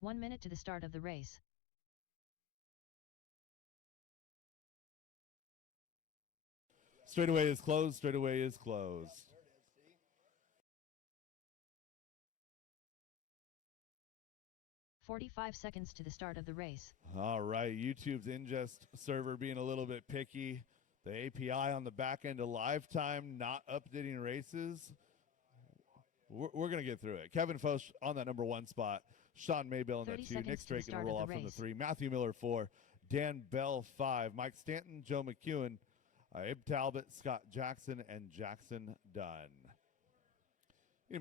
1 minute to the start of the race. Straightaway is closed. Straightaway is closed. $45 to the start of the race. All right, YouTube's ingest server being a little bit picky. The API on the back end of lifetime not updating races. We're going to get through it. Kevin Foch on that number 1 spot. Sean Maybell in that 2. Nick Straight going to roll off from the 3. Matthew Miller 4. Dan Bell 5. Mike Stanton, Joe McEwen, Abe Talbot, Scott Jackson, and Jackson Dunn.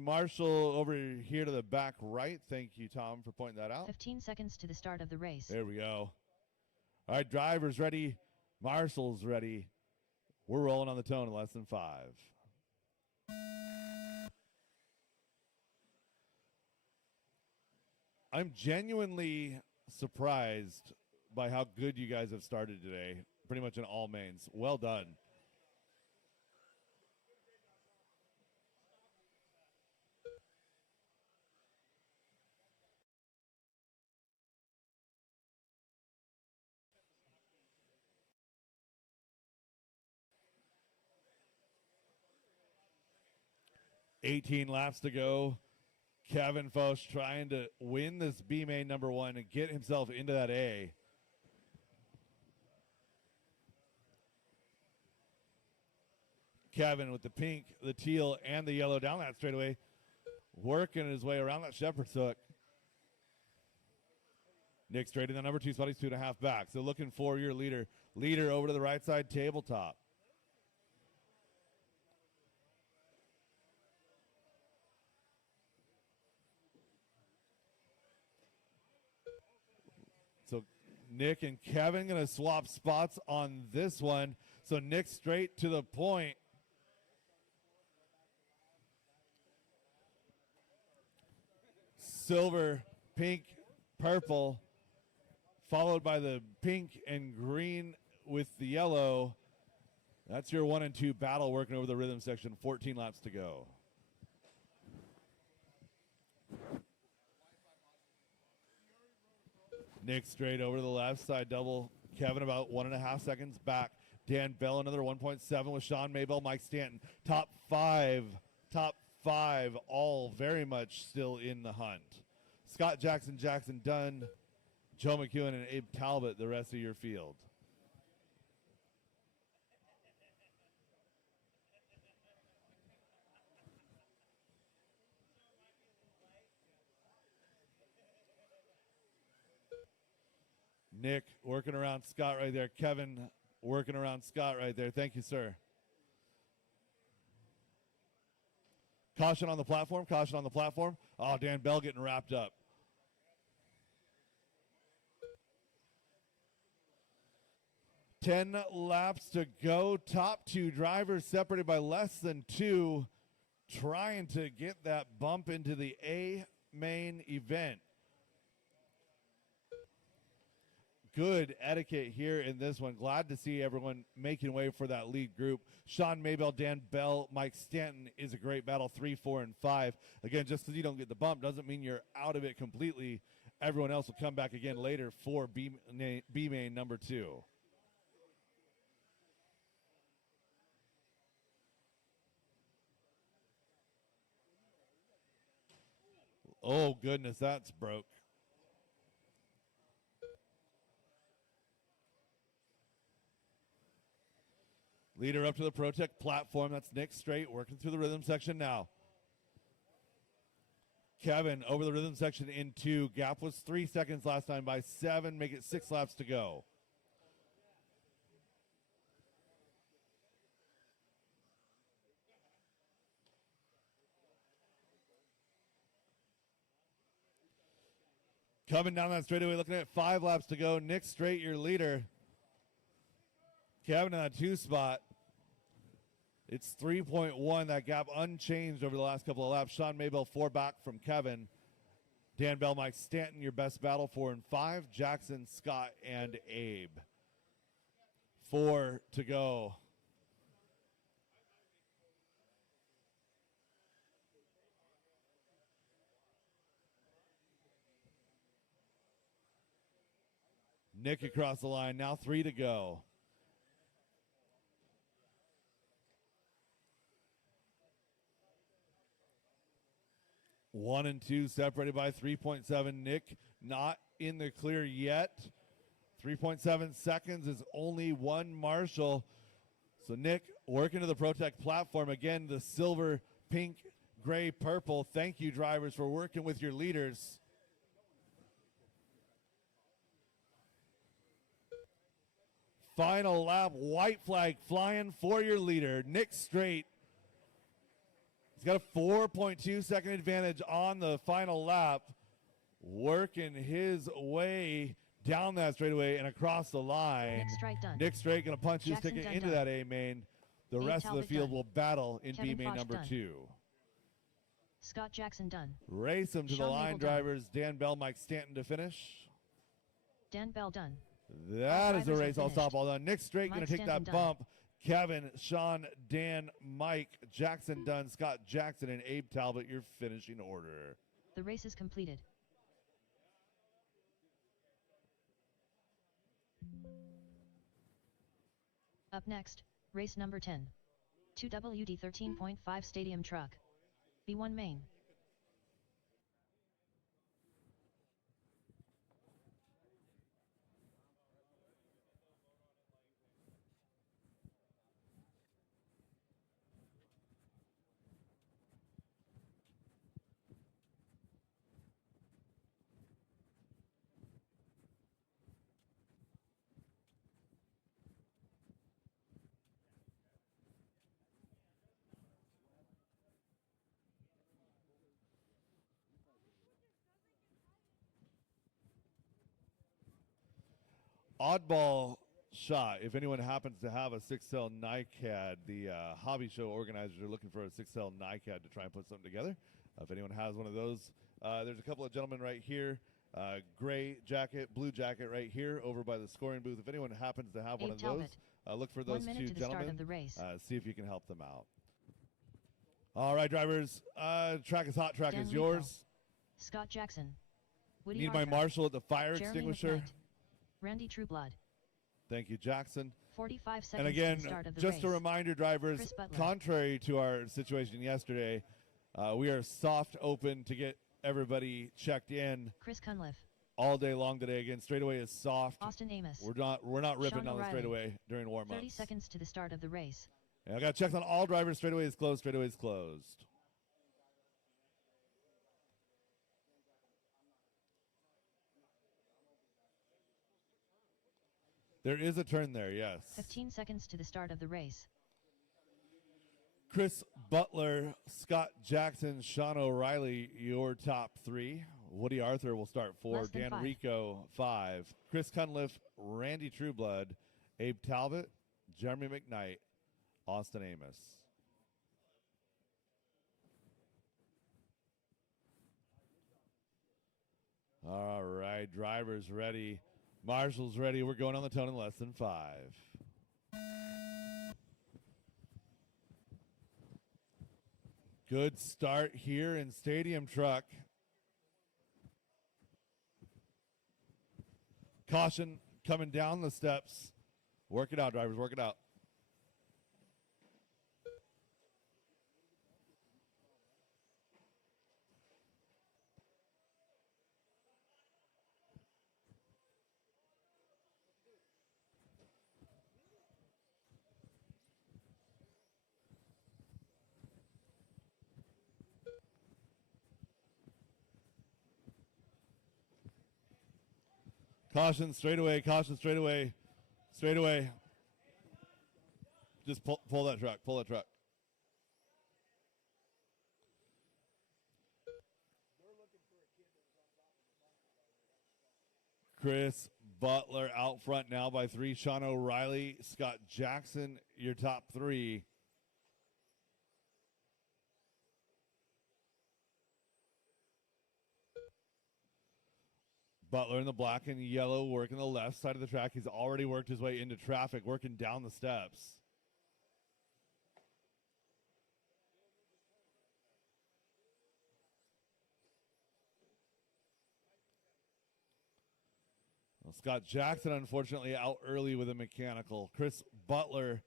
Marshall over here to the back right. Thank you, Tom, for pointing that out. 15 seconds to the start of the race. There we go. All right, drivers ready. Marshall's ready. We're rolling on the tone in less than 5. I'm genuinely surprised by how good you guys have started today, pretty much in all mains. Well done. $18 laps to go. Kevin Foch trying to win this B main number 1 and get himself into that A. Kevin with the pink, the teal, and the yellow down that straightaway, working his way around that shepherd's hook. Nick Straight in the number 2 spot. He's 2.5 back. So looking for your leader. Leader over to the right side tabletop. So Nick and Kevin going to swap spots on this one. So Nick straight to the point. Silver, pink, purple, followed by the pink and green with the yellow. That's your 1 and 2 battle working over the rhythm section. 14 laps to go. Nick straight over to the left side double. Kevin about 1.5 seconds back. Dan Bell another 1.7 with Sean Maybell, Mike Stanton. Top five, all very much still in the hunt. Scott Jackson, Jackson Dunn, Joe McEwen, and Abe Talbot, the rest of your field. Nick working around Scott right there. Kevin working around Scott right there. Thank you, sir. Caution on the platform. Caution on the platform. Oh, Dan Bell getting wrapped up. $10 laps to go. Top 2 drivers separated by less than 2. Trying to get that bump into the A main event. Good etiquette here in this one. Glad to see everyone making way for that lead group. Sean Maybell, Dan Bell, Mike Stanton is a great battle. 3, 4, and 5. Again, just because you don't get the bump doesn't mean you're out of it completely. Everyone else will come back again later for B main number 2. Oh, goodness, that's broke. Leader up to the Protect platform. That's Nick Straight working through the rhythm section now. Kevin over the rhythm section in 2. Gap was 3 seconds last time by 7. Make it 6 laps to go. Coming down that straightaway, looking at 5 laps to go. Nick Straight, your leader. Kevin in that 2 spot. It's 3.1. That gap unchanged over the last couple of laps. Sean Maybell 4 back from Kevin. Dan Bell, Mike Stanton, your best battle. 4 and 5. Jackson, Scott, and Abe. 4 to go. Nick across the line. Now 3 to go. One and two separated by 3.7. Nick not in the clear yet. 3.7 seconds is only one Marshall. So Nick working to the Protect platform. Again, the silver, pink, gray, purple. Thank you, drivers, for working with your leaders. Final lap, white flag flying for your leader, Nick Straight. He's got a 4.2 second advantage on the final lap, working his way down that straightaway and across the line. Nick Straight going to punch his ticket into that A main. The rest of the field will battle in B main number 2. Scott Jackson done. Race him to the line, drivers. Dan Bell, Mike Stanton to finish. Dan Bell done. That is a race. All stop, all done. Nick Straight going to take that bump. Kevin, Sean, Dan, Mike, Jackson done. Scott Jackson and Abe Talbot, your finishing order. The race is completed. Up next, race number 10. 2WD 13.5 Stadium Truck. B1 main. Oddball shot. If anyone happens to have a 6L NICAD, the hobby show organizers are looking for a 6L NICAD to try and put something together. If anyone has one of those, there's a couple of gentlemen right here. Gray jacket, blue jacket right here over by the scoring booth. If anyone happens to have one of those, look for those two gentlemen. See if you can help them out. All right, drivers. Track is hot. Track is yours. Scott Jackson. Woody Need my marshal at the fire extinguisher. Randy Trueblood. Thank you, Jackson. 45 seconds and again, to the start of the just race. a reminder, drivers, contrary to our situation yesterday, we are soft open to get everybody checked in. Chris Cunliffe. All day long today. Again, straightaway is soft. Austin Amos. We're not ripping down the straightaway during warm-ups. 30 seconds to the start of the race. And I got checks on all drivers. Straightaway is closed. Straightaway is closed. There is a turn there, yes. 15 seconds to the start of the race. Chris Butler, Scott Jackson, Sean O'Reilly, your top 3. Woody Arthur will start 4. Dan 5. Rico, 5. Chris Cunliffe, Randy Trueblood, Abe Talbot, Jeremy McKnight, Austin Amos. All right, drivers ready. Marshall's ready. We're going on the tone in less than 5. Good start here in Stadium Truck. Caution coming down the steps. Work it out, drivers. Work it out. Caution, straight away, caution, straight away, straight away. Just pull that truck, pull that truck. Chris Butler out front now by 3. Sean O'Reilly, Scott Jackson, your top 3. Butler in the black and yellow, working the left side of the track. He's already worked his way into traffic, working down the steps. Well, Scott Jackson, unfortunately, out early with a mechanical. Chris Butler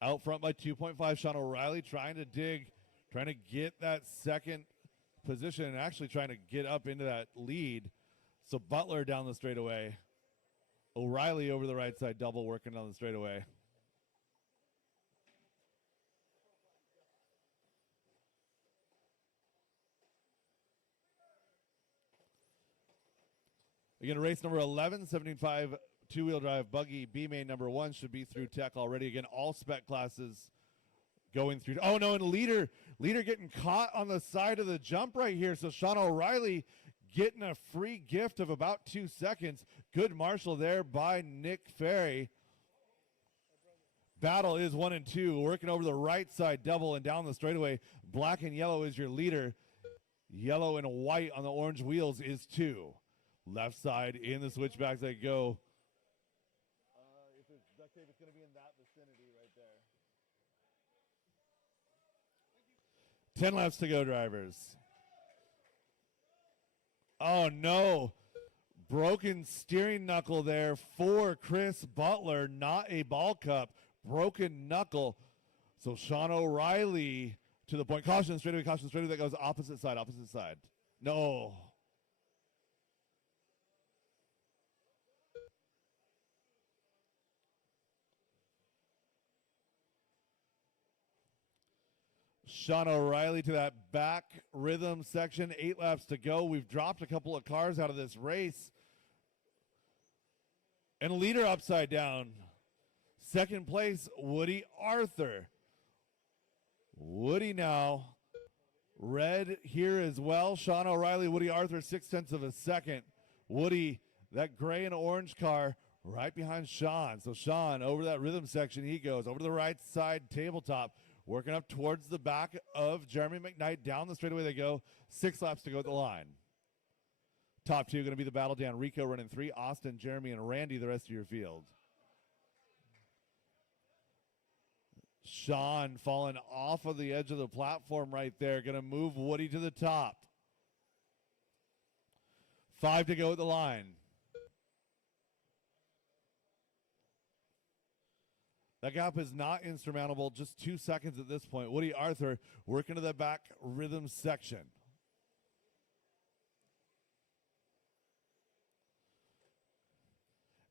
out front by 2.5. Sean O'Reilly trying to dig, trying to get that second position and actually trying to get up into that lead. So Butler down the straightaway. O'Reilly over the right side double working on the straightaway. Again, race number 11, 75 two-wheel drive Buggy B main number 1 should be through tech already. Again, all spec classes going through. Oh, no, and leader getting caught on the side of the jump right here. So Sean O'Reilly getting a free gift of about 2 seconds. Good marshal there by Nick Ferry. Battle is 1 and 2. Working over the right side double and down the straightaway. Black and yellow is your leader. Yellow and white on the orange wheels is 2. Left side in the switchbacks they go. If it's duct tape, it's going to be in that vicinity right there. 10 laps to go, drivers. Oh, no. Broken steering knuckle there for Chris Butler. Not a ball cup. Broken knuckle. So Sean O'Reilly to the point. Caution straightaway, that goes opposite side. No. Sean O'Reilly to that back rhythm section. 8 laps to go. We've dropped a couple of cars out of this race. And leader upside down. Second place, Woody Arthur. Woody now. Red here as well. Sean O'Reilly, Woody Arthur, 0.6 of a second. Woody, that gray and orange car right behind Sean. So Sean over that rhythm section, he goes over to the right side tabletop. Working up towards the back of Jeremy McKnight. Down the straightaway they go. 6 laps to go at the line. Top 2 going to be the battle down. Rico running 3. Austin, Jeremy, and Randy the rest of your field. Sean falling off of the edge of the platform right there. Going to move Woody to the top. 5 to go at the line. That gap is not insurmountable, just 2 seconds at this point. Woody Arthur working to the back rhythm section.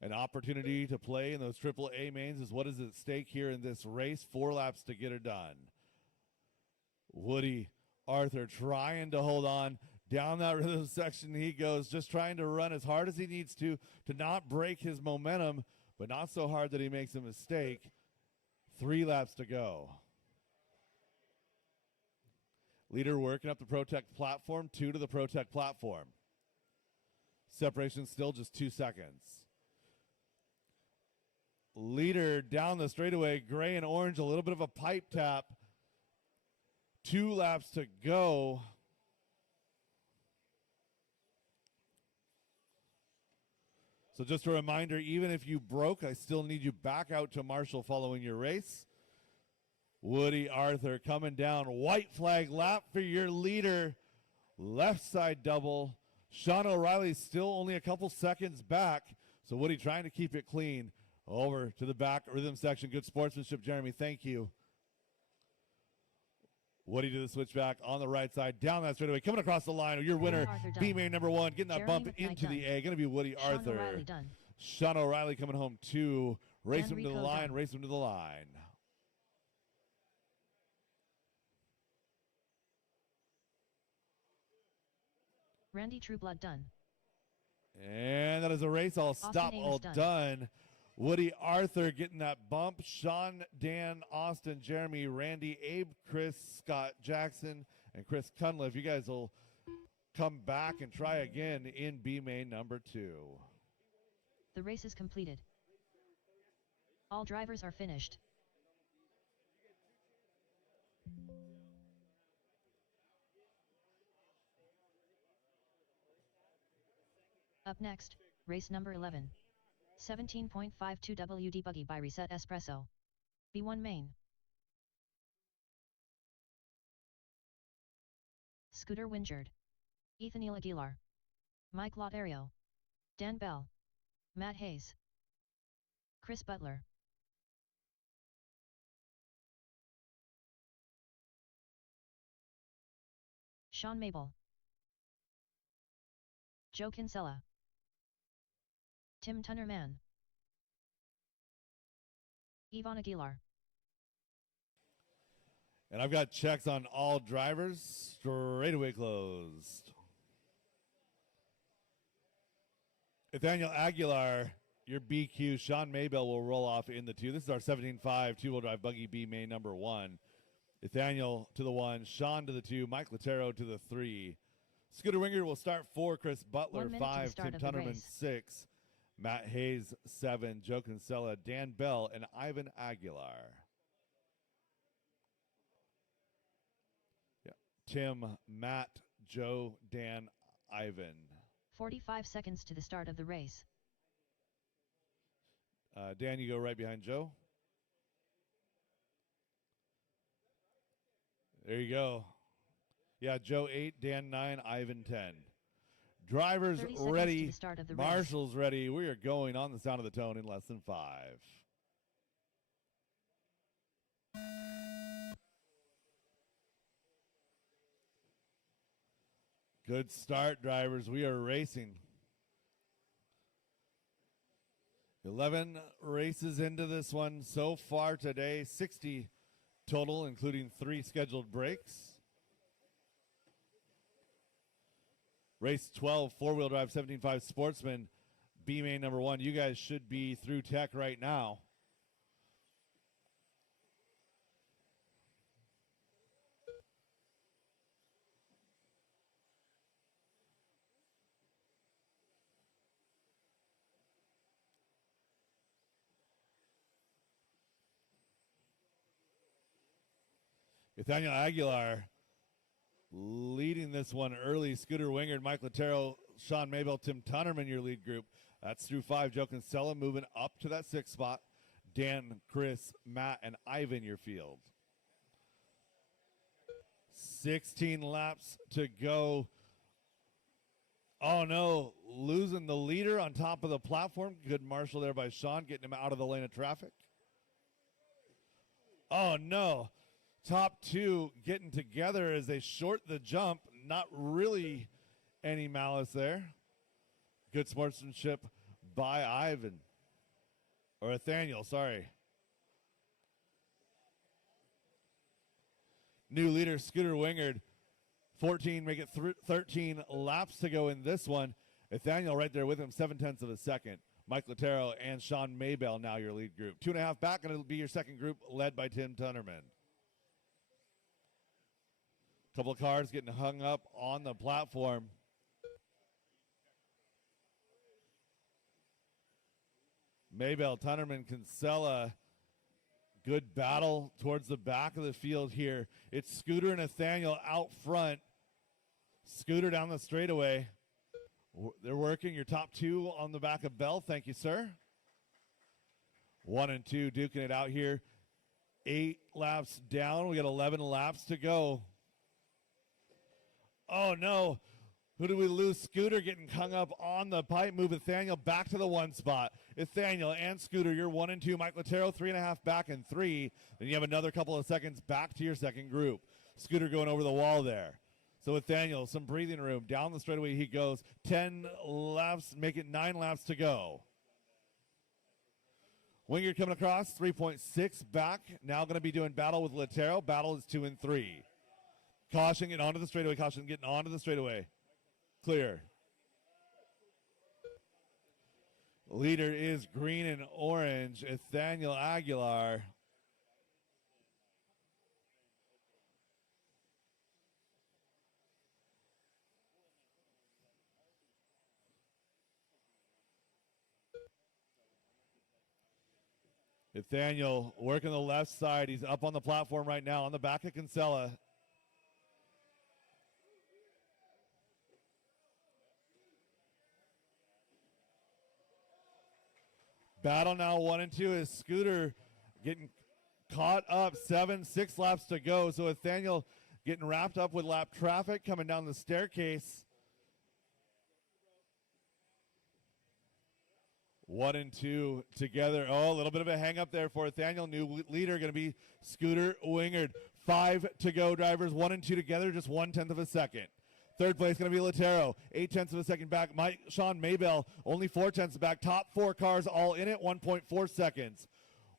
An opportunity to play in those AAA mains is what is at stake here in this race. 4 laps to get it done. Woody Arthur trying to hold on. Down that rhythm section he goes, just trying to run as hard as he needs to not break his momentum, but not so hard that he makes a mistake. 3 laps to go. Leader working up the Protect platform, 2 to the Protect platform. Separation still just 2 seconds. Leader down the straightaway, gray and orange, a little bit of a pipe tap. 2 laps to go. So just a reminder, even if you broke, I still need you back out to Marshall following your race. Woody Arthur coming down. White flag lap for your leader. Left side double. Sean O'Reilly still only a couple seconds back. So Woody trying to keep it clean. Over to the back rhythm section. Good sportsmanship, Jeremy. Thank you. Woody to the switchback on the right side. Down that straightaway. Coming across the line. Your winner, B-main number 1. Getting that bump into the A. Going to be Woody Arthur. Sean O'Reilly coming home 2. Race him to the line. Race him to the line. Randy Trueblood done. And that is a race all stop, all done. Woody Arthur getting that bump. Sean, Dan, Austin, Jeremy, Randy, Abe, Chris, Scott Jackson, and Chris Cunliffe. You guys will come back and try again in B main number 2. The race is completed. All drivers are finished. Up next, race number 11. 17.52 WD Buggy by Reset Espresso. B1 main. Scooter Winchard. Ethanil Aguilar. Mike Lotario. Dan Bell. Matt Hayes, Chris Butler, Sean Mabel, Joe Kinsella, Tim Tunnerman, Yvonne Aguilar. And I've got checks on all drivers, straightaway closed. Nathaniel Aguilar, your BQ. Sean Maybell will roll off in the 2. This is our 17.5 two-wheel drive Buggy B main number 1. Nathaniel to the 1, Sean to the 2, Mike Latero to the 3. Scooter Winger will start 4, Chris Butler 5, Tim Tunnerman 6, Matt Hayes 7, Joe Kinsella, Dan Bell, and Ivan Aguilar. Yeah. Tim, Matt, Joe, Dan, Ivan. 45 seconds to the start of the race. Dan, you go right behind Joe. There you go. Yeah, Joe 8, Dan 9, Ivan 10. Drivers ready, marshals ready. We are going on the sound of the tone in less than 5. Good start, drivers. We are racing. 11 races into this one so far today, 60 total, including 3 scheduled breaks. Race 12, four-wheel drive 17.5 Sportsman, B main number 1. You guys should be through tech right now. Nathaniel Aguilar leading this one early. Scooter Wingard, Mike Latero, Sean Maybell, Tim Tunnerman, your lead group. That's through 5. Joe Kinsella moving up to that 6th spot. Dan, Chris, Matt, and Ivan, your field. 16 laps to go. Oh, no. Losing the leader on top of the platform. Good marshal there by Sean, getting him out of the lane of traffic. Oh, no. Top 2 getting together as they short the jump. Not really any malice there. Good sportsmanship by Ivan. Or Nathaniel, sorry. New leader, Scooter Wingard. 14, make it 13 laps to go in this one. Nathaniel right there with him, 7/10 of a second. Mike Latero and Sean Maybell now your lead group. 2.5 back, and it'll be your second group led by Tim Tunnerman. Couple of cars getting hung up on the platform. Maybell, Tunnerman, Kinsella. Good battle towards the back of the field here. It's Scooter and Nathaniel out front. Scooter down the straightaway. They're working your top 2 on the back of Bell. Thank you, sir. 1 and 2 duking it out here. 8 laps down. We got 11 laps to go. Oh, no. Who do we lose? Scooter getting hung up on the pipe. Move Nathaniel back to the 1 spot. Nathaniel and Scooter, you're 1 and 2. Mike Latero, 3.5 back and 3. Then you have another couple of seconds back to your second group. Scooter going over the wall there. So Nathaniel, some breathing room. Down the straightaway he goes. 10 laps, make it 9 laps to go. Wingard coming across, 3.6 back. Now going to be doing battle with Latero. Battle is 2 and 3. Caution getting onto the straightaway. Caution getting onto the straightaway. Clear. Leader is green and orange. Nathaniel Aguilar. Nathaniel working the left side. He's up on the platform right now on the back of Kinsella. Battle now 1 and 2 is Scooter getting caught up. 6 laps to go. So Nathaniel getting wrapped up with lap traffic coming down the staircase. 1 and 2 together. Oh, a little bit of a hang up there for Nathaniel. New leader going to be Scooter Wingard. 5 to go, drivers. 1 and 2 together, just 1/10 of a second. Third place going to be Latero. 8/10 of a second back. Sean Maybell, only 4/10 back. Top 4 cars all in it, 1.4 seconds.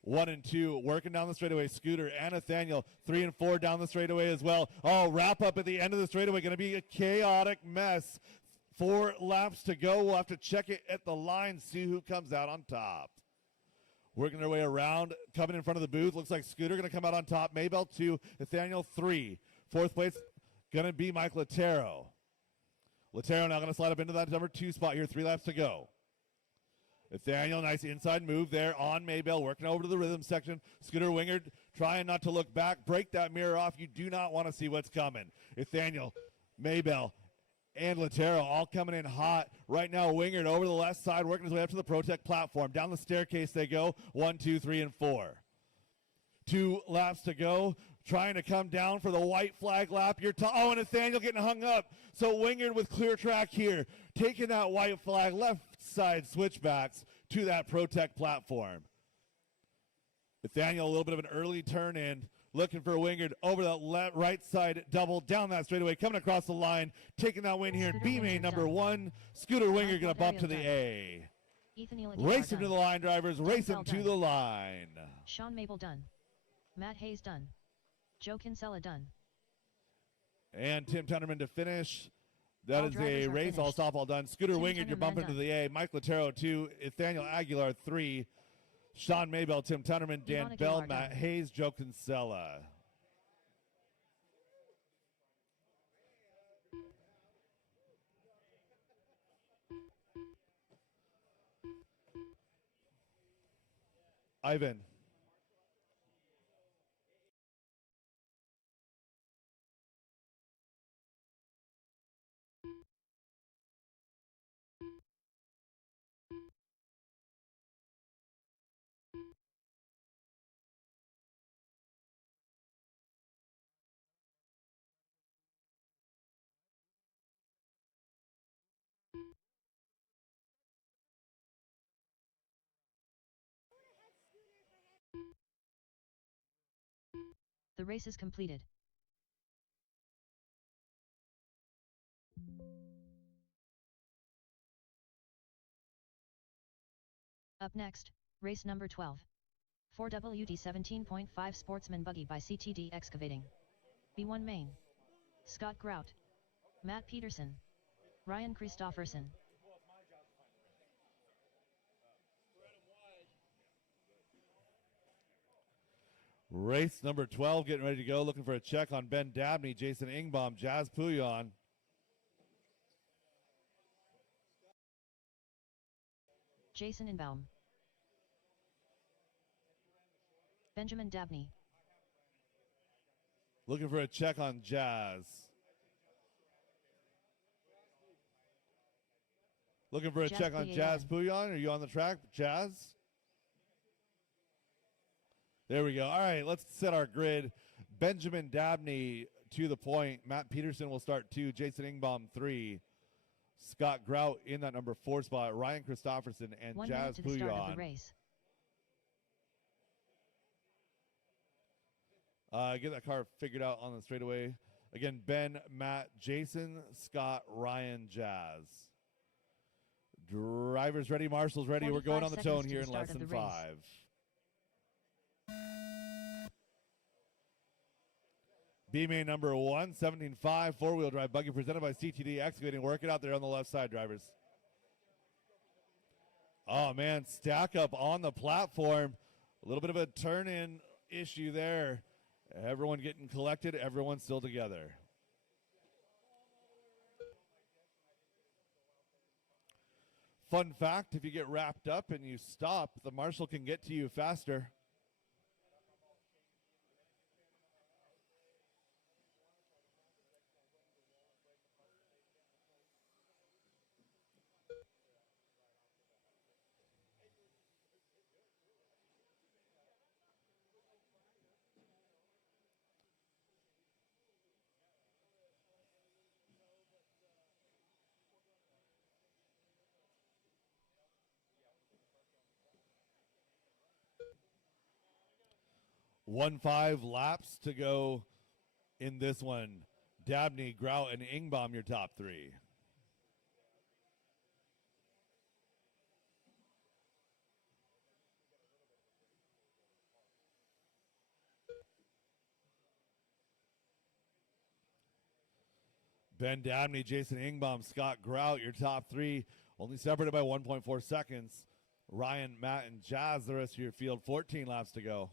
1 and 2 working down the straightaway. Scooter and Nathaniel. 3 and 4 down the straightaway as well. Oh, wrap up at the end of the straightaway. Going to be a chaotic mess. 4 laps to go. We'll have to check it at the line, see who comes out on top. Working their way around, coming in front of the booth. Looks like Scooter going to come out on top. Maybell 2, Nathaniel 3. Fourth place going to be Mike Latero. Latero now going to slide up into that number 2 spot here. 3 laps to go. Nathaniel, nice inside move there on Maybell, working over to the rhythm section. Scooter Wingard trying not to look back. Break that mirror off. You do not want to see what's coming. Nathaniel, Maybell, and Latero all coming in hot. Right now, Wingard over the left side, working his way up to the Protect platform. Down the staircase they go. 1, 2, 3, and 4. 2 laps to go. Trying to come down for the white flag lap. Oh, and Nathaniel getting hung up. So Wingard with clear track here. Taking that white flag left side switchbacks to that Protect platform. Nathaniel, a little bit of an early turn in. Looking for Wingard over the right side double down that straightaway, coming across the line, taking that win here. B-main number 1, Scooter Wingard going to bump to the A. Race him to the line, drivers. Race him to the line. Sean Mabel done. Matt Hayes done. Joe Kinsella done. And Tim Tunderman to finish. That All is a race. finished. All stop, all done. Scooter Tim Wingard, you're Tunderman bumping to done. the A. Mike Latero 2, Nathaniel Aguilar 3. Sean Maybell, Tim Tunderman, Dan Ivana Bell, Gaillard Matt done. Hayes, Joe Kinsella. Ivan. The race is completed. Up next, race number 12. 4WD 17.5 Sportsman Buggy by CTD Excavating. B1 Main. Scott Grout. Matt Peterson. Ryan Christofferson. Race number 12 getting ready to go. Looking for a check on Ben Dabney, Jason Ingbaum, Jazz Pouillon. Jason Inbaum. Benjamin Dabney. Looking for a check on Jazz. Looking for a Jazz check on Jazz Pouillon. Pouillon. Are you on the track, Jazz? There we go. All right, let's set our grid. Benjamin Dabney to the point. Matt Peterson will start 2. Jason Ingbaum 3. Scott Grout in that number 4 spot. Ryan Christofferson and 1 Jazz minute to the start of Pouillon. the race. Get that car figured out on the straightaway. Again, Ben, Matt, Jason, Scott, Ryan, Jazz. Drivers ready, marshals ready. We're going on the 45 tone seconds here to in the less start than of the race. 5. B-main number 1, 17.5, four-wheel drive buggy presented by CTD Excavating. Work it out there on the left side, drivers. Oh, man, stack up on the platform. A little bit of a turn-in issue there. Everyone getting collected, everyone still together. Fun fact, if you get wrapped up and you stop, the marshal can get to you faster. 1.5 laps to go in this one. Dabney, Grout, and Ingbaum, your top three. Ben Dabney, Jason Ingbaum, Scott Grout, your top three, only separated by 1.4 seconds. Ryan, Matt, and Jazz, the rest of your field, 14 laps to go.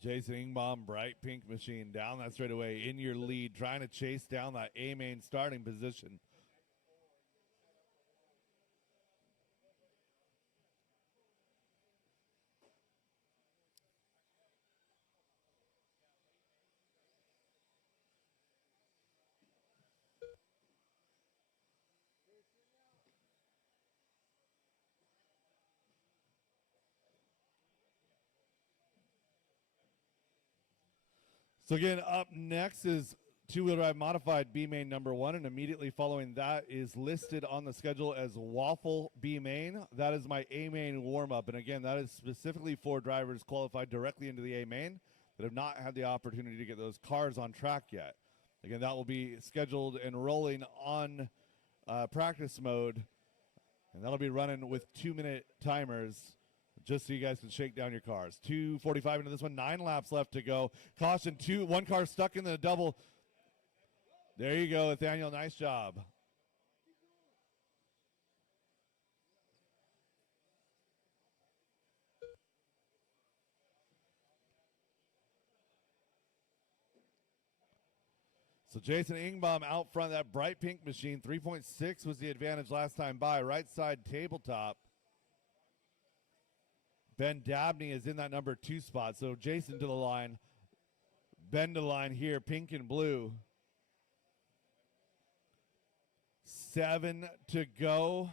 Jason Ingbaum, bright pink machine, down that straightaway in your lead, trying to chase down that A main starting position. So again, up next is two-wheel drive modified B main number 1, and immediately following that is listed on the schedule as Waffle B main. That is my A main warm-up, and again, that is specifically for drivers qualified directly into the A main that have not had the opportunity to get those cars on track yet. Again, that will be scheduled and rolling on practice mode, and that'll be running with 2-minute timers, just so you guys can shake down your cars. 2:45 into this one, 9 laps left to go. Caution, one car stuck in the double. There you go, Nathaniel, nice job. So Jason Ingbaum out front, that bright pink machine. 3.6 was the advantage last time by. Right side tabletop. Ben Dabney is in that number 2 spot. So Jason to the line. Ben to the line here, pink and blue. 7 to go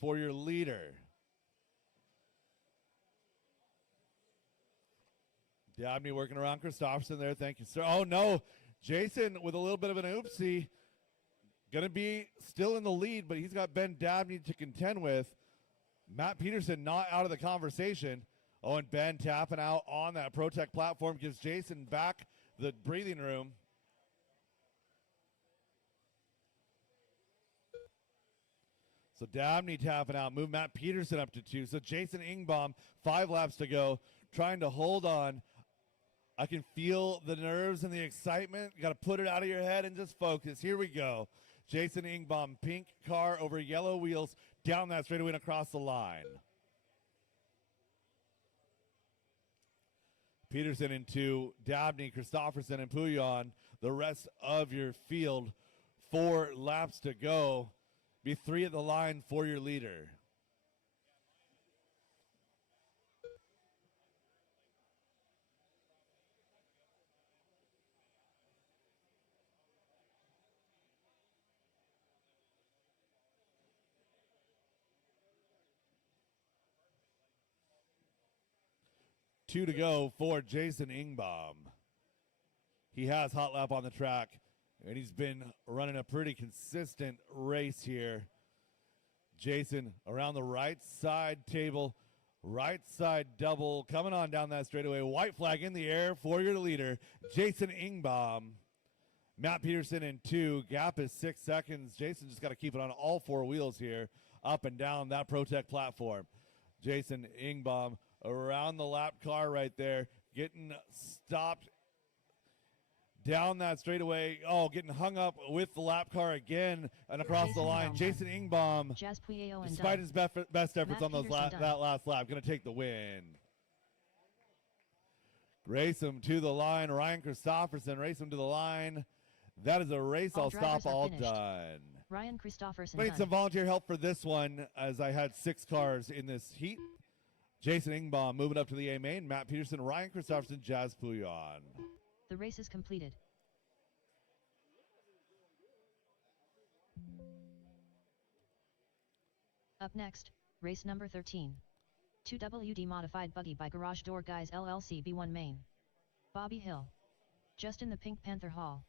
for your leader. Dabney working around Christopherson there. Thank you, sir. Oh, no. Jason with a little bit of an oopsie. Going to be still in the lead, but he's got Ben Dabney to contend with. Matt Peterson not out of the conversation. Oh, and Ben tapping out on that Protect platform gives Jason back the breathing room. So Dabney tapping out, move Matt Peterson up to 2. So Jason Ingbaum, 5 laps to go, trying to hold on. I can feel the nerves and the excitement. You got to put it out of your head and just focus. Here we go. Jason Ingbaum, pink car over yellow wheels, down that straightaway and across the line. Peterson in 2, Dabney, Christopherson, and Pouillon. The rest of your field, 4 laps to go. Be 3 at the line for your leader. Two to go for Jason Ingbaum. He has hot lap on the track, and he's been running a pretty consistent race here. Jason around the right side table, right side double, coming on down that straightaway. White flag in the air for your leader, Jason Ingbaum. Matt Peterson in 2, gap is 6 seconds. Jason just got to keep it on all 4 wheels here, up and down that Protect platform. Jason Ingbaum around the lap car right there, getting stopped down that straightaway. Oh, getting hung up with the lap car again and across Jason the line. Ingbaum. Jason Ingbaum, despite his best efforts Matt on those that last lap, going to take the win. Race him to the line. Ryan Christopherson, race him to the line. That is a race. I'll stop, all done. Ryan Christopherson. Need some volunteer help for this one, as I had 6 cars in this heat. Jason Ingbaum moving up to the A main. Matt Peterson, Ryan Christopherson, Jazz Pouillon. The race is completed. Up next, race number 13. 2WD Modified Buggy by Garage Door Guys LLC B1 Main. Bobby Hill. Justin the Pink Panther Hall.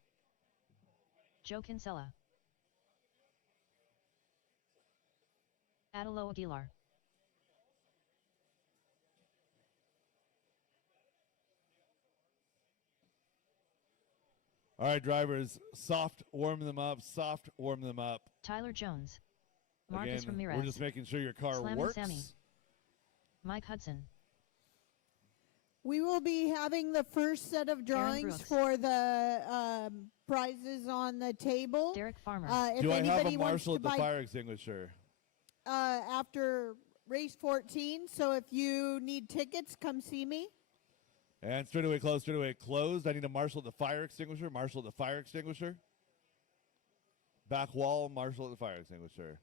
Joe Kinsella. Adelo Aguilar. All right, drivers, soft warm them up, soft warm them up. Tyler Jones. Marcus Again, Ramirez. we're just making sure your car Slammin' works. Sammy. Mike Hudson. We will be having the first set of drawings Brooks. for the prizes on the table. Derek Farmer. If Do I have anybody a wants marshal to at the buy fire extinguisher? after race 14, so if you need tickets, come see me. And straightaway closed, straightaway closed. I need a marshal at the fire extinguisher, marshal at the fire extinguisher. Back wall, marshal at the fire extinguisher.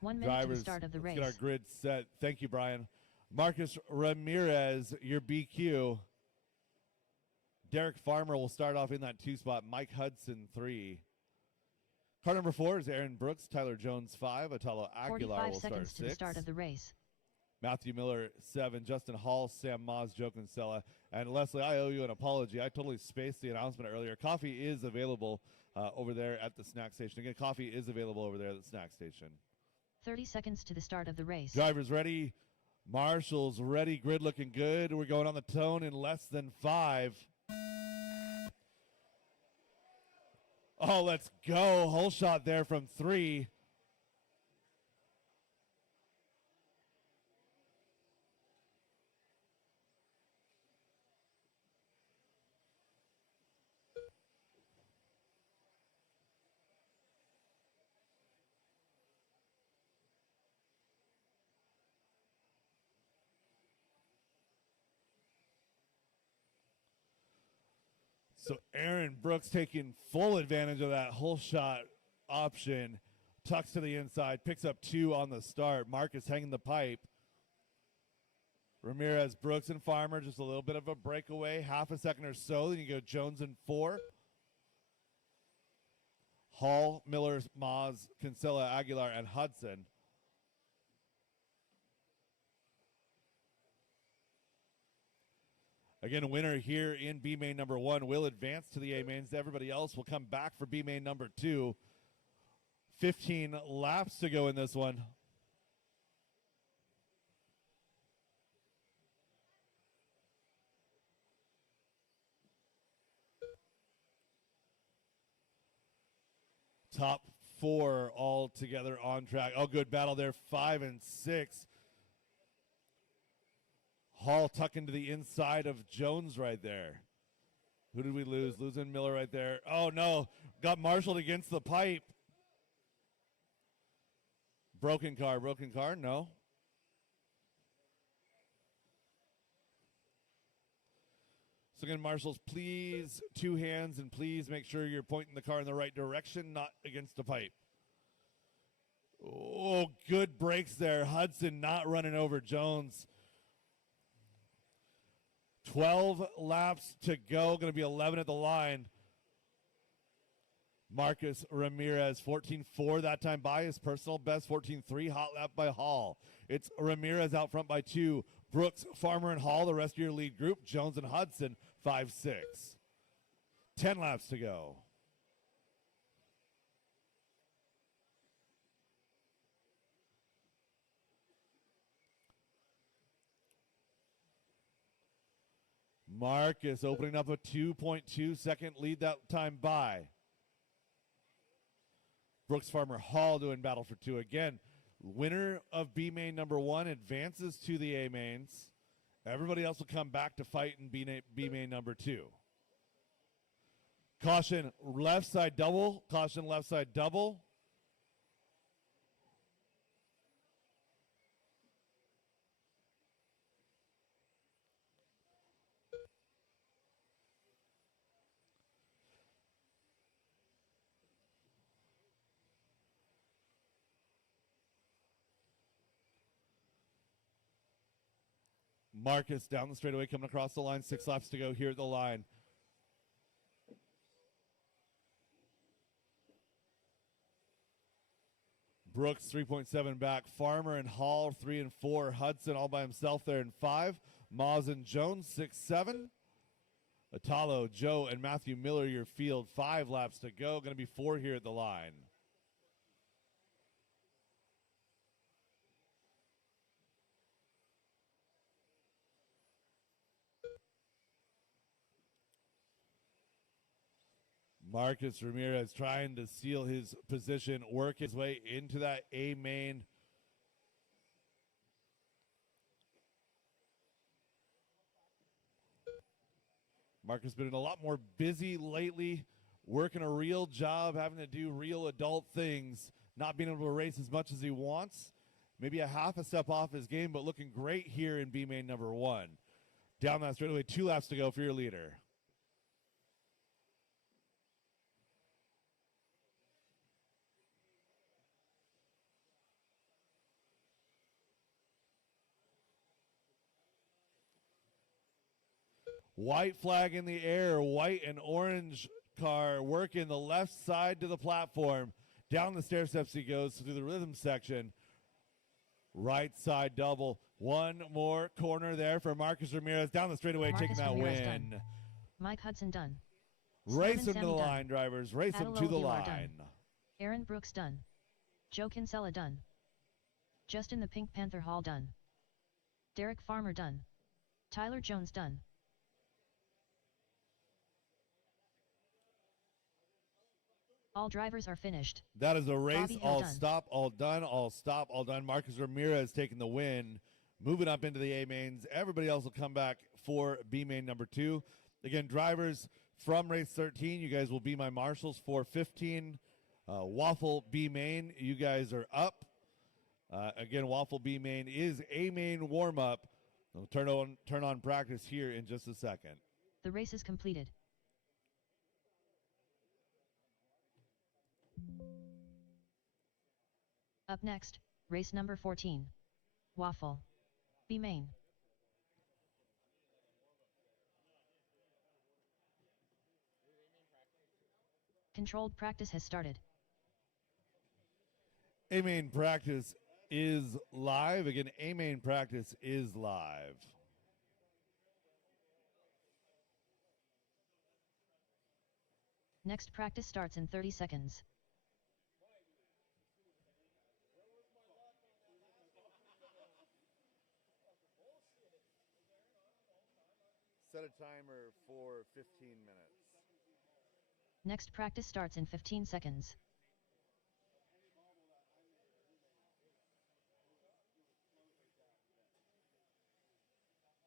1 minute Drivers, to the start of the race. let's get our grid set. Thank you, Brian. Marcus Ramirez, your BQ. Derek Farmer will start off in that 2 spot. Mike Hudson, 3. Car number 4 is Aaron Brooks. Tyler Jones, 5. Atalo Aguilar 45 will start seconds 6. to the start of the race. Matthew Miller, 7. Justin Hall, Sam Moz, Joe Kinsella. And Leslie, I owe you an apology. I totally spaced the announcement earlier. Coffee is available over there at the snack station. Again, coffee is available over there at the snack station. 30 seconds to the start of the race. Drivers ready. Marshals ready. Grid looking good. We're going on the tone in less than 5. Oh, let's go. Whole shot there from 3. So Aaron Brooks taking full advantage of that whole shot option. Tucks to the inside, picks up 2 on the start. Marcus hanging the pipe. Ramirez, Brooks, and Farmer, just a little bit of a breakaway, half a second or so. Then you go Jones in 4. Hall, Miller, Moz, Kinsella, Aguilar, and Hudson. Again, a winner here in B main number 1 will advance to the A mains. Everybody else will come back for B main number 2. 15 laps to go in this one. Top 4 all together on track. Oh, good battle there. 5 and 6. Hall tucking to the inside of Jones right there. Who did we lose? Losing Miller right there. Oh, no. Got marshaled against the pipe. Broken car. No. So again, marshals, please, 2 hands, and please make sure you're pointing the car in the right direction, not against the pipe. Oh, good brakes there. Hudson not running over Jones. 12 laps to go. Going to be 11 at the line. Marcus Ramirez, 14.4 that time by his personal best. 14.3 hot lap by Hall. It's Ramirez out front by 2. Brooks, Farmer, and Hall, the rest of your lead group. Jones and Hudson, 5-6. 10 laps to go. Marcus opening up a 2.2 second lead that time by. Brooks, Farmer, Hall doing battle for 2 again. Winner of B main number 1 advances to the A mains. Everybody else will come back to fight in B main number 2. Caution left side double. Caution left side double. Marcus down the straightaway coming across the line. 6 laps to go here at the line. Brooks 3.7 back. Farmer and Hall 3 and 4. Hudson all by himself there in 5. Moz and Jones 6-7. Atalo, Joe, and Matthew Miller your field. 5 laps to go. Going to be 4 here at the line. Marcus Ramirez trying to seal his position, work his way into that A main. Marcus been a lot more busy lately, working a real job, having to do real adult things, not being able to race as much as he wants. Maybe a half a step off his game, but looking great here in B main number 1. Down that straightaway, 2 laps to go for your leader. White flag in the air, white and orange car working the left side to the platform. Down the stair steps he goes through the rhythm section. Right side double. One more corner there for Marcus Ramirez. Down the straightaway, taking that Ramirez win. done. Mike Hudson done. Race him to the Sammy line, done. drivers. Race him to the Adelola done. line. Aaron Brooks done. Joe Kinsella done. Justin the Pink Panther Hall done. Derek Farmer done. Tyler Jones done. All drivers are finished. That is a race. Bobby Hill All done. stop, all done, all stop, all done. Marcus Ramirez taking the win, moving up into the A mains. Everybody else will come back for B main number 2. Again, drivers from race 13, you guys will be my marshals for 15. Waffle B main, you guys are up. Again, Waffle B main is A main warm up. We'll turn on practice here in just a second. The race is completed. Up next, race number 14. Waffle B main. Controlled practice has started. A main practice is live. Again, A main practice is live. Next practice starts in 30 seconds. Set a timer for 15 minutes. Next practice starts in 15 seconds.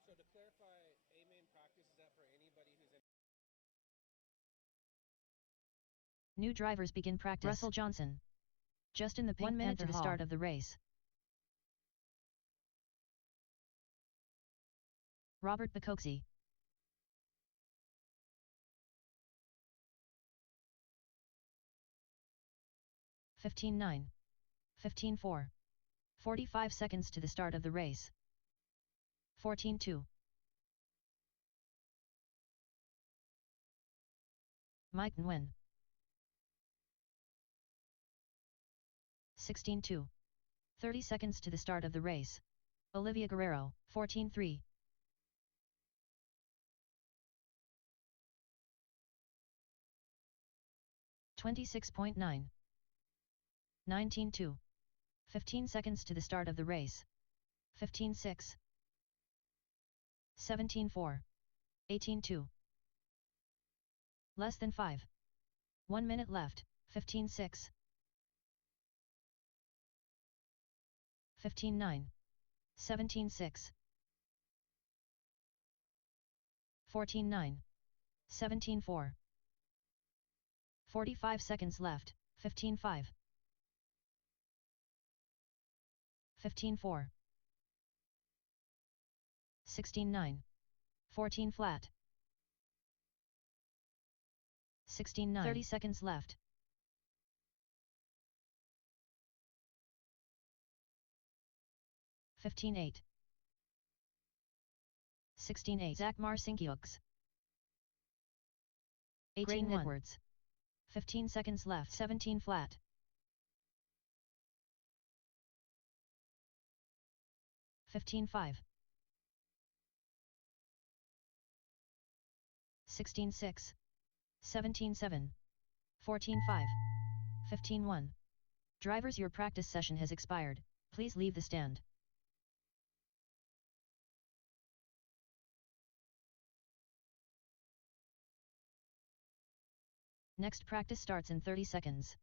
So to clarify, A main practice, is that for anybody who's in? New drivers begin practice. Russell Johnson. Justin the Pink 1 minute Panther to the Hall. start of the race. Robert Bacoxi. (15:09). 15:04. 45 seconds to the start of the race. 14:02. Mike Nguyen. 16:02. 30 seconds to the start of the race. Olivia Guerrero, 14:03. 26.9. 19:02. 15 seconds to the start of the race. 15:06. 17:04. 18:02. Less than 5. 1 minute left. 15:06. 15:09. 17:06. 14:09. 17:04. 45 seconds left. 15:05. 15:04. 16:09. 14 flat. 16:09. 30 seconds left. 15:08. 16:08. Zach Marcinkiux. 18 Edwards. 15 seconds left. 17 flat. 15-5. 16-6. 17-7. 14-5. 15-1. Drivers, your practice session has expired. Please leave the stand. Next practice starts in 30 seconds.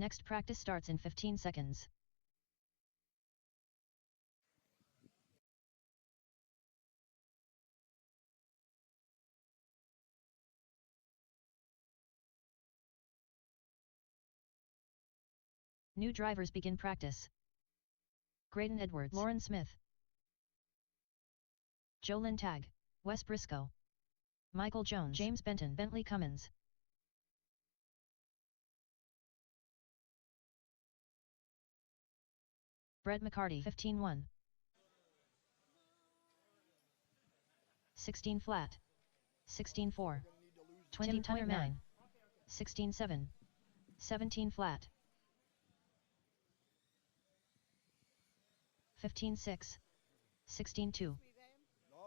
Next practice starts in 15 seconds. New drivers begin practice. Graydon Edwards, Lauren Smith, Jolyn Tagg, Wes Briscoe, Michael Jones, James Benton, Bentley Cummins. Brett McCarty, 15-1. 16 flat. 16-4. 20.9. 16-7. 17 flat. 15-6. 16-2. No,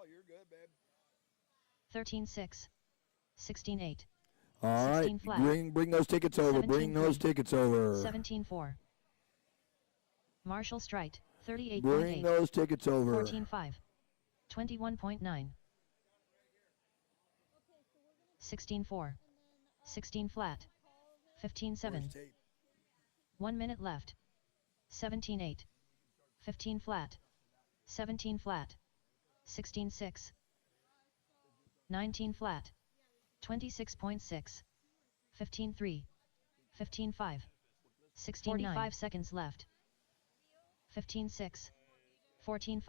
you're good, babe. 13-6. 16-8. All right, 16 flat. bring those tickets over. Bring those 17-3. tickets over. 17-4. Marshall Strite, 38.8. Bring those tickets over. 14-5. 21.9. 16-4. 16 flat. 15-7. 1 minute left. 17-8. 15 flat. 17 flat. 16-6. 19 flat. 26.6. 15-3. 15-5. 45 seconds left. 15-6. 14-5.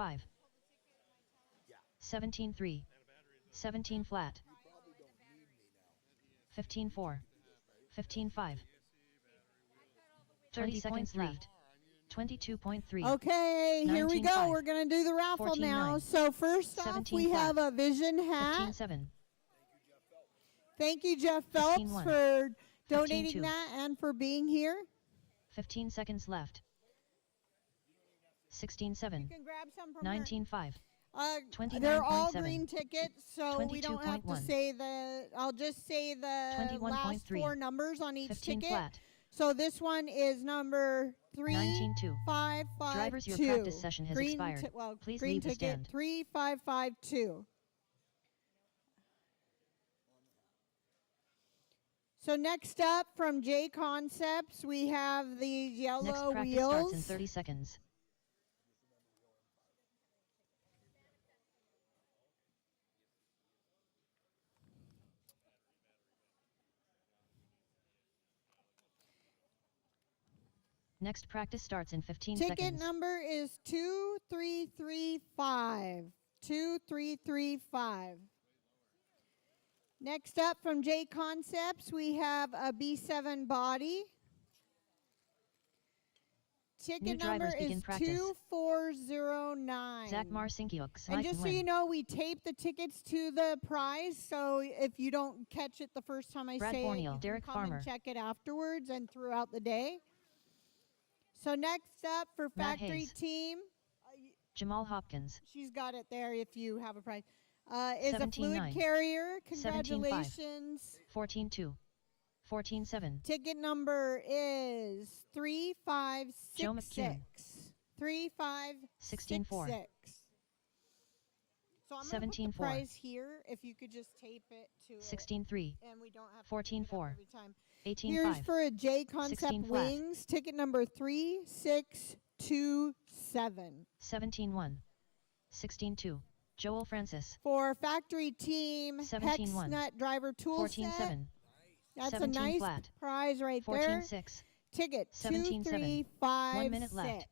17-3. 17 flat. 15-4. 15-5. 30 seconds left. 22.3. Okay, here we go. 19-5. We're going to do the raffle now. 14-9. So first off, we 17-5. have a vision hat. 15-7. Thank you, Jeff Phelps, 15-1. for donating 15-2. that and for being here. 15 seconds left. 16-7. You can grab some from her. 19-5. They're all 29.7. green tickets, so we don't have to 22.1. say the, I'll just say the last 21.3. 4 numbers on each 15 ticket. flat. So this one is number 19-2. 3552. Drivers, your practice session has green expired. Please green leave the ticket stand. 3552. So next up from J Concepts, we have these yellow Next practice wheels. starts in 30 seconds. Next practice starts in 15 Ticket seconds. number is 2335. 2335. Next up from J Concepts, we have a B7 body. New Ticket number drivers is begin practice. 2409. Zach Marcinkiuk, And just so you know, we tape the tickets to the prize, so if you don't catch it the first time I Brad say Borneo, it, you Derek can come Farmer. and check it afterwards and throughout the day. So next up for Matt factory Hayes. team, Jamal Hopkins. she's got it there if you have a prize, is a 17-9. fluid carrier. 17-5. Congratulations. 14-2. 14-7. Ticket number is 3566. Joe McCune. 3566. 16-4. So I'm going to put the 17-4. prize here if you could just tape it to 16-3. it. And we don't have to pick it up 14-4. every time. 18-5. Here's for a J Concept 16 flat. Wings. Ticket number 3627. 17-1. 16-2. Joel Francis. For factory team 17-1. Hexnut driver tool 14-7. set. That's a 17 nice flat. prize right there. 14-6. Ticket 17-7. 2356. 1 minute left.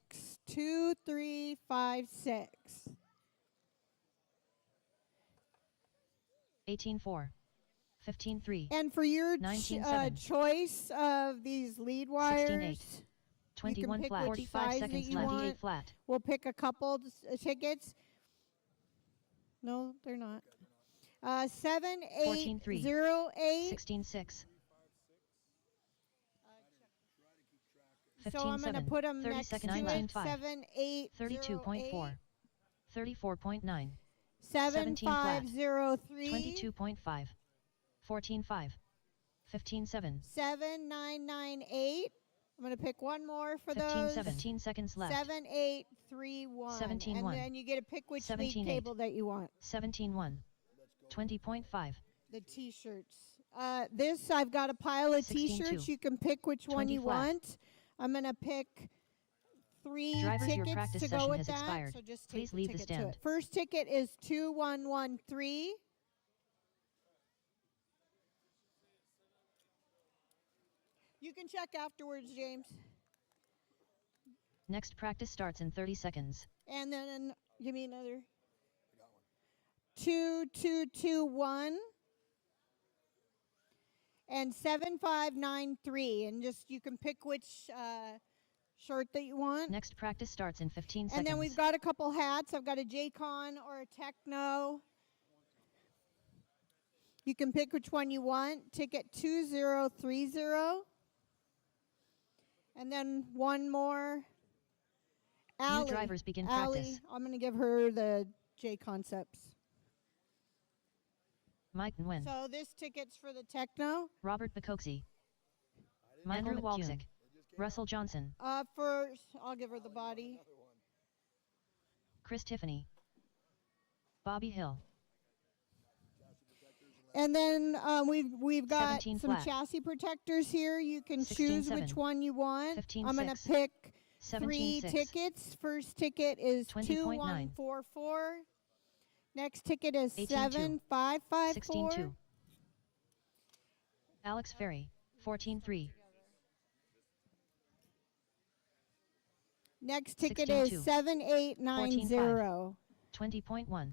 2356. 18-4. 15-3. And for your 19-7. choice of these lead wires, 16-8. you can 21 pick flat. which 45 size seconds that you left. want. 8 flat. We'll pick a couple tickets. No, they're not. 14-3. 7808. 16-6. So I'm going to 15-7. put them 30 next to seconds. it. 19-5. 7808. 32.4. 34.9. 7503. 22.5. 14-5. 15-7. 7998. I'm going to pick one more for 15 those. 17 seconds left. 7831. 17 And 1. then you get to pick which 17 league 8. table that you want. 17 1. 20.5. The t-shirts. This, I've got a pile of 16 t-shirts. 2. You can pick which one 20 you flat. want. I'm going to pick 3 Drivers, your tickets practice to session go with has that. expired. So just Please take leave the the ticket to stand. it. First ticket is 2113. You can check afterwards, James. Next practice starts in 30 seconds. And then give me another. 2221 and 7593, and just you can pick which shirt that you want. Next practice starts in 15 seconds. And then we've got a couple hats. I've got a J-Con or a Techno. You can pick which one you want. Ticket 2030. And then one more. New Allie. drivers begin Allie, practice. I'm going to give her the J-Concepts. Mike Nguyen. So this ticket's for the Techno. Robert Bacoxi. Andrew Walczyk. Russell Johnson. First, I'll give her the body. Chris Tiffany. Bobby Hill. And then we've got 17 some flat. chassis protectors here. You can 16 choose 7. which one you want. 15 I'm going to 6. pick 17 3 6. tickets. First ticket is 20.9. 2144. Next ticket is 18-2. 7554. 16 2. Alex Ferry. 14 3. Next ticket 16-2. is 7890. 20.1.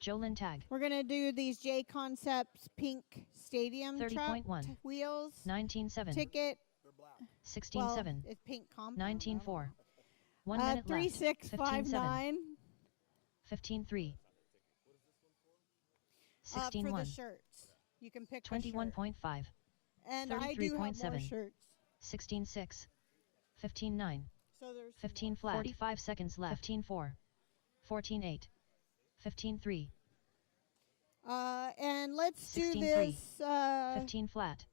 Jolyn Tag. We're going to do these J Concepts pink stadium truck 30.1. wheels. 19 7. Ticket 16 well, 7. it's pink compound. 19 4. 1 minute left. 3659. 15 3. 16 for 1. the shirts. You can pick a shirt. 21.5. And I do have more 33.7. shirts. 16 6. 15 9. So there's 15 flat. 45 seconds left. 15 4. 14 8. 15 3. and let's do 16 this 15 flat.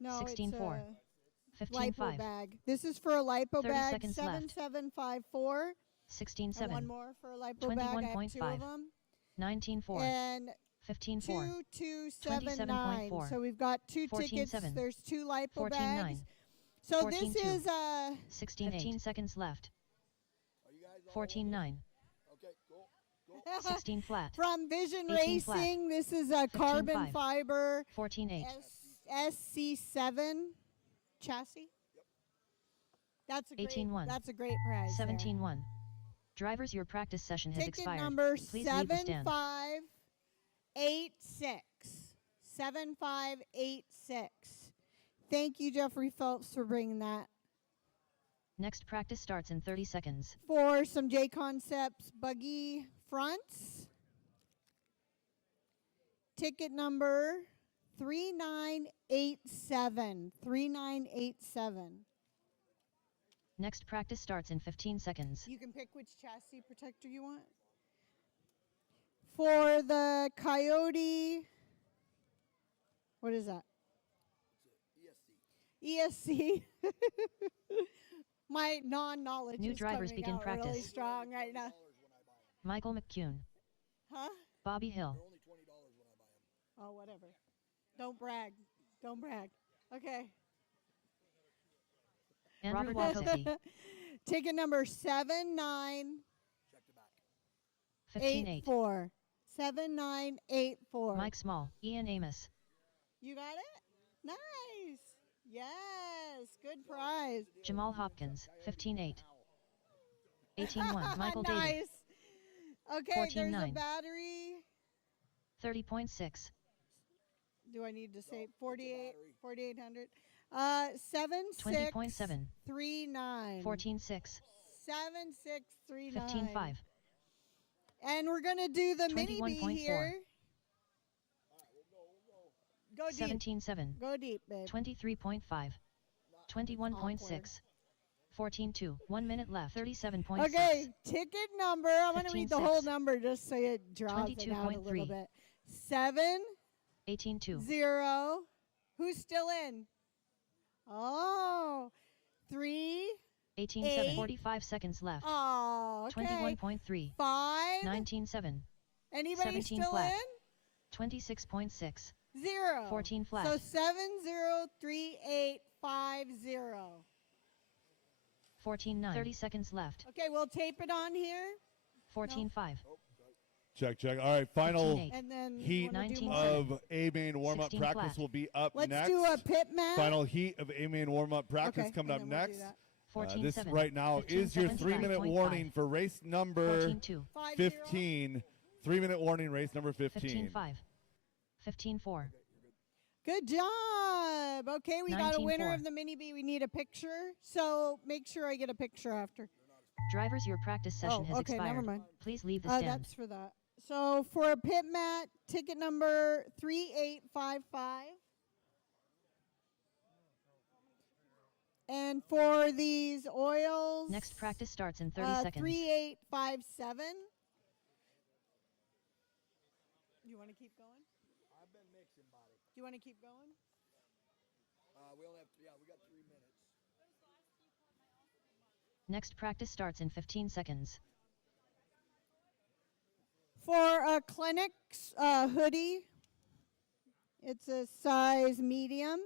no 16 it's 4. a 15 lipo 5. bag. This is for a lipo 30 bag. seconds left. 7754. 16 And 7. one more for a lipo bag. I have 2 21.5. of them. 19 4. And 15 4. 2279. 27.4. So we've got 2 14 tickets. 7. There's 2 lipo 14 bags. 9. So 14 this 2. is 16 15 seconds left. 14 9. 16 flat. from Vision 18 flat. Racing. This is a carbon 5. fiber 14 8. SC7 chassis. That's a 18 great, 1. that's a great prize. 17 1. Drivers, your practice session has Ticket expired. number Please leave the stand. 7586. 7586. Thank you, Jeffrey Phelps, for bringing that. Next practice starts in 30 seconds. For some J Concepts buggy fronts. Ticket number 3987. 3987. Next practice starts in 15 seconds. You can pick which chassis protector you want. For the Coyote, what is that? ESC. My non-knowledge New is drivers coming begin out really practice. strong right now. Michael McCune. Huh? Bobby Hill. Oh, whatever. Don't brag. Don't brag. Okay. Andrew Walczyk. Ticket number 7984. 15 8. 7984. Mike Small. Ian Amos. You got it? Nice. Yes. Good prize. Jamal Hopkins. 15 8. 18 1. Michael nice. David. Okay, 14 there's 9. a battery. 30.6. Do I need to say 4800? 20.7. 7639. 14 6. 7639. 15 5. And we're going to do the mini B 21.4. here. Go deep. 17.7. Go deep, babe. 23.5. 21.6. 14.2. 1 minute left. 37.6. Okay, ticket number. I'm going to read the 15.6. whole number just so it draws it out a 22.3. little bit. 7 18.2. 0. Who's still in? Oh, 3. 18.7. 8. 45 seconds left. Oh, okay. 21.3. 5. 19.7. Anybody 17 still flat. in? 26.6. 0. 14 flat. So 7 0 3 8 5 0. 14.9. 30 seconds left. Okay, we'll tape it on here. 14.5. Check, check. All right, final 15.8. And then heat wanna do 19 more? of A main warm-up 16 practice flat. will be up Let's next. do a pit match. Final heat of A main warm-up practice Okay, coming and up then we'll do next. that. 14.7. This right now 15, is your 7, 3-minute 5.5. warning for race number 14.2. 5 15. 3-minute warning, race number 15. 15.5. 15.4. Good job. Okay, we got a winner 19.4. of the mini B. We need a picture, so make sure I get a picture after. Drivers, your practice session has okay, expired. never mind. Please leave the stand. That's for that. So for a pit mat, ticket number 3855. And for these oils, Next practice starts in 30 seconds. 3857. You want to keep going? I've been mixing, buddy. Do you want to keep going? We only have, we got 3 minutes. Next practice starts in 15 seconds. For a Clinics hoodie, it's a size medium.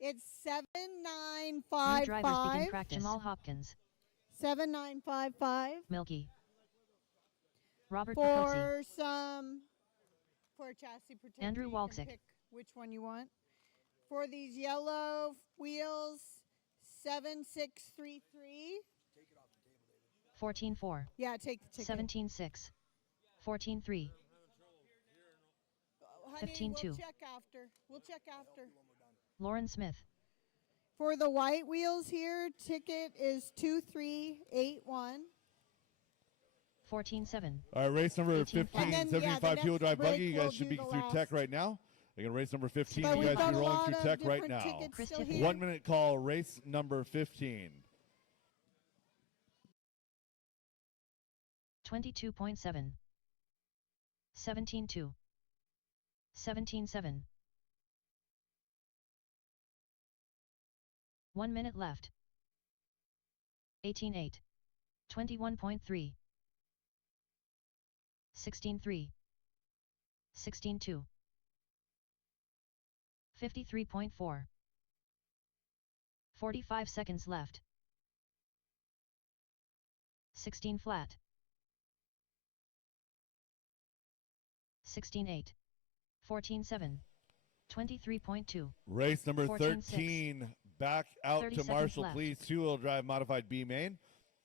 It's New drivers begin 7955. practice. Jamal Hopkins, 7955. Milky, Robert Picozzi, For chassis protection, Andrew you Walczyk. can pick which one you want. For these yellow wheels, 7633. 14.4. Yeah, take the ticket. 17.6. 14.3. Honey, 15-2. we'll check after. We'll check after. Lauren Smith, For the white wheels here, ticket is 2381. 14.7. All right, race number 18 15, And then, 75 the fuel next drive break buggy. You we'll guys should do be the through tech last. right now. Again, race number 15, But you we've guys got should be a rolling lot through of tech right different now. tickets Chris still Tiffany. here. 1 minute call, race number 15. 22.7. 17.2. 17.7. 1 minute left. 18.8. 21.3. 16.3. 16.2. 53.4. 45 seconds left. 16 flat. 16.8. 14.7. 23.2. Race number 14-6. 13, back out 30 to seconds Marshall, left. please. 2-wheel drive modified B main.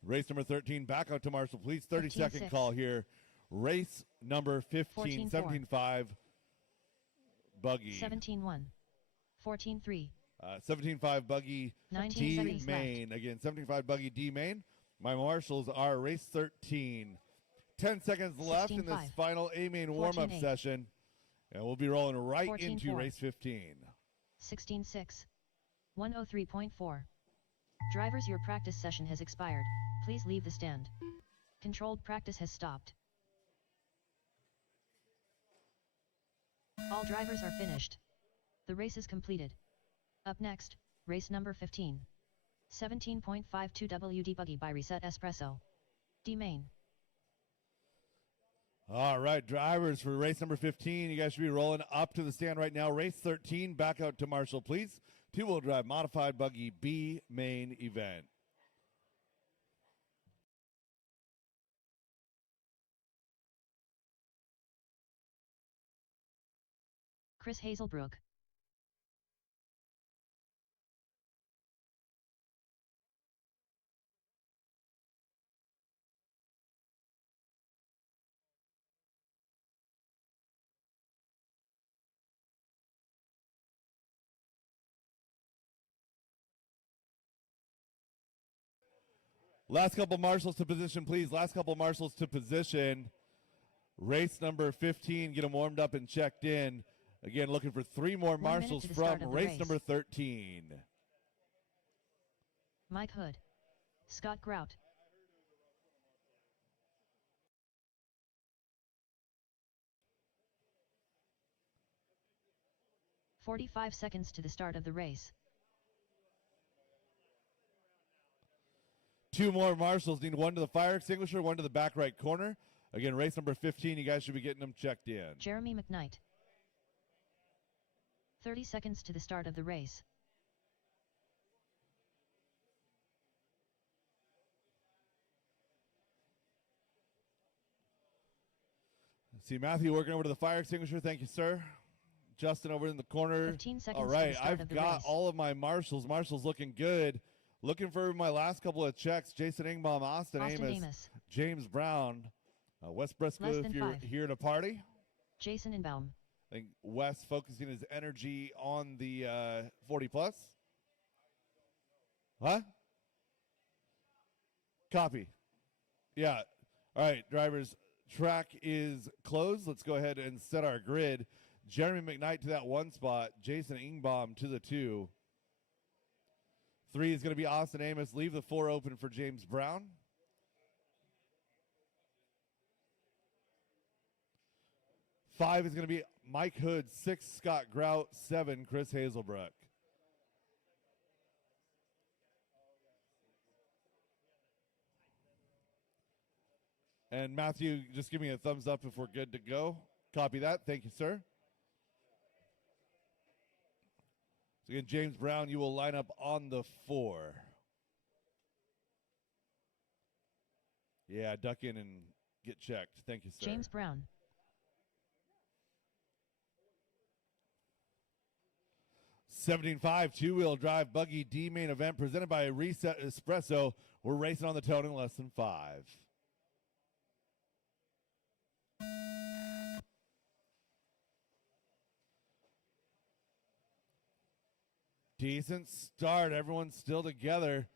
Race number 13, back out to Marshall, please. 30-second 15-6. call here. Race number 15, 14-4. 17.5 Buggy. 17.1. 14.3. 17.5 Buggy 19 D seconds main. Again, 17.5 Buggy D main. My marshals are race 13. 10 seconds left in this 16-5. final A main warm-up 14-8. session. And we'll be rolling right 14-4. into race 15. 16.6. 103.4. Drivers, your practice session has expired. Please leave the stand. Controlled practice has stopped. All drivers are finished. The race is completed. Up next, race number 15. 17.52 WD Buggy by Reset Espresso. D main. All right, drivers, for race number 15, you guys should be rolling up to the stand right now. Race 13, back out to Marshall, please. 2-wheel drive modified Buggy B main event. Chris Hazelbrook. Last couple marshals to position, please. Last couple marshals to position. Race number 15, get them warmed up and checked in. Again, looking for 3 more 1 minute marshals to the from start of the race race. number 13. Mike Hood. Scott Grout. "45 seconds to the start of the race. 2 more marshals. Need 1 to the fire extinguisher, 1 to the back right corner. Again, race number 15, you guys should be getting them checked in. Jeremy McKnight. 30 seconds to the start of the race. See Matthew working over to the fire extinguisher. Thank you, sir. Justin over in the corner. 15 seconds All to right, the start I've of the got race. all of my marshals. Marshals looking good. Looking for my last couple of checks. Jason Ingbaum, Austin Amos, James Brown, Wes Briscoe, Less if than you're 5. here to party. Jason Inbaum. I think Wes focusing his energy on the 40 plus. Huh? Copy. Yeah. All right, drivers. Track is closed. Let's go ahead and set our grid. Jeremy McKnight to that 1 spot. Jason Ingbaum to the 2. 3 is going to be Austin Amos. Leave the 4 open for James Brown. 5 is going to be Mike Hood. 6, Scott Grout. 7, Chris Hazelbrook. And Matthew, just give me a thumbs up if we're good to go. Copy that. Thank you, sir. So again, James Brown, you will line up on the 4. Yeah, duck in and get checked. Thank you, sir. James Brown. $17.5 two-wheel drive Buggy D main event presented by Reset Espresso. We're racing on the tone in less than 5. Decent start. Everyone's still together.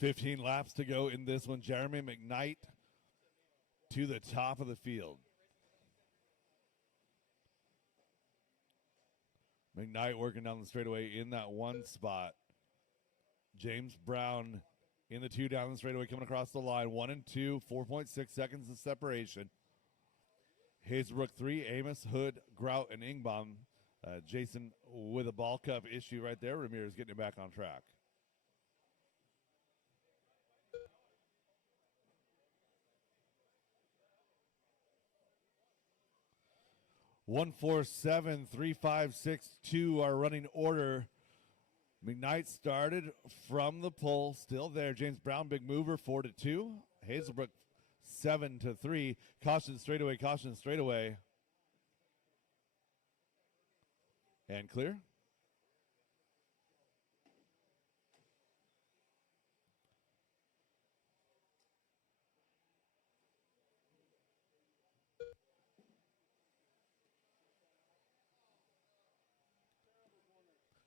$15 laps to go in this one. Jeremy McKnight to the top of the field. McKnight working down the straightaway in that 1 spot. James Brown in the 2 down the straightaway coming across the line. 1 and 2, 4.6 seconds of separation. Hazelbrook 3, Amos, Hood, Grout, and Ingbaum. Jason with a ball cup issue right there. Ramirez getting it back on track. One, 4, 7, 3, 5, 6, 2, our running order. McKnight started from the pole, still there. James Brown, big mover, 4 to 2. Hazelbrook 7 to 3. Caution straightaway, caution straightaway. And clear.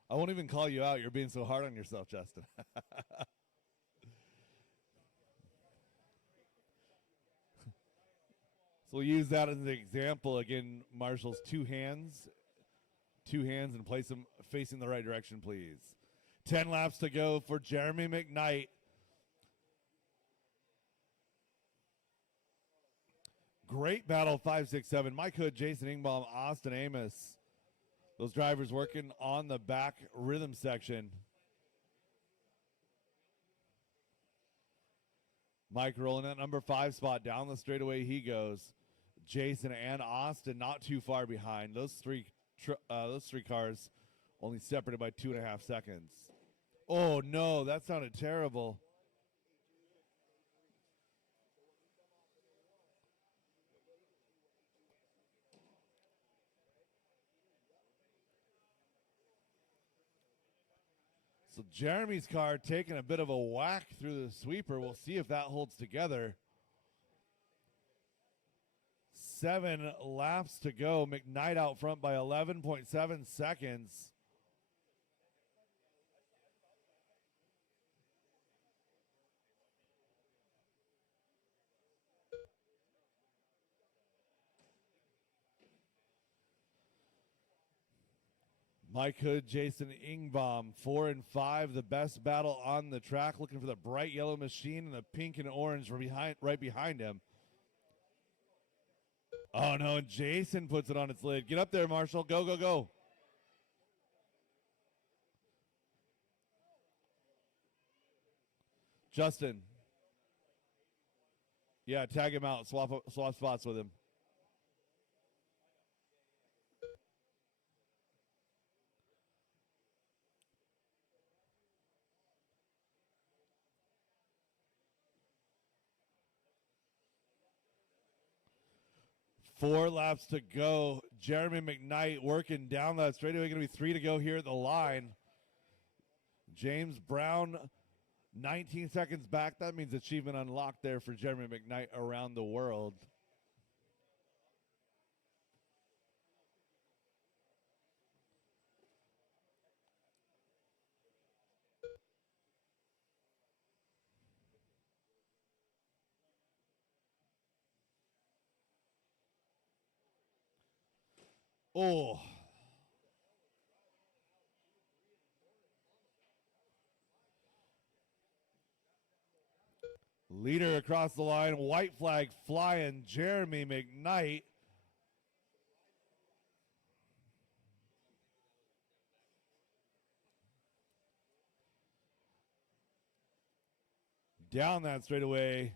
I won't even call you out. You're being so hard on yourself, Justin. So we'll use that as an example. Again, marshals, two hands and place them facing the right direction, please. 10 laps to go for Jeremy McKnight. Great battle, 5, 6, 7. Mike Hood, Jason Ingbaum, Austin Amos. Those drivers working on the back rhythm section. Mike rolling that number 5 spot down the straightaway he goes. Jason and Austin not too far behind. Those three cars only separated by 2.5 seconds. Oh, no, that sounded terrible. So Jeremy's car taking a bit of a whack through the sweeper. We'll see if that holds together. 7 laps to go. McKnight out front by 11.7 seconds. Mike Hood, Jason Ingbaum, 4 and 5, the best battle on the track, looking for the bright yellow machine and the pink and orange right behind him. Oh, no, and Jason puts it on its lid. Get up there, Marshall. Go, go, go. Justin. Yeah, tag him out. Swap spots with him. Four laps to go. Jeremy McKnight working down that straightaway. Going to be 3 to go here at the line. James Brown, 19 seconds back. That means achievement unlocked there for Jeremy McKnight around the world. Oh. Leader across the line, white flag flying, Jeremy McKnight. Down that straightaway,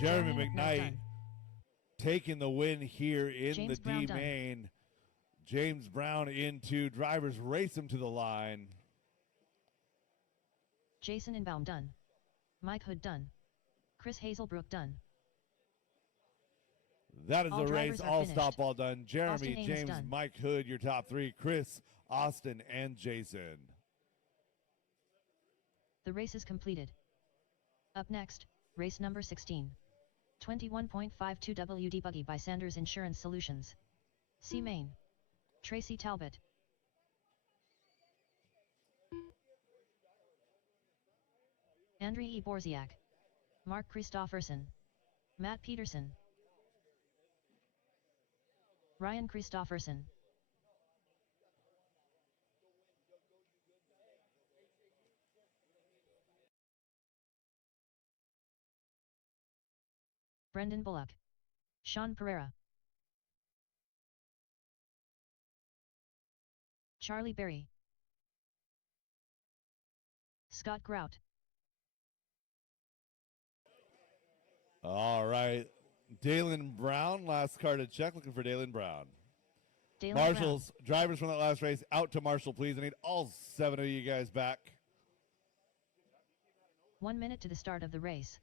Jeremy McKnight taking the win here in James the Brown D done. main. James Brown into drivers race him to the line. Jason Inbaum done. Mike Hood done. Chris Hazelbrook done. That is All the race. drivers are All finished. stop, all done. Jeremy, Austin Ames James, done. Mike Hood, your top 3. Chris, Austin, and Jason. The race is completed. Up next, race number 16. 21.52 WD Buggy by Sanders Insurance Solutions. C Main. Tracy Talbot. Andriy E. Borziak. Mark Christofferson. Matt Peterson. Ryan Christofferson. Brendan Bullock. Sean Pereira. Charlie Berry. Scott Grout. All right. Dalen Brown, last car to check. Looking for Dalen Brown. Dalen Marshall's drivers from that last race out to Marshall, please. I need all 7 of you guys back. Brown. 1 minute to the start of the race.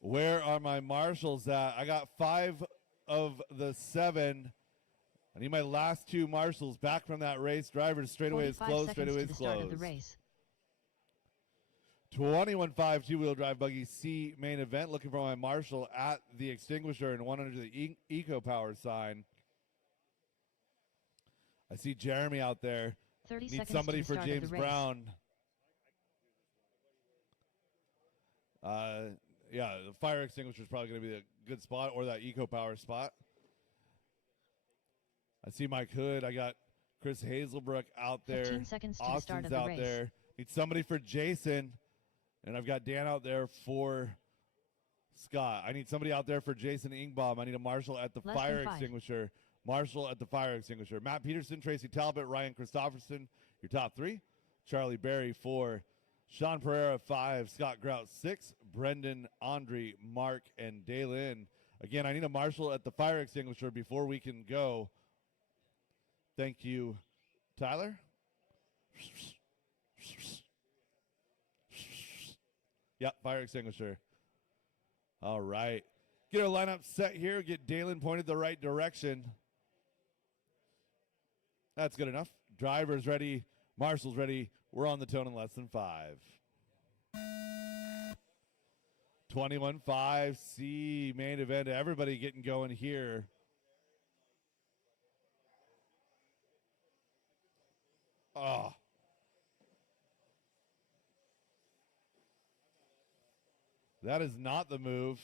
Where are my marshals at? I got 5 of the 7. I need my last 2 marshals back from that race. Drivers, straightaway is 45 closed. seconds Straightaway to is the start of the closed. race. 21.5 two-wheel drive Buggy C main event. Looking for my marshal at the extinguisher and one under the Eco Power sign. I see Jeremy out there. 30 Need seconds somebody to the for start James of the race. Brown. Yeah, the fire extinguisher is probably going to be a good spot, or that Eco Power spot. I see Mike Hood. I got Chris Hazelbrook out there. 15 seconds to the start Austin's of the out race. there. Need somebody for Jason. And I've got Dan out there for Scott. I need somebody out there for Jason Ingbaum. I need a marshal at the Less fire than 5. extinguisher. Marshal at the fire extinguisher. Matt Peterson, Tracy Talbot, Ryan Christofferson, your top 3. Charlie Berry, 4. Sean Pereira, 5. Scott Grout, 6. Brendan, Andre, Mark, and Dalen. Again, I need a marshal at the fire extinguisher before we can go. Thank you, Tyler. Yep, fire extinguisher. All right. Get our lineup set here. Get Dalen pointed the right direction. That's good enough. Driver's ready. Marshall's ready. We're on the tone in less than 5. 21.5 C main event. Everybody getting going here. Oh. That is not the move.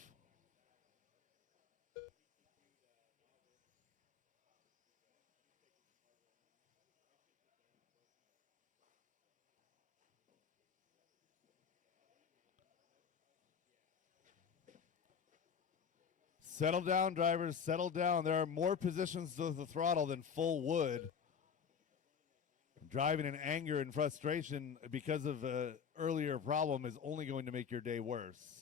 Settle down, drivers. Settle down. There are more positions to the throttle than full wood. Driving in anger and frustration because of an earlier problem is only going to make your day worse.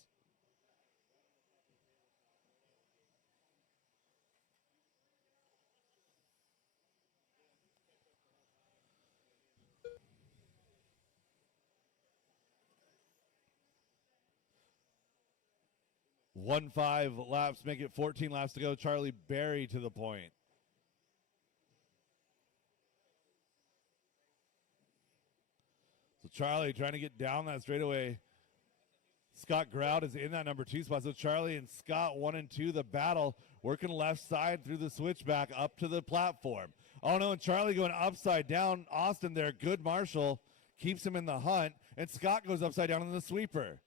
One 5 laps, make it 14 laps to go. Charlie Berry to the point. So Charlie trying to get down that straightaway. Scott Grout is in that number 2 spot. So Charlie and Scott 1 and 2, the battle, working left side through the switchback up to the platform. Oh no, and Charlie going upside down. Austin there, good Marshall, keeps him in the hunt, and Scott goes upside down in the sweeper.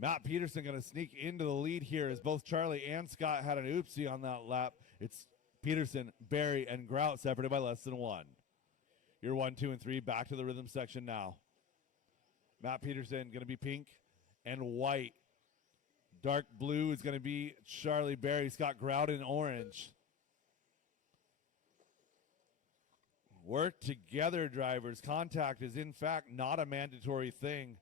Matt Peterson going to sneak into the lead here as both Charlie and Scott had an oopsie on that lap. It's Peterson, Berry, and Grout separated by less than 1. You're 1, 2, and 3 back to the rhythm section now. Matt Peterson going to be pink and white. Dark blue is going to be Charlie Berry. Scott Grout in orange. Work together, drivers. Contact is, in fact, not a mandatory thing.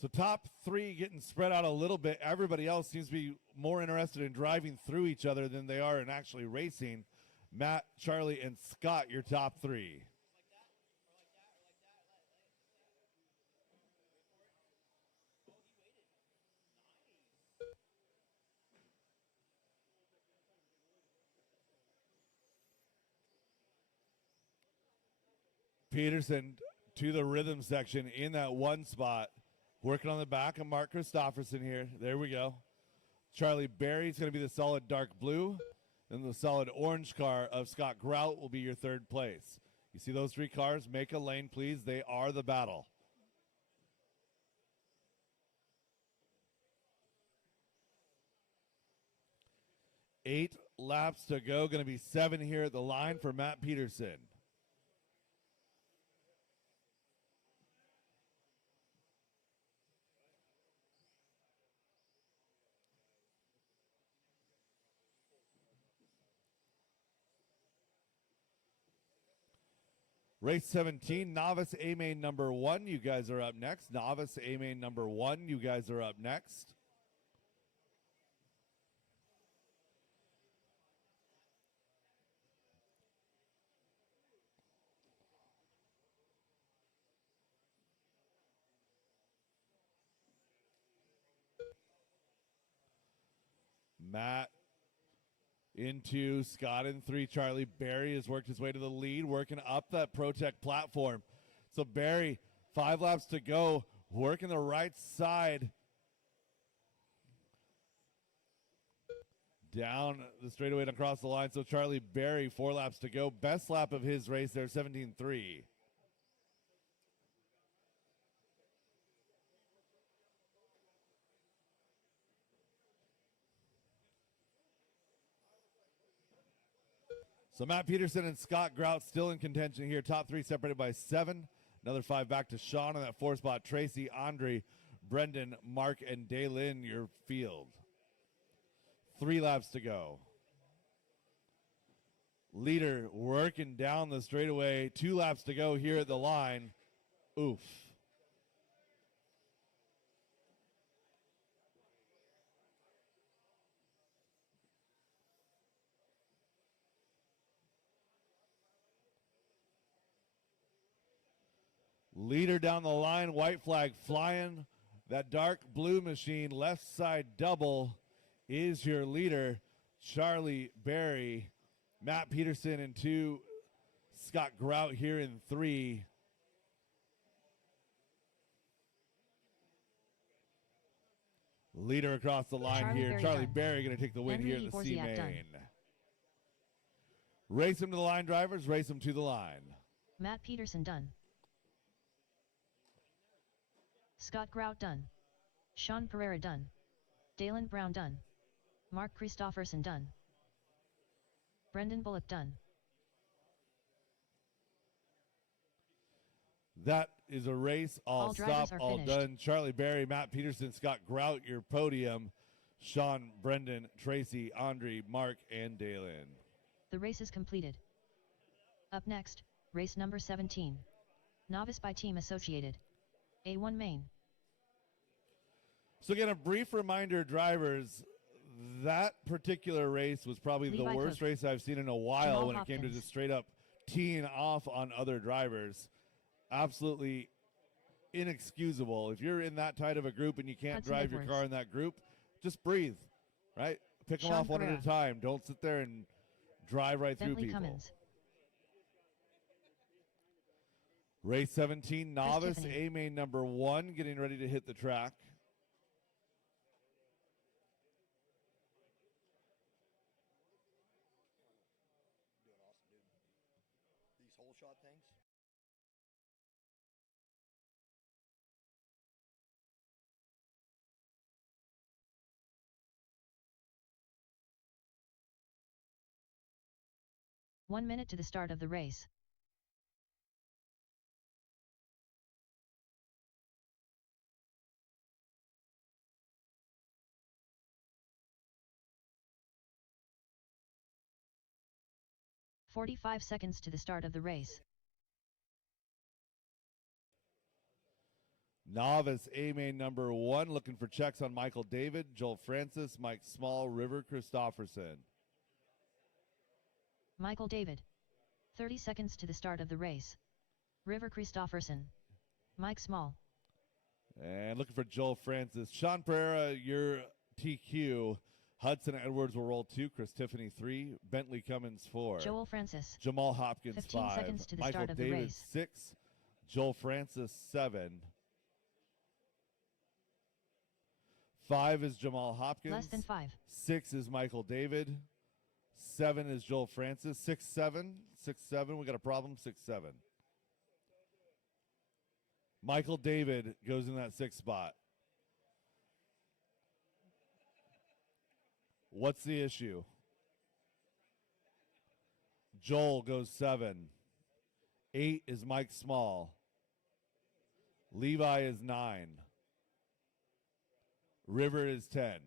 So top 3 getting spread out a little bit. Everybody else seems to be more interested in driving through each other than they are in actually racing. Matt, Charlie, and Scott, your top 3. Peterson to the rhythm section in that 1 spot. Working on the back of Mark Christofferson here. There we go. Charlie Berry's going to be the solid dark blue. Then the solid orange car of Scott Grout will be your 3rd place. You see those 3 cars? Make a lane, please. They are the battle. Eight laps to go. Going to be 7 here at the line for Matt Peterson. Race 17, Novice A main number 1. You guys are up next. Novice A main number 1. You guys are up next. Matt into Scott in 3. Charlie Berry has worked his way to the lead, working up that Protect platform. So Berry, 5 laps to go, working the right side. Down the straightaway and across the line. So Charlie Berry, 4 laps to go. Best lap of his race there, 17.3. So Matt Peterson and Scott Grout still in contention here. Top 3 separated by 7. Another 5 back to Sean in that 4 spot. Tracy, Andre, Brendan, Mark, and Daylin, your field. 3 laps to go. Leader working down the straightaway. 2 laps to go here at the line. Oof. Leader down the line, white flag flying. That dark blue machine, left side double, is your leader. Charlie Berry, Matt Peterson in 2, Scott Grout here in 3. Leader across the line Charlie here. Berry Charlie done. Berry going to take the win Henry here at the C Borziak done. main. Race him to the line, drivers. Race him to the line. Matt Peterson done. Scott Grout done. Sean Pereira done. Dalen Brown done. Mark Christofferson done. Brendan Bullock done. That is a race. All drivers stop, are all finished. done. Charlie Berry, Matt Peterson, Scott Grout, your podium. Sean, Brendan, Tracy, Andre, Mark, and Dalen. The race is completed. Up next, race number 17. Novice by Team Associated. A1 main. So again, a brief reminder, drivers, that particular race was probably the Levi worst Cook. race I've seen in a while Jamal when it came to Hopkins. just straight up teeing off on other drivers. Absolutely inexcusable. If you're in that tight of a group and you can't Hudson drive your Edwards. car in that group, just breathe, right? Pick them Sean off one at Pereira. a time. Don't sit there and drive right through Bentley people. Cummins. Race 17, Novice Tiffany. A main number 1, getting ready to hit the track. Doing awesome, dude. These hole shot things. One minute to the start of the race. "45 seconds to the start of the race. Novice A main number 1, looking for checks on Michael David, Joel Francis, Mike Small, River Christofferson. Michael David. 30 seconds to the start of the race. River Christofferson. Mike Small. And looking for Joel Francis. Sean Pereira, your TQ. Hudson Edwards will roll 2. Chris Tiffany 3. Bentley Cummins 4. Joel Francis. Jamal Hopkins 15 5. seconds to the Michael start of the David race. 6. Joel Francis 7. 5 is Jamal Hopkins. Less than 5. 6 is Michael David. 7 is Joel Francis. 6-7. 6-7. We got a problem. 6-7. Michael David goes in that 6th spot. What's the issue? Joel goes 7. 8 is Mike Small. Levi is 9. River is 10.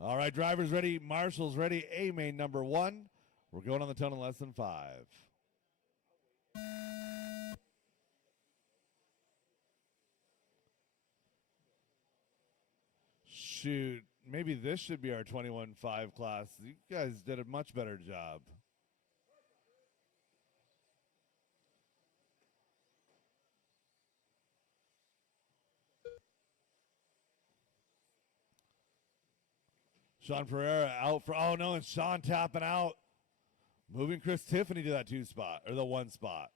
All right, drivers ready, marshals ready. A main number 1. We're going on the ton in less than 5. Shoot, maybe this should be our 21-5 class. You guys did a much better job. Sean Pereira out for, oh no, and Sean tapping out. Moving Chris Tiffany to that 2 spot, or the 1 spot.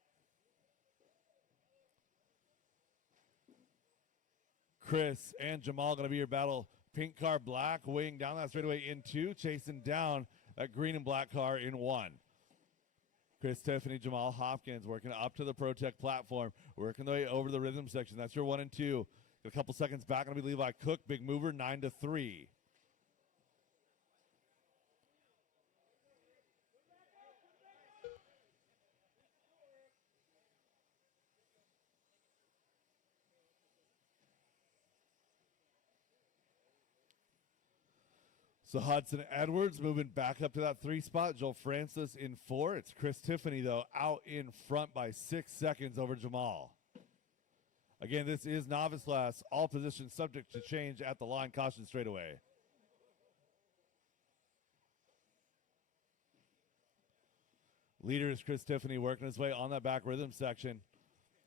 Chris and Jamal going to be your battle. Pink car black, weighing down that straightaway in 2, chasing down that green and black car in 1. Chris Tiffany, Jamal Hopkins working up to the ProTech platform, working their way over the rhythm section. That's your 1 and 2. Got a couple seconds back, going to be Levi Cook, big mover, 9-3. So Hudson Edwards moving back up to that 3 spot. Joel Francis in 4. It's Chris Tiffany, though, out in front by 6 seconds over Jamal. Again, this is novice class. All positions subject to change at the line. Caution straightaway. Leader is Chris Tiffany working his way on that back rhythm section.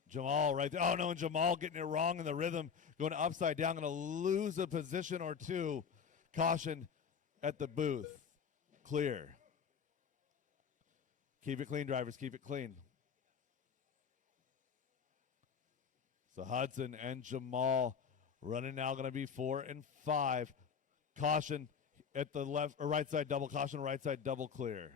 Jamal right there. Oh, no, and Jamal getting it wrong in the rhythm. Going upside down. Going to lose a position or two. Caution at the booth. Clear. Keep it clean, drivers. Keep it clean. So Hudson and Jamal running now, going to be 4 and 5. Caution at the left or right side double. Caution right side double clear.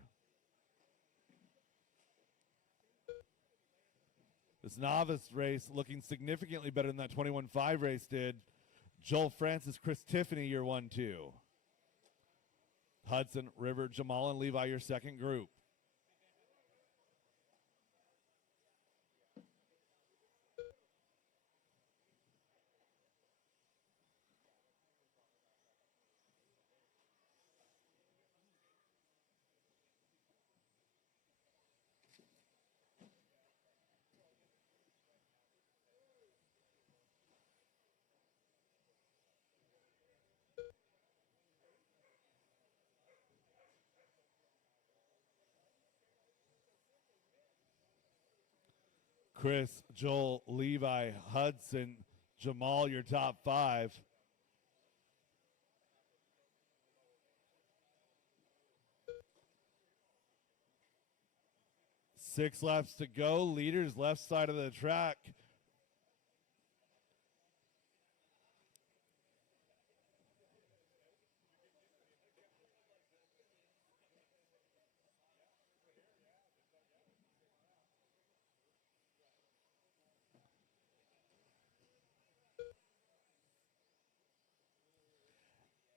This novice race looking significantly better than that 21-5 race did. Joel Francis, Chris Tiffany, your 1-2. Hudson, River, Jamal, and Levi, your second group. Chris, Joel, Levi, Hudson, Jamal, your top 5. Six laps to go. Leaders left side of the track.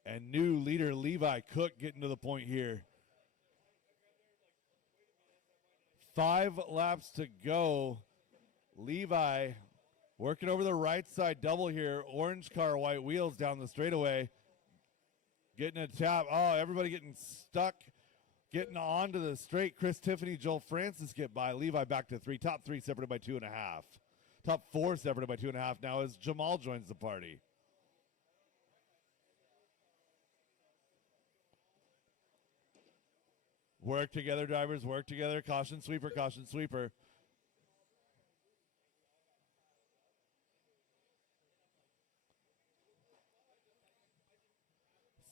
And new leader Levi Cook getting to the point here. 5 laps to go. Levi working over the right side double here. Orange car, white wheels down the straightaway. Getting a tap. Oh, everybody getting stuck. Getting onto the straight. Chris Tiffany, Joel Francis get by. Levi back to 3. Top 3 separated by 2.5. Top 4 separated by 2.5 now as Jamal joins the party. Work together, drivers. Work together. Caution sweeper, caution sweeper.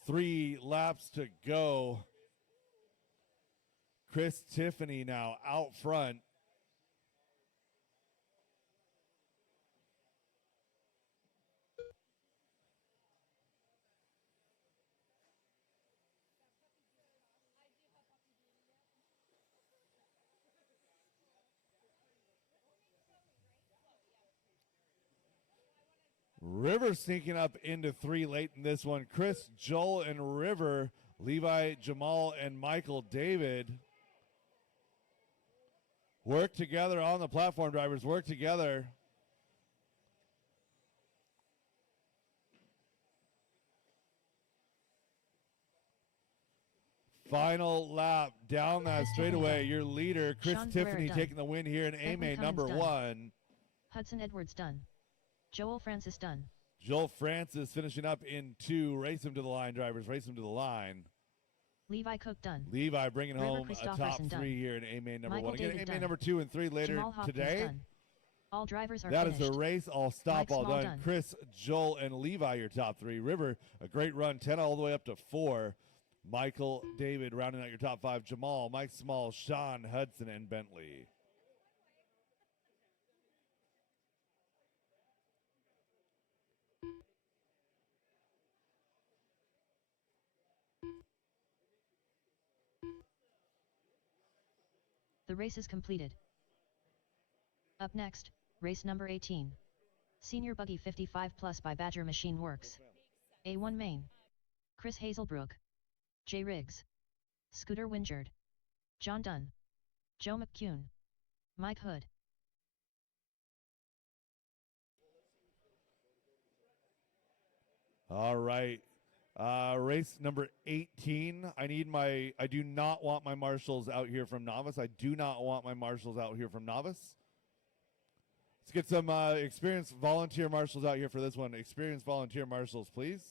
Three laps to go. Chris Tiffany now out front. River sneaking up into 3 late in this one. Chris, Joel, and River. Levi, Jamal, and Michael David. Work together on the platform, drivers. Work together. Final lap down that straightaway. Your leader, Chris Sean Tiffany, Ferrer taking the win here in A-Main number Cummins 1. Hudson Edwards done. Joel Francis done. Joel Francis finishing up in 2. Race him to the line, drivers. Race him to the line. Levi Cook done. Levi bringing River home a top Christopherson 3 done. here in A-Main number Michael 1. Again, David A-Main done. number 2 and 3 later Jamal Hopkins today. done. All drivers are That finished. is a race. All stop, Mike all Small done. done. Chris, Joel, and Levi, your top 3. River, a great run, 10 all the way up to 4. Michael, David, rounding out your top 5. Jamal, Mike Small, Sean, Hudson, and Bentley. The race is completed. Up next, race number 18. Senior Buggy 55 Plus by Badger Machine Works. A1 Main. Chris Hazelbrook. Jay Riggs. Scooter Wingerd. John Dunn. Joe McCune. Mike Hood. All right. Race number 18. I do not want my marshals out here from Novice. I do not want my marshals out here from Novice. Let's get some experienced volunteer marshals out here for this one. Experienced volunteer marshals, please.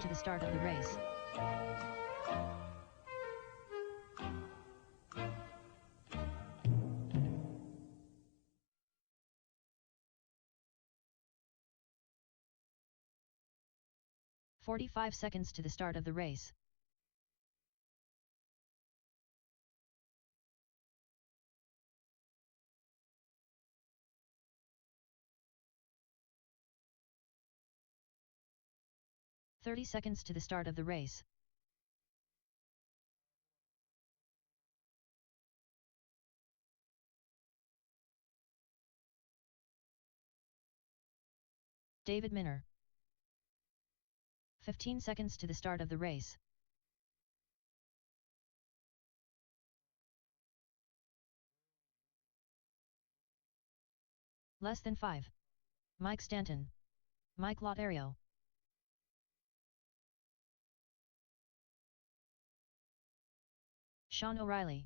To the start of the race. "45 seconds to the start of the race. "30 seconds to the start of the race. David Minner. 15 seconds to the start of the race. Less than 5. Mike Stanton. Mike Lotario. Sean O'Reilly.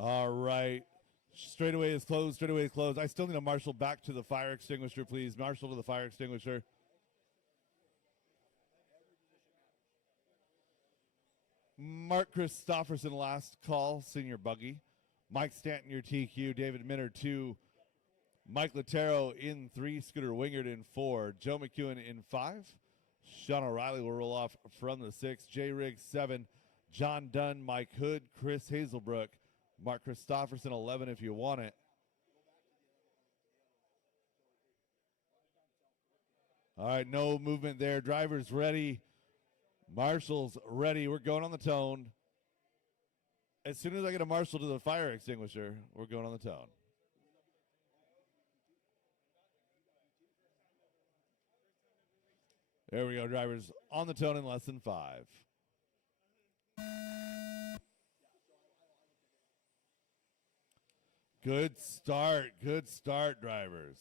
All right. Straightaway is closed. Straightaway is closed. I still need a marshal back to the fire extinguisher, please. Marshal to the fire extinguisher. Mark Christofferson, last call, senior buggy. Mike Stanton, your TQ. David Minner, 2. Mike Lotero in 3. Scooter Wingard in 4. Joe McEwen in 5. Sean O'Reilly will roll off from the 6. Jay Riggs, 7. John Dunn, Mike Hood, Chris Hazelbrook. Mark Christofferson, 11 if you want it. All right, no movement there. Drivers ready. Marshals ready. We're going on the tone. As soon as I get a marshal to the fire extinguisher, we're going on the tone. There we go, drivers on the tone in less than 5. Good start, drivers.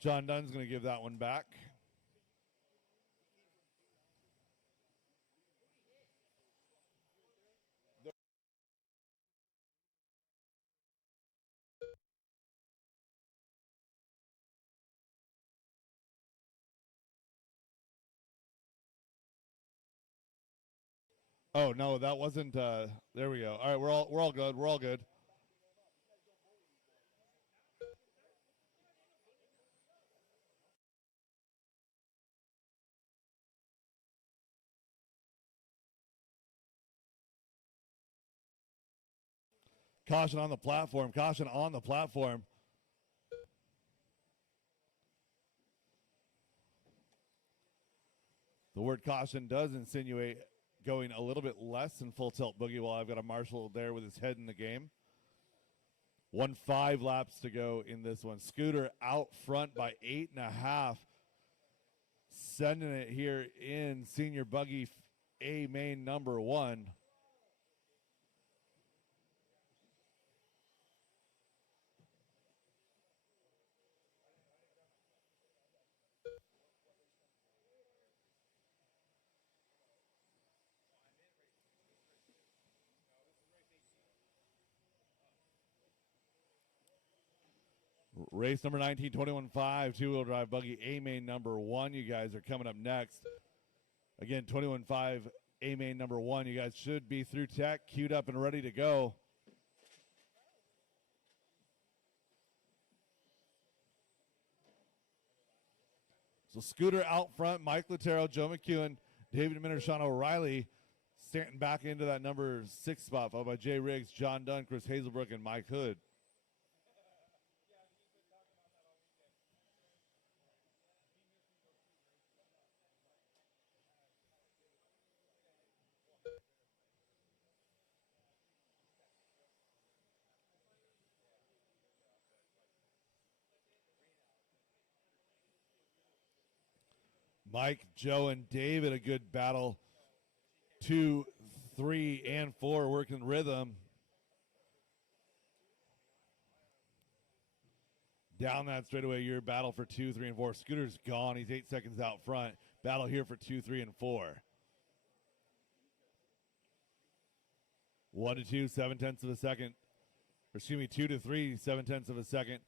John Dunn's going to give that one back. Oh no, that wasn't. There we go. All right, we're all good. We're all good. Caution on the platform. Caution on the platform. The word caution does insinuate going a little bit less than full tilt boogie while I've got a marshal there with his head in the game. 5 laps to go in this one. Scooter out front by 8.5. Sending it here in senior buggy A main number 1. Race number 19, 21.5, two-wheel drive Buggy A main number 1. You guys are coming up next. Again, 21.5 A main number 1. You guys should be through tech, queued up and ready to go. So Scooter out front, Mike Latero, Joe McEwen, David Minner, Sean O'Reilly starting back into that number 6 spot, followed by Jay Riggs, John Dunn, Chris Hazelbrook, and Mike Hood. Mike, Joe, and David, a good battle. 2, 3, and 4 working rhythm. Down that straightaway, your battle for 2, 3, and 4. Scooter's gone. He's 8 seconds out front. Battle here for 2, 3, and 4. 1 to 2, 7/10 of a second. Or excuse me, 2 to 3, 7/10 of a second.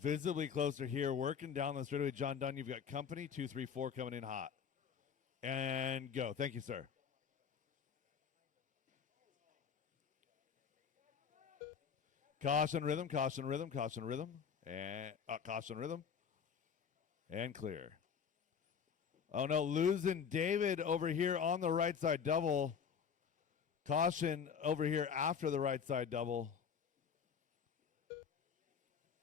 Visibly closer here, working down the straightaway. John Dunn, you've got company. 2, 3, 4 coming in hot. And go. Thank you, sir. Caution rhythm, caution rhythm, caution rhythm. And caution rhythm. And clear. Oh no, losing David over here on the right side double. Caution over here after the right side double.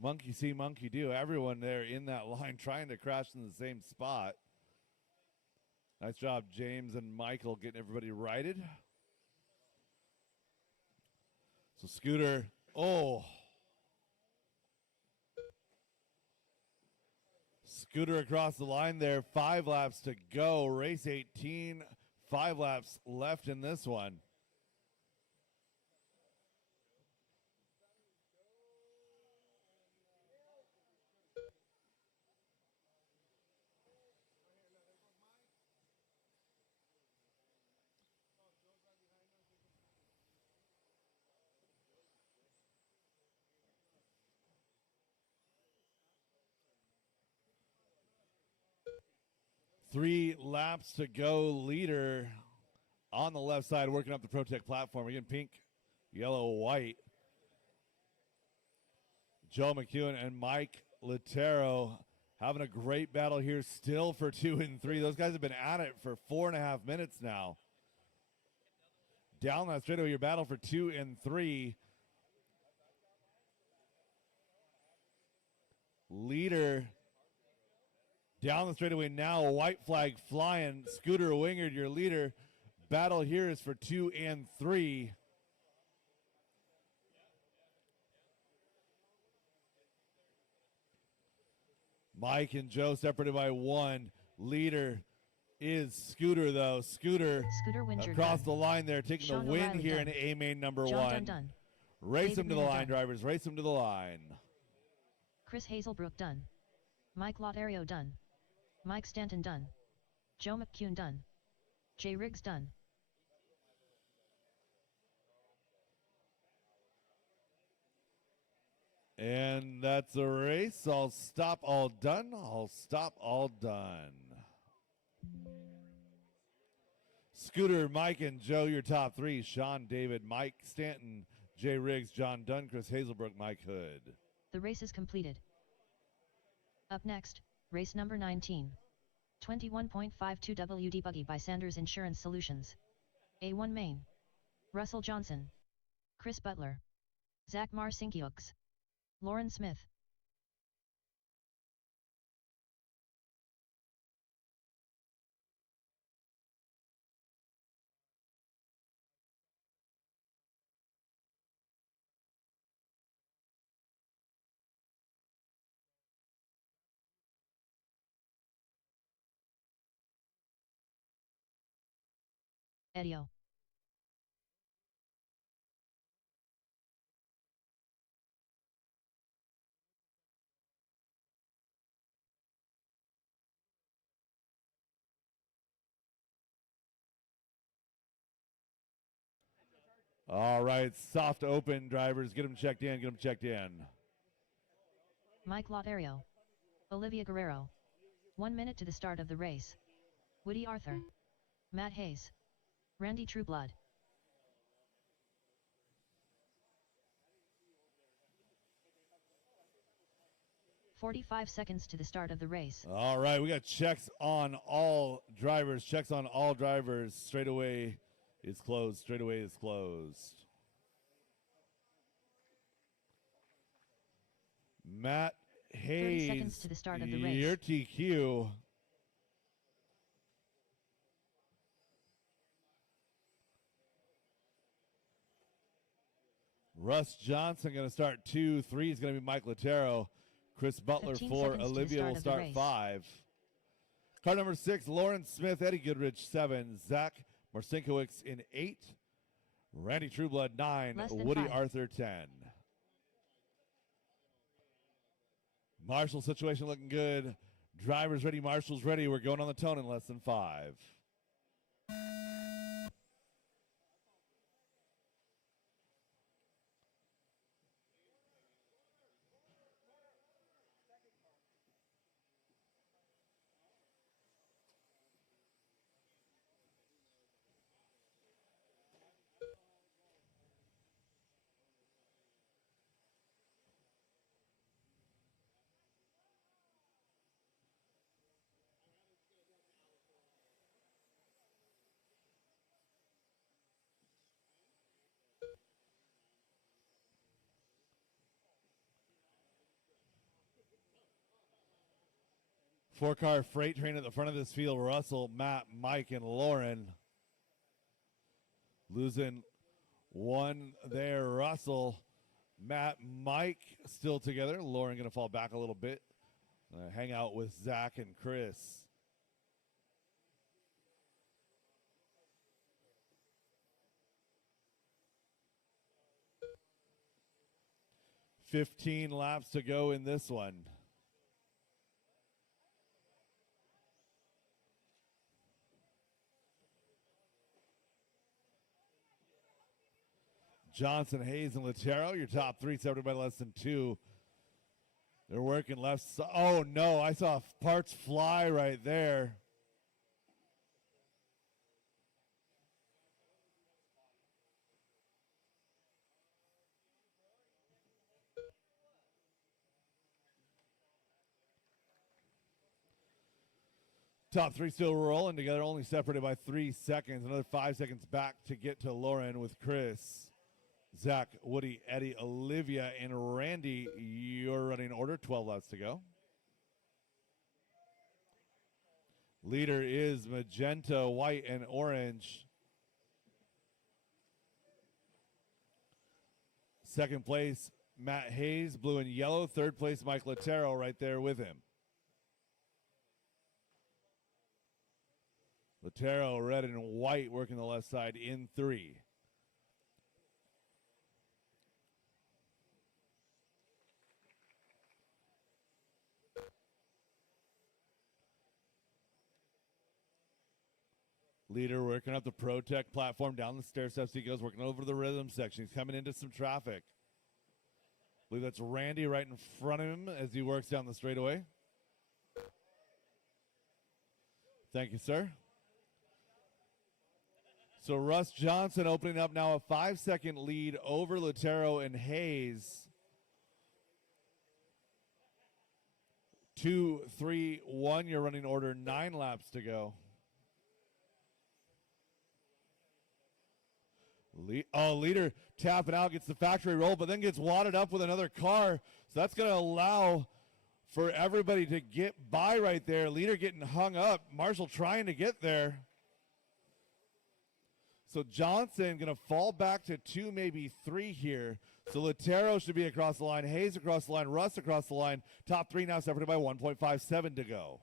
Monkey see, monkey do. Everyone there in that line trying to crash in the same spot. Nice job, James and Michael, getting everybody righted. So Scooter, Scooter across the line there. 5 laps to go. Race 18, 5 laps left in this one. Three laps to go. Leader on the left side working up the Protect platform. Again, pink, yellow, white. Joe McEwen and Mike Latero having a great battle here still for 2 and 3. Those guys have been at it for 4.5 minutes now. Down that straightaway, your battle for 2 and 3. Leader down the straightaway now, a white flag flying. Scooter Wingard, your leader. Battle here is for 2 and 3. Mike and Joe separated by 1. Leader is Scooter, though. Scooter across the line there, taking Sean the win O'Reilly here done. in A main number John 1. Dun. Race David them to the Miller line, done. drivers. Race them to the line. Chris Hazelbrook done. Mike Lautario done. Mike Stanton done. Joe McEwen done. Jay Riggs done. And that's a race. I'll stop all done. I'll stop all done. Scooter, Mike, and Joe, your top 3. Sean, David, Mike Stanton, Jay Riggs, John Dunn, Chris Hazelbrook, Mike Hood. The race is completed. Up next, race number 19. 21.52 WD Buggy by Sanders Insurance Solutions. A1 Main. Russell Johnson. Chris Butler. Zach Marcinkiux. Lauren Smith. Edio. All right, soft open, drivers. Get them checked in, get them checked in. Mike Lotario. Olivia Guerrero. 1 minute to the start of the race. Woody Arthur. Matt Hayes. Randy Trueblood. "45 seconds to the start of the race. All right, we got checks on all drivers. Checks on all drivers. Straightaway is closed. Straightaway is closed. Matt 30 seconds Hayes, to the start of the race. your TQ. Russ Johnson going to start 2. 3 is going to be Mike Lotero. Chris Butler 15 4. seconds to the Olivia start will of the start race. 5. Car number 6, Lauren Smith, Eddie Goodrich 7. Zach Marcinkiewicz in 8. Randy Trueblood 9. Less than Woody 5. Arthur 10. Marshall situation looking good. Drivers ready, marshals ready. We're going on the tone in less than 5. Four-car freight train at the front of this field. Russell, Matt, Mike, and Lauren. Losing one there. Russell, Matt, Mike still together. Lauren going to fall back a little bit. Hang out with Zach and Chris. "15 laps to go in this one. Johnson, Hayes, and Lotero, your top 3, separated by less than 2. They're working left side. Oh, no, I saw parts fly right there. Top 3 still rolling together, only separated by 3 seconds. Another 5 seconds back to get to Lauren with Chris. Zach, Woody, Eddie, Olivia, and Randy, your running order. 12 laps to go. Leader is magenta, white, and orange. Second place, Matt Hayes, blue and yellow. Third place, Mike Lotero, right there with him. Lotero, red and white, working the left side in 3. Leader working up the ProTech platform, down the stair steps he goes, working over the rhythm section. He's coming into some traffic. I believe that's Randy right in front of him as he works down the straightaway. Thank you, sir. So Russ Johnson opening up now a 5-second lead over Lotero and Hayes. 2, 3, 1, your running order, 9 laps to go. Leader tapping out, gets the factory roll, but then gets wadded up with another car. So that's going to allow for everybody to get by right there. Leader getting hung up. Marshall trying to get there. So Johnson going to fall back to 2, maybe 3 here. So Lotero should be across the line. Hayes across the line. Russ across the line. Top 3 now separated by 1.57 to go.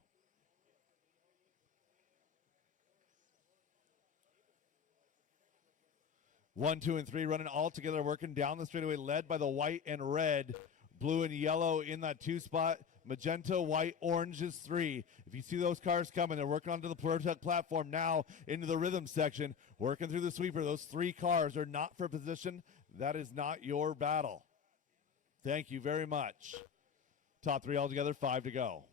One, 2, and 3 running all together, working down the straightaway, led by the white and red. Blue and yellow in that 2 spot. Magenta, white, orange is 3. If you see those cars coming, they're working onto the ProTech platform now into the rhythm section, working through the sweeper. Those 3 cars are not for position. That is not your battle. Thank you very much. Top 3 altogether, 5 to go.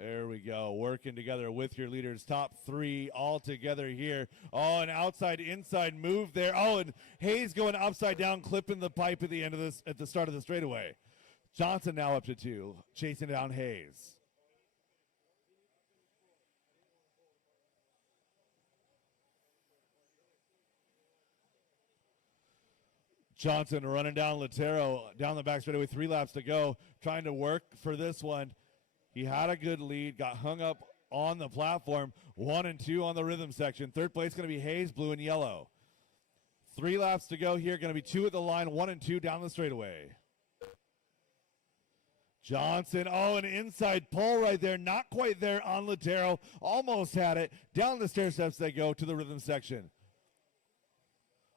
There we go, working together with your leaders. Top 3 all together here. Oh, an outside-inside move there. Oh, and Hayes going upside down, clipping the pipe at the end of this, at the start of the straightaway. Johnson now up to 2, chasing down Hayes. Johnson running down Latero down the back straightaway, 3 laps to go, trying to work for this one. He had a good lead, got hung up on the platform. 1 and 2 on the rhythm section. Third place going to be Hayes, blue and yellow. 3 laps to go here. Going to be 2 at the line, 1 and 2 down the straightaway. Johnson, oh, an inside pull right there. Not quite there on Latero. Almost had it. Down the stair steps they go to the rhythm section.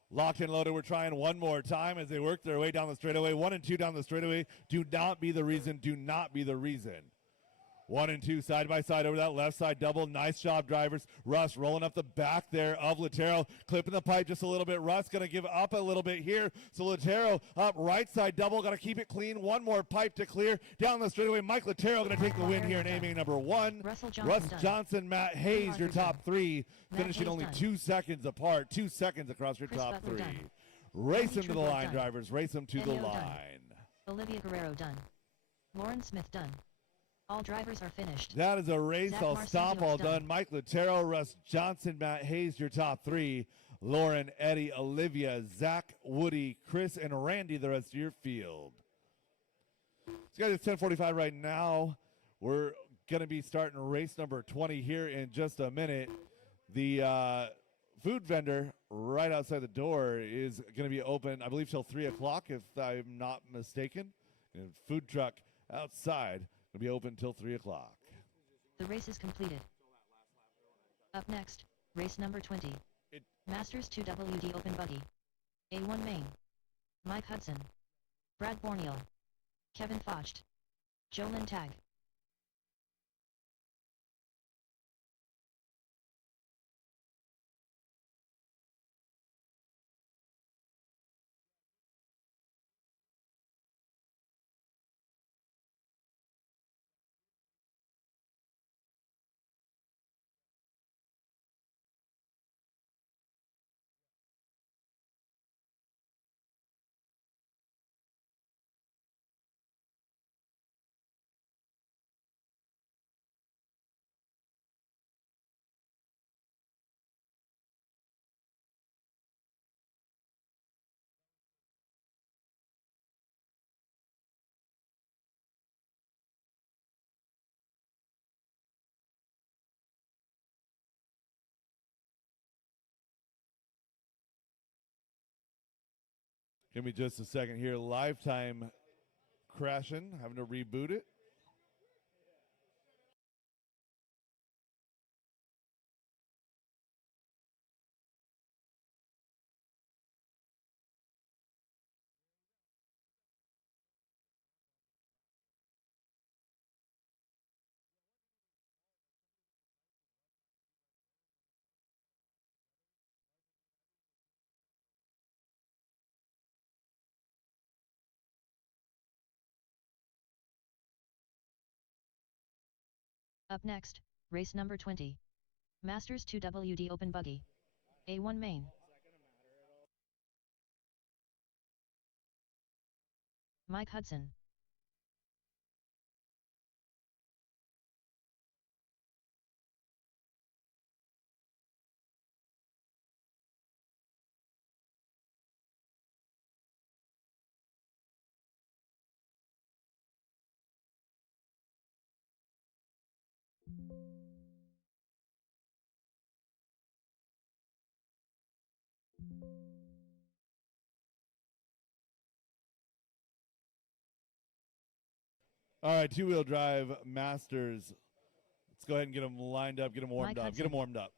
Locked and loaded. We're trying one more time as they work their way down the straightaway. 1 and 2 down the straightaway. Do not be the reason. Do not be the reason. 1 and 2 side by side over that left side double. Nice job, drivers. Russ rolling up the back there of Latero, clipping the pipe just a little bit. Russ going to give up a little bit here. So Latero up right side double. Got to keep it clean. One more pipe to clear down the straightaway. Mike Latero going to take the win here in aiming number 1. Russ Johnson, Matt Hayes, your top 3, finishing only 2 seconds apart. 2 seconds across your top 3. Race them to the line, drivers. Race them to the line. Olivia Guerrero done. Lauren Smith done. All drivers are finished. That is a race. Zach I'll Marcinio's stop all done. done. Mike Latero, Russ Johnson, Matt Hayes, your top 3. Lauren, Eddie, Olivia, Zach, Woody, Chris, and Randy, the rest of your field. So guys, it's 10:45 right now. We're going to be starting race number 20 here in just a minute. The food vendor right outside the door is going to be open, I believe, till 3 o'clock, if I'm not mistaken. And food truck outside will be open till 3 o'clock. The race is completed. Up next, race number 20. Masters 2 WD Open Buggy. A1 Main. Mike Hudson. Brad Borneal. Kevin Focht. Jolyn Tag. Give me just a second here. Lifetime crashing, having to reboot it. Up next, race number 20. Masters 2 WD Open Buggy. A1 Main. Mike Hudson. All right, two-wheel drive Masters. Let's go ahead and get them lined up, get them warmed Mike up. Get them warmed up.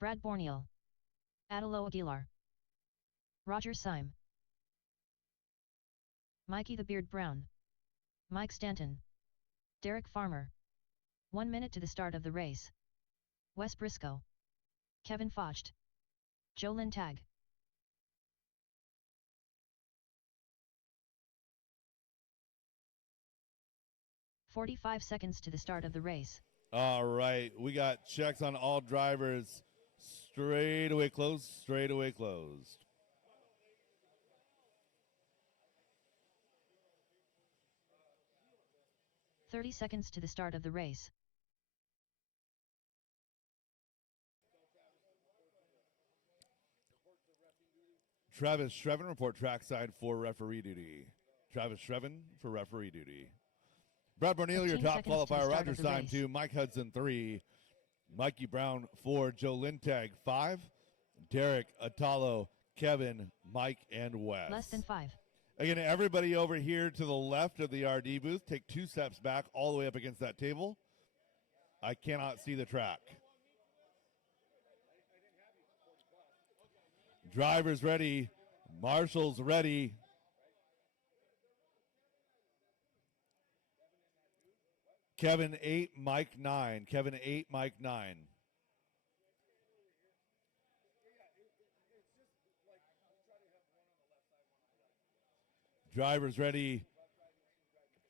Brad Borneal. Adelo Aguilar. Roger Syme. Mikey the Beard Brown. Mike Stanton. Derek Farmer. 1 minute to the start of the race. Wes Briscoe. Kevin Focht. Jolyn Tag. 45 seconds to the start of the race. All right, we got checks on all drivers. Straightaway closed, straightaway closed. "30 seconds to the start of the race. Travis Shreven, report trackside for referee duty. Travis Shreven for referee duty. Brad Borneal, your 15 top seconds to the qualifier. start Roger of the Stein, race. 2. Mike Hudson, 3. Mikey Brown, 4. Joe Lintag, 5. Derek, Atalo, Kevin, Mike, and Wes. Less than 5. Again, everybody over here to the left of the RD booth, take 2 steps back all the way up against that table. I cannot see the track. Drivers ready. Marshals ready. Kevin 8, Mike 9. Kevin 8, Mike 9. Drivers ready.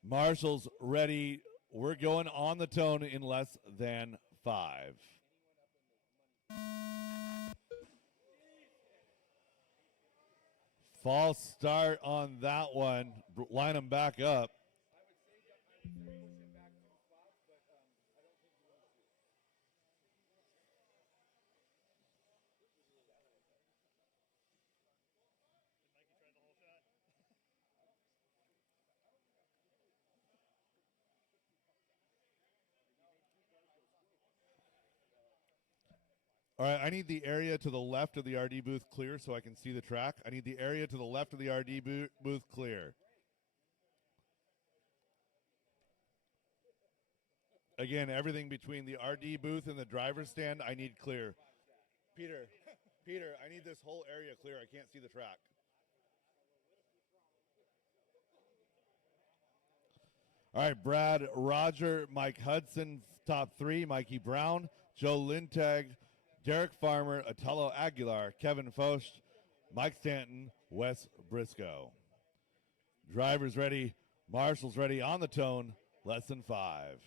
Marshals ready. We're going on the tone in less than 5. False start on that one. Line them back up. All right, I need the area to the left of the RD booth clear so I can see the track. I need the area to the left of the RD booth clear. Again, everything between the RD booth and the driver's stand, I need clear. Peter, I need this whole area clear. I can't see the track. All right, Brad, Roger, Mike Hudson, top 3, Mikey Brown, Joe Lintag, Derek Farmer, Atalo Aguilar, Kevin Focht, Mike Stanton, Wes Briscoe. Drivers ready, marshals ready, on the tone, less than 5.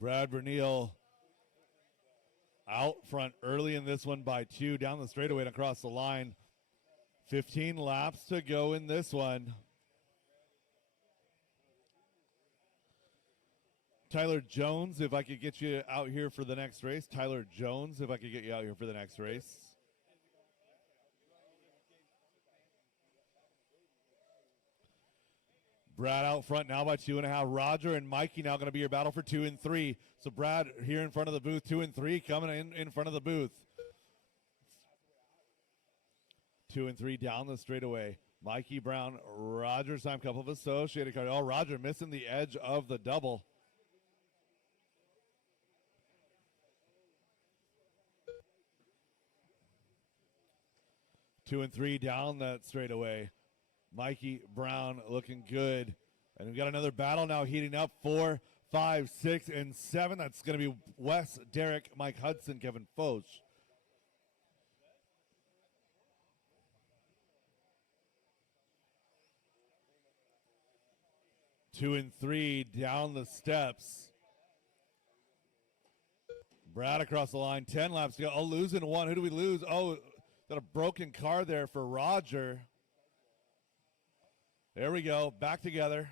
Brad Borneal out front early in this one by 2, down the straightaway and across the line. 15 laps to go in this one. Tyler Jones, if I could get you out here for the next race. Tyler Jones, if I could get you out here for the next race. Brad out front now by 2.5. Roger and Mikey now going to be your battle for 2 and 3. So Brad here in front of the booth, 2 and 3 coming in front of the booth. 2 and 3 down the straightaway. Mikey Brown, Roger's time, couple of associated cars. Oh, Roger missing the edge of the double. Two and 3 down that straightaway. Mikey Brown looking good. And we've got another battle now heating up. 4, 5, 6, and 7. That's going to be Wes, Derek, Mike Hudson, Kevin Foch. Two and 3 down the steps. Brad across the line. 10 laps to go. Oh, losing 1. Who do we lose? Oh, got a broken car there for Roger. There we go. Back together.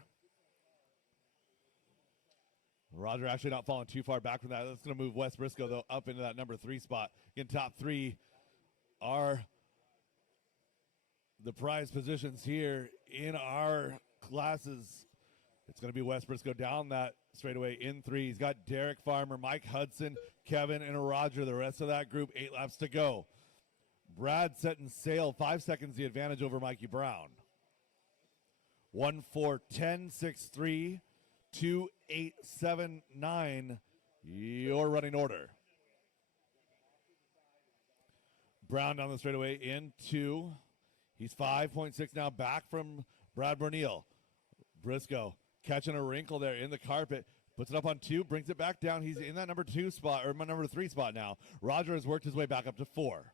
Roger actually not falling too far back from that. That's going to move Wes Briscoe, though, up into that number 3 spot. Again, top 3 are the prize positions here in our classes. It's going to be Wes Briscoe down that straightaway in 3. He's got Derek Farmer, Mike Hudson, Kevin, and Roger. The rest of that group, 8 laps to go. Brad setting sail, 5 seconds the advantage over Mikey Brown. 1-4-10-6-3, 2-8-7-9, your running order. Brown down the straightaway in 2. He's 5.6 now back from Brad Bernil. Briscoe catching a wrinkle there in the carpet. Puts it up on 2, brings it back down. He's in that number 2 spot, or number 3 spot now. Roger has worked his way back up to 4.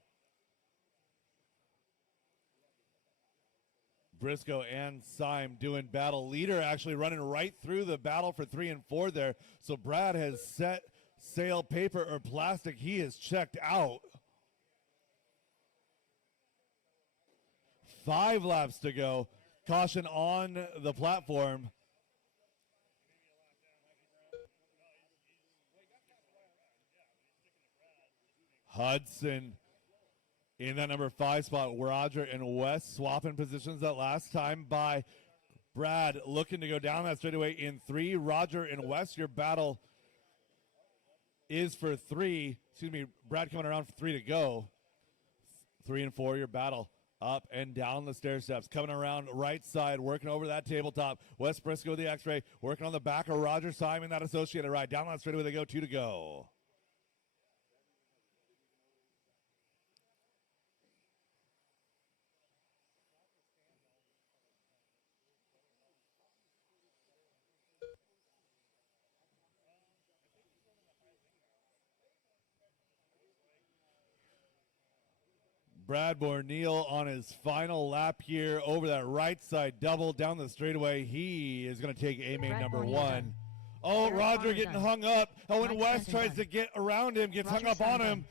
Briscoe and Syme doing battle. Leader actually running right through the battle for 3 and 4 there. So Brad has set sail, paper or plastic. He is checked out. 5 laps to go. Caution on the platform. Hudson in that number 5 spot. Roger and Wes swapping positions that last time by Brad looking to go down that straightaway in 3. Roger and Wes, your battle is for 3. Excuse me, Brad coming around for 3 to go. 3 and 4, your battle up and down the stair steps. Coming around right side, working over that tabletop. Wes Briscoe, the X-ray, working on the back of Roger Simon, that associated ride. Down that straightaway they go, 2 to go. Brad Borneal on his final lap here over that right side double down the straightaway. He is going to take A-main number 1. Oh, Derek Roger Farmer getting done. hung up. Oh, and Mike West Stanton tries done. to get around him, gets Roger hung up Simon on him. done.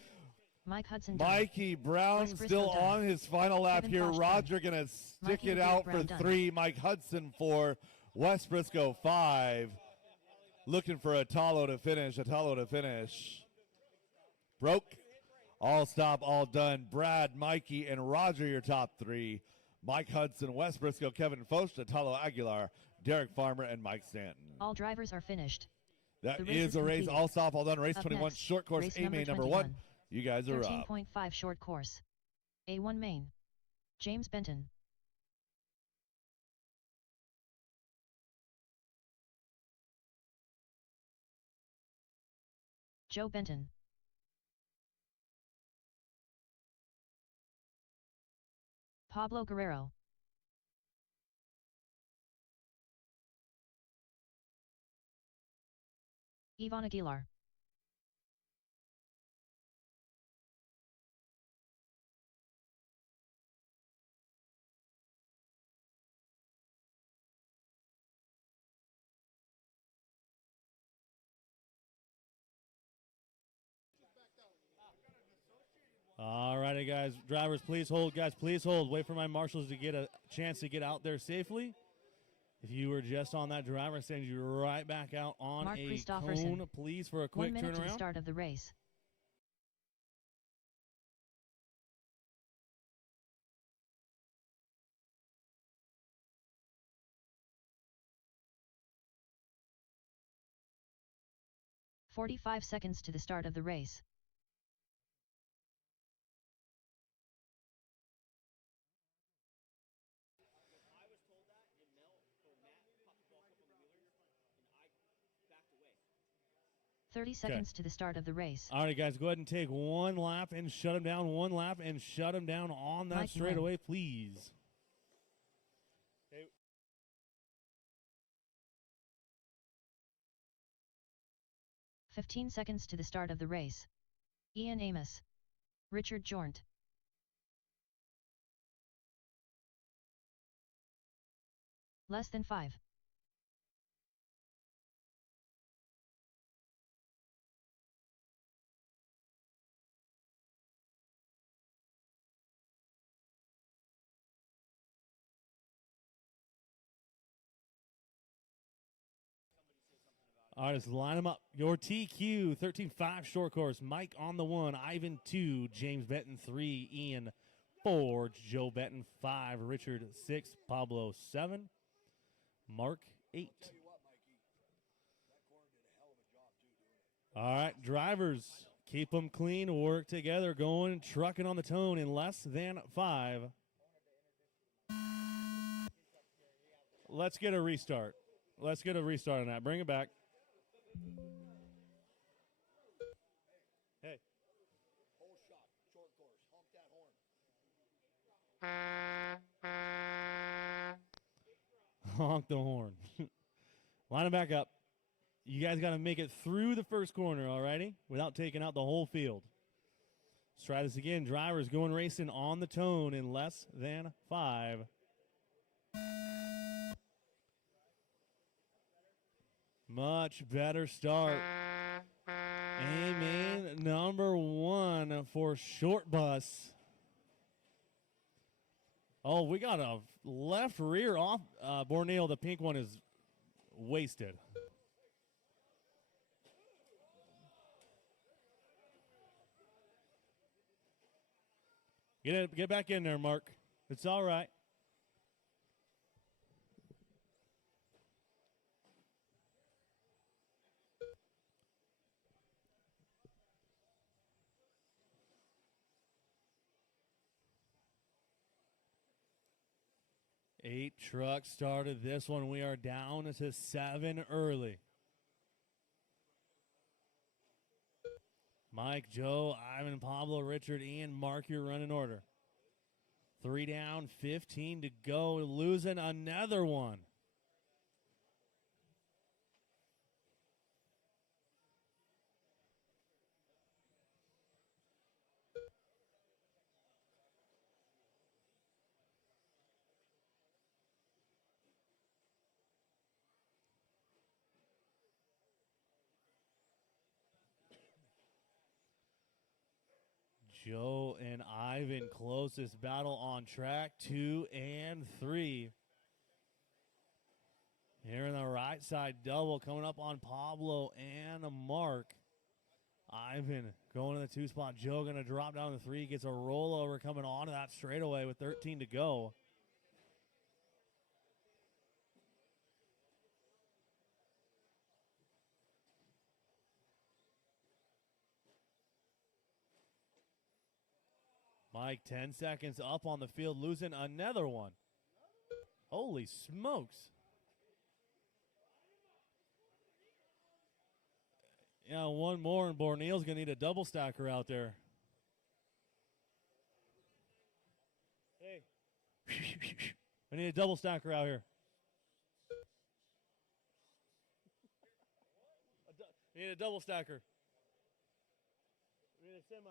Mike Hudson done. Mikey Brown Wes Briscoe still done. on his final lap Kevin here. Foch Roger going to stick Mikey it Derek out for Brown done. 3. Mike Hudson 4. Wes Briscoe 5. Looking for Atalo to finish. Broke. All stop, all done. Brad, Mikey, and Roger, your top 3. Mike Hudson, Wes Briscoe, Kevin Foch, Atalo Aguilar, Derek Farmer, and Mike Stanton. All drivers are finished. That The race is a race. completed. All stop, all done. Race Up 21, next, short course, race A-main number 21. 1. You guys are up. 13.5 short course. A1 main. James Benton. Joe Benton. Pablo Guerrero. Ivan Aguilar. All righty, guys. Drivers, please hold. Guys, please hold. Wait for my marshals to get a chance to get out there safely. If you were just on that driver, send you right back out on Mark a Christofferson. cone, please, for a 1 quick minute to the turnaround. start of the race. "45 seconds to the start of the race. "30 seconds to the start of the race. All right, guys, go ahead and take 1 lap and shut him down. 1 lap and shut him down on that Mikey straightaway, please. 15 seconds to the start of the race. Ian Amos. Richard Jornt. Less than 5. All right, let's line them up. Your TQ 13-5 short course. Mike on the 1, Ivan 2, James Benton 3, Ian 4, Joe Benton 5, Richard 6, Pablo 7, Mark 8. Tell you what, Mikey, that corner did a hell of a job too doing it. All right, drivers, keep them clean, work together, going, trucking on the tone in less than 5. Let's get a restart. Let's get a restart on that. Bring it back. Hey. Whole shot, short course, hump that horn. Honk the horn. Line it back up. You guys got to make it through the first corner, alrighty? Without taking out the whole field. Let's try this again. Drivers going racing on the tone in less than 5. Much better start. Amen. Number 1 for short bus. Oh, we got a left rear off. Borneo, the pink one is wasted. Get back in there, Mark. It's all right. Eight trucks started this one. We are down to 7 early. Mike, Joe, Ivan, Pablo, Richard, Ian, Mark, your running order. 3 down, 15 to go. Losing another one. Joe and Ivan close this battle on track 2 and 3. Here in the right side double coming up on Pablo and Mark. Ivan going to the 2 spot. Joe going to drop down to 3. Gets a rollover coming onto that straightaway with 13 to go. Mike, 10 seconds up on the field, losing another one. Holy smokes. Yeah, one more, and Borneo's going to need a double stacker out there. Hey. I need a double stacker out here. We need a double stacker. We need a semi.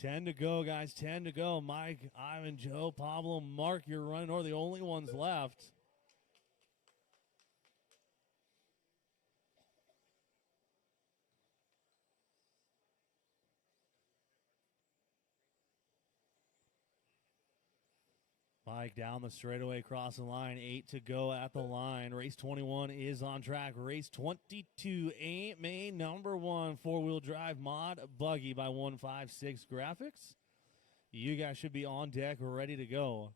10 to go, guys. 10 to go. Mike, Ivan, Joe, Pablo, Mark, you're running, or the only ones left. Mike down the straightaway, across the line. 8 to go at the line. Race 21 is on track. Race 22, main number 1, 4-wheel drive mod buggy by 156 Graphics. You guys should be on deck, ready to go.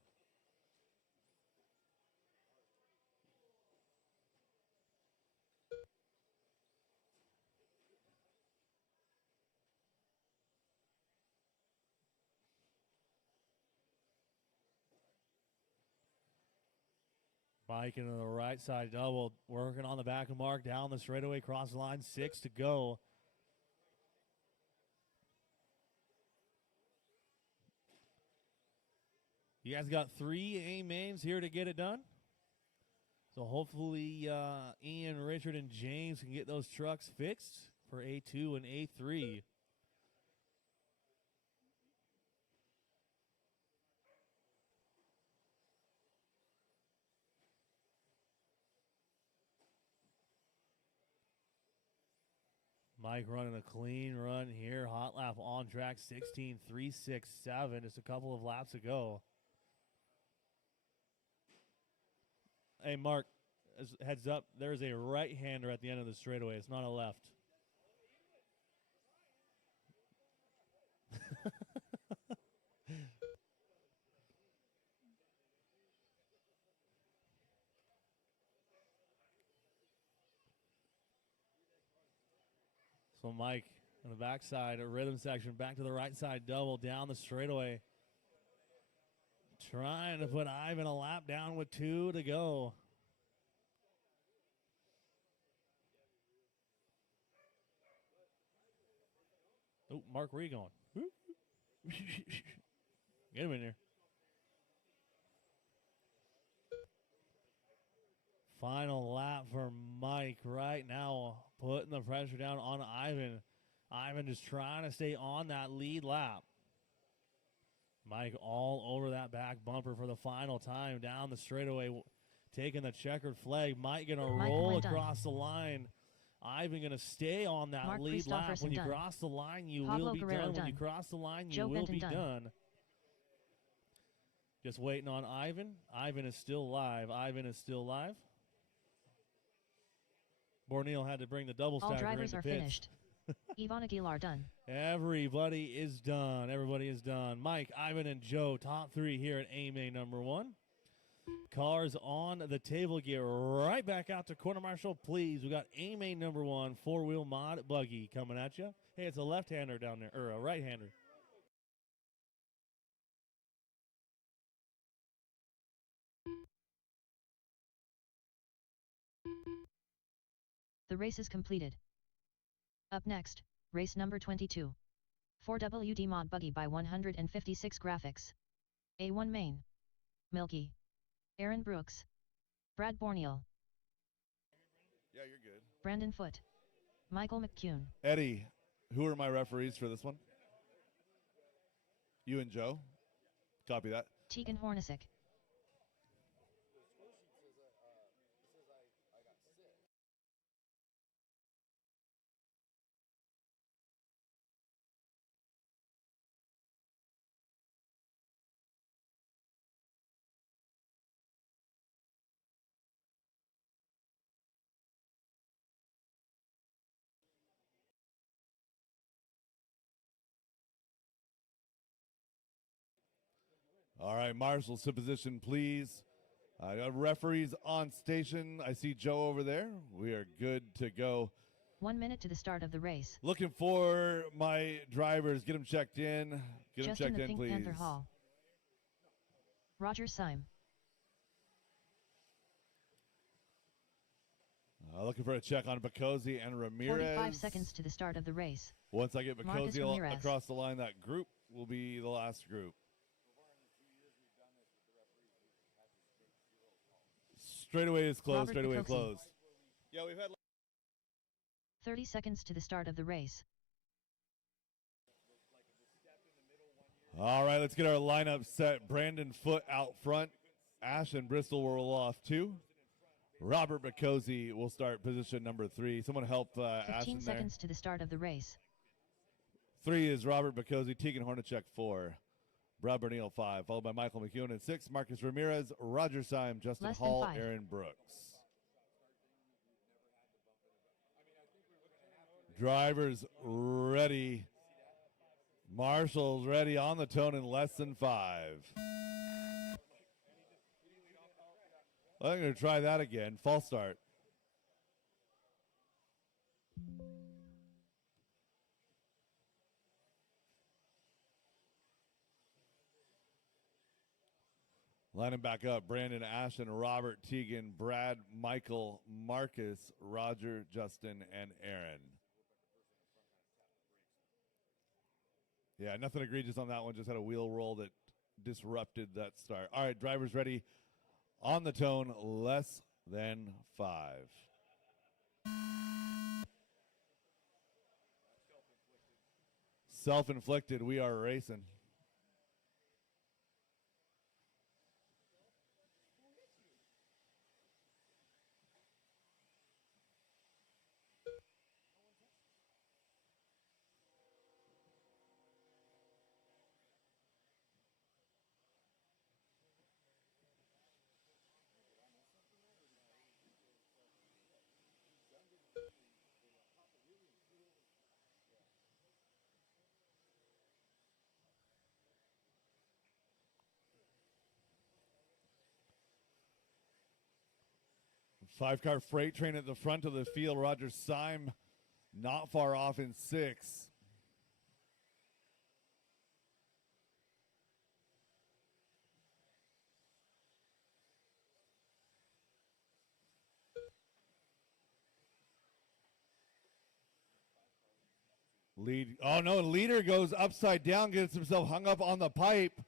Mike into the right side double, working on the back of Mark, down the straightaway, cross the line, 6 to go. You guys got 3 A-mains here to get it done. So hopefully Ian, Richard, and James can get those trucks fixed for A2 and A3. Mike running a clean run here. Hot lap on track, 16.367. Just a couple of laps ago. Hey, Mark, heads up. There's a right-hander at the end of the straightaway. It's not a left. So Mike on the backside, a rhythm section, back to the right side, double down the straightaway. Trying to put Ivan a lap down with 2 to go. Oh, Mark, where are you going? Get him in here. Final lap for Mike right now, putting the pressure down on Ivan. Ivan just trying to stay on that lead lap. Mike all over that back bumper for the final time down the straightaway, taking the checkered flag. Mike going to roll across the line. Ivan going to stay on that Mark lead lap. Christopherson When you done. cross the line, you Pablo will be Guerrero done. When you done. cross the line, you Joe will Benton be done. done. Just waiting on Ivan. Ivan is still live. Ivan is still live. Borneo had to bring the double All stacker drivers into are pits. finished. Yvonne Aguilar done. Everybody is done. Everybody is done. Mike, Ivan, and Joe, top 3 here at AMA number 1. Cars on the table. Get right back out to Corner Marshal, please. We got AMA number 1 4-wheel mod buggy coming at you. Hey, it's a left-hander down there, or a right-hander. The race is completed. Up next, race number 22. 4WD mod buggy by 156 graphics. A1 main. Milky. Aaron Brooks. Brad Borneal. Yeah, you're good. Brandon Foote. Michael McCune. Eddie, who are my referees for this one? You and Joe? Copy that. Tegan Hornacek. All right, marshals to position, please. Referees on station. I see Joe over there. We are good to go. 1 minute to the start of the race. Looking for my drivers. Get them checked in. Get them Justin checked the in, Pink please. Panther Hall. Roger Syme. Looking for a check on Bacosi and Ramirez. 45 seconds to the start of the race. Once I get Marcus Bacosi Ramirez. across the line, that group will be the last group. Straightaway is closed. Robert Straightaway Bacosi. closed. Yeah, we've had. 30 seconds to the start of the race. All right, let's get our lineup set. Brandon Foote out front. Ash and Bristol will roll off 2. Robert Bacosi will start position number 3. Someone help Ash 15 in there. seconds to the start of the race. 3 is Robert Bacosi. Tegan Hornacek 4. Brad Bernil 5. Followed by Michael McEwen at 6. Marcus Ramirez, Roger Syme, Justin Less than Hall, 5. Aaron Brooks. Drivers ready. Marshals ready on the tone in less than 5. I'm going to try that again. False start. Lining back up, Brandon, Ashton, Robert, Tegan, Brad, Michael, Marcus, Roger, Justin, and Aaron. Yeah, nothing egregious on that one. Just had a wheel roll that disrupted that start. All right, drivers ready. On the tone, less than 5. Self-inflicted, we are racing. 5-car freight train at the front of the field. Roger Syme not far off in 6. Lead. Oh no, leader goes upside down, gets himself hung up on the pipe.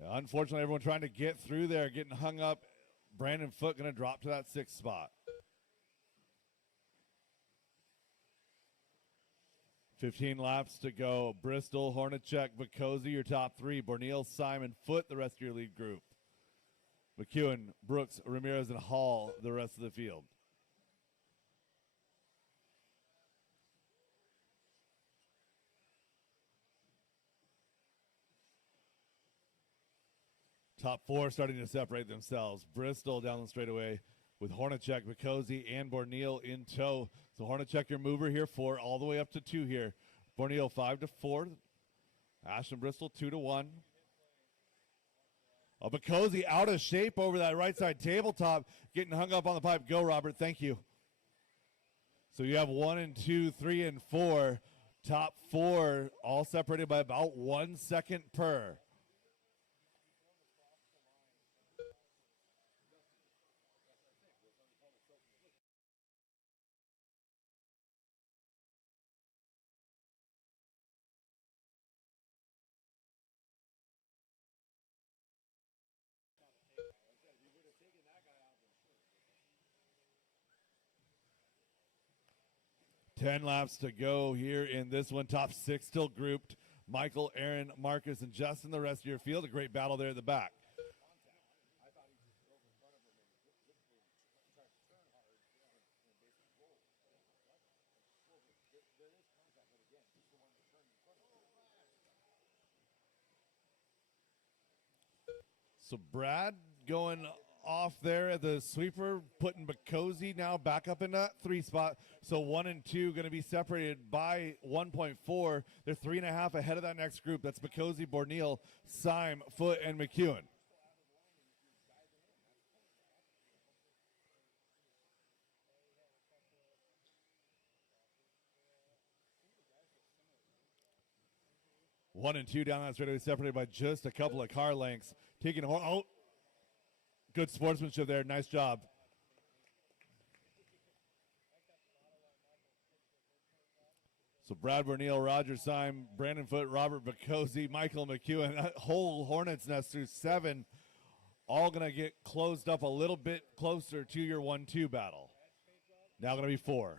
Yeah, unfortunately, everyone trying to get through there, getting hung up. Brandon Foote going to drop to that 6th spot. 15 laps to go. Bristol, Hornacek, Bacosi, your top 3. Borneal, Simon, Foote, the rest of your lead group. McEwen, Brooks, Ramirez, and Hall, the rest of the field. Top 4 starting to separate themselves. Bristol down the straightaway with Hornacek, Bacosi, and Borneal in tow. So Hornacek, your mover here, 4 all the way up to 2 here. Borneal 5 to 4. Ashton Bristol 2 to 1. Oh, Bacosi out of shape over that right side tabletop, getting hung up on the pipe. Go, Robert. Thank you. So you have 1 and 2, 3 and 4. Top 4 all separated by about 1 second per. Ten laps to go here in this one. Top 6 still grouped. Michael, Aaron, Marcus, and Justin, the rest of your field. A great battle there at the back. So Brad going off there at the sweeper, putting Bacosi now back up in that 3 spot. So 1 and 2 going to be separated by 1.4. They're 3.5 ahead of that next group. That's Bacosi, Borneal, Syme, Foote, and McEwen. One and 2 down that straightaway, separated by just a couple of car lengths. Taking good sportsmanship there. Nice job. So Brad Borneal, Roger Syme, Brandon Foote, Robert Bacosi, Michael McEwen. That whole Hornets nest through 7, all going to get closed up a little bit closer to your 1-2 battle. Now going to be 4.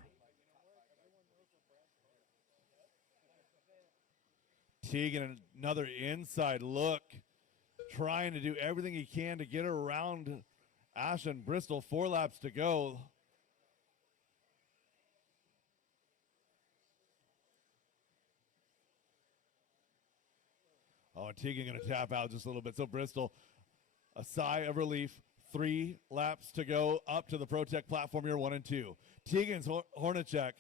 Teagan, another inside look, trying to do everything he can to get around Ashton Bristol. 4 laps to go. Oh, Teagan going to tap out just a little bit. So Bristol, a sigh of relief. 3 laps to go up to the ProTech platform. You're 1 and 2. Teagan's Hornacek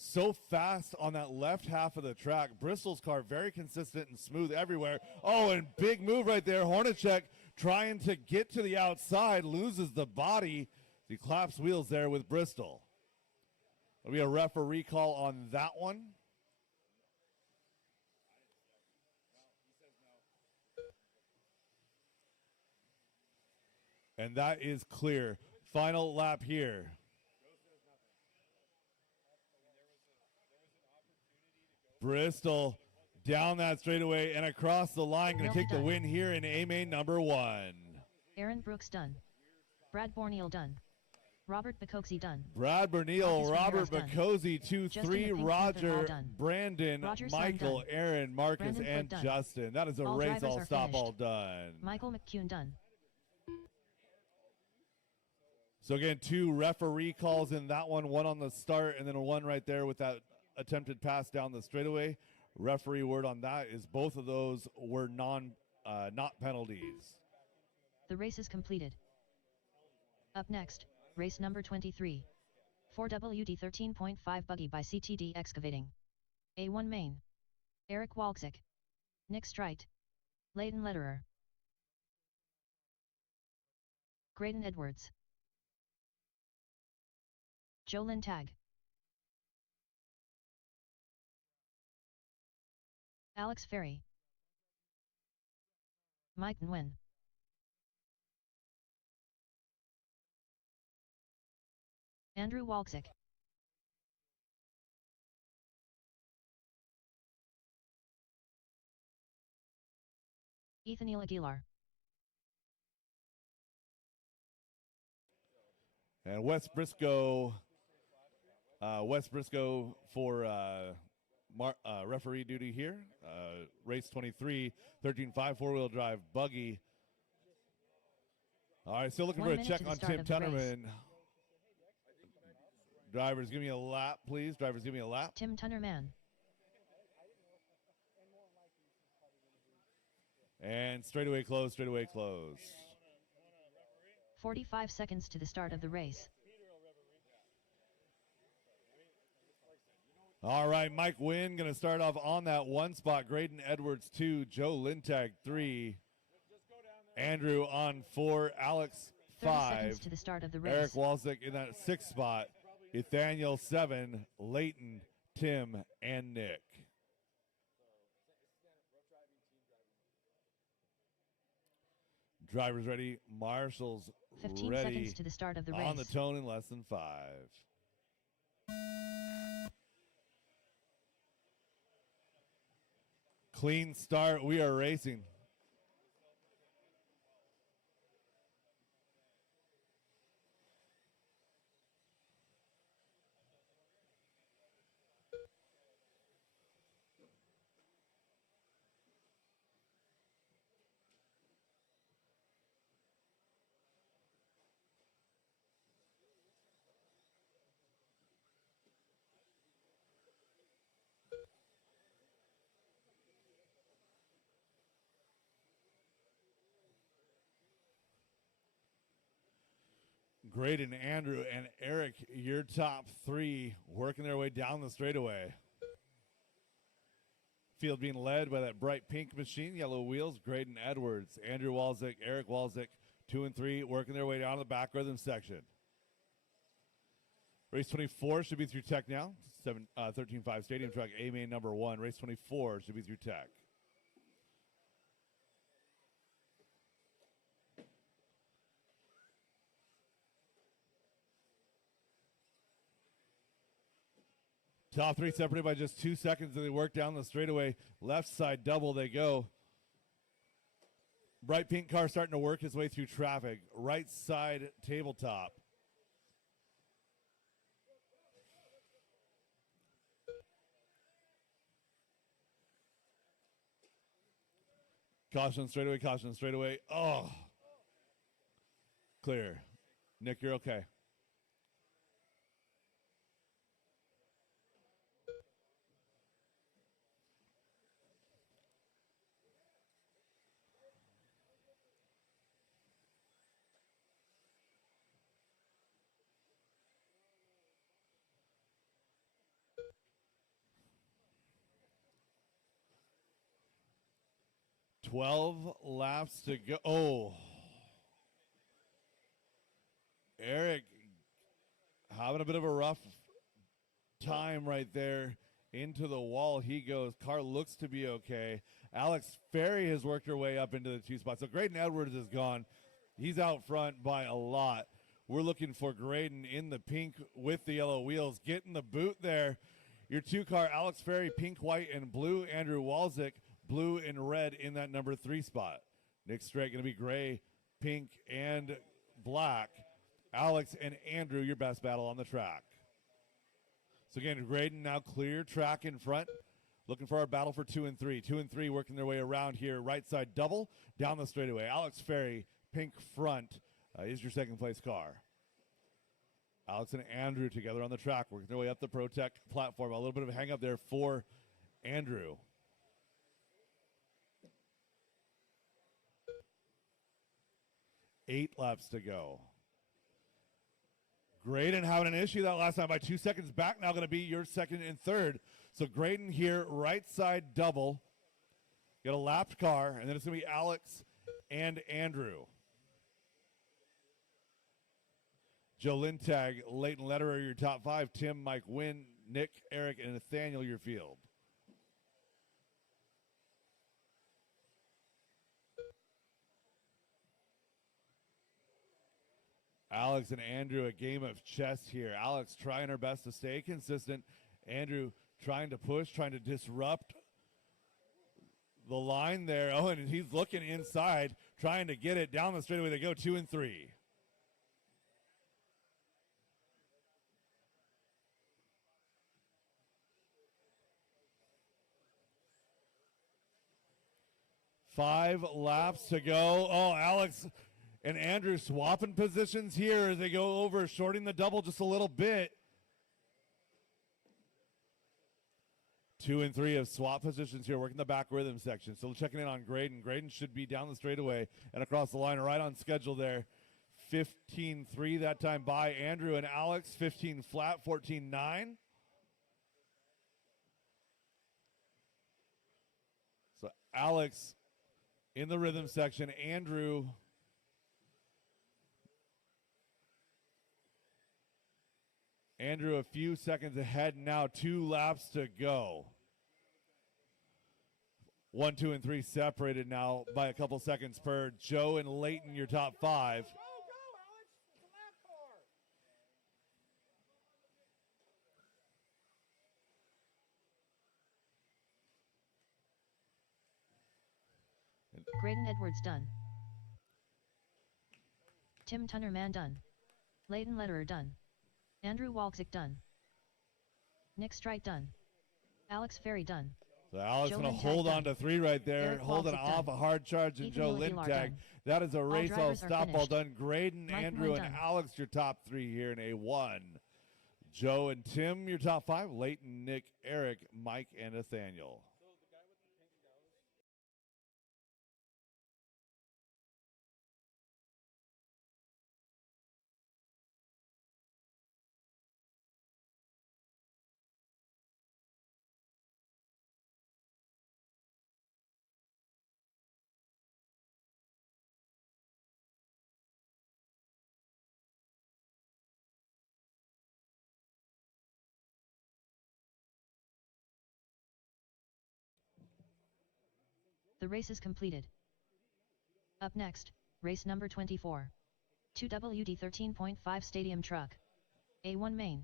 so fast on that left half of the track. Bristol's car very consistent and smooth everywhere. Oh, and big move right there. Hornacek trying to get to the outside, loses the body. He claps wheels there with Bristol. There'll be a referee call on that one. And that is clear. Final lap here. Bristol down that straightaway and across the line. Going to take the win here in A-Main number 1. Aaron Brooks done. Brad Borneal done. Robert Bacosi done. Brad Borneal, Robert Bacosi, 2-3, Roger, Brandon, Michael, Aaron, Marcus, and Justin. That is a race all stop all done. Michael McEwen done. So again, 2 referee calls in that one on the start and then 1 right there with that attempted pass down the straightaway. Referee word on that is both of those were not penalties. The race is completed. Up next, race number 23. 4WD 13.5 Buggy by CTD Excavating. A1 Main. Eric Walczyk. Nick Streit. Leighton Lederer. Graydon Edwards. Joe Lin Tag. Alex Ferry. Mike Nguyen. Andrew Walczyk. Ethan Aguilar. And Wes Briscoe for referee duty here. Race 23, 13.5 four-wheel drive Buggy. All right, still looking 1 for a minute check to the on start Tim of the race. Tunnerman. Drivers, give me a lap, please. Drivers, give me a lap. Tim Tunnerman. And straightaway close, straightaway close. 45 seconds to the start of the race. All right, Mike Wynn going to start off on that one spot. Graydon Edwards 2, Joe Lintag 3, Andrew on 4, Alex 30 5, seconds to the start of the race. Eric Walczyk in that 6th spot, Nathaniel 7, Leighton, Tim, and Nick. Drivers ready, marshals 15 ready. seconds to the start of the race. On the tone in less than 5. Clean start. We are racing. Graydon, Andrew, and Eric, your top 3 working their way down the straightaway. Field being led by that bright pink machine, yellow wheels, Graydon Edwards, Andrew Walczyk, Eric Walczyk, 2 and 3, working their way down to the back rhythm section. Race 24 should be through tech now. 13.5 Stadium Truck, A main number 1. Race 24 should be through tech. Top 3 separated by just 2 seconds as they work down the straightaway. Left side double they go. Bright pink car starting to work his way through traffic. Right side tabletop. Caution straightaway, caution straightaway. Oh. Clear. Nick, you're okay. $12 laps to go. Oh. Eric having a bit of a rough time right there. Into the wall he goes. Car looks to be okay. Alex Ferry has worked her way up into the 2 spots. So Graydon Edwards is gone. He's out front by a lot. We're looking for Graydon in the pink with the yellow wheels. Getting the boot there. Your 2 car, Alex Ferry, pink, white, and blue. Andrew Walczyk, blue and red in that number 3 spot. Nick Strait going to be gray, pink, and black. Alex and Andrew, your best battle on the track. So again, Graydon now clear track in front. Looking for our battle for 2 and 3. 2 and 3 working their way around here. Right side double down the straightaway. Alex Ferry, pink front, is your 2nd place car. Alex and Andrew together on the track, working their way up the Pro Tech platform. A little bit of a hang up there for Andrew. Eight laps to go. Graydon having an issue that last time by 2 seconds back. Now going to be your 2nd and 3rd. So Graydon here, right side double. Got a lapped car, and then it's going to be Alex and Andrew. Joe Lintag, Leighton Lederer, your top 5. Tim, Mike, Wynn, Nick, Eric, and Nathaniel, your field. Alex and Andrew, a game of chess here. Alex trying her best to stay consistent. Andrew trying to push, trying to disrupt the line there. Oh, and he's looking inside, trying to get it down the straightaway. They go 2 and 3. Five laps to go. Oh, Alex and Andrew swapping positions here as they go over, shorting the double just a little bit. 2 and 3 of swap positions here, working the back rhythm section. So checking in on Graydon. Graydon should be down the straightaway and across the line, right on schedule there. 15-3 that time by Andrew and Alex. 15 flat, 14-9. So Alex in the rhythm section. Andrew a few seconds ahead now. 2 laps to go. 1, 2, and 3 separated now by a couple seconds per. Joe and Leighton, your top 5. Go, Alex. It's a lap car. Graydon Edwards done. Tim Tunnerman done. Leighton Lederer done. Andrew Walczyk done. Nick Strite done. Alex Ferry done. So Alex Joe going to Lintag hold done. on to 3 right there, Eric holding Walczyk off done. a hard charge, and Ethan Joe Lillard Lintag. done. That is a race all drivers are stop all finished. done. Graydon, Mike Andrew, Wynn and done. Alex, your top 3 here in A1. Joe and Tim, your top 5. Leighton, Nick, Eric, Mike, and Nathaniel. The race is completed. Up next, race number 24. 2WD 13.5 Stadium Truck. A1 main.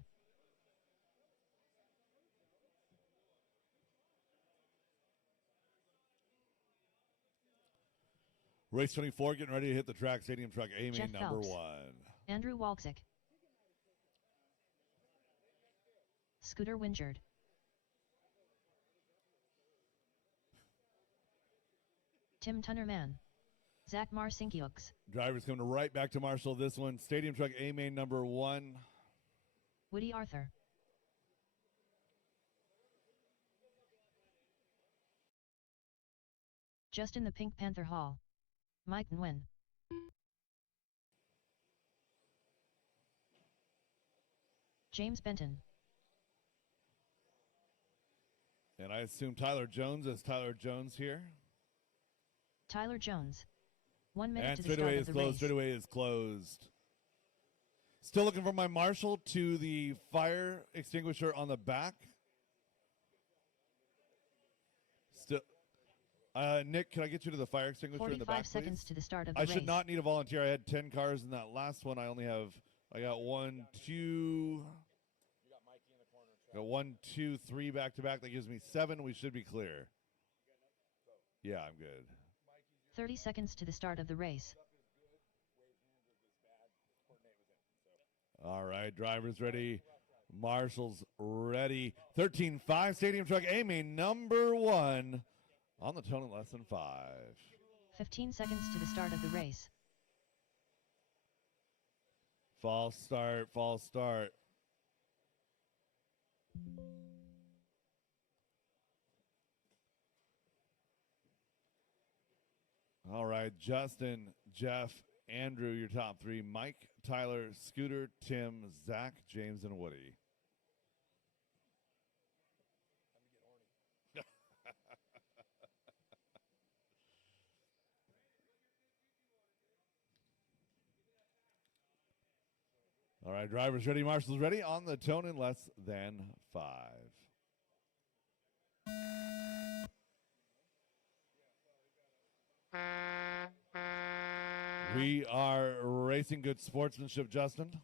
Race 24, getting ready to hit the track. Stadium Truck A Jeff main number Phelps. 1. Andrew Walczyk. Scooter Wingerd. Tim Tunnerman. Zach Marcinkiux. Drivers coming right back to Marshall this one. Stadium Truck A main number 1. Woody Arthur. Justin the Pink Panther Hall. Mike Nguyen. James Benton. And I assume Tyler Jones is Tyler Jones here. Tyler Jones. 1 minute And to the start straightaway of is the closed. race. Straightaway is closed. Still looking for my Marshall to the fire extinguisher on the back. Still, Nick, can I get you to the fire extinguisher in the 45 back, seconds please? to the start of the I race. should not need a volunteer. I had 10 cars in that last one. I got 1, 2. Got 1, 2, 3 back to back. That gives me 7. We should be clear. Yeah, I'm good. 30 seconds to the start of the race. All right, drivers ready. Marshall's ready. 13-5 Stadium Truck A main number 1 on the tone in less than 5. 15 seconds to the start of the race. False start, false start. All right, Justin, Jeff, Andrew, your top 3. Mike, Tyler, Scooter, Tim, Zach, James, and Woody. All right, drivers ready, marshals ready. On the tone in less than 5. We are racing good sportsmanship, Justin.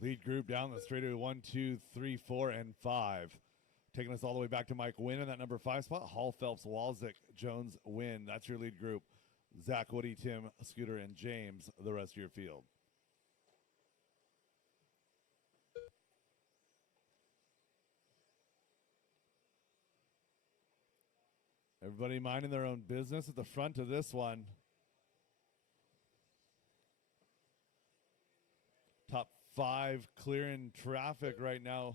Lead group down the straightaway 1, 2, 3, 4, and 5. Taking us all the way back to Mike Wynn in that number 5 spot. Hall, Phelps, Walzik, Jones, Wynn. That's your lead group. Zach, Woody, Tim, Scooter, and James, the rest of your field. Everybody minding their own business at the front of this one. Top 5 clearing traffic right now.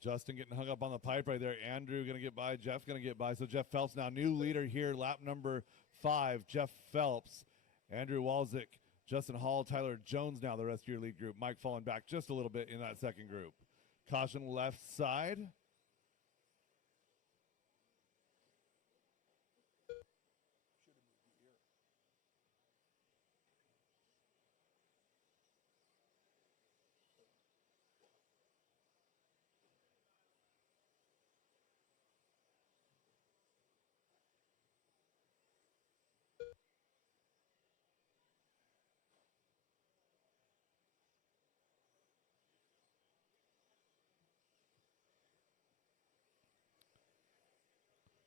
Justin getting hung up on the pipe right there. Andrew going to get by. Jeff going to get by. So Jeff Phelps now new leader here, lap number 5. Jeff Phelps, Andrew Walzik, Justin Hall, Tyler Jones now the rest of your lead group. Mike falling back just a little bit in that second group. Caution left side.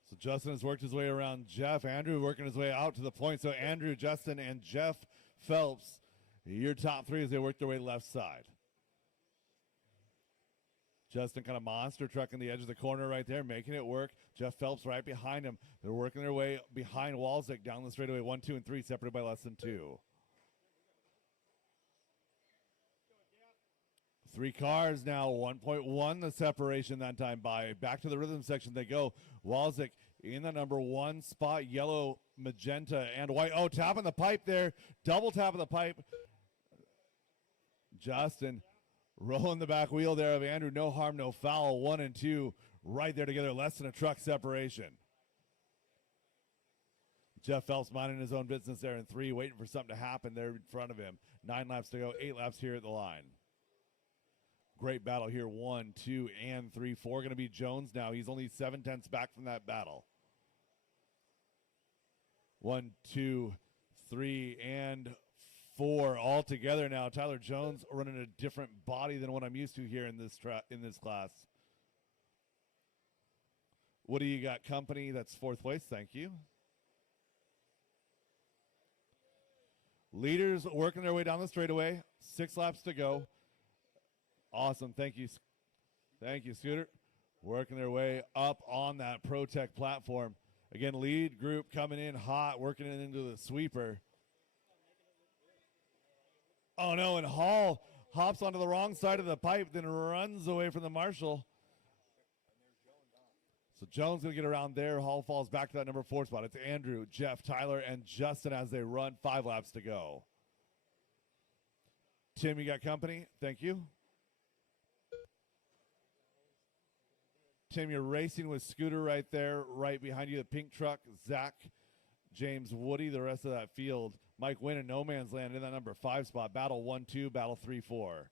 So Justin has worked his way around Jeff. Andrew working his way out to the point. So Andrew, Justin, and Jeff Phelps, your top 3 as they work their way left side. Justin kind of monster trucking the edge of the corner right there, making it work. Jeff Phelps right behind him. They're working their way behind Walzik down the straightaway 1, 2, and 3, separated by less than 2. 3 cars now, 1.1 the separation that time by. Back to the rhythm section they go. Walzik in the number 1 spot, yellow, magenta, and white. Oh, tapping the pipe there. Double tapping the pipe. Justin rolling the back wheel there of Andrew. No harm, no foul. 1 and 2 right there together. Less than a truck separation. Jeff Phelps minding his own business there in 3, waiting for something to happen there in front of him. 9 laps to go, 8 laps here at the line. Great battle here. 1, 2, and 3. 4 going to be Jones now. He's only 7/10 back from that battle. 1, 2, 3, and 4 all together now. Tyler Jones running a different body than what I'm used to here in this class. What do you got? Company, that's 4th place. Thank you. Leaders working their way down the straightaway. 6 laps to go. Awesome. Thank you. Thank you, Scooter. Working their way up on that ProTech platform. Again, lead group coming in hot, working it into the sweeper. Oh, no, and Hall hops onto the wrong side of the pipe, then runs away from the marshal. So Jones going to get around there. Hall falls back to that number 4 spot. It's Andrew, Jeff, Tyler, and Justin as they run. 5 laps to go. Tim, you got company? Thank you. Tim, you're racing with Scooter right there, right behind you, the pink truck. Zach, James, Woody, the rest of that field. Mike Wynn in no man's land in that number 5 spot. Battle 1, 2, battle 3, 4.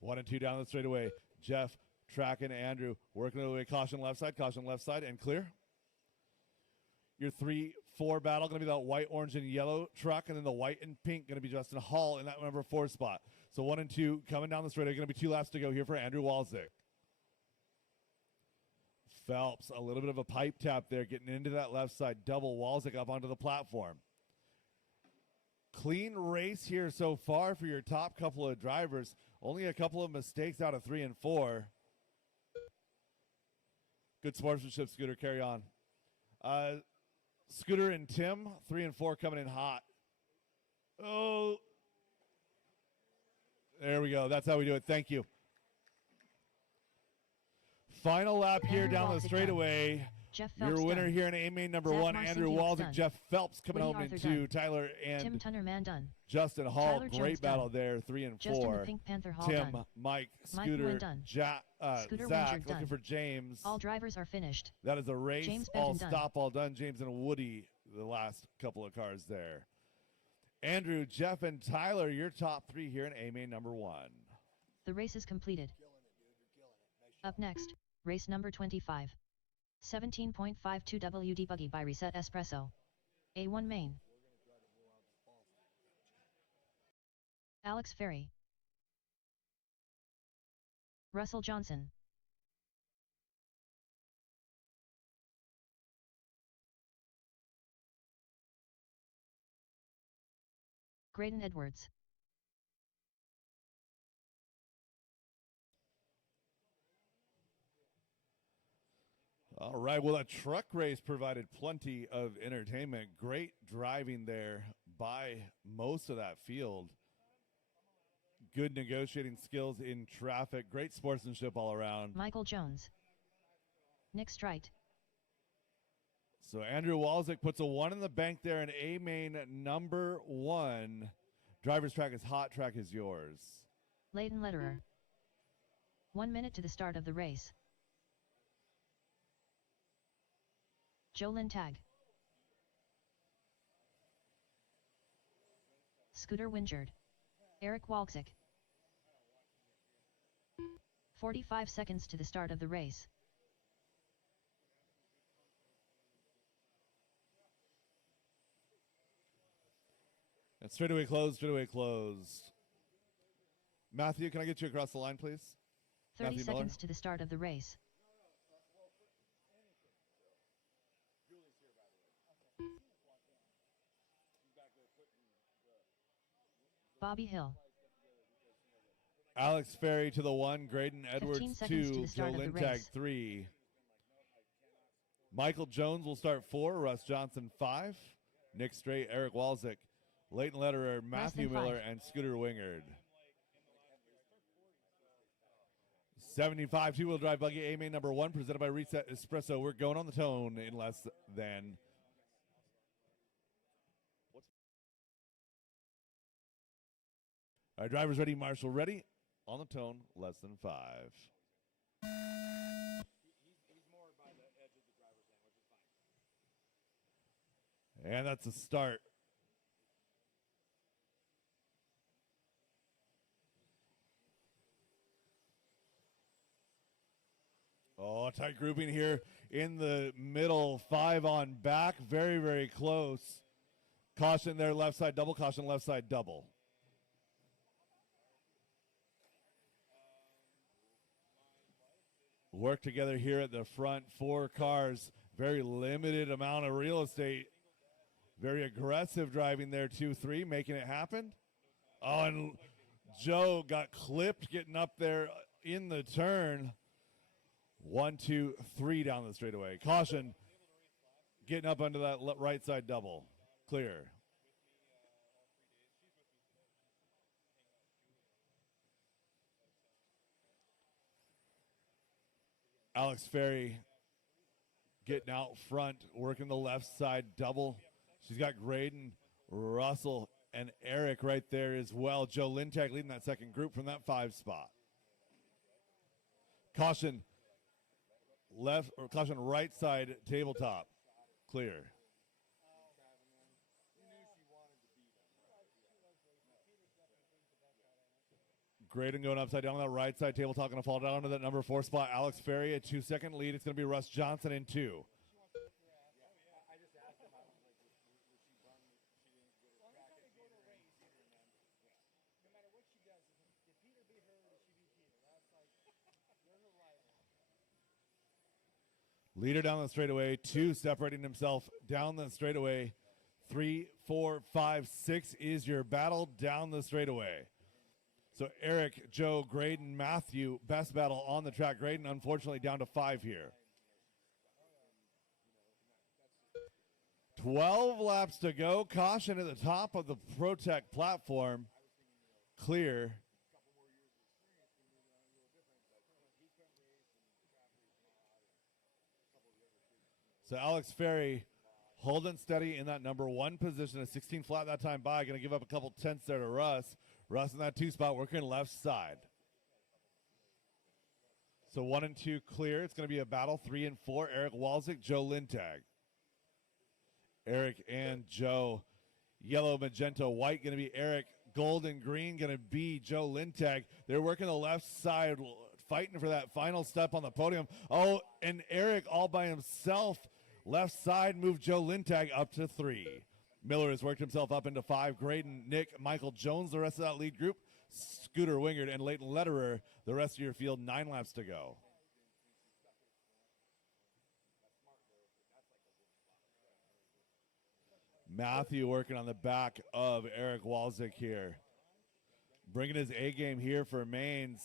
1 and 2 down the straightaway. Jeff tracking Andrew, working the way. Caution left side, and clear. Your 3, 4 battle going to be that white, orange, and yellow truck, and then the white and pink going to be Justin Hall in that number 4 spot. So 1 and 2 coming down the straightaway. Going to be 2 laps to go here for Andrew Walzik. Phelps, a little bit of a pipe tap there, getting into that left side. Double Walzik up onto the platform. Clean race here so far for your top couple of drivers. Only a couple of mistakes out of 3 and 4. Good sportsmanship, Scooter. Carry on. Scooter and Tim, 3 and 4 coming in hot. Oh, there we go. That's how we do it. Thank you. Final lap here Andrew down the Walsick straightaway. Jeff Your Phelps winner done. here in A main number Zach 1, Marcinkiewicz Andrew Walsick, done. Jeff Phelps coming Woody home Arthur in done. 2, Tyler and Tim Tunnerman done. Justin Hall. Tyler Jones Great battle done. there, 3 and Justin 4. the Pink Panther Hall Tim, done. Mike, Mike Scooter, Nguyen done. Scooter Zach, Winchard looking done. for James. All drivers are finished. That is a race. James All Benton done. stop, all done. James and Woody, the last couple of cars there. Andrew, Jeff, and Tyler, your top 3 here in A main number 1. The race is completed. Up next, race number 25. 17.52 WD Buggy by Reset Espresso. A1 main. Alex Ferry. Russell Johnson. Graydon Edwards. All right, well, that truck race provided plenty of entertainment. Great driving there by most of that field. Good negotiating skills in traffic. Great sportsmanship all around. Michael Jones. Nick Strite. So Andrew Walsick puts a 1 in the bank there in A main number 1. Driver's track is hot, track is yours. Leighton Lederer. 1 minute to the start of the race. Joe Lintag. Scooter Winchard. Eric Walsick. 45 seconds to the start of the race. And straightaway closed, straightaway closed. Matthew, can I get you across the line, please? 30 Matthew Miller. seconds to the start of the race. Bobby Hill. Alex Ferry to the 1, Graydon 15 Edwards seconds to 2, the start Joe of the Lintag race. 3. Michael Jones will start 4, Russ Johnson 5, Nick Straight, Eric Walsick, Leighton Lederer, Matthew than 5. Miller, and Scooter Wingard. 75 two-wheel drive buggy A main number 1 presented by Reset Espresso. We're going on the tone in less than. All right, drivers ready, Marshall ready. On the tone, less than 5. And that's a start. Oh, tight grouping here in the middle. 5 on back. Very, very close. Caution there, left side double. Caution, left side double. Work together here at the front. 4 cars. Very limited amount of real estate. Very aggressive driving there, 2-3, making it happen. Oh, and Joe got clipped getting up there in the turn. 1, 2, 3 down the straightaway. Caution, getting up under that right side double. Clear. Alex Ferry getting out front, working the left side double. She's got Graydon, Russell, and Eric right there as well. Joe Lintag leading that second group from that 5 spot. Caution, caution right side tabletop. Clear. Graydon going upside down on that right side tabletop, going to fall down to that number 4 spot. Alex Ferry, a 2-second lead. It's going to be Russ Johnson in 2. Leader down the straightaway, 2 separating himself down the straightaway. 3, 4, 5, 6 is your battle down the straightaway. So Eric, Joe, Graydon, Matthew, best battle on the track. Graydon, unfortunately, down to 5 here. 12 laps to go. Caution at the top of the ProTech platform. Clear. So Alex Ferry holding steady in that number 1 position, a 16 flat that time by. Going to give up a couple tenths there to Russ. Russ in that 2 spot, working left side. So 1 and 2 clear. It's going to be a battle. 3 and 4, Eric Walzik, Joe Lintag. Eric and Joe, yellow, magenta, white, going to be Eric. Gold and green going to be Joe Lintag. They're working the left side, fighting for that final step on the podium. Oh, and Eric all by himself. Left side moved Joe Lintag up to 3. Miller has worked himself up into 5. Graydon, Nick, Michael Jones, the rest of that lead group. Scooter Wingard and Leighton Lederer, the rest of your field. 9 laps to go. Matthew working on the back of Eric Walzik here. Bringing his A game here for Maines.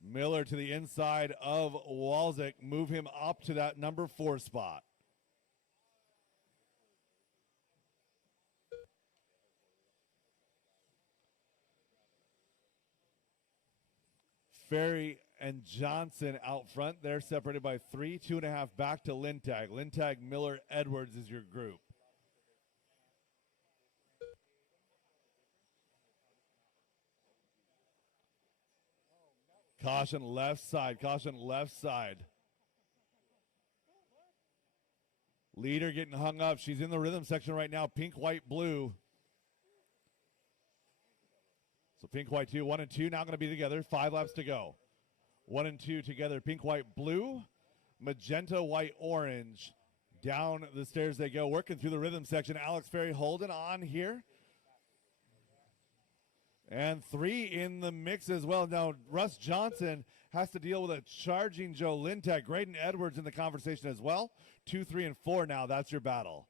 Miller to the inside of Walzik. Move him up to that number 4 spot. Ferry and Johnson out front. They're separated by 3, 2.5 back to Lintag. Lintag, Miller, Edwards is your group. Caution left side, caution left side. Leader getting hung up. She's in the rhythm section right now. Pink, white, blue. So pink, white, 2, 1 and 2 now going to be together. 5 laps to go. 1 and 2 together. Pink, white, blue. Magenta, white, orange. Down the stairs they go. Working through the rhythm section. Alex Ferry holding on here. And 3 in the mix as well. Now, Russ Johnson has to deal with a charging Joe Lintag. Graydon Edwards in the conversation as well. 2, 3, and 4 now. That's your battle.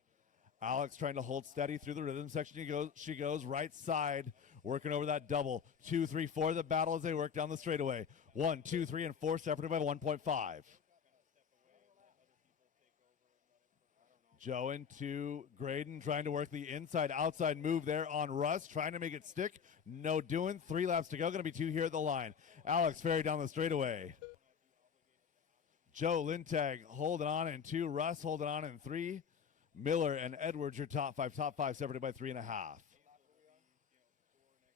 Alex trying to hold steady through the rhythm section. She goes right side, working over that double. 2, 3, 4, the battle as they work down the straightaway. 1, 2, 3, and 4 separated by 1.5. Joe into Graydon trying to work the inside-outside move there on Russ, trying to make it stick. No doing. 3 laps to go. Going to be 2 here at the line. Alex Ferry down the straightaway. Joe Lintag holding on in 2. Russ holding on in 3. Miller and Edwards your top 5. Top 5 separated by 3.5.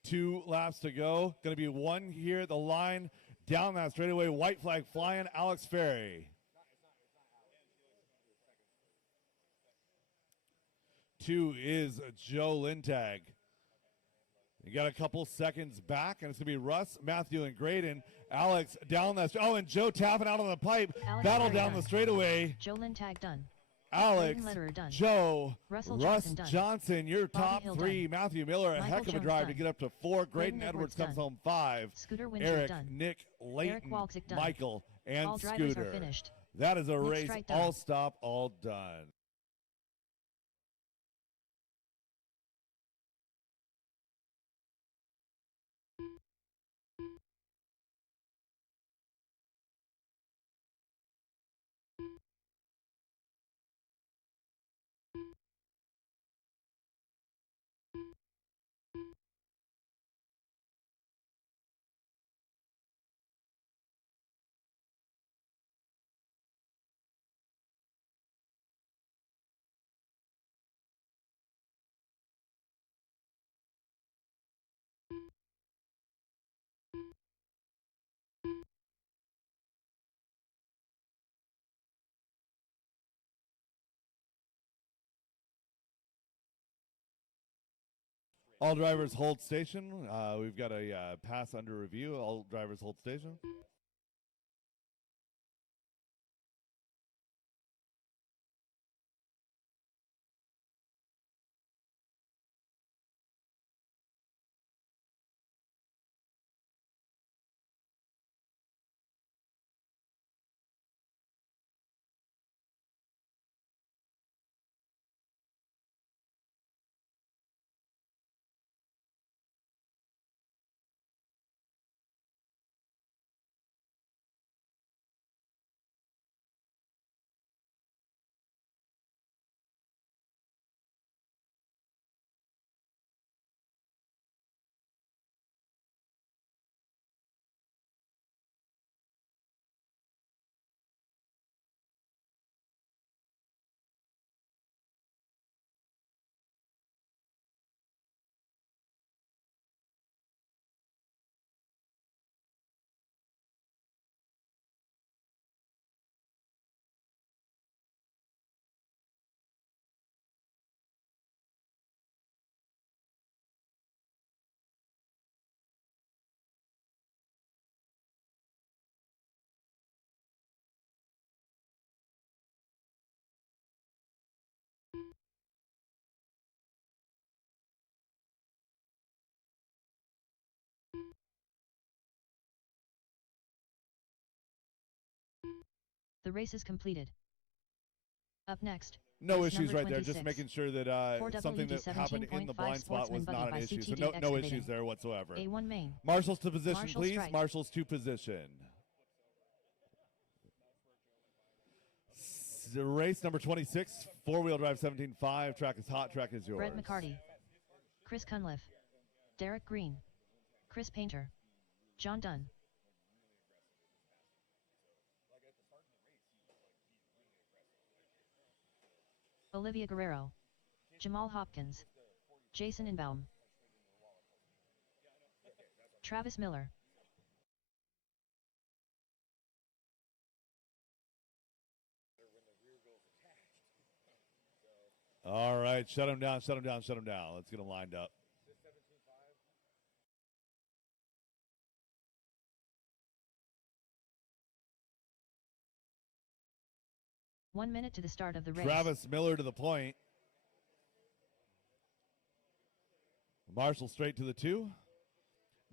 2 laps to go. Going to be 1 here at the line. Down that straightaway. White flag flying. Alex Ferry. 2 is Joe Lintag. You got a couple seconds back, and it's going to be Russ, Matthew, and Graydon. Alex down that. Oh, and Joe tapping out on the pipe. Alex Battle Ferry down done. the straightaway. Joe Lintag done. Alex, Lederer done. Joe, Russell Russ Johnson done. Johnson, your Bobby top Hill 3. done. Matthew Miller, a Michael heck of a Jones drive done. to get up to 4. Graydon Graydon Edwards Edwards comes done. home 5. Scooter Windsor Eric, done. Nick, Leighton, Walzik done. Michael, and All drivers Scooter. are finished. That is a Nick race. Strike done. All stop, all done. All drivers hold station. We've got a pass under review. All drivers hold station. The race is completed. Up next, No race issues number right there. Just 26. making sure that something that happened in the 4WD17.5 blind spot was Sportsman not an Buggy by issue. So CTD no Excavating. issues there whatsoever. A1 main. Marshals to position, Marshal please. strike. Marshals to position. Race number 26, four-wheel drive 17.5. Track is hot. Track is yours. Brett McCarty. Chris Cunliffe. Derek Green. Chris Painter. John Dunn. Olivia Guerrero. Jamal Hopkins. Jason Inbaum. Travis Miller. All right, shut him down, shut him down, shut him down. Let's get him lined up. 1 minute to the start of the race. Travis Miller to the point. Marshall straight to the 2.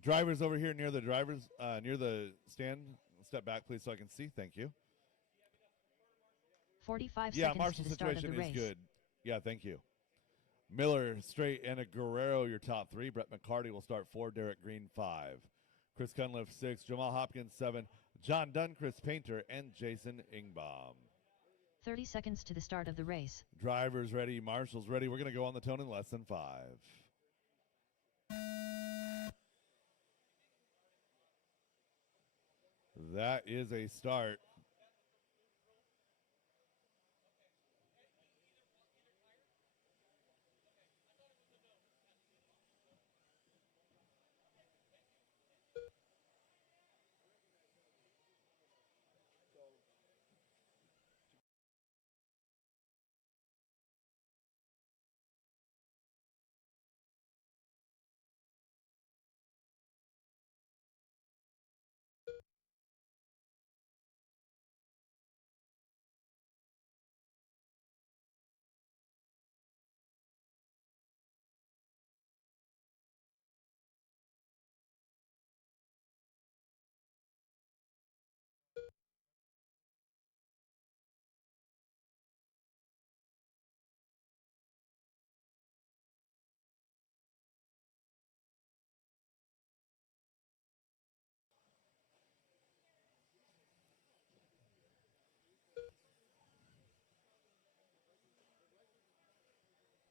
Drivers over here near the near the stand. Step back, please, so I can see. Thank you. 45 Yeah, seconds Marshall's to the start of situation the is race. good. Yeah, thank you. Miller straight and a Guerrero, your top 3. Brett McCarty will start 4. Derek Green 5. Chris Cunliffe 6. Jamal Hopkins 7. John Dunn, Chris Painter, and Jason Ingbaum. 30 seconds to the start of the race. Drivers ready, marshals ready. We're going to go on the tone in less than 5. That is a start.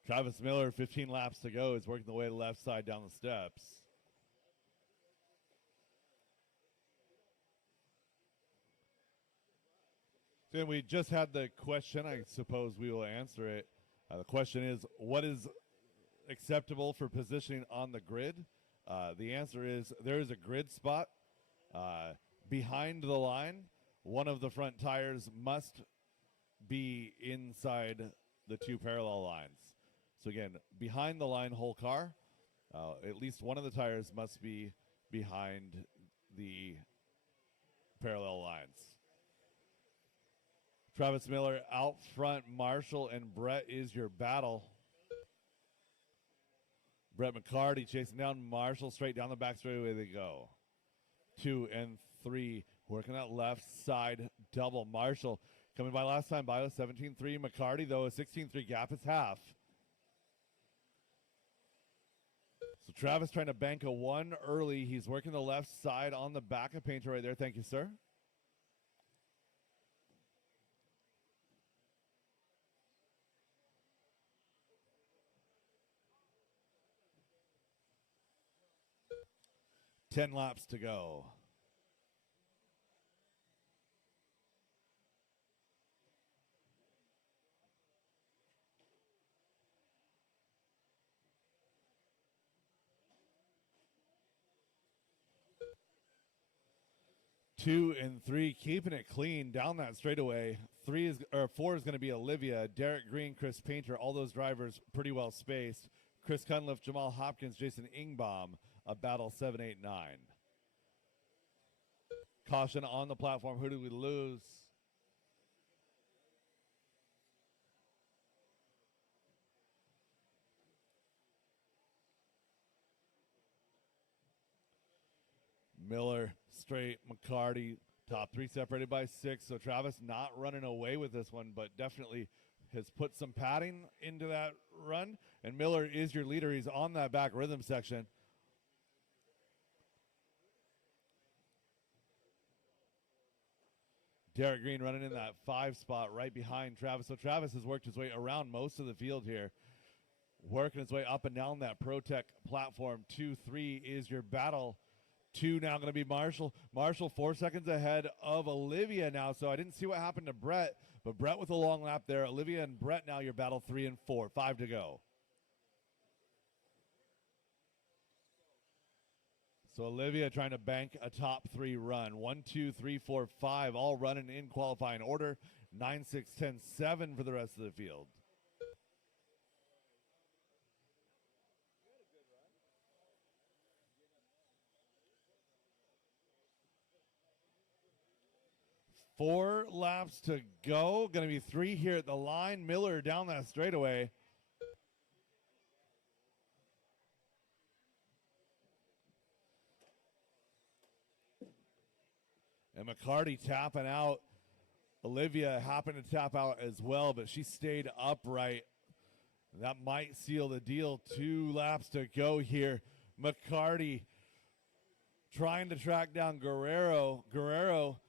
Travis Miller, 15 laps to go, is working the way to the left side down the steps. And we just had the question. I suppose we will answer it. The question is, what is acceptable for positioning on the grid? The answer is there is a grid spot behind the line. One of the front tires must be inside the 2 parallel lines. So again, behind the line whole car, at least one of the tires must be behind the parallel lines. Travis Miller out front, Marshall and Brett is your battle. Brett McCarty chasing down Marshall, straight down the back straightaway they go. 2 and 3, working that left side double. Marshall coming by last time, by a 17-3. McCarty, though, a 16-3 gap is half. So Travis trying to bank a 1 early. He's working the left side on the back of Painter right there. Thank you, sir. Ten laps to go. Two and 3, keeping it clean down that straightaway. 4 is going to be Olivia, Derek Green, Chris Painter. All those drivers pretty well spaced. Chris Cunliffe, Jamal Hopkins, Jason Ingbaum. A battle 7, 8, 9. Caution on the platform. Who did we lose? Miller straight, McCarty Top three separated by 6, so Travis not running away with this one, but definitely has put some padding into that run. And Miller is your leader. He's on that back rhythm section. Derek Green running in that 5 spot right behind Travis. So Travis has worked his way around most of the field here, working his way up and down that ProTech platform. 2-3 is your battle. 2 now going to be Marshall. Marshall 4 seconds ahead of Olivia now. So I didn't see what happened to Brett, but Brett with a long lap there. Olivia and Brett now your battle 3 and 4. 5 to go. So Olivia trying to bank a top 3 run. 1, 2, 3, 4, 5, all running in qualifying order. 9, 6, 10, 7 for the rest of the field. Four laps to go. Going to be 3 here at the line. Miller down that straightaway. And McCarty tapping out. Olivia happened to tap out as well, but she stayed upright. That might seal the deal. 2 laps to go here. McCarty trying to track down Guerrero. Guerrero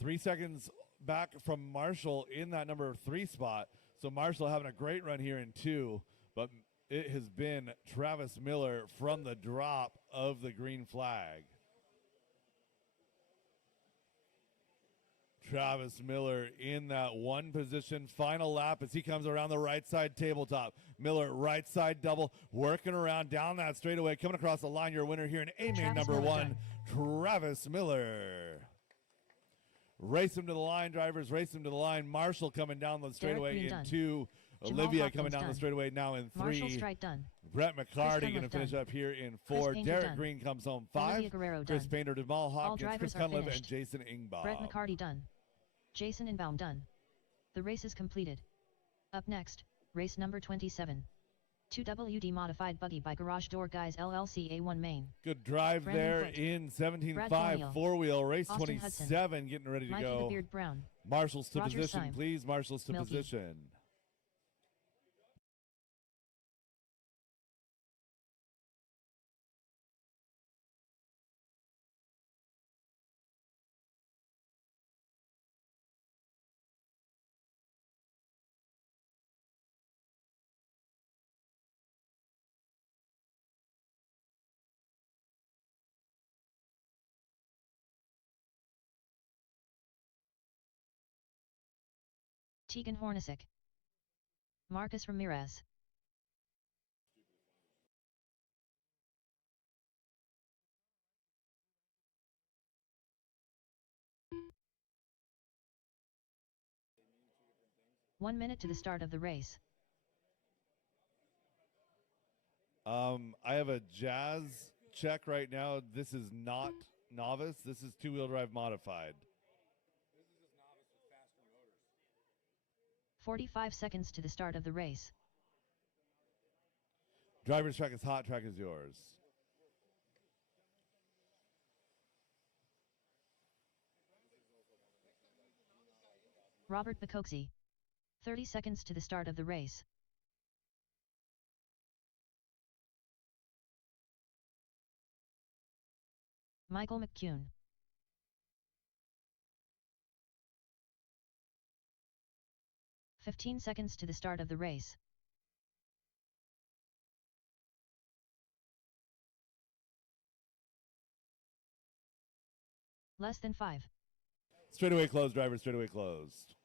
3 seconds back from Marshall in that number 3 spot. So Marshall having a great run here in 2, but it has been Travis Miller from the drop of the green flag. Travis Miller in that 1 position. Final lap as he comes around the right side tabletop. Miller right side double, working around down that straightaway, coming across the line. Your winner here in A-main number 1, Travis Miller. Race him to the line, drivers. Race him to the line. Marshall coming down the straightaway in 2. Olivia coming down the straightaway now in 3. Marshall Strike done. Brett McCarty going to finish up here in 4. Derek Green comes home 5. Chris Painter, Jamal Hopkins, Chris Cunliffe, and Jason Ingbaum. Brett McCarty done. Jason Inbaum done. The race is completed. Up next, race number 27. 2WD Modified Buggy by Garage Door Guys LLC A1 Main. Good drive Brandon there Foote. in 17.5 Thornhill. 4-wheel. Race Austin 27 Hudson. getting ready to Mikey go. the Beard Brown. Marshals to Roger position, Syme. please. Marshals to Milky. position. Tegan Hornacek. Marcus Ramirez. One minute to the start of the race. I have a Jazz check right now. This is not Novice. This is 2-wheel drive modified. 45 seconds to the start of the race. Driver's track is hot. Track is yours. Robert Bacoxi. 30 seconds to the start of the race. Michael McCune. 15 seconds to the start of the race. Less than 5. Straightaway closed, driver. Straightaway closed.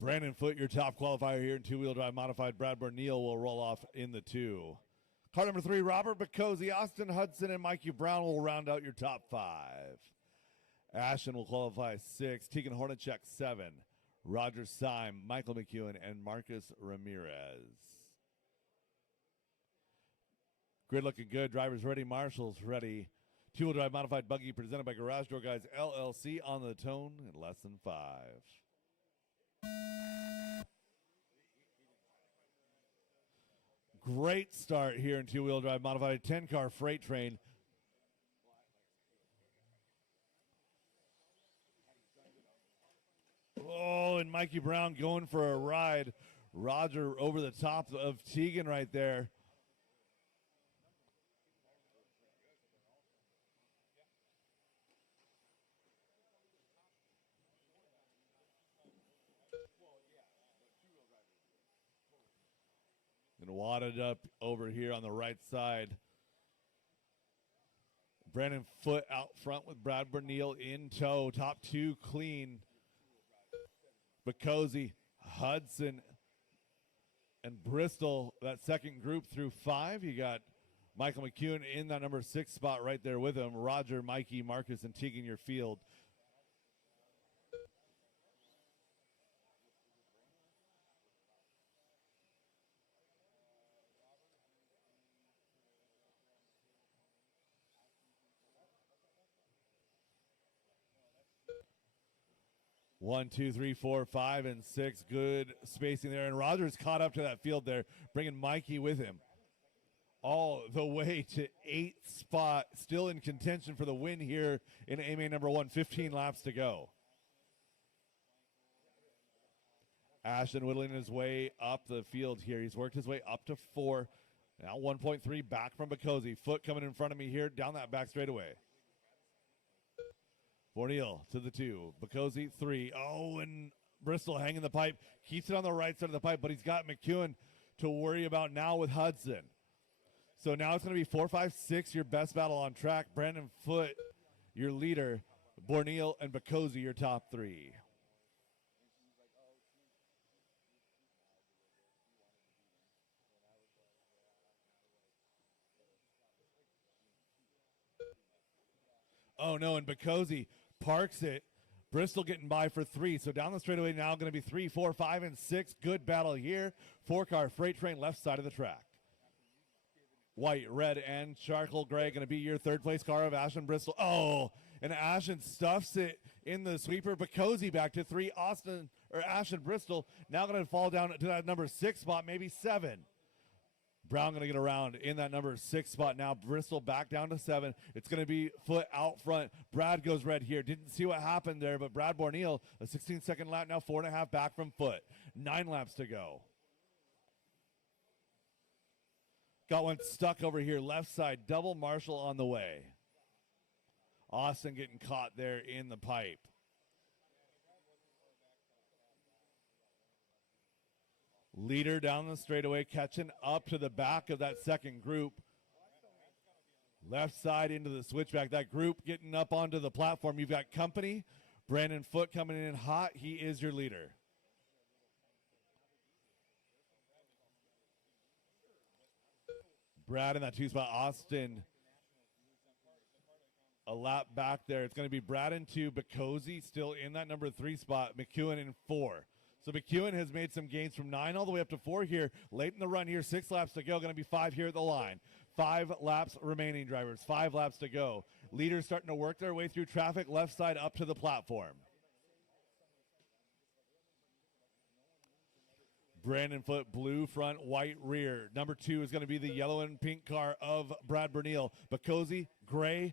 Brandon Foote, your top qualifier here in 2-wheel drive modified. Brad Neal will roll off in the 2. Car number 3, Robert Bacosi, Austin Hudson, and Mikey Brown will round out your top 5. Ashton will qualify 6. Tegan Hornacek 7. Roger Syme, Michael McEwen, and Marcus Ramirez. Grid looking good. Drivers ready. Marshals ready. 2-wheel drive modified buggy presented by Garage Door Guys LLC on the tone in less than 5. Great start here in 2-wheel drive modified 10-car freight train. Mikey Brown going for a ride. Roger over the top of Tegan right there. And wadded up over here on the right side. Brandon Foote out front with Brad Bernil in tow. Top two clean. Bacozzi, Hudson, and Bristol, that second group through 5. You got Michael McEwen in that number 6 spot right there with him. Roger, Mikey, Marcus, and Tegan your field. One, two, three, four, 5, and 6. Good spacing there. And Rogers caught up to that field there, bringing Mikey with him. All the way to 8th spot. Still in contention for the win here in A main number 1. 15 laps to go. Ashton whittling his way up the field here. He's worked his way up to 4. Now 1.3 back from Bacozzi. Foote coming in front of me here down that back straightaway. Borneal to the 2. Bacozzi 3. Oh, and Bristol hanging the pipe. Keeps it on the right side of the pipe, but he's got McEwen to worry about now with Hudson. So now it's going to be 4, 5, 6, your best battle on track. Brandon Foote, your leader. Borneal and Bacozzi, your top 3. Oh, no, and Bacozzi parks it. Bristol getting by for 3. So down the straightaway now going to be 3, 4, 5, and 6. Good battle here. 4-car freight train left side of the track. White, red, and charcoal gray going to be your third place car of Ashton Bristol. Oh, and Ashton stuffs it in the sweeper. Bacozzi back to 3. Ashton Bristol now going to fall down to that number 6 spot, maybe 7. Brown going to get around in that number 6 spot now. Bristol back down to 7. It's going to be Foote out front. Brad goes red here. Didn't see what happened there, but Brad Borneal, a 16-second lap now, 4.5 back from Foote. 9 laps to go. Got one stuck over here, left side. Double Marshall on the way. Austin getting caught there in the pipe. Leader down the straightaway, catching up to the back of that second group. Left side into the switchback. That group getting up onto the platform. You've got company. Brandon Foote coming in hot. He is your leader. Brad in that 2 spot. Austin a lap back there. It's going to be Brad in 2. Bacozzi still in that number 3 spot. McEwen in 4. So McEwen has made some gains from 9 all the way up to 4 here. Late in the run here, 6 laps to go. Going to be 5 here at the line. 5 laps remaining, drivers. 5 laps to go. Leaders starting to work their way through traffic, left side up to the platform. Brandon Foote, blue front, white rear. Number 2 is going to be the yellow and pink car of Brad Bernil. Bacozzi, gray,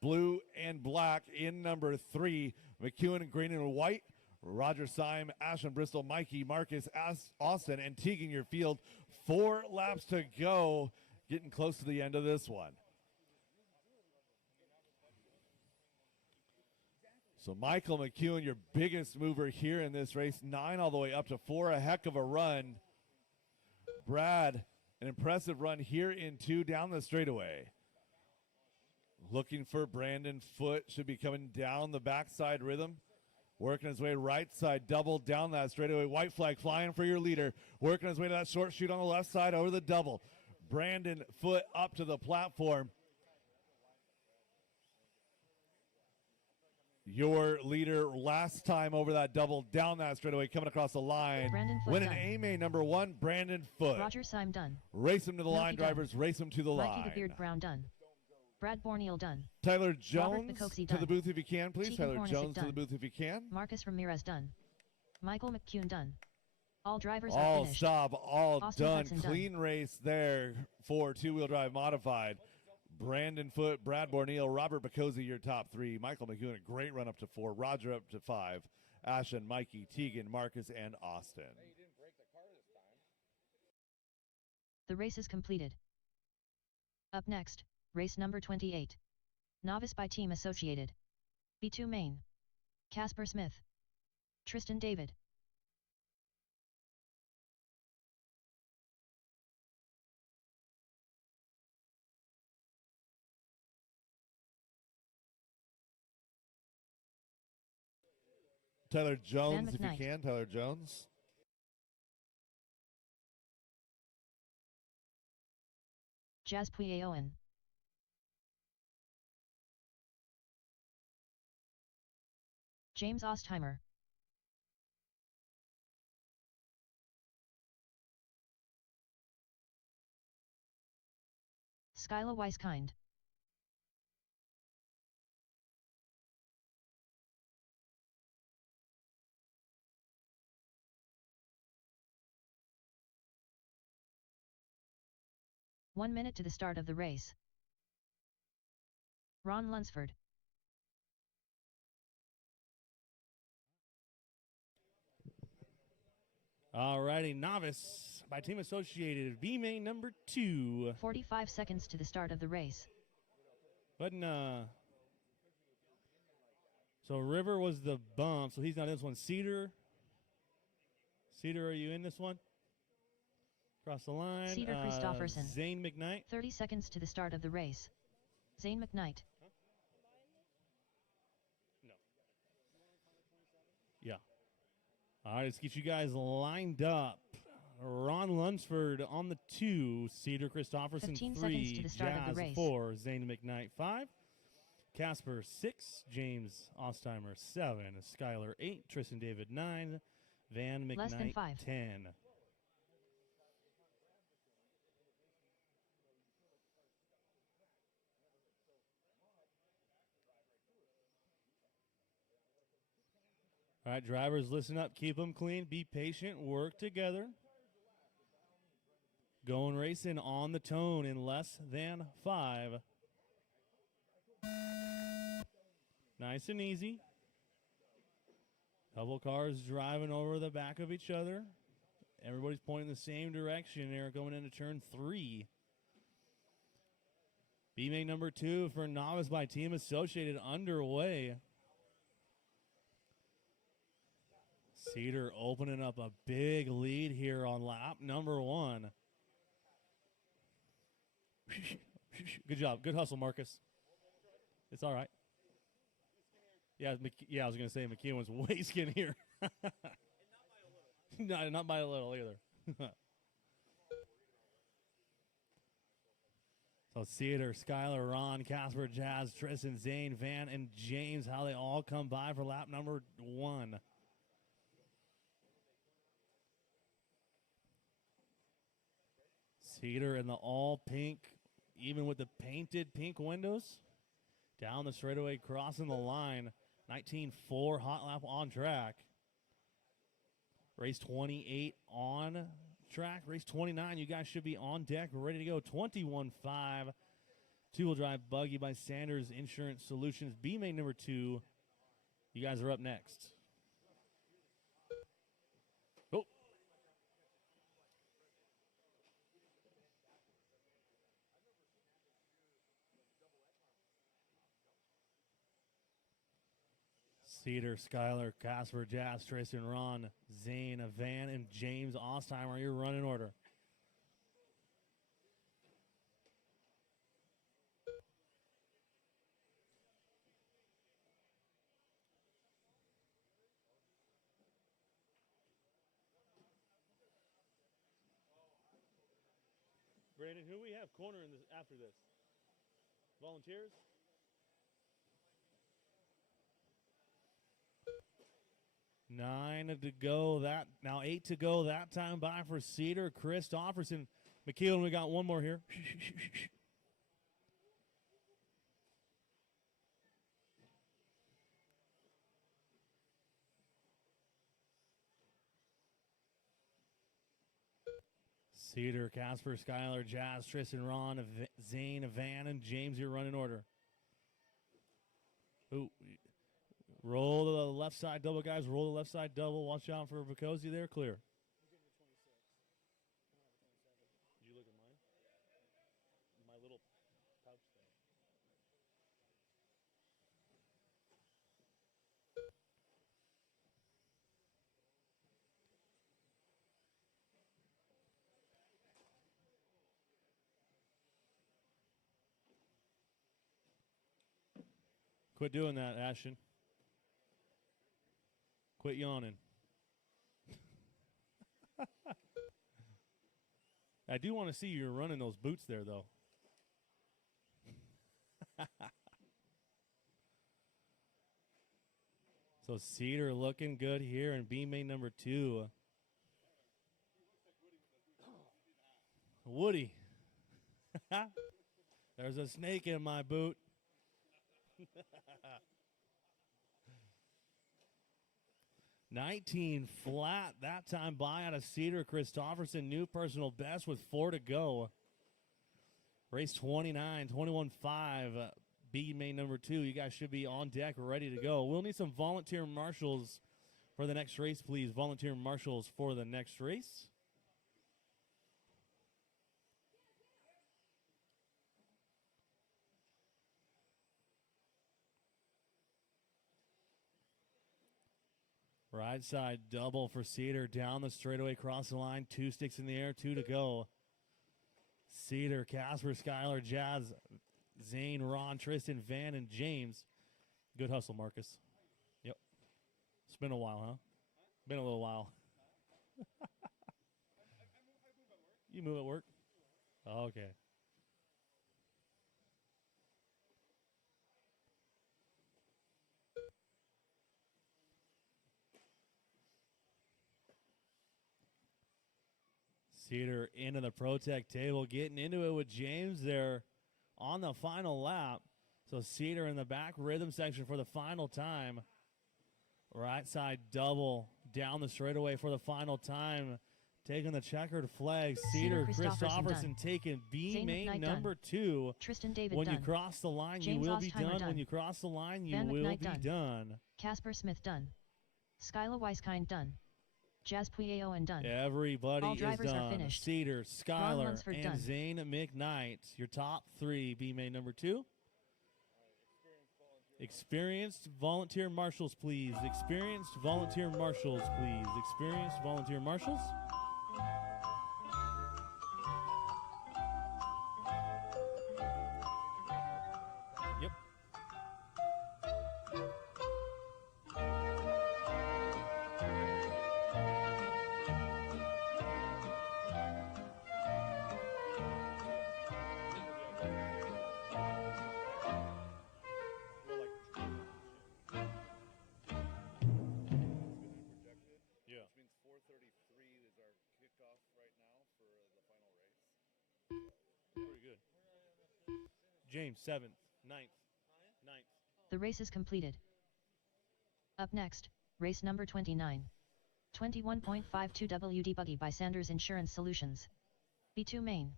blue, and black in number 3. McEwen, green and white. Roger Syme, Ashton Bristol, Mikey, Marcus, Austin, and Tegan your field. 4 laps to go. Getting close to the end of this one. So Michael McEwen, your biggest mover here in this race. 9 all the way up to 4. A heck of a run. Brad, an impressive run here in 2 down the straightaway. Looking for Brandon Foote. Should be coming down the backside rhythm. Working his way right side, double down that straightaway. White flag flying for your leader. Working his way to that short chute on the left side over the double. Brandon Foote up to the platform. Your leader last time over that double down that straightaway, coming across the line. Winning A-main number 1, Brandon Foote. Roger Syme done. Race him to the line, Done. drivers. Race him to the line. Mikey the Beard Brown done. Brad Borneal done. Tyler Jones Bacozzi to done. the booth if you can, please. Tegan Tyler Hornacek Jones to done. the booth if you can. Marcus Ramirez done. Michael McEwen done. All drivers are All finished. stop, all Austin done. Hudson done. Clean race there for 2-wheel drive modified. Brandon Foote, Brad Borneal, Robert Bacozzi, your top 3. Michael McEwen, a great run up to 4. Roger up to 5. Ashton, Mikey, Tegan, Marcus, and Austin. Hey, you didn't break the car this time. The race is completed. Up next, race number 28. Novice by Team Associated. B2 Main. Casper Smith. Tristan David. Tyler Jones, if you McKnight. can. Tyler Jones. Jazz Puyoen. James Ostheimer. Skyla Weiskind. 1 minute to the start of the race. Ron Lunsford. Alrighty, Novice by Team Associated, B main number 2. 45 seconds to the start of the race. But so River was the bump, so he's not in this one. Cedar, are you in this one? Across the line. Cedar Christofferson. Zane McKnight. 30 seconds to the start of the race. Zane McKnight. No. Yeah. All right, let's get you guys lined up. Ron Lunsford on the 2, Cedar Christofferson 15 3, seconds to the start of Jazz the race. 4, Zane McKnight 5, Casper 6, James Ostheimer 7, Skylar 8, Tristan David 9, Van Less than McKnight 5. 10. All right, drivers, listen up. Keep them clean. Be patient. Work together. Going racing on the tone in less than 5. Nice and easy. Couple cars driving over the back of each other. Everybody's pointing the same direction there going into turn 3. B-main number 2 for Novice by Team Associated underway. Cedar opening up a big lead here on lap number 1. Good job. Good hustle, Marcus. It's all right. Yeah, I was going to say McEwen's way skinnier. No, not by a little either. So Cedar, Skylar, Ron, Casper, Jazz, Tristan, Zane, Van, and James, how they all come by for lap number 1. Cedar in the all pink, even with the painted pink windows. Down the straightaway, crossing the line. 19.4 hot lap on track. Race 28 on track. Race 29, you guys should be on deck, ready to go. 21.5. Two-wheel drive buggy by Sanders Insurance Solutions. B-main number 2. You guys are up next. Oh. Cedar, Skylar, Casper, Jazz, Tristan, Ron, Zane, Van, and James Ostheimer, your running order. Brandon, who we have corner in this after this? Volunteers? Nine to go. Now 8 to go. That time by for Cedar, Christofferson, McKeown. We got one more here. Cedar, Casper, Skylar, Jazz, Tristan, Ron, Zane, Van, and James. Your running order. Ooh, Roll to the left side double, guys. Roll the left side double. Watch out for Vicosi there. Clear. Did you look at mine? My little pouch thing. Quit doing that, Ashton. Quit yawning. I do want to see you running those boots there, though. So Cedar looking good here in B main number 2. Woody. There's a snake in my boot. 19 flat that time by out of Cedar. Christofferson, new personal best with 4 to go. Race 29, 21-5. B main number 2. You guys should be on deck, ready to go. We'll need some volunteer marshals for the next race, please. Volunteer marshals for the next race. Right side double for Cedar. Down the straightaway, cross the line. 2 sticks in the air, 2 to go. Cedar, Casper, Skylar, Jazz, Zane, Ron, Tristan, Van, and James. Good hustle, Marcus. Yep. It's been a while, huh? Been a little while. You move at work? Okay. Cedar into the Protect table, getting into it with James there on the final lap. So Cedar in the back rhythm section for the final time. Right side double down the straightaway for the final time. Taking the checkered flag. Cedar Christofferson taking B main number 2. Tristan David when done. you cross the line, James you will be Ostheimer done. When you cross the line, you Van will McKnight be done. Casper Smith done. Skyla Weiskind done. Jazz Puyo and done. Everybody All is drivers done. are finished. Cedar, Skylar, Lunsford and done. Zane McKnight. Your top 3, B main number 2. Experienced volunteer marshals, please. Experienced volunteer marshals, please. Experienced volunteer marshals. Yep. Yeah. Which means 4:33 is our kickoff right now for the final race. Pretty good. James, 7th, 9th. The race is completed. Up next, race number 29. 21.52 WD Buggy by Sanders Insurance Solutions. B2 main.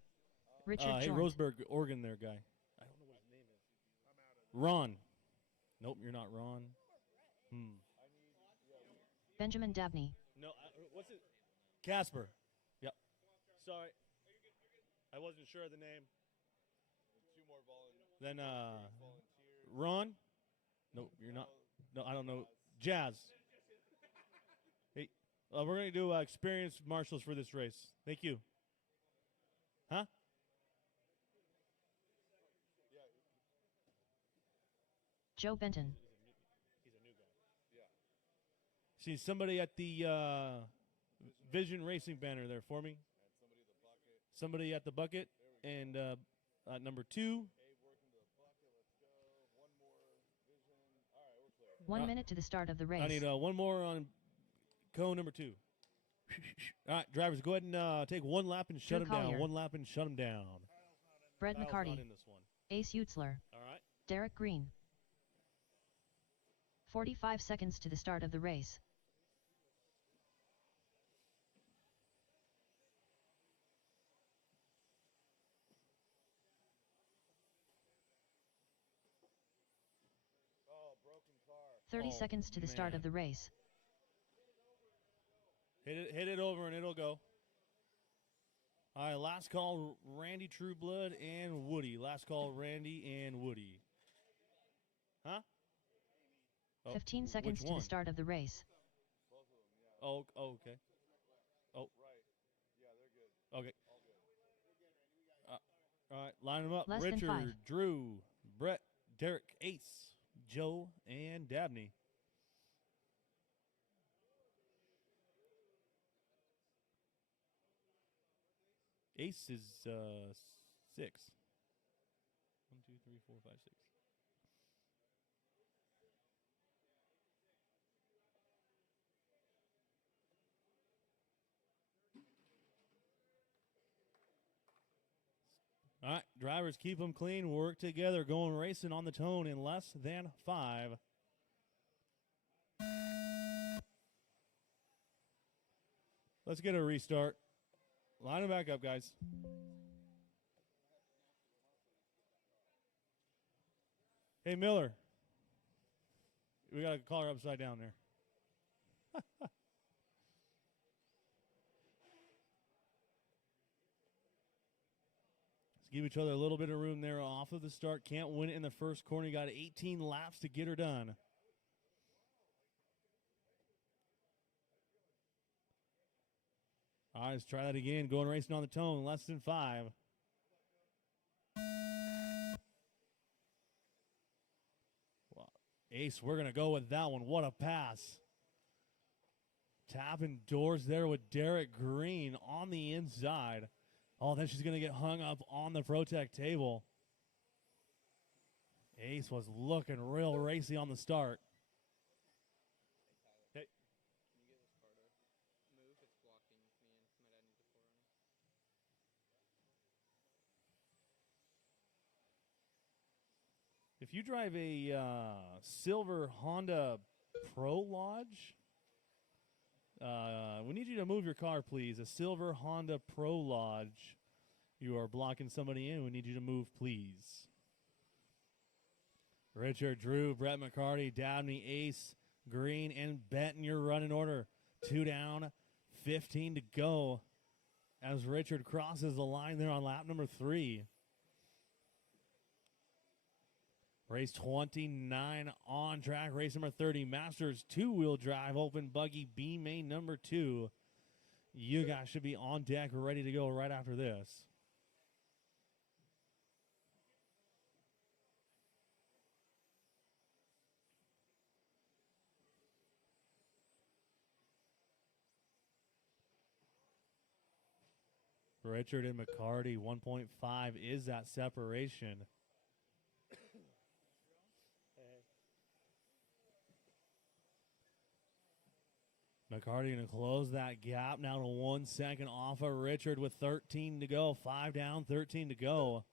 Richard Hey, Joint. Roseburg, Oregon there, guy. I don't know what his name is. Ron. Nope, you're not Ron. Benjamin Dabney. No, what's it? Casper. Yep. Sorry. I wasn't sure of the name. 2 more volunteers. Then, Ron? Nope, you're not. No, I don't know. Jazz. Hey, we're going to do experienced marshals for this race. Thank you. Huh? Joe Benton. He's a new guy. Yeah. See somebody at the Vision Racing banner there for me. Somebody at the bucket. And number 2. 1 minute to the start of the race. I need one more on cone number 2. All right, drivers, go ahead and take 1 lap and shut Drew them down. Collier. 1 lap and shut them down. Brett Kyle's McCarty. not in this one. Ace Utzler. All right. Derek Green. 45 seconds to the start of the race. Oh, broken car. 30 Oh, seconds to the start man. of the race. Hit it over and it'll go. All right, last call, Randy Trueblood and Woody. Last call, Randy and Woody. Huh? Oh, 15 seconds which to one? the start of the race. Oh, okay. Oh. Okay. All right, line them up. Less than Richard, 5. Drew, Brett, Derek, Ace, Joe, and Dabney. Ace is 6. 1, 2, 3, 4, 5, 6. All right, drivers, keep them clean. Work together. Going racing on the tone in less than 5. Let's get a restart. Line them back up, guys. Hey, Miller. We got a caller upside down there. Let's give each other a little bit of room there off of the start. Can't win it in the first corner. You got 18 laps to get her done. All right, let's try that again. Going racing on the tone. Less than 5. Well, Ace, we're going to go with that one. What a pass. Tapping doors there with Derek Green on the inside. Oh, then she's going to get hung up on the Protect table. Ace was looking real racy on the start. Hey. Can you get this car to move? It's blocking me and my dad needs to pour on it. If you drive a silver Honda Pro Lodge, we need you to move your car, please. A silver Honda Pro Lodge. You are blocking somebody in. We need you to move, please. Richard, Drew, Brett McCarty, Dabney, Ace, Green, and Benton, your running order. 2 down, 15 to go as Richard crosses the line there on lap number 3. Race 29 on track. Race number 30, Masters 2-wheel drive open Buggy B main number 2. You guys should be on deck ready to go right after this. Richard and McCarty, 1.5 is that separation. McCarty going to close that gap now to 1 second off of Richard with 13 to go. 5 down, 13 to go.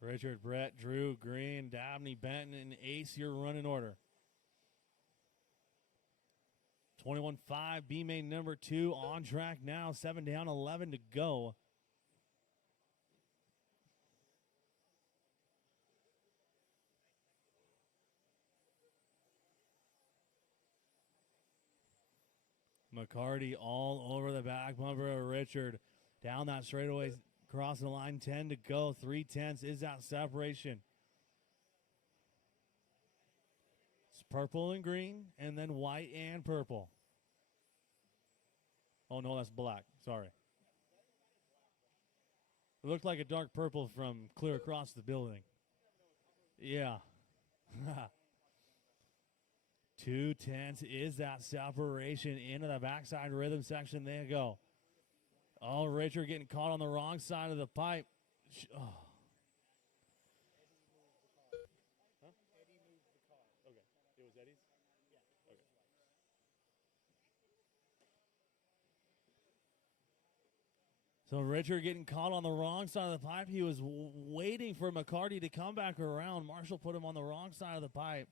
Richard, Brett, Drew, Green, Dabney, Benton, and Ace, your running order. 21-5, B main number 2 on track now. 7 down, 11 to go. McCarty all over the back bumper of Richard. Down that straightaway, crossing the line, 10 to go. 3/10 is that separation. It's purple and green, and then white and purple. Oh, no, that's black. Sorry. It looked like a dark purple from clear across the building. Yeah. 2/10 is that separation into the backside rhythm section. There you go. Oh, Richard getting caught on the wrong side of the pipe. Oh. Huh? Eddie moved the car. Okay. It was Eddie's? Yeah. Okay. So Richard getting caught on the wrong side of the pipe. He was waiting for McCarty to come back around. Marshall put him on the wrong side of the pipe.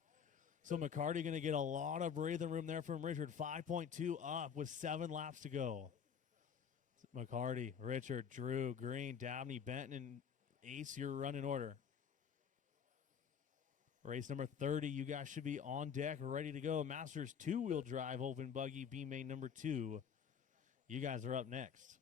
So McCarty going to get a lot of breathing room there from Richard. 5.2 up with 7 laps to go. McCarty, Richard, Drew, Green, Dabney, Benton, and Ace, your running order. Race number 30, you guys should be on deck, ready to go. Masters two-wheel drive, open buggy, B main number 2. You guys are up next.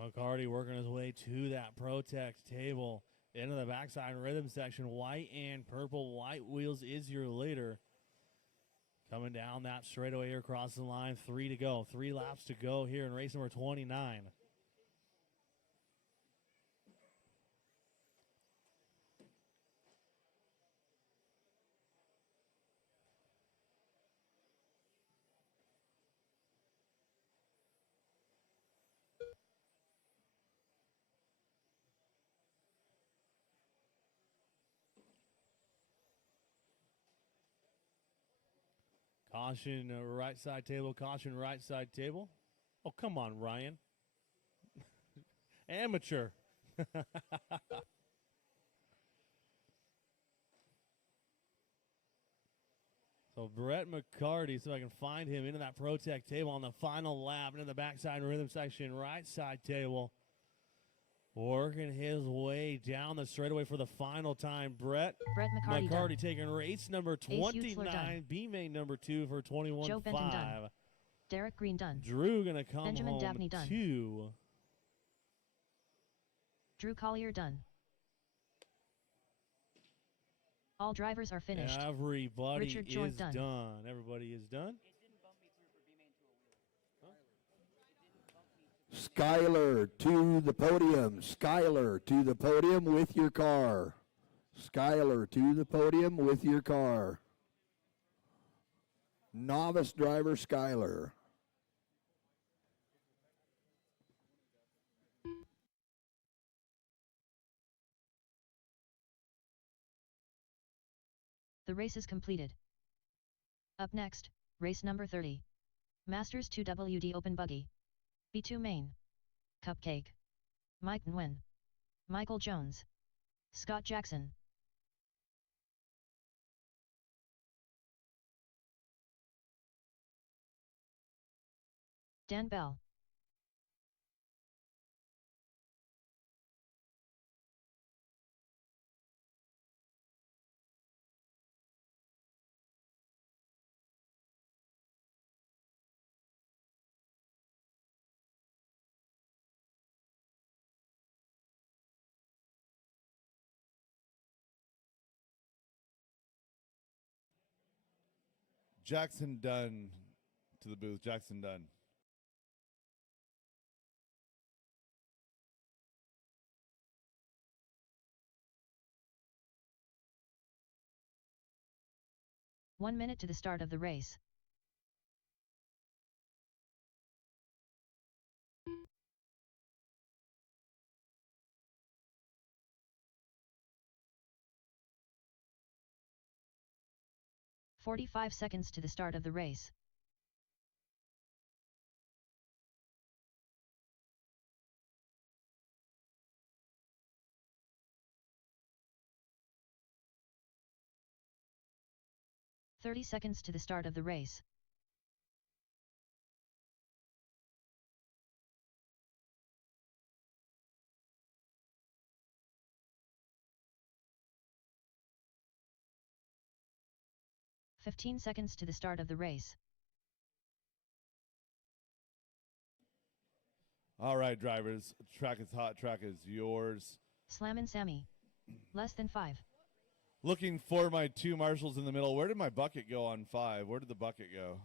McCarty working his way to that Protex table. Into the backside rhythm section. White and purple. White wheels is your leader. Coming down that straightaway here across the line. 3 to go. 3 laps to go here in race number 29. Caution right side table. Caution right side table. Oh, come on, Ryan. Amateur. So Brett McCarty, so I can find him into that Protect table on the final lap, into the backside rhythm section, right side table. Working his way down the straightaway for the final time. Brett McCarty done. taking race number 29, B main number 2 for 21.5. Joe Benton done. Derek Green done. Drew going to come Benjamin home Dabney done. 2. Drew Collier done. All drivers are finished. Everybody Richard is George done. done. Everybody is done. Skyler to the podium. Skyler to the podium with your car. Skyler to the podium with your car. Novice driver Skyler. The race is completed. Up next, race number 30. Masters 2WD Open Buggy. B2 Main. Cupcake. Mike Nguyen. Michael Jones. Scott Jackson. Dan Bell. Jackson Dunn to the booth. Jackson Dunn. One minute to the start of the race. "45 seconds to the start of the race. "30 seconds to the start of the race. "15 seconds to the start of the race. All right, drivers. Track is hot. Track is yours. Slammin' Sammy. Less than 5. Looking for my 2 marshals in the middle. Where did my bucket go on 5? Where did the bucket go?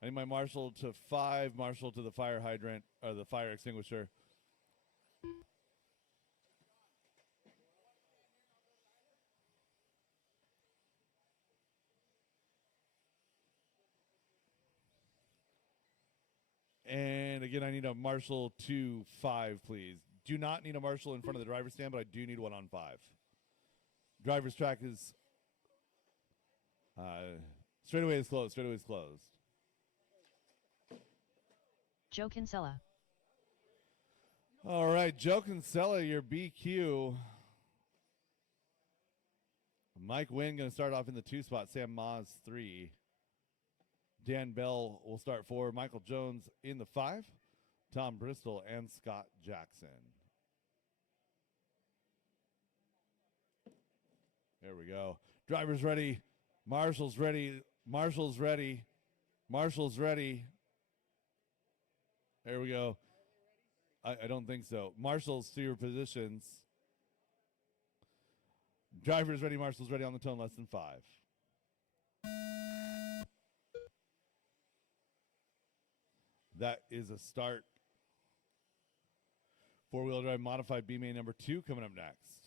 I need my marshal to 5, marshal to the fire hydrant, or the fire extinguisher. again, I need a Marshall 2-5, please. Do not need a Marshall in front of the driver's stand, but I do need one on 5. Driver's track is straightaway is closed. Straightaway is closed. Joe Kinsella. All right, Joe Kinsella, your BQ. Mike Wynn going to start off in the 2 spot. Sam Maas 3. Dan Bell will start 4. Michael Jones in the 5. Tom Bristol and Scott Jackson. There we go. Drivers ready. Marshall's ready. Marshall's ready. Marshall's ready. There we go. I don't think so. Marshall's to your positions. Drivers ready. Marshall's ready on the tone. Less than 5. That is a start. 4-wheel drive modified B main number 2 coming up next.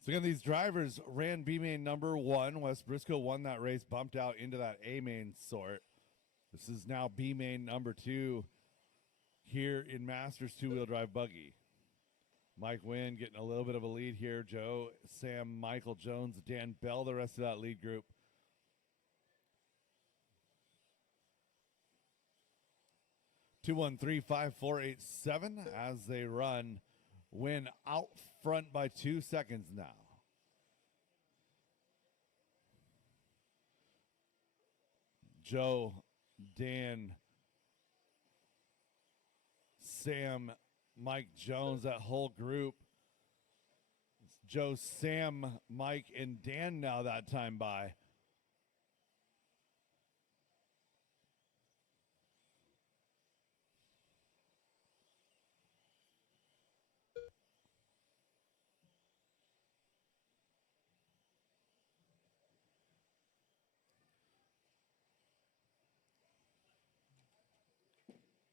So again, these drivers ran B main number 1. Wes Briscoe won that race, bumped out into that A main sort. This is now B main number 2 here in Masters 2-wheel drive buggy. Mike Wynn getting a little bit of a lead here. Joe, Sam, Michael Jones, Dan Bell, the rest of that lead group. Two, 1, 3, 5, 4, 8, 7 as they run. Win out front by 2 seconds now. Joe, Dan, Sam, Mike Jones, that whole group. It's Joe, Sam, Mike, and Dan now that time by.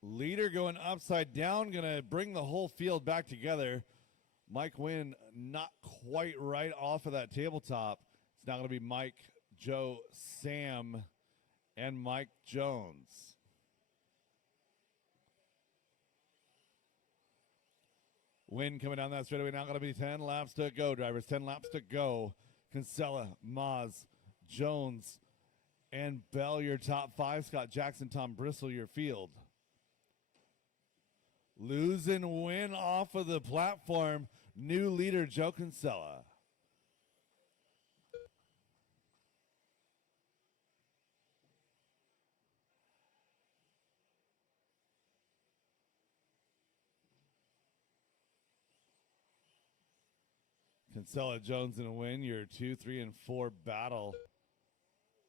Leader going upside down, going to bring the whole field back together. Mike Wynn not quite right off of that tabletop. It's now going to be Mike, Joe, Sam, and Mike Jones. Wynn coming down that straightaway, now going to be 10 laps to go, drivers. 10 laps to go. Kinsella, Maz, Jones, and Bell, your top 5. Scott Jackson, Tom Bristol, your field. Losing Win off of the platform. New leader, Joe Kinsella. Kinsella, Jones, and a win. Your 2, 3, and 4 battle.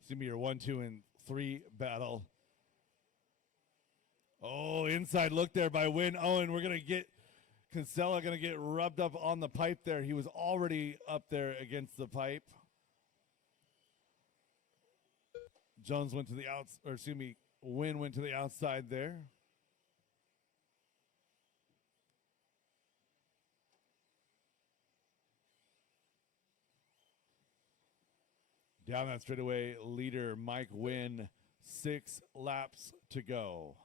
Excuse me, your 1, 2, and 3 battle. Oh, inside look there by Win. Oh, and we're going to get Kinsella going to get rubbed up on the pipe there. He was already up there against the pipe. Jones went to the outs, or excuse me, Win went to the outside there. Down that straightaway, leader Mike Wynn, 6 laps to go.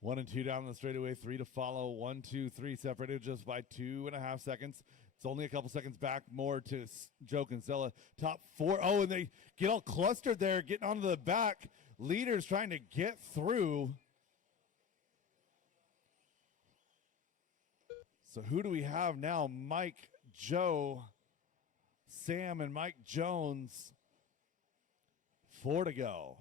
One and 2 down the straightaway, 3 to follow. 1, 2, 3 separated just by 2.5 seconds. It's only a couple seconds back more to Joe Kinsella. Top 4. Oh, and they get all clustered there, getting onto the back. Leaders trying to get through. So who do we have now? Mike, Joe, Sam, and Mike Jones. 4 to go.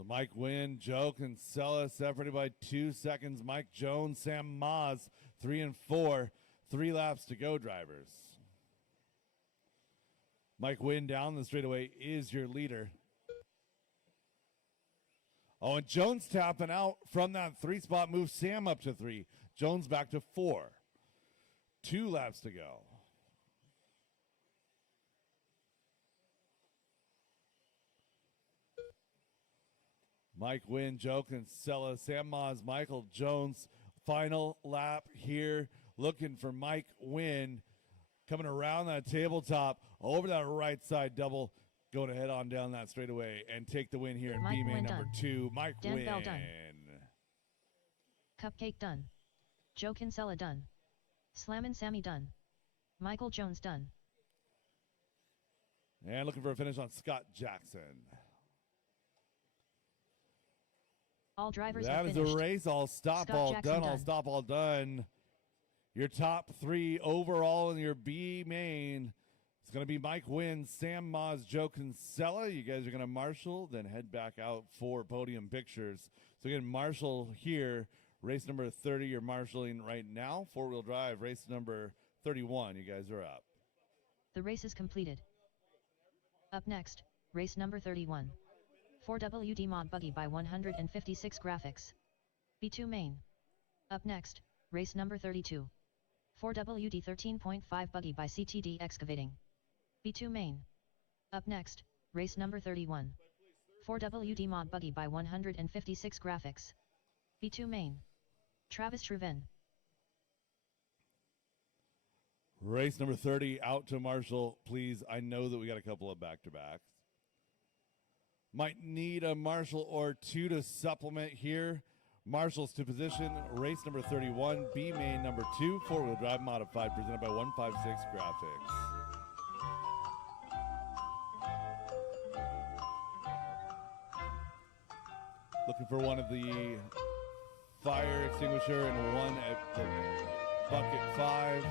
So Mike Wynn, Joe Kinsella separated by 2 seconds. Mike Jones, Sam Maas, 3 and 4. 3 laps to go, drivers. Mike Wynn down the straightaway is your leader. Oh, and Jones tapping out from that 3 spot, moves Sam up to 3. Jones back to 4. 2 laps to go. Mike Wynn, Joe Kinsella, Sam Maas, Michael Jones. Final lap here. Looking for Mike Wynn. Coming around that tabletop, over that right side double. Going to head on down that straightaway and take the win here in Mike B main Wynn number done. 2. Mike Dan Wynn. Bell done. Cupcake done. Joe Kinsella done. Slammin' Sammy done. Michael Jones done. And looking for a finish on Scott Jackson. All drivers That are is finished. a race. All stop, Scott all Jackson done, all done. stop, all done. Your top 3 overall in your B main. It's going to be Mike Wynn, Sam Maas, Joe Kinsella. You guys are going to marshal, then head back out for podium pictures. So again, marshal here. Race number 30, you're marshaling right now. 4-wheel drive, race number 31. You guys are up. The race is completed. Up next, race number 31. 4WD Mod Buggy by 156 graphics. B2 main. Up next, race number 32. 4WD 13.5 Buggy by CTD Excavating. B2 main. Up next, race number 31. 4WD Mod Buggy by 156 graphics. B2 main. Travis Shriven. Race number 30 out to marshal, please. I know that we got a couple of back-to-backs. Might need a marshal or 2 to supplement here. Marshals to position. Race number 31, B main number 2, 4-wheel drive modified, presented by 156 Graphics. Looking for one of the fire extinguisher and one at the bucket 5.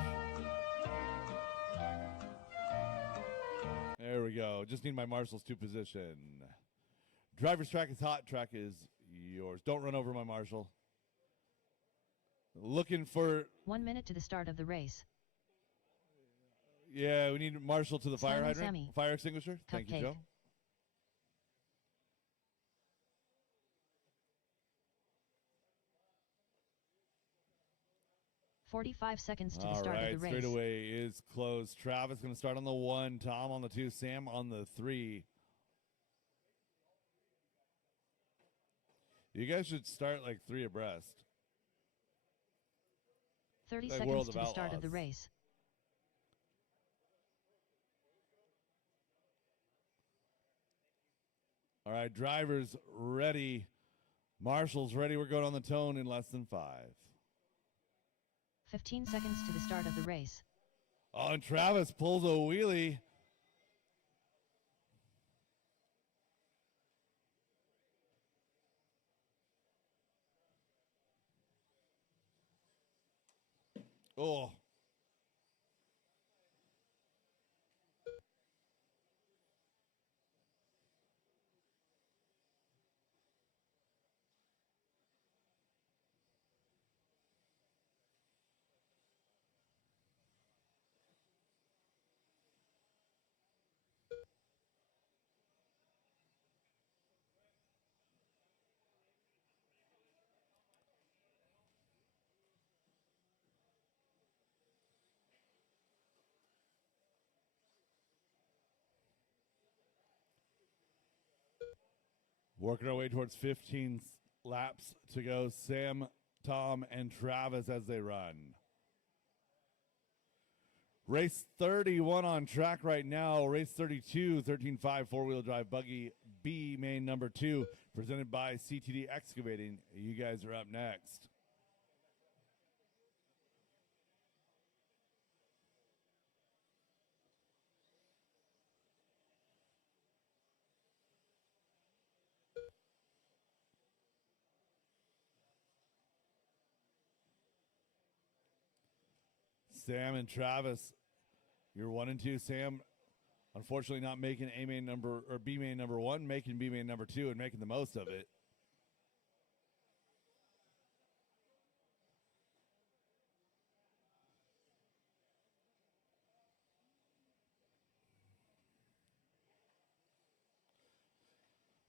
There we go. Just need my marshals to position. Driver's track is hot. Track is yours. Don't run over my marshal. Looking for... 1 minute to the start of the race. Yeah, we need marshal to the fire Simon hydrant. Sammy. Fire extinguisher. Thank you, Cupcake. Joe. "45 seconds to the All start of right, the race. straightaway is closed. Travis going to start on the 1, Tom on the 2, Sam on the 3. You guys should start like 3 abreast. 30 Like seconds World to of the start of the Outlaws. race. All right, drivers ready. Marshals ready. We're going on the tone in less than 5. 15 seconds to the start of the race. Oh, and Travis pulls a wheelie. Oh. Working our way towards 15 laps to go. Sam, Tom, and Travis as they run. Race 31 on track right now. Race 32, 13.5 4-wheel drive Buggy B main number 2, presented by CTD Excavating. You guys are up next. Sam and Travis, you're 1 and 2. Sam Unfortunately, not making A main number or B main number 1, making B main number 2, and making the most of it.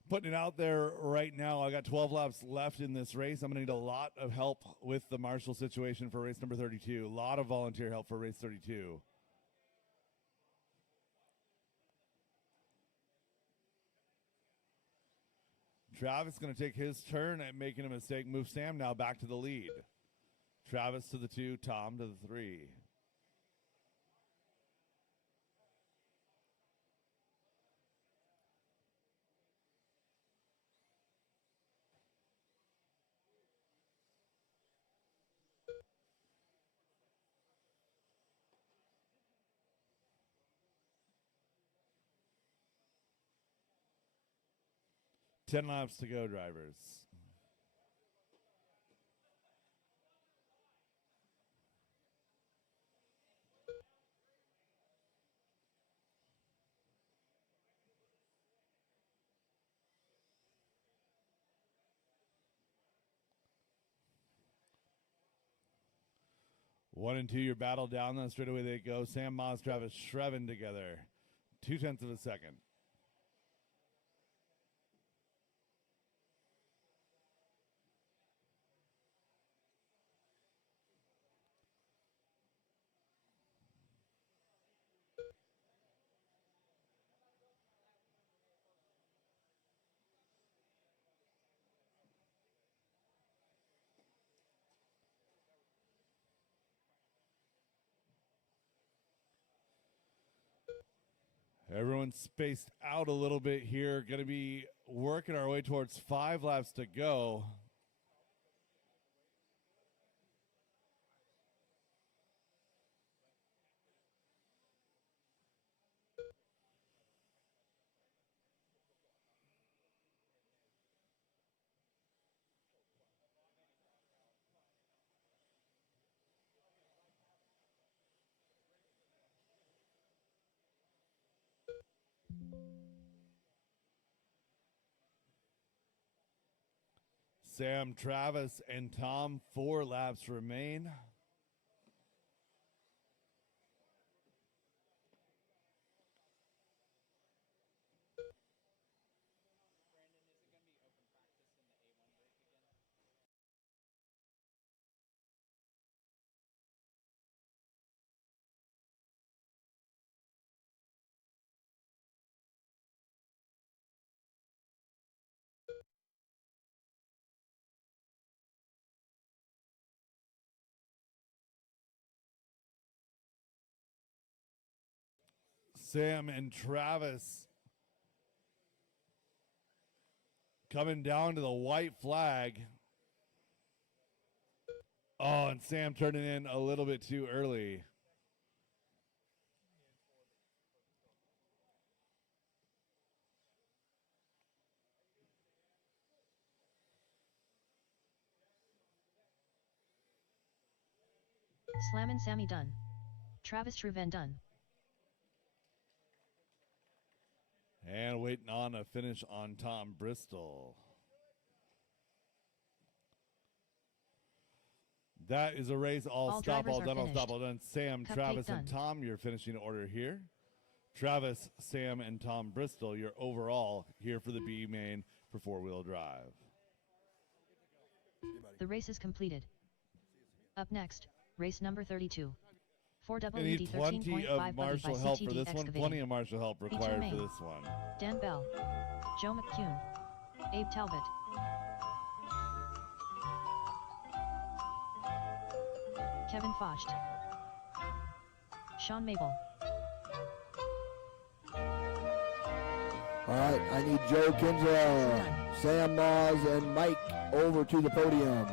Putting it out there right now. I got 12 laps left in this race. I'm going to need a lot of help with the marshal situation for race number 32. A lot of volunteer help for race 32. Travis going to take his turn at making a mistake. Move Sam now back to the lead. Travis to the 2, Tom to the 3. Ten laps to go, drivers. One and two, your battle down the straightaway they go. Sam Moss, Travis Shreven together. 0.2 of a second. Everyone's spaced out a little bit here. Going to be working our way towards 5 laps to go. Sam, Travis, and Tom, 4 laps remain. Sam and Travis coming down to the white flag. Oh, and Sam turning in a little bit too early. Slammin' Sammy done. Travis Shreven done. And waiting on a finish on Tom Bristol. That is a race all stop, drivers all are done, all finished. stop, all done. Sam, Cupcake Travis, done. and Tom, your finishing order here. Travis, Sam, and Tom Bristol, your overall here for the B main for 4-wheel drive. The race is completed. Up next, race number 32. 4WD I need 13.5 plenty of Buggy by marshal help for CTD this one. Excavating. Plenty of marshal help required main. for this one. Dan Bell. Joe McCune. Abe Talbot. Kevin Focht. Sean Mabel. All right, I need Joe Kinsella, Sam Moss, and Mike over to the podium.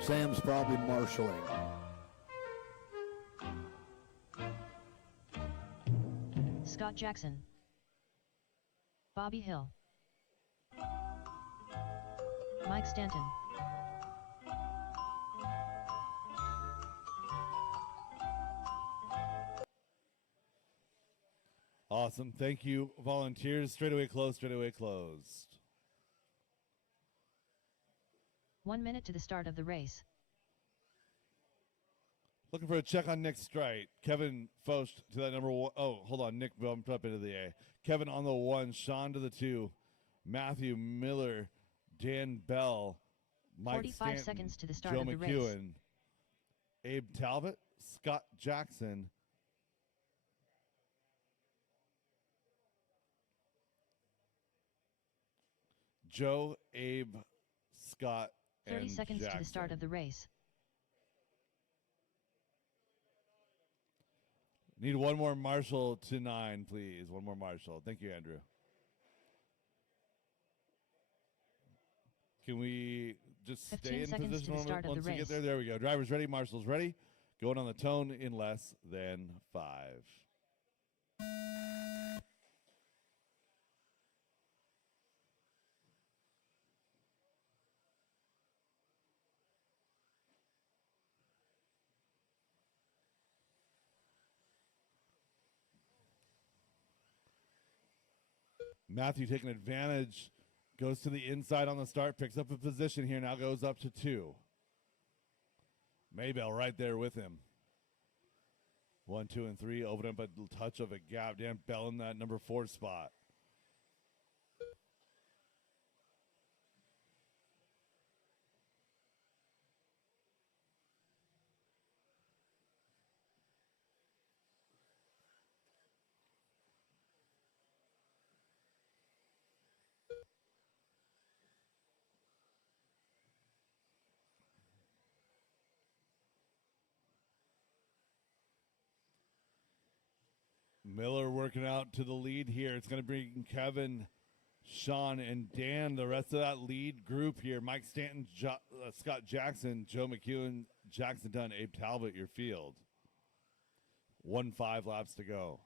Sam's probably marshaling. Scott Jackson. Bobby Hill. Mike Stanton. Awesome. Thank you, volunteers. Straightaway closed, straightaway closed. 1 minute to the start of the race. Looking for a check on Nick's strike. Kevin Foch to that number 1. Oh, hold on. Nick bumped up into the A. Kevin on the 1. Sean to the 2. Matthew Miller. Dan Bell. Mike 45 Stanton, seconds to the start Joe of the race. McEwen. Abe Talbot. Scott Jackson. Joe, Abe, Scott, 30 and seconds Jackson. to the start of the race. Need one more Marshall to 9, please. One more Marshall. Thank you, Andrew. Can we just 15 stay in seconds position to the start of once the we get race. there? There we go. Drivers ready. Marshall's ready. Going on the tone in less than 5. Matthew taking advantage, goes to the inside on the start, picks up a position here, now goes up to 2. Maybell right there with him. 1, 2, and 3, open up a touch of a gap. Dan Bell in that number 4 spot. Miller working out to the lead here. It's going to bring Kevin, Sean, and Dan, the rest of that lead group here. Mike Stanton, Scott Jackson, Joe McEwen, Jackson Dunn, Abe Talbot, your field. 1-5 laps to go.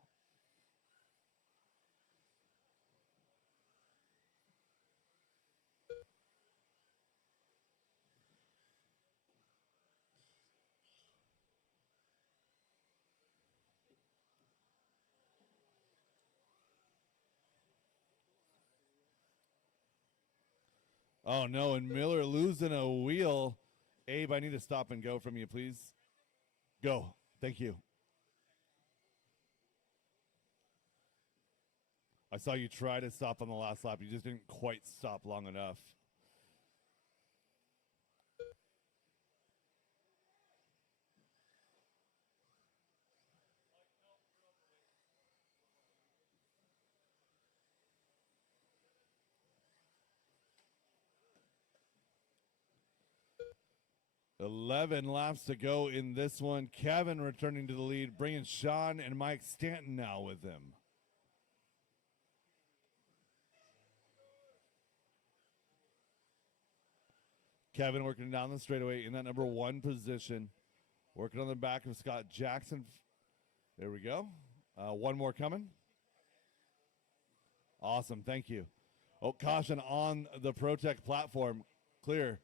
Oh, no, and Miller losing a wheel. Abe, I need to stop and go from you, please. Go. Thank you. I saw you try to stop on the last lap. You just didn't quite stop long enough. $11 laps to go in this one. Kevin returning to the lead, bringing Sean and Mike Stanton now with him. Kevin working down the straightaway in that number 1 position. Working on the back of Scott Jackson. There we go. One more coming. Awesome. Thank you. Oh, caution on the ProTech platform. Clear.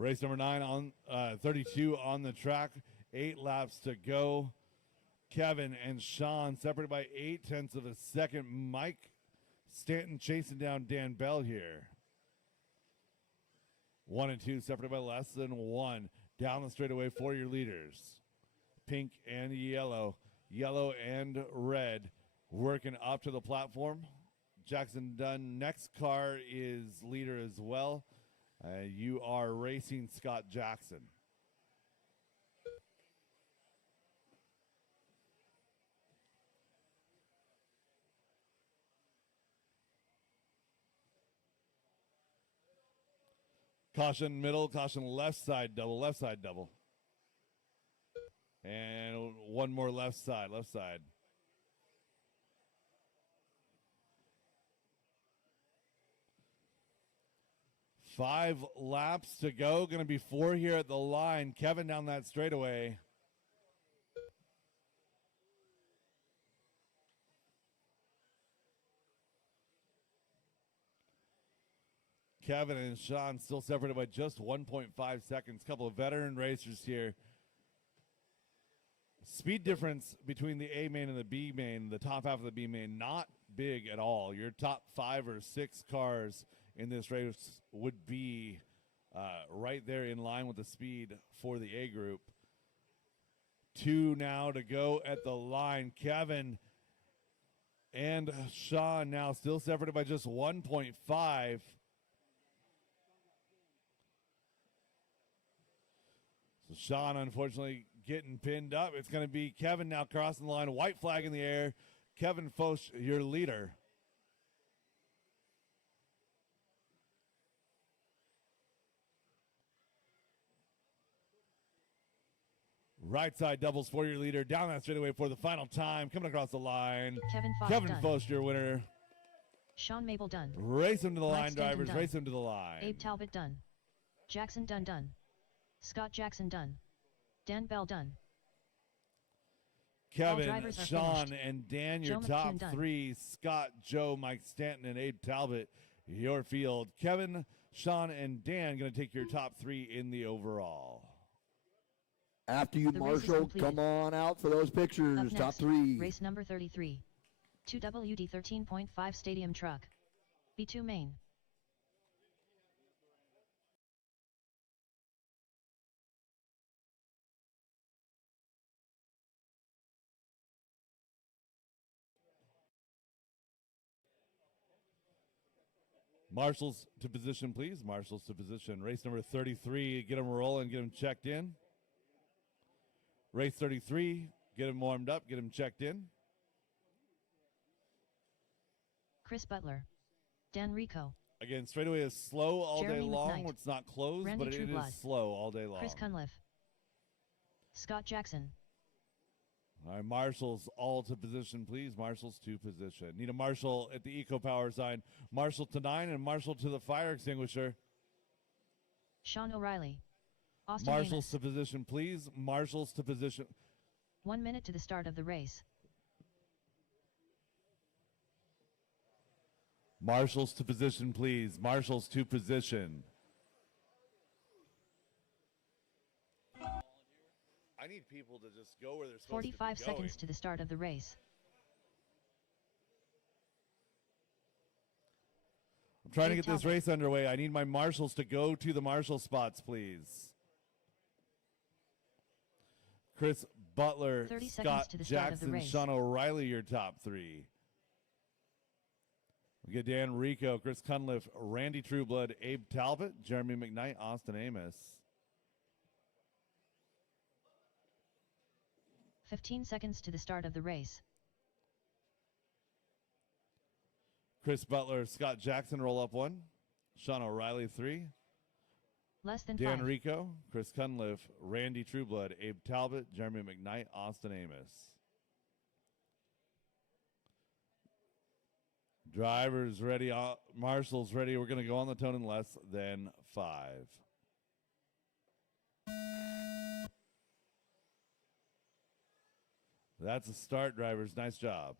Race number 9 on 32 on the track. 8 laps to go. Kevin and Sean separated by 0.8 of a second. Mike Stanton chasing down Dan Bell here. 1 and 2 separated by less than 1. Down the straightaway for your leaders. Pink and yellow. Yellow and red. Working up to the platform. Jackson Dunn. Next car is leader as well. You are racing Scott Jackson. Caution middle, caution left side double, left side double. And one more left side, left side. Five laps to go. Going to be 4 here at the line. Kevin down that straightaway. Kevin and Sean still separated by just 1.5 seconds. Couple of veteran racers here. Speed difference between the A main and the B main, the top half of the B main, not big at all. Your top 5 or 6 cars in this race would be right there in line with the speed for the A group. 2 now to go at the line. Kevin and Sean now still separated by just 1.5. So Sean, unfortunately, getting pinned up. It's going to be Kevin now crossing the line. White flag in the air. Kevin Foch, your leader. Right side doubles for your leader. Down that straightaway for the final time. Coming across the line. Kevin done. Foch, your winner. Sean Mabel done. Race him to the Mike line, Stanton drivers. done. Race him to the line. Abe Talbot done. Jackson Dunn done. Scott Jackson done. Dan Bell done. Kevin, drivers are Sean, finished. and Dan, your Joe top McCune done. 3. Scott, Joe, Mike Stanton, and Abe Talbot, your field. Kevin, Sean, and Dan going to take your top 3 in the overall. After you, The race is Marshall, completed. come on out for those pictures. Up Top next, 3. race number 33. 2WD 13.5 Stadium Truck. B2 main. Marshals to position, please. Marshals to position. Race number 33. Get them rolling. Get them checked in. Race 33. Get them warmed up. Get them checked in. Chris Butler. Dan Rico. Again, straightaway is slow all Jeremy day long. McKnight. It's not closed, Randy but it is Trueblood. slow all day long. Chris Cunliffe. Scott Jackson. All right, marshals all to position, please. Marshals to position. Need a marshal at the Eco Power sign. Marshal to 9 and marshal to the fire extinguisher. Sean O'Reilly. Austin Marshals Amos. to position, please. Marshals to position. 1 minute to the start of the race. Marshals to position, please. Marshals to position. I need people to just go where they're supposed to be 45 going. seconds to the start of the race. I'm trying to Dave get this Talbot. race underway. I need my marshals to go to the marshal spots, please. Chris Butler, 30 seconds Scott to the start of the Jackson, race. Sean O'Reilly, your top 3. We get Dan Rico, Chris Cunliffe, Randy Trueblood, Abe Talbot, Jeremy McKnight, Austin Amos. 15 seconds to the start of the race. Chris Butler, Scott Jackson, roll up 1. Sean O'Reilly, 3. Less than Dan 5. Rico, Chris Cunliffe, Randy Trueblood, Abe Talbot, Jeremy McKnight, Austin Amos. Drivers ready, marshals ready. We're going to go on the tone in less than 5. That's a start, drivers. Nice job.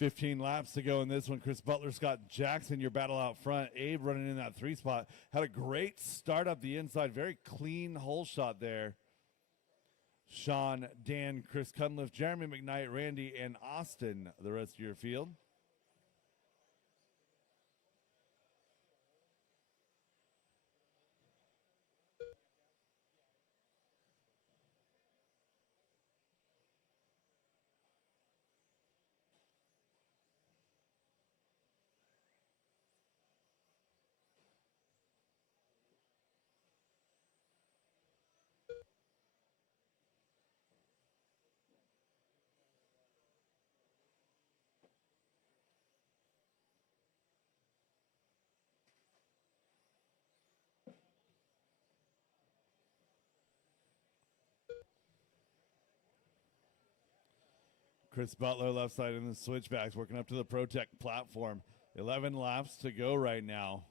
$15 laps to go in this one. Chris Butler, Scott Jackson, your battle out front. Abe running in that 3 spot. Had a great start up the inside. Very clean hole shot there. Sean, Dan, Chris Cunliffe, Jeremy McKnight, Randy, and Austin, the rest of your field. Chris Butler left side in the switchbacks, working up to the Protect platform. 11 laps to go right now.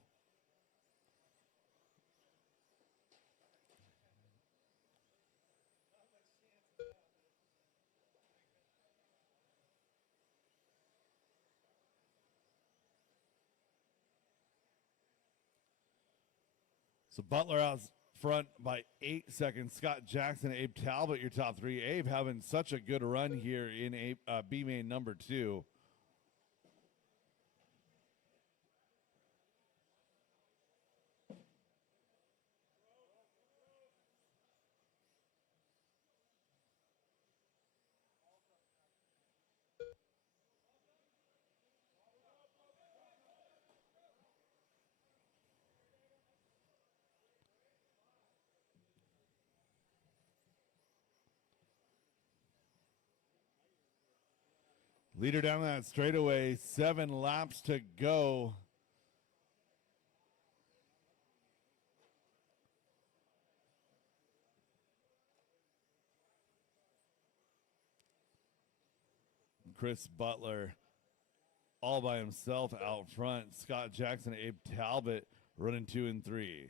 So Butler out front by 8 seconds. Scott Jackson, Abe Talbot, your top three. Abe having such a good run here in B main number 2. Leader down that straightaway, 7 laps to go. Chris Butler all by himself out front. Scott Jackson, Abe Talbot running 2 and 3.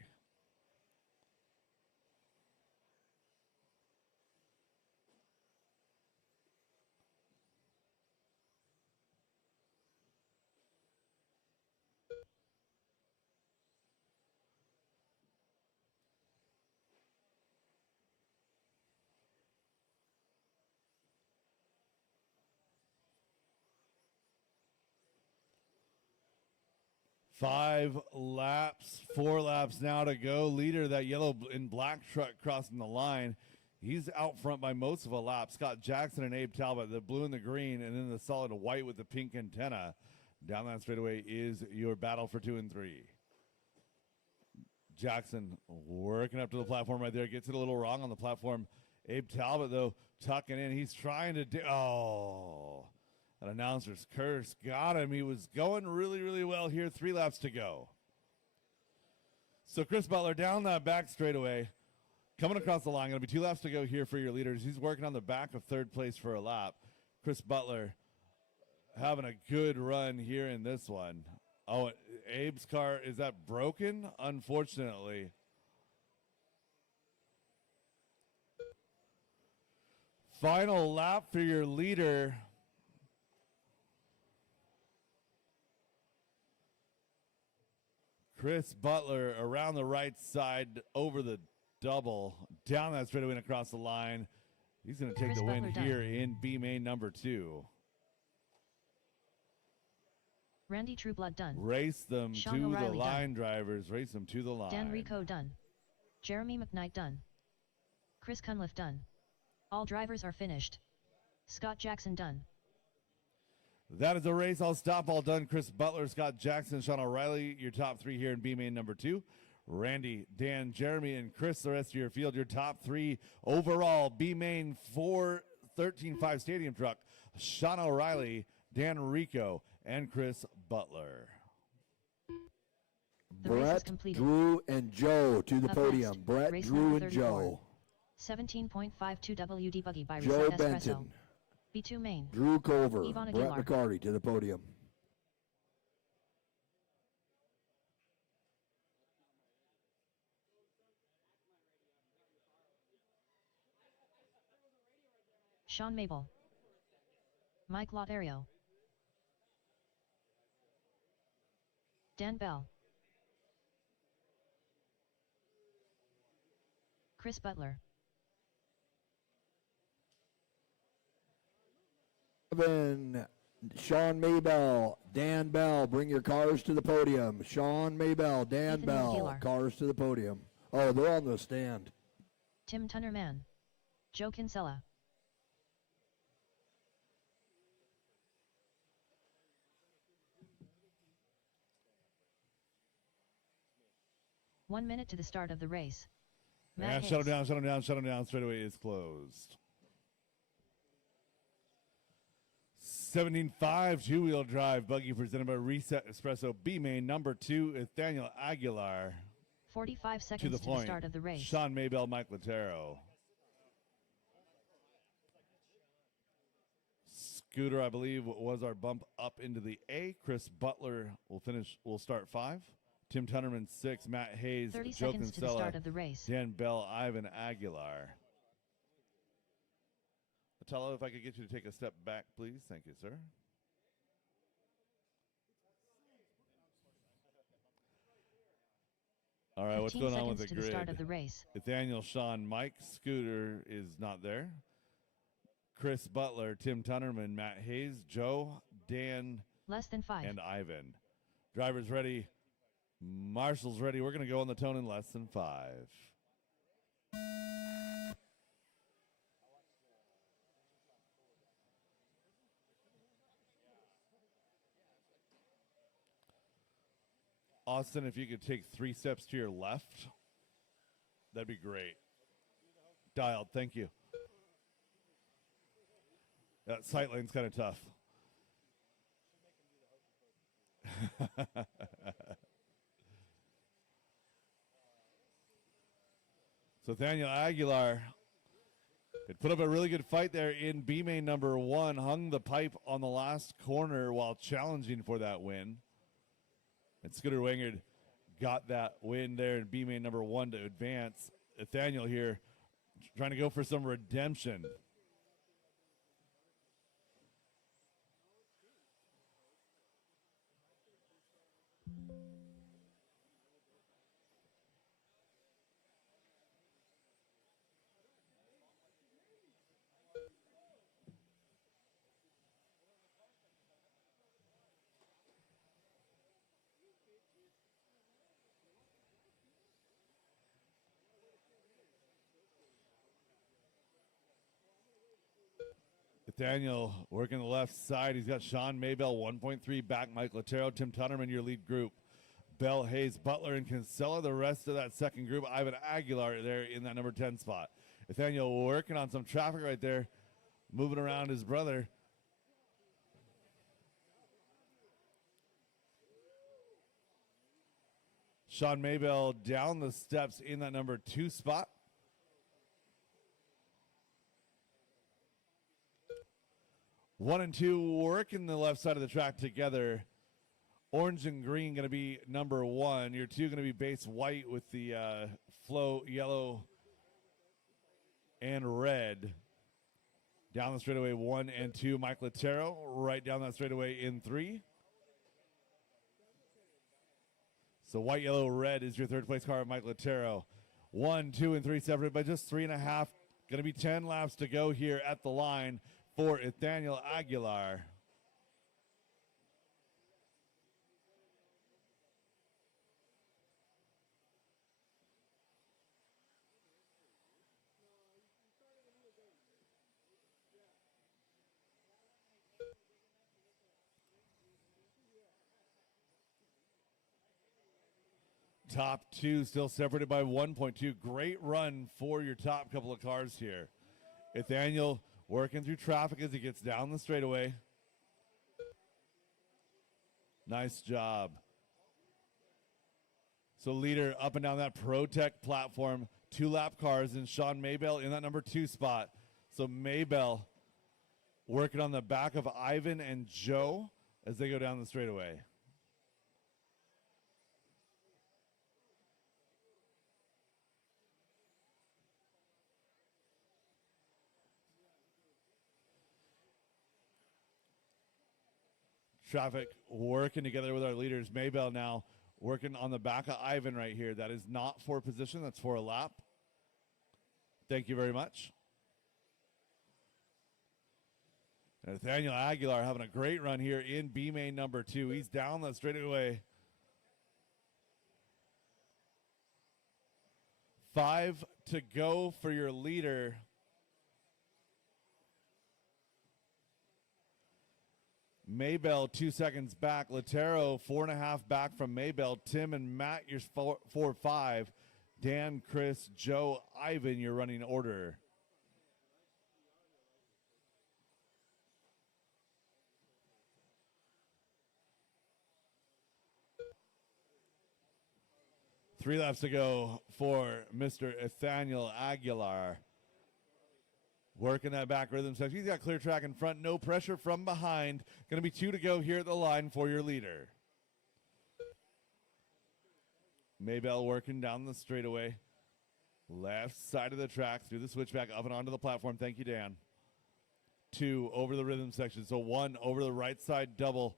Five laps, 4 laps now to go. Leader, that yellow and black truck crossing the line. He's out front by most of a lap. Scott Jackson and Abe Talbot, the blue and the green, and then the solid white with the pink antenna. Down that straightaway is your battle for 2 and 3. Jackson working up to the platform right there. Gets it a little wrong on the platform. Abe Talbot, though, tucking in. He's trying to an announcer's curse got him. He was going really, really well here. 3 laps to go. So Chris Butler down that back straightaway, coming across the line. Going to be 2 laps to go here for your leaders. He's working on the back of 3rd place for a lap. Chris Butler having a good run here in this one. Oh, Abe's car, is that broken? Unfortunately. Final lap for your leader. Chris Butler around the right side over the double, down that straightaway and across the line. He's going to take the win here in B main number 2. Randy Trueblood done. Race them Sean to O'Reilly the line, done. drivers. Race them to the line. Dan Rico done. Jeremy McKnight done. Chris Cunliffe done. All drivers are finished. Scott Jackson done. That is a race. All stop, all done. Chris Butler, Scott Jackson, Sean O'Reilly, your top 3 here in B main number 2. Randy, Dan, Jeremy, and Chris, the rest of your field, your top 3 overall. B main 4 13.5 stadium truck. Sean O'Reilly, Dan Rico, and Chris Butler. The race is Brett, completed. Drew, and Joe to the Up podium. next, Brett, race Drew, number and 34. Joe. 17.52 WD Buggy by Joe Reset Benton, Espresso. B2 main. Drew Culver, Yvonne Brett Aguilar. McCarty to the podium. Sean Mabel. Mike Lotario. Dan Bell. Chris Butler. Sean Maybell, Dan Bell, bring your cars to the podium. Sean Maybell, Dan Ethan Bell, Aguilar. cars to the podium. Oh, they're on the stand. Tim Tunnerman. Joe Kinsella. One minute to the start of the race. Matt And shut him Hayes. down, shut him down, shut him down. Straightaway is closed. 17.5 two-wheel drive buggy presented by Reset Espresso B main number 2, Nathaniel Aguilar. 45 To seconds the to the point. start of the race. Sean Maybell, Mike Latero. Scooter, I believe, was our bump up into the A. Chris Butler will start 5. Tim Tunnerman 6. Matt Hayes, 30 Joe seconds to the Kinsella, start of the race. Dan Bell, Ivan Aguilar.Atello, if I could get you to take a step back, please. Thank you, sir. All right, what's 15 going on with the seconds to the start of grid? the race. Nathaniel, Sean, Mike, Scooter is not there. Chris Butler, Tim Tunnerman, Matt Hayes, Joe, Dan, Less than 5. and Ivan. Drivers ready. Marshall's ready. We're going to go on the tone in less than 5. Austin, if you could take 3 steps to your left, that'd be great. Dialed, thank you. That sight lane's kind of tough. So Nathaniel Aguilar had put up a really good fight there in B main number 1, hung the pipe on the last corner while challenging for that win. And Scooter Wingard got that win there in B main number 1 to advance. Nathaniel here trying to go for some redemption. Nathaniel working the left side. He's got Sean Maybell, 1.3 back. Mike Latero, Tim Tunnerman, your lead group. Bell, Hayes, Butler, and Kinsella, the rest of that second group. Ivan Aguilar there in that number 10 spot. Nathaniel working on some traffic right there, moving around his brother. Sean Maybell down the steps in that number 2 spot. One and two working the left side of the track together. Orange and green going to be number 1. Your 2 going to be base white with the flow yellow and red. Down the straightaway 1 and 2. Mike Latero right down that straightaway in 3. So white, yellow, red is your third place car, Mike Latero. 1, 2, and 3 separated by just 3.5. Going to be 10 laps to go here at the line for Nathaniel Aguilar. Top 2 still separated by 1.2. Great run for your top couple of cars here. Nathaniel working through traffic as he gets down the straightaway. Nice job. So leader up and down that ProTech platform. 2-lap cars and Sean Maybell in that number 2 spot. So Maybell working on the back of Ivan and Joe as they go down the straightaway. Traffic working together with our leaders. Maybell now working on the back of Ivan right here. That is not for position. That's for a lap. Thank you very much. Nathaniel Aguilar having a great run here in B main number 2. He's down the straightaway. 5 to go for your leader. Maybell 2 seconds back. Latero 4.5 back from Maybell. Tim and Matt, you're 4, 5. Dan, Chris, Joe, Ivan, your running order. Three laps to go for Mr. Nathaniel Aguilar. Working that back rhythm section. He's got clear track in front, no pressure from behind. Going to be 2 to go here at the line for your leader. Maybell working down the straightaway. Left side of the track through the switchback up and onto the platform. Thank you, Dan. 2 over the rhythm section. So 1 over the right side double.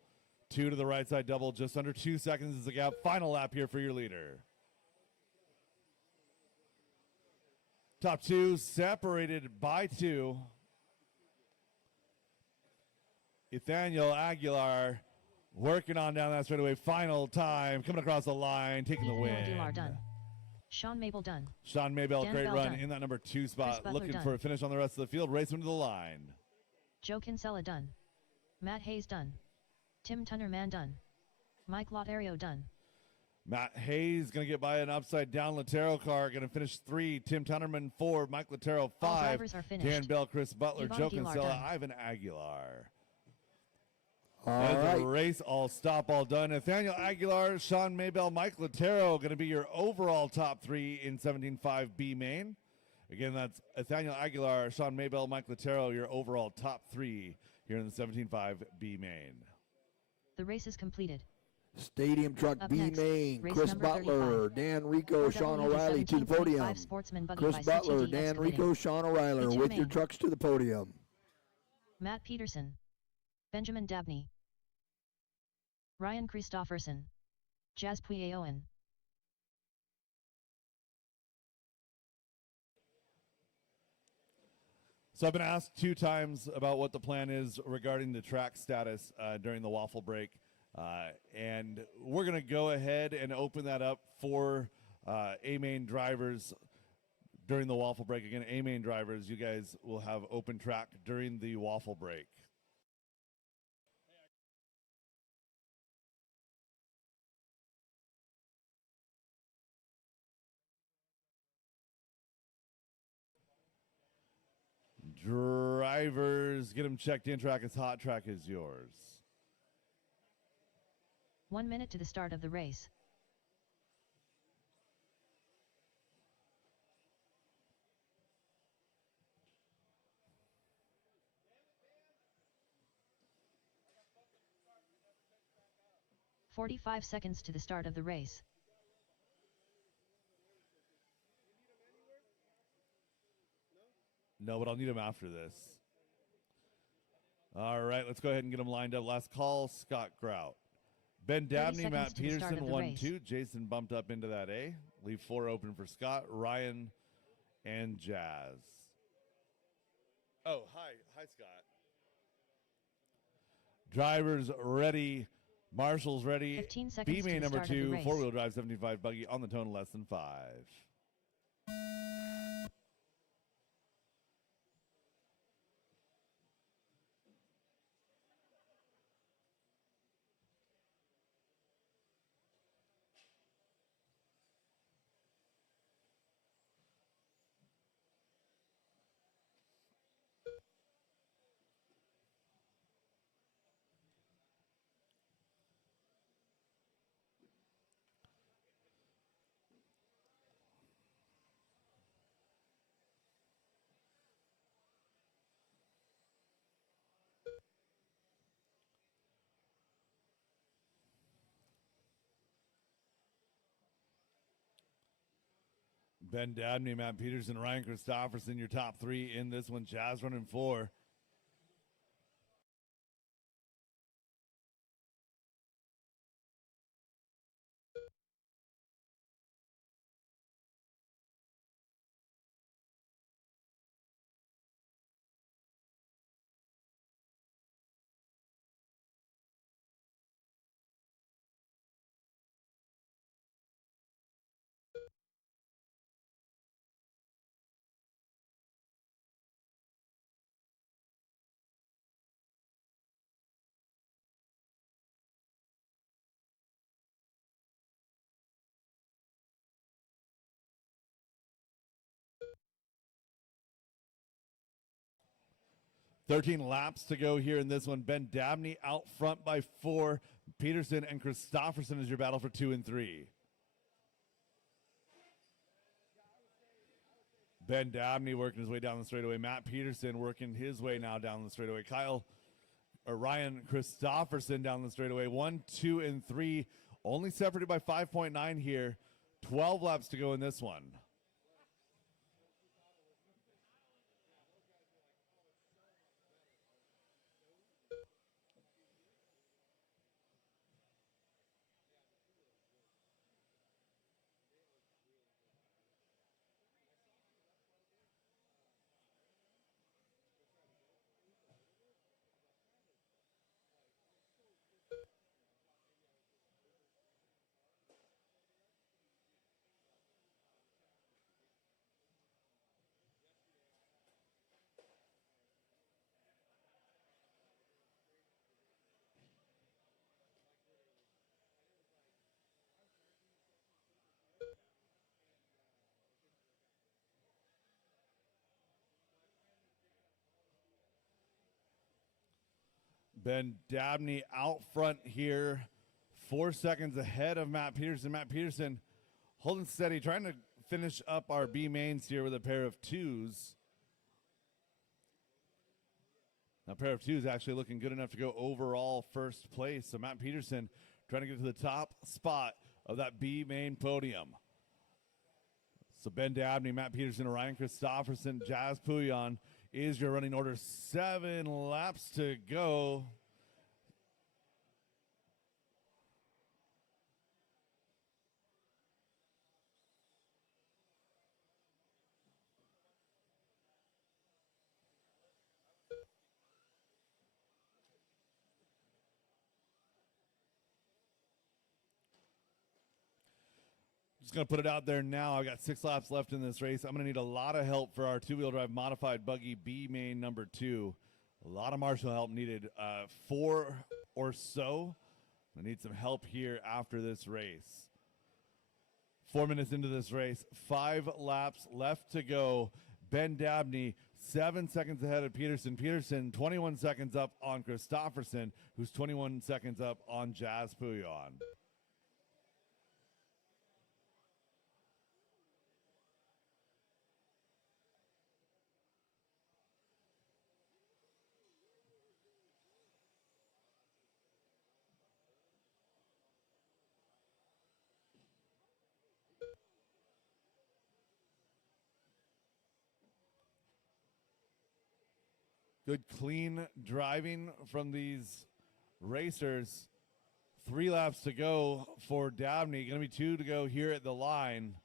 2 to the right side double. Just under 2 seconds is the gap. Final lap here for your leader. Top 2 separated by 2. Nathaniel Aguilar working on down that straightaway. Final time. Coming across the line. Taking the win. Aguilar done. Sean Mabel done. Sean Maybell, Dan great Bell run done. in that number 2 spot. Butler Looking done. for a finish on the rest of the field. Racing to the line. Joe Kinsella done. Matt Hayes done. Tim Tunnerman done. Mike Lotario done. Matt Hayes going to get by an upside down Latero car. Going to finish 3. Tim Tunnerman 4. Mike Latero All 5. drivers are finished. Dan Bell, Chris Butler, Yvonne Joe Aguilar Kinsella, done. Ivan Aguilar. All That's right. a race, all stop, all done. Nathaniel Aguilar, Sean Maybell, Mike Latero going to be your overall top 3 in 17.5 B main. Again, that's Nathaniel Aguilar, Sean Maybell, Mike Latero, your overall top 3 here in the 17.5 B main. The race is completed. Stadium truck Up B next, main, race Chris number Butler, 35. Dan Rico, Sean 4WD O'Reilly to the podium. 17.5 Sportsman Buggy Chris by Butler, CTD Dan Excavating. Rico, Sean O'Reilly B2 with your main. trucks to the podium. Matt Peterson. Benjamin Dabney. Ryan Christofferson. Jazz Puyeoen. So I've been asked 2 times about what the plan is regarding the track status during the waffle break. And we're going to go ahead and open that up for A-main drivers during the waffle break. Again, A-main drivers, you guys will have open track during the waffle break. Drivers, get them checked in. Track is hot. Track is yours. 1 minute to the start of the race. "45 seconds to the start of the race. No, but I'll need them after this. All right, let's go ahead and get them lined up. Last call, Scott Grout. Ben 30 Dabney, seconds Matt to the start Peterson, of the 1, race. 2. Jason bumped up into that A. Leave 4 open for Scott, Ryan, and Jazz. Oh, hi, Scott. Drivers ready. Marshall's ready. 15 seconds to B-main the number start of the 2, race. 4-wheel drive 75 buggy on the tone less than 5. Ben Dabney, Matt Peterson, Ryan Christofferson, your top 3 in this one. Jazz running 4. "13 laps to go here in this one. Ben Dabney out front by 4. Peterson and Christofferson is your battle for 2 and 3. Ben Dabney working his way down the straightaway. Matt Peterson working his way now down the straightaway. Ryan Christofferson down the straightaway. 1, 2, and 3, only separated by 5.9 here. 12 laps to go in this one. Ben Dabney out front here, 4 seconds ahead of Matt Peterson. Matt Peterson holding steady, trying to finish up our B mains here with a pair of 2s. A pair of 2s actually looking good enough to go overall first place. So Matt Peterson trying to get to the top spot of that B main podium. So Ben Dabney, Matt Peterson, Ryan Christofferson, Jazz Pouillon is your running order. 7 laps to go. Just going to put it out there now. I've got 6 laps left in this race. I'm going to need a lot of help for our 2-wheel drive modified Buggy B main number 2. A lot of marshal help needed. 4 or so. I need some help here after this race. 4 minutes into this race. 5 laps left to go. Ben Dabney, 7 seconds ahead of Peterson. Peterson, 21 seconds up on Christofferson, who's 21 seconds up on Jazz Pouillon. Good clean driving from these racers. 3 laps to go for Dabney. Going to be 2 to go here at the line.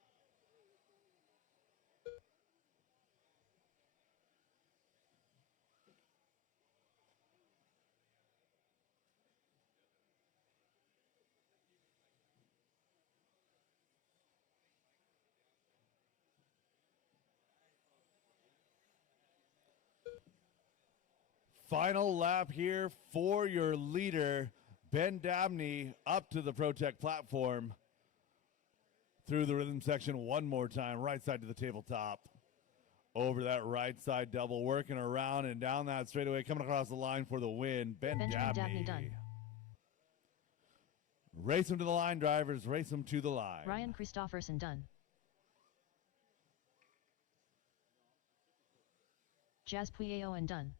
Final lap here for your leader, Ben Dabney, up to the ProTech platform. Through the rhythm section one more time, right side to the tabletop. Over that right side double, working around and down that straightaway, coming across the line for the win, Benjamin Dabney done. Race him to the line, drivers, race him to the line. Ryan Christofferson done. Jazz Pouillon done.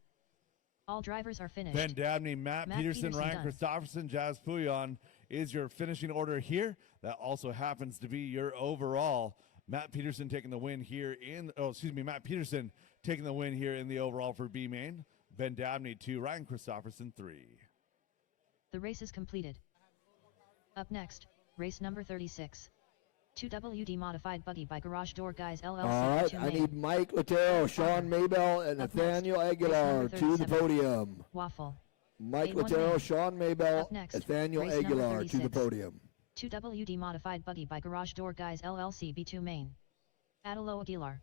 All drivers are finished. Ben Dabney, Matt Peterson, Ryan done. Christofferson, Jazz Pouillon is your finishing order here. That also happens to be your overall. Matt Peterson taking the win here Matt Peterson taking the win here in the overall for B main. Ben Dabney 2, Ryan Christofferson 3. The race is completed. Up next, race number 36. 2WD modified buggy by Garage Door Guys LLC. All right, I need Mike Latero, Sean Maybell, and Nathaniel Aguilar to the podium. Waffle. Mike A1 Latero, main. Sean Maybell, Up next, Nathaniel race number Aguilar to the 36. podium. 2WD modified buggy by Garage Door Guys LLC B2 main. Adelo Aguilar.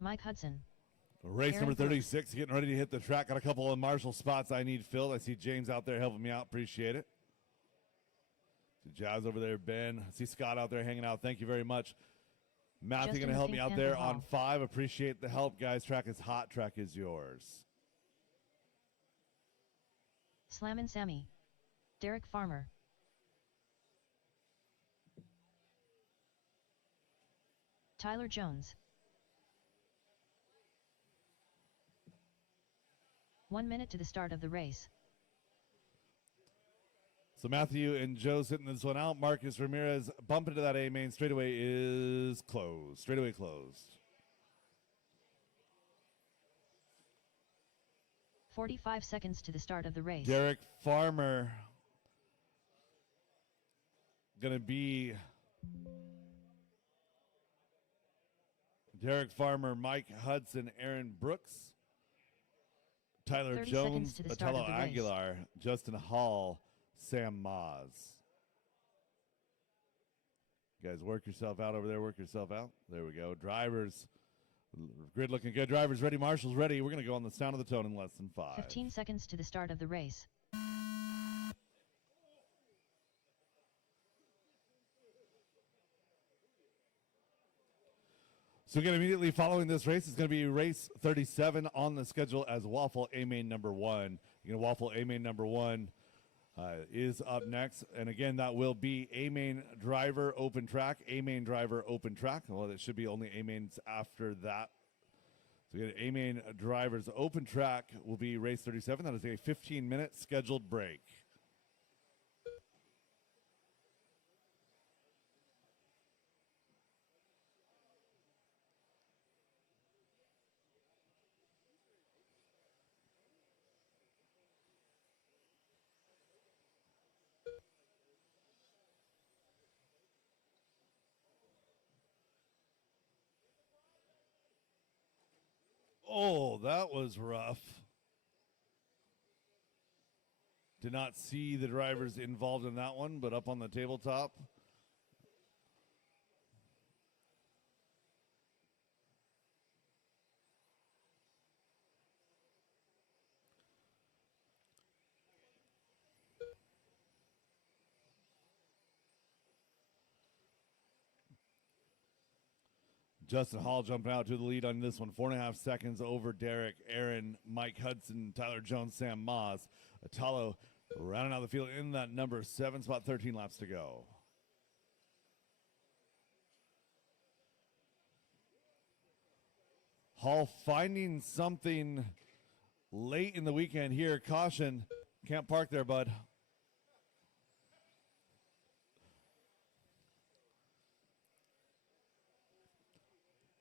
Mike Hudson. Race Aaron number 36, getting ready to hit the track. Got a couple of marshal spots I need filled. I see James out there helping me out. Appreciate it. See Jazz over there, Ben. I see Scott out there hanging out. Thank you very much. Matthew going to help me out there on 5. Appreciate the help, guys. Track is hot. Track is yours. Slammin' Sammy. Derek Farmer. Tyler Jones. 1 minute to the start of the race. So Matthew and Joe sitting this one out. Marcus Ramirez bump into that A main. Straightaway is closed. Straightaway closed. 45 seconds to the start of the race. Derek Farmer gonna be Derek Farmer, Mike Hudson, Aaron Brooks, Tyler 30 Jones, seconds to the start of Otello the race. Aguilar, Justin Hall, Sam Moz. You guys work yourself out over there. Work yourself out. There we go. Drivers. Grid looking good. Drivers ready. Marshals ready. We're going to go on the sound of the tone in less than 5. 15 seconds to the start of the race. So again, immediately following this race is going to be race 37 on the schedule as Waffle A main number 1. Waffle A main number 1 is up next. And again, that will be A main driver open track, A main driver open track. Well, it should be only A mains after that. So again, A main drivers open track will be race 37. That is a 15-minute scheduled break. Oh, that was rough. Did not see the drivers involved in that one, but up on the tabletop. Justin Hall jumping out to the lead on this one. 4.5 seconds over Derek, Aaron, Mike Hudson, Tyler Jones, Sam Moz. Atalo rounding out the field in that number 7 spot, 13 laps to go. Hall finding something late in the weekend here. Caution, can't park there, bud.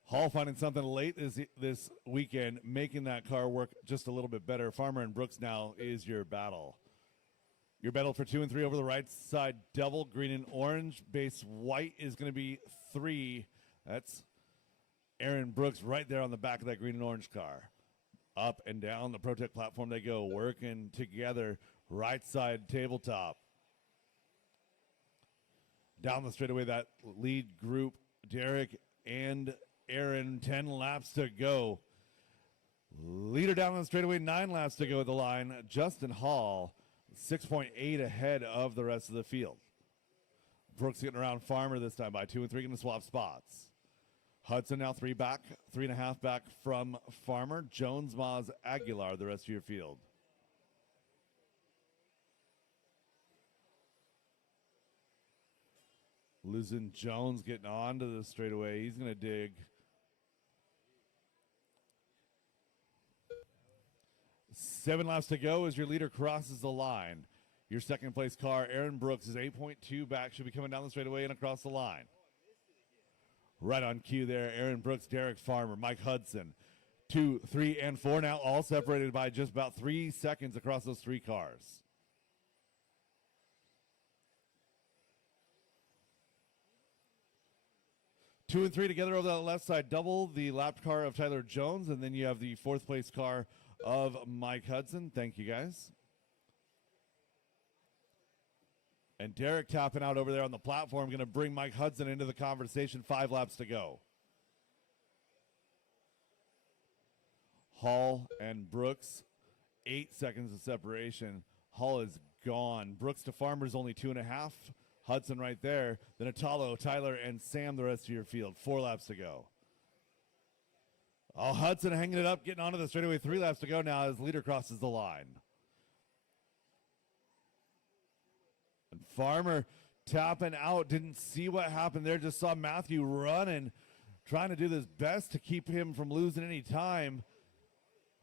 Hall finding something late this weekend, making that car work just a little bit better. Farmer and Brooks now is your battle. Your battle for 2 and 3 over the right side, double, green and orange. Base white is going to be 3. That's Aaron Brooks right there on the back of that green and orange car. Up and down the Protect platform they go, working together, right side tabletop. Down the straightaway, that lead group, Derek and Aaron, 10 laps to go. Leader down the straightaway, 9 laps to go at the line. Justin Hall, 6.8 ahead of the rest of the field. Brooks getting around Farmer this time by 2 and 3, going to swap spots. Hudson now 3.5 back from Farmer. Jones, Moz, Aguilar, the rest of your field. Losing Jones getting onto the straightaway. He's going to dig. Seven laps to go as your leader crosses the line. Your second place car, Aaron Brooks, is 8.2 back. Should be coming down the straightaway and across the line. Right on cue there, Aaron Brooks, Derek Farmer, Mike Hudson. 2, 3, and 4 now, all separated by just about 3 seconds across those 3 cars. Two and 3 together over that left side, double the lapped car of Tyler Jones, and then you have the 4th place car of Mike Hudson. Thank you, guys. And Derek tapping out over there on the platform, going to bring Mike Hudson into the conversation. 5 laps to go. Hall and Brooks, 8 seconds of separation. Hall is gone. Brooks to Farmer's only 2.5. Hudson right there. Then Atalo, Tyler, and Sam, the rest of your field. 4 laps to go. Oh, Hudson hanging it up, getting onto the straightaway. 3 laps to go now as leader crosses the line. Farmer tapping out, didn't see what happened there, just saw Matthew running trying to do his best to keep him from losing any time.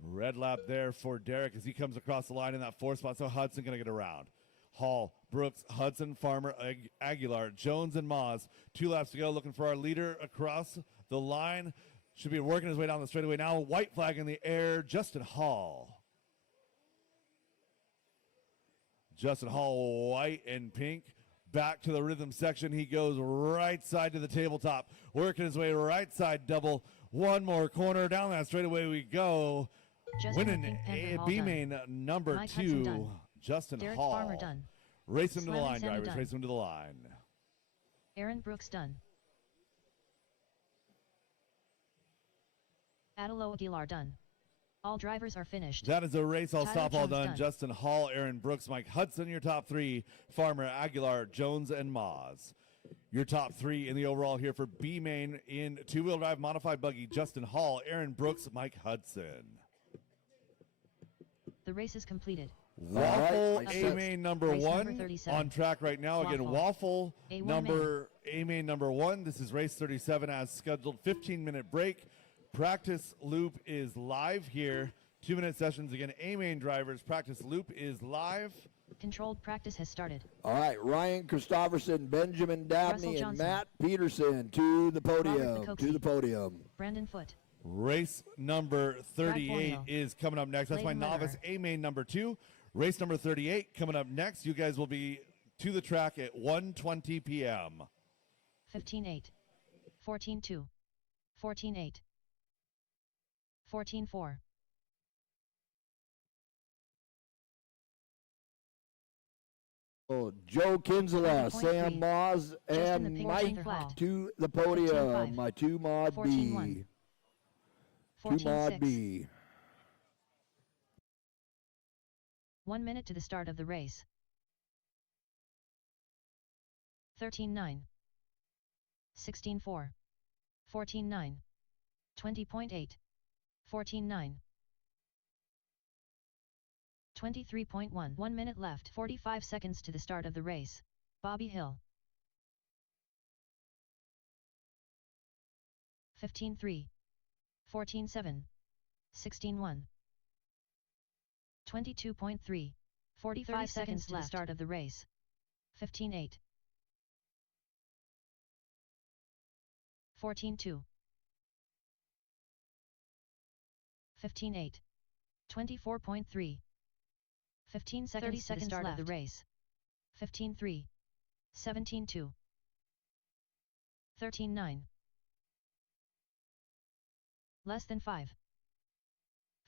Red lap there for Derek as he comes across the line in that 4th spot. So Hudson going to get around. Hall, Brooks, Hudson, Farmer, Aguilar, Jones, and Moz. 2 laps to go. Looking for our leader across the line. Should be working his way down the straightaway now. White flag in the air. Justin Hall. Justin Hall, white and pink. Back to the rhythm section. He goes right side to the tabletop. Working his way right side double. One more corner. Down that straightaway we go. Winning B main number Mike 2, Justin Derek Hall. Farmer done. Race him to the Slam line, Sammy drivers. done. Race him to the line. Aaron Brooks done. Adelo Aguilar done. All drivers are finished. That is a race. I'll Tyler stop all Jones done. done. Justin Hall, Aaron Brooks, Mike Hudson, your top 3. Farmer, Aguilar, Jones, and Moz. Your top 3 in the overall here for B main in 2-wheel drive modified buggy. Justin Hall, Aaron Brooks, Mike Hudson. The race is completed. Waffle All right, A main number Race number 1 37. on track right now. Again, Waffle A1 number A main number 1. This is race 37 as scheduled. 15-minute break. Practice loop is live here. 2-minute sessions. Again, A main drivers. Practice loop is live. Controlled practice has started. All right, Ryan Christopherson, Benjamin Dabney, Russell and Johnson. Matt Peterson to the podium. Robert To the Bukowski. podium. Brandon Foote. Race number 38 Formula. is coming up next. That's my Leighton novice Lederer. A main number 2. Race number 38 coming up next. You guys will be to the track at 1:20 p.m. 15-8. 14-2. 14-8. 14-4. Oh, Joe Kinsella, 11.3. Sam Moz, Just in the and pink Mike center flat. to the podium. 15.5. My 2 mod 14.1. B. 2 mod 14-6. B. 1 minute to the start of the race. 13-9. 16-4. 14-9. 20.8. 14-9. 23.1. 1 minute left. 45 seconds to the start of the race. Bobby Hill. 15-3. 14-7. 16-1. 22.3. 45 seconds to the start of the race. 15-8. 14-2. 15-8. 24.3. 15 seconds, 30 seconds to the start left of the race. 15-3. 17-2. 13-9. Less than 5.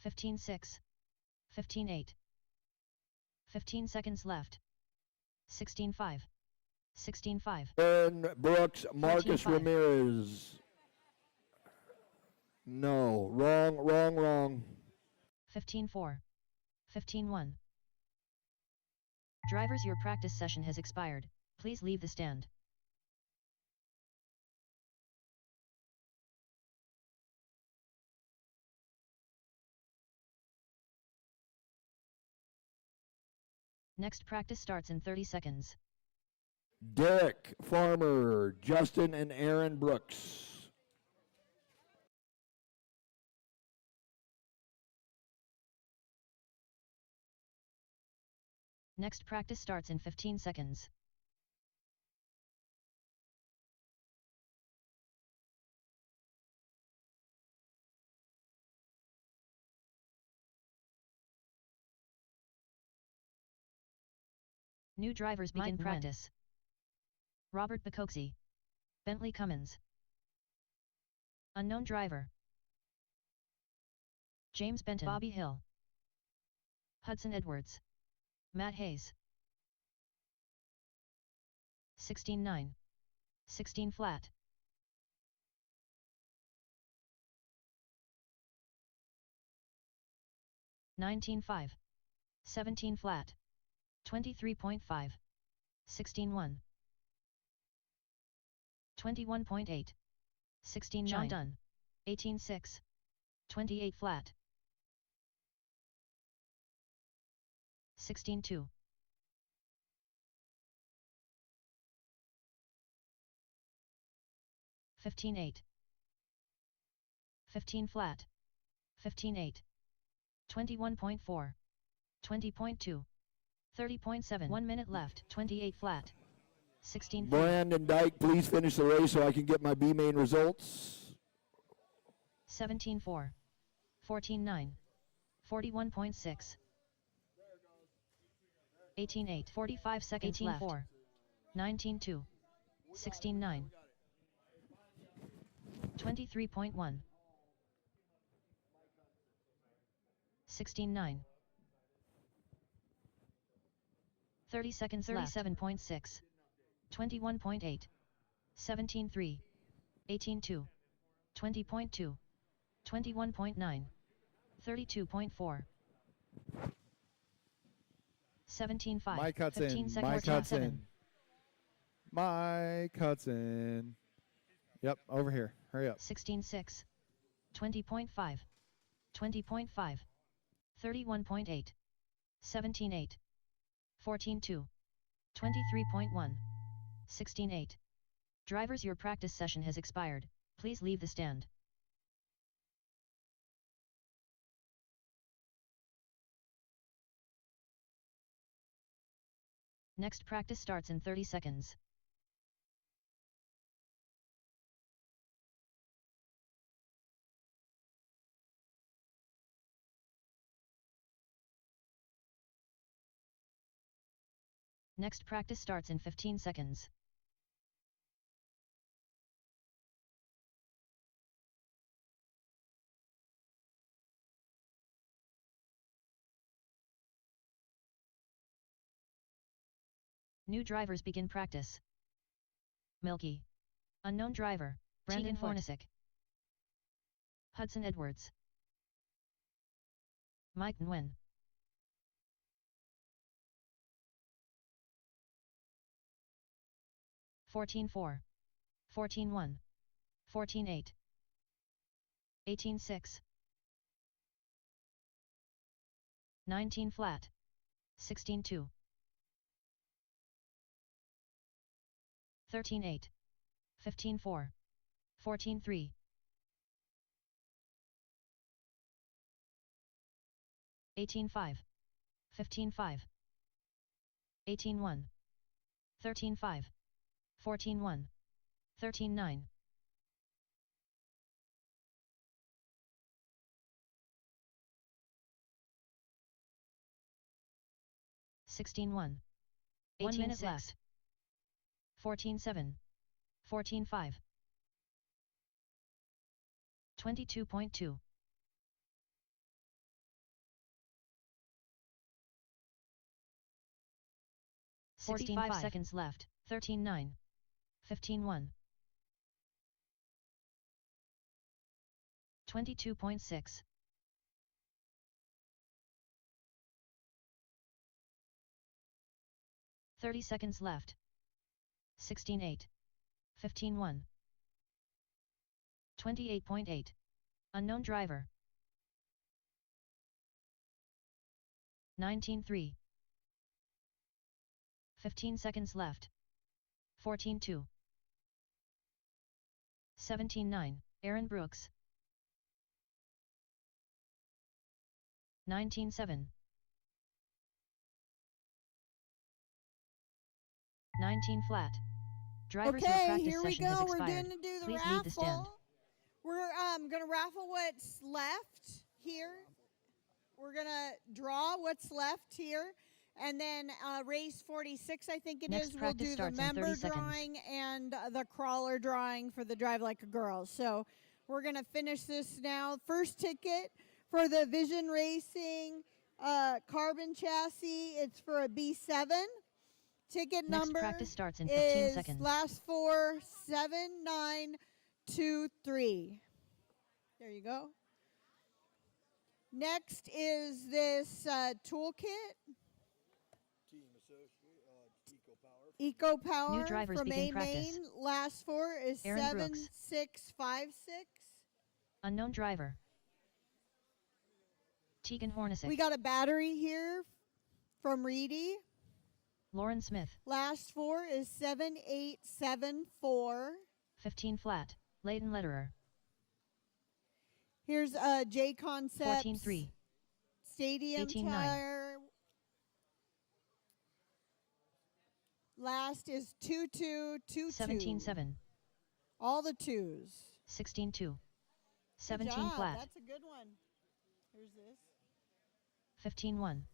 15-6. 15-8. 15 seconds left. 16-5. 16-5. Aaron Brooks, Marcus 14-5. Ramirez. No, wrong. 15-4. 15-1. Drivers, your practice session has expired. Please leave the stand. Next practice starts in 30 seconds. Derek Farmer, Justin and Aaron Brooks. Next practice starts in 15 seconds. New drivers begin practice. Robert Bukowski. Bentley Cummins. Unknown driver. James Benton. Bobby Hill. Hudson Edwards. Matt Hayes. 16-9. 16 flat. 19-5. 17 flat. 23.5. 16-1. 21.8. 16-9. John Dunn. 18-6. 28 flat. 16-2. 15-8. 15 flat. 15.8. 21.4. 20.2. 30.7. 1 minute left. 28 flat. 16.3. Brandon Dyke, please finish the race so I can get my B main results. 17.4. 14.9. 41.6. 18.8. 45 seconds 18.4. left. 19.2. 16.9. 23.1. 16.9. 30 seconds 37.6. 21.8. 17.3. 18.2. 20.2. 21.9. 32.4. 17.5. Mike Hudson. 15 seconds Mike left. Hudson. Mike Hudson. Yep, over here. Hurry up. 16.6. 20.5. 20.5. 31.8. 17.8. 14.2. 23.1. 16.8. Drivers, your practice session has expired. Please leave the stand. Next practice starts in 30 seconds. Next practice starts in 15 seconds. New drivers begin practice. Milky. Unknown driver, Brandon Hornacek. Hudson Edwards. Mike Nguyen. Fourteen 4. 14-1. 14-8. 18-6. 19 flat. 16-2. 13-8. 15-4. 14-3. 18-5. 15-5. 18-1. 13-5. 14-1. 13-9. 16-1. 1 minute left. 14-7. 14-5. 22.2. 45 seconds left. 13-9. 15-1. 22.6. 30 seconds left. 16-8. 15-1. 28.8. Unknown driver. 19-3. 15 seconds left. 14-2. 17-9. Aaron Brooks. 19-7. 19 flat. Drivers, your Okay, practice here we session has go. We're expired. going to do the Please leave the stand. raffle. We're going to raffle what's left here. We're going to draw what's left here. And then race 46, I think it Next is, we'll practice do the starts in 30 member seconds. drawing and the crawler drawing for the Drive Like a Girl. So we're going to finish this now. First ticket for the Vision Racing carbon chassis. It's for a B7. Ticket Next number practice starts in 15 is seconds. last four 7923. There you go. Next is this toolkit. Eco Power New drivers from begin A practice. Main. Last four is Aaron Brooks. 7656. Unknown driver. Tegan Hornacek. We got a battery here from Reedy. Lauren Smith. Last four is 7874. 15 flat. Leighton Lederer. Here's J Concepts 14-3. Stadium 18-9. tire. Last is 2-2-2-2. 17-7. All the twos. 16-2. 17 Good job. flat. That's a good one. Here's this. 15-1.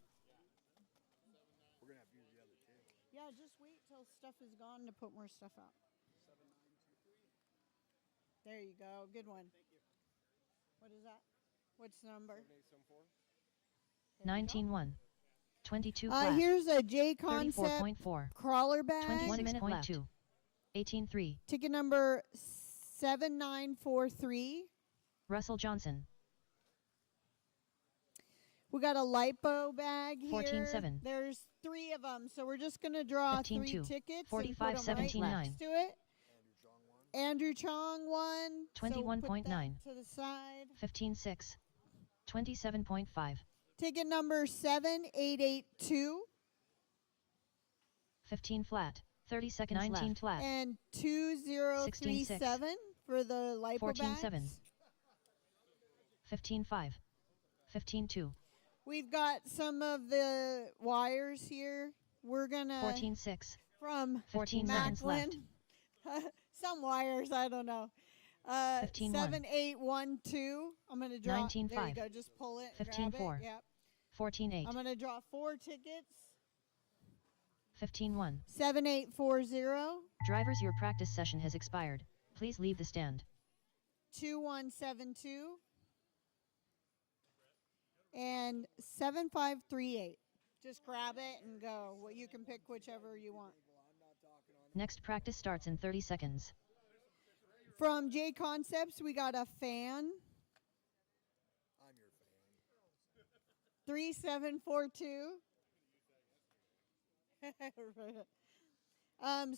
Yeah, just wait till stuff is gone to put more stuff out. There you go. Good one. What is that? What's the number? 19-1. 22 flat. Here's a J Concept 34.4. crawler bag. 1 minute left. 18-3. Ticket number 7943. Russell Johnson. We got a lipo bag here. 14-7. There's 3 of them, so we're just going to draw 3 15-2. tickets 45-17-9. and put them right next to it. Andrew Chong won. 21.9. So put that to the side. 15-6. 27.5. Ticket number 7882 15 flat. 30 seconds 19 left. flat. And 2037 for the lipo 14-7. bags. 15-5. 15-2. We've got some of the wires here. We're gonna 14-6. from 14 seconds Macklin. left. Some wires, I don't know. 15-1. 7812. I'm gonna draw. 19-5. There you go. Just pull it. 15-4. Grab it. Yep. 14-8. I'm gonna draw 4 tickets. 15-1. 7840. Drivers, your practice session has expired. Please leave the stand. 2172. And 7538. Just grab it and go. Well, you can pick whichever you want. Next practice starts in 30 seconds. From J Concepts, we got a fan. I'm your fan. 3742.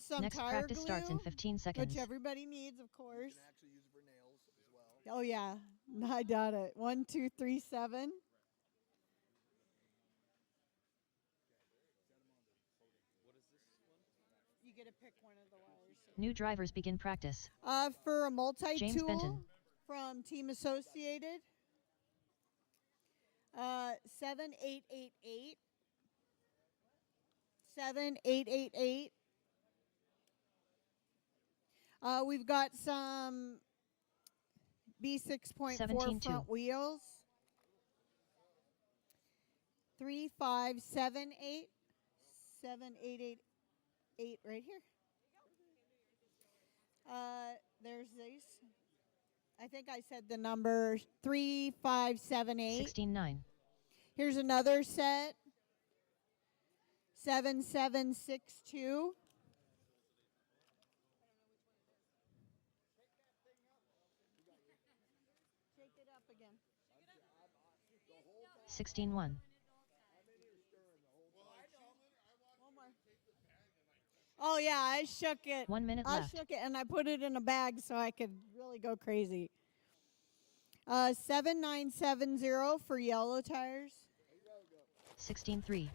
Some Next tire practice glue, starts in 15 seconds. which everybody needs, of course. You can actually use it for nails as well. Oh yeah, I got it. 1, 2, 3, 7. You get to pick one of the wires. New drivers begin practice. For a multi-tool James Benton. from Team Associated. 7888. 7888. We've got some B6.4 17-2. front wheels. 3578. 7888 right here. There's these. I think I said the number 3578. 16-9. Here's another set. 7762. Shake it up again. 16-1. One more. Oh yeah, I shook it. 1 minute I left. shook it and I put it in a bag so I could really go crazy. 7970 for yellow tires. 16-3.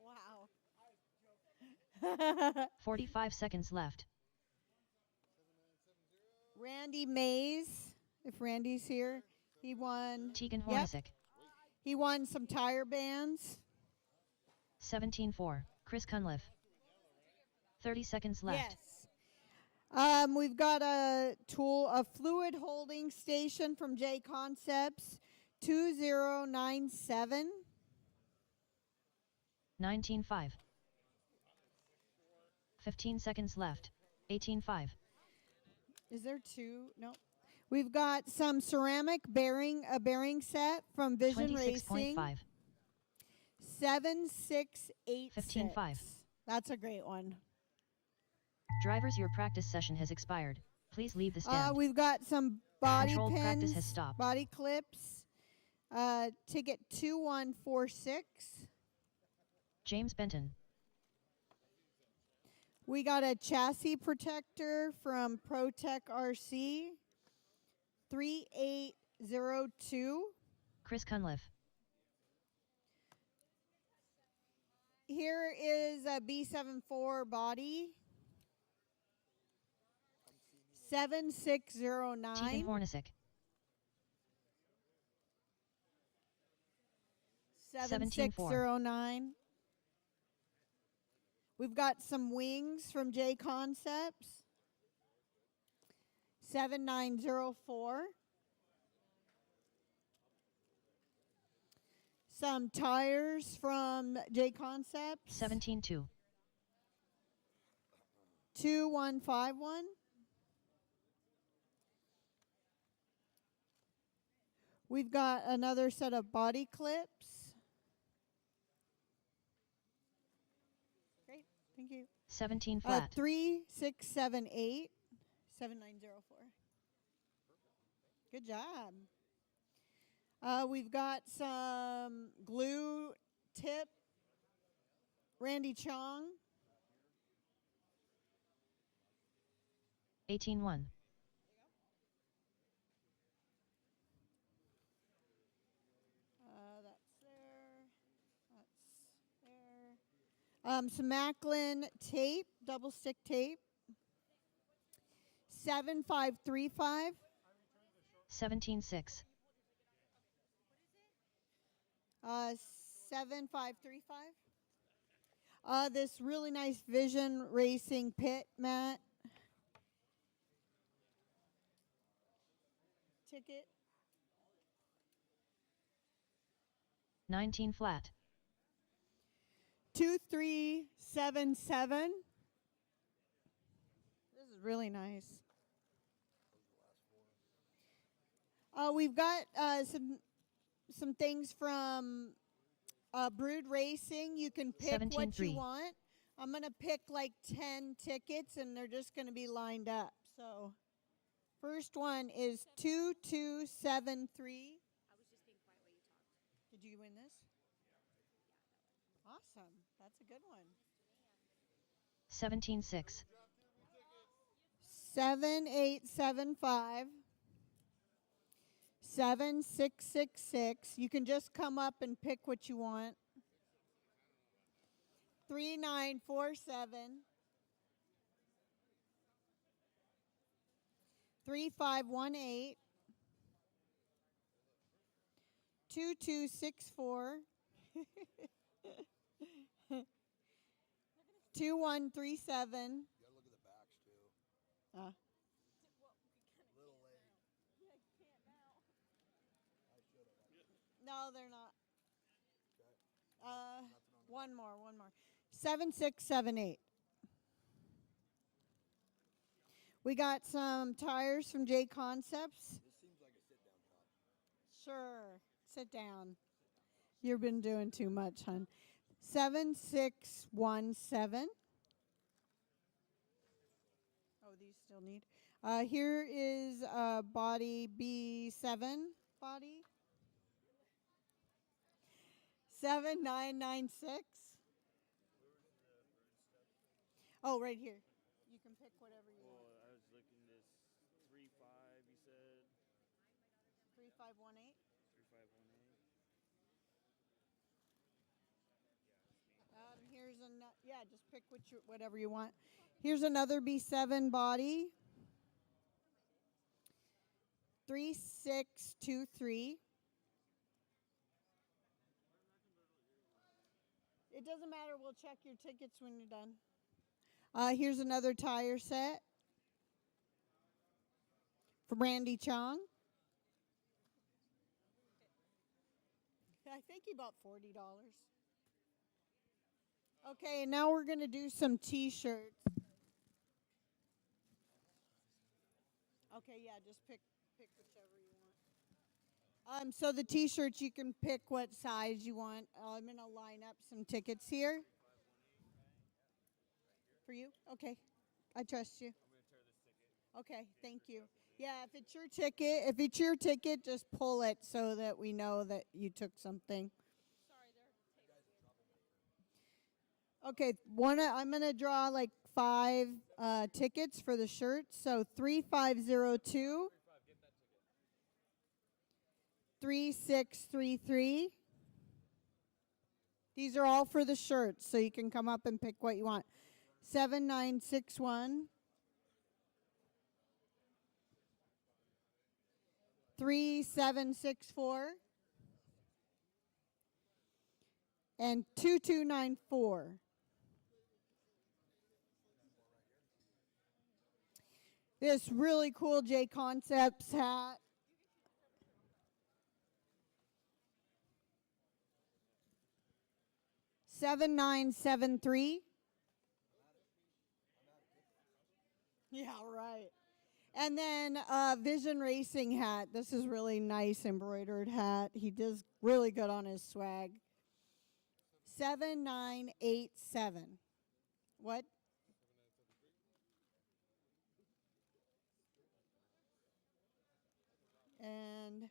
Wow. 45 seconds left. Randy Mays, if Randy's here, he won. Tegan Yep. Hornacek. He won some tire bands. 17-4. Chris Cunliffe. 30 seconds left. Yes. We've got a tool, a fluid holding station from J Concepts, 2097. 19-5. 15 seconds left. 18-5. Is there 2? No. We've got some ceramic bearing, a bearing set from Vision Racing. 26.5. 7686. 15-5. That's a great one. Drivers, your practice session has expired. Please leave the stand. We've got some body Controlled pins, practice has stopped. body clips. Ticket 2146. James Benton. We got a chassis protector from ProTech RC, 3802. Chris Cunliffe. Here is a B74 body, 7609. Tegan Hornacek. 17-4. 7609. We've got some wings from J Concepts. 7904. Some tires from J Concepts. 17-2. 2151. We've got another set of body clips. Great, thank you. 17 flat. 3678 7904. Good job. We've got some glue tip. Randy Chong. 18-1. That's there. That's there. Some Macklin tape, double stick tape. 7535. 17-6. 7535. This really nice Vision Racing pit mat. Ticket. 19 flat. 2377. This is really nice. We've got some things from Brood Racing. You can pick what you 17-3. want. I'm going to pick like 10 tickets, and they're just going to be lined up. So first one is 2273. Did you win this? Awesome. That's a good one. 17-6. 7875. 7666. You can just come up and pick what you want. 3947. 3518. 2264. 2137. No, they're not. One more. 7678. We got some tires from J Concepts. This seems like a sit-down top. Sure, sit down. You've been doing too much, hon. 7617. Oh, these still need. Here is body B7 body. 7996. Oh, right here. You can pick whatever you want. I was looking this 3.5, you said? 3518. 3518. Here's just pick whatever you want. Here's another B7 body. 3623. It doesn't matter. We'll check your tickets when you're done. Here's another tire set from Randy Chong. I think he bought $40. Okay, now we're going to do some T-shirts. Okay, yeah, just pick whichever you want. So the T-shirts, you can pick what size you want. I'm going to line up some tickets here. For you? Okay. I trust you. Okay, thank you. Yeah, if it's your ticket, just pull it so that we know that you took something. Okay, I'm going to draw like 5 tickets for the shirts. So 3502, 3633. These are all for the shirts, so you can come up and pick what you want. 7961. 3764. and 2294. This really cool J Concepts hat. $7973. Yeah, right. And then Vision Racing hat. This is really nice embroidered hat. He does really good on his swag. 7987. What? And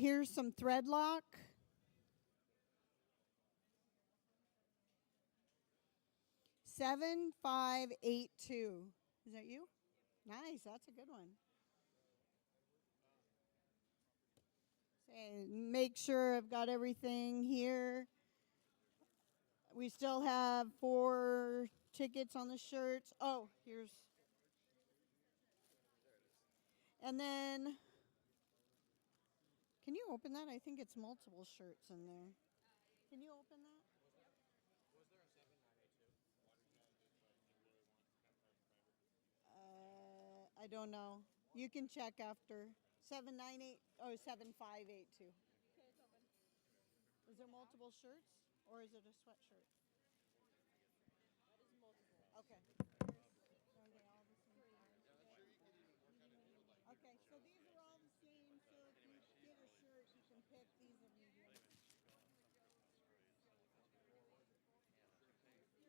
here's some thread lock. $7582. Is that you? Nice, that's a good one. Say, make sure I've got everything here. We still have 4 tickets on the shirts. Oh, here's. And then, can you open that? I think it's multiple shirts in there. Can you open that? I don't know. You can check after. 7582. Is there multiple shirts or is it a sweatshirt? Okay. Are they all the same size? Okay, so these are all the same. So if you get a shirt, you can pick these are medium.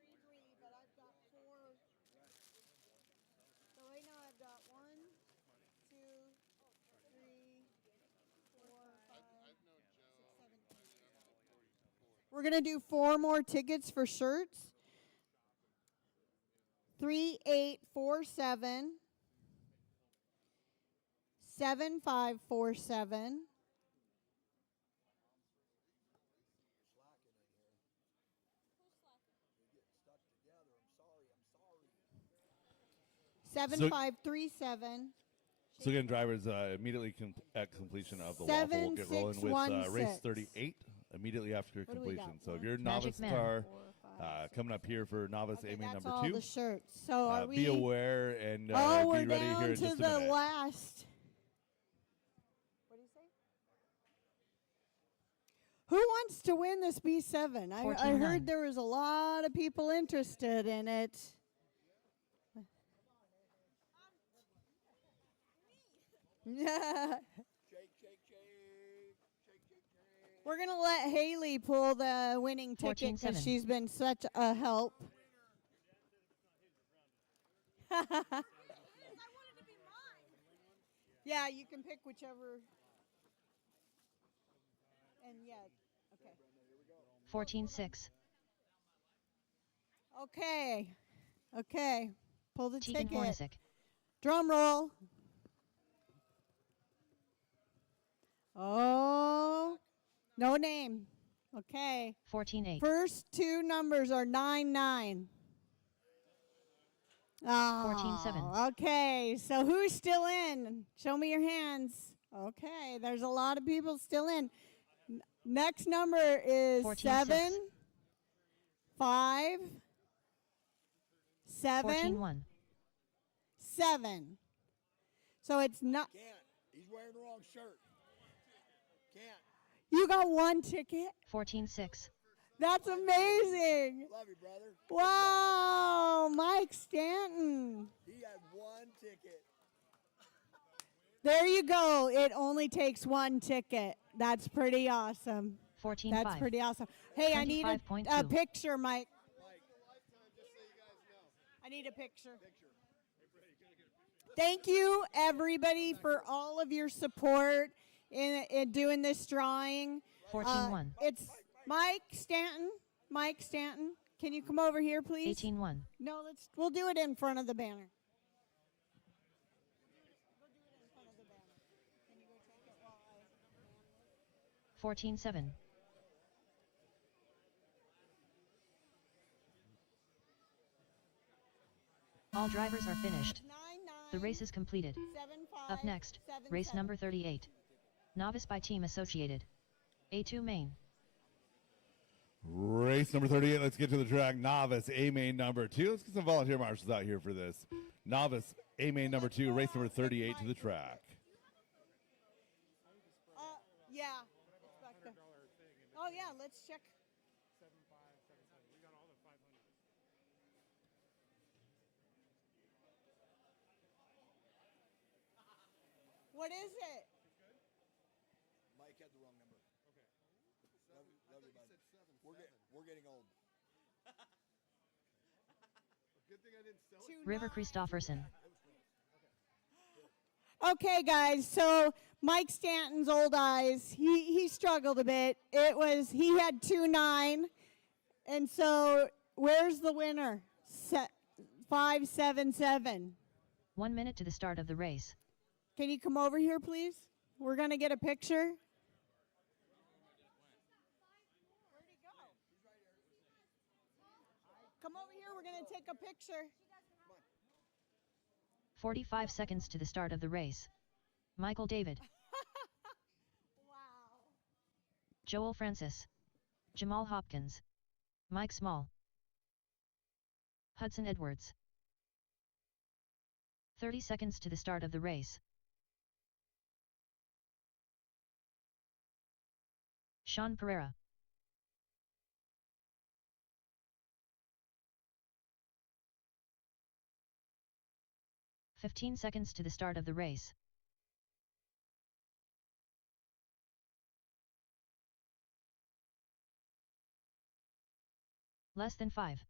3, but I've got 4. So right now I've got 1, 2, 3, 4, 5, 6, 7, 8. We're gonna do 4 more tickets for shirts. 3847, 7547, 7537. So again, drivers immediately at completion of the waffle will get rolling with race 38 immediately after completion. So if you're a novice car coming up here for Novice A main that's number all 2, the shirts. So are we? be aware and We're be ready down here in to just a the minute. last. What do you say? Who wants to win this B7? I 14-9. heard there was a lot of people interested in it. Yeah. We're going to let Haley pull the winning ticket because 14-7. she's been such a help. Yeah, you can pick whichever. And yeah, okay. 14-6. Okay. Okay. Pull the Tegan ticket. Hornacek. Drum roll. Oh, no name. Okay. 14-8. First 2 numbers are 9-9. 14-7. Okay, so who's still in? Show me your hands. Okay, there's a lot of people still in. Next number is 14-6. 7, 5, 7, 14-1. 7. So it's not. Can't. He's wearing the wrong shirt. Can't. You got 1 ticket? 14-6. That's amazing. Love you, brother. Wow, Mike Stanton. He had 1 ticket. There you go. It only takes 1 ticket. That's pretty awesome. 14-5. That's pretty awesome. Hey, I need a 25.2. picture, Mike. I need a picture. Thank you, everybody, for all of your support in doing this drawing. 14-1. It's Mike Stanton. Mike Stanton. Can you come over here, please? 18-1. No, we'll do it in front of the banner. 14-7. All drivers are finished. 9, 9, The race is completed. 7, 5, Up next, 7, race 7. number 38. Novice by Team Associated. A2 main. Race number 38. Let's get to the track. Novice A main number 2. Let's get some volunteer marshals out here for this. Novice A main number 2. Race number 38 to the track. Yeah. It's back there. Oh, yeah, let's check. What is it? Mike had the wrong number. Okay. Love you, bud. We're getting old. Good thing I didn't sell River Christofferson. Okay, guys, so Mike Stanton's old eyes, he struggled a bit. He had 2-9, and so where's the winner? 577. 1 minute to the start of the race. Can you come over here, please? We're going to get a picture. Where'd he go? Come over here, we're going to take a picture. 45 seconds to the start of the race. Michael David. Wow. Joel Francis. Jamal Hopkins. Mike Small. Hudson Edwards. 30 seconds to the start of the race. Sean Pereira. "15 seconds to the start of the race. Less than 5.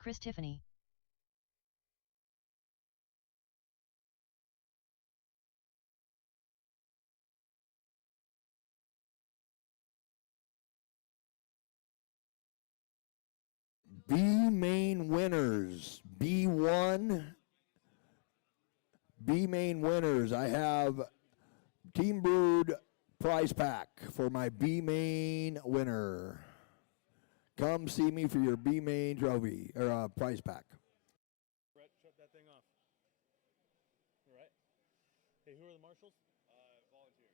Chris Tiffany. B main winners. B1. B main winners. I have Team Brood prize pack for my B main winner. Come see me for your B main trophy or prize pack. Brett, shut that thing off. All right. Hey, who are the marshals? Volunteers.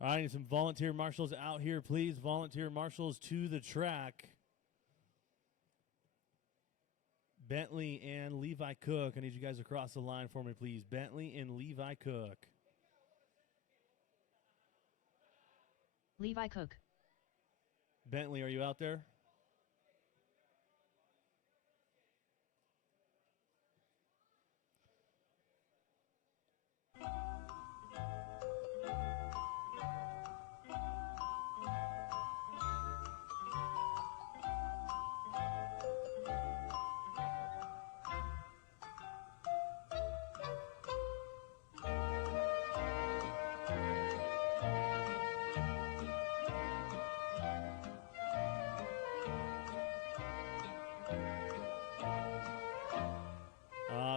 All right, I need some volunteer marshals out here, please. Volunteer marshals to the track. Bentley and Levi Cook. I need you guys across the line for me, please. Bentley and Levi Cook. Levi Cook. Bentley, are you out there?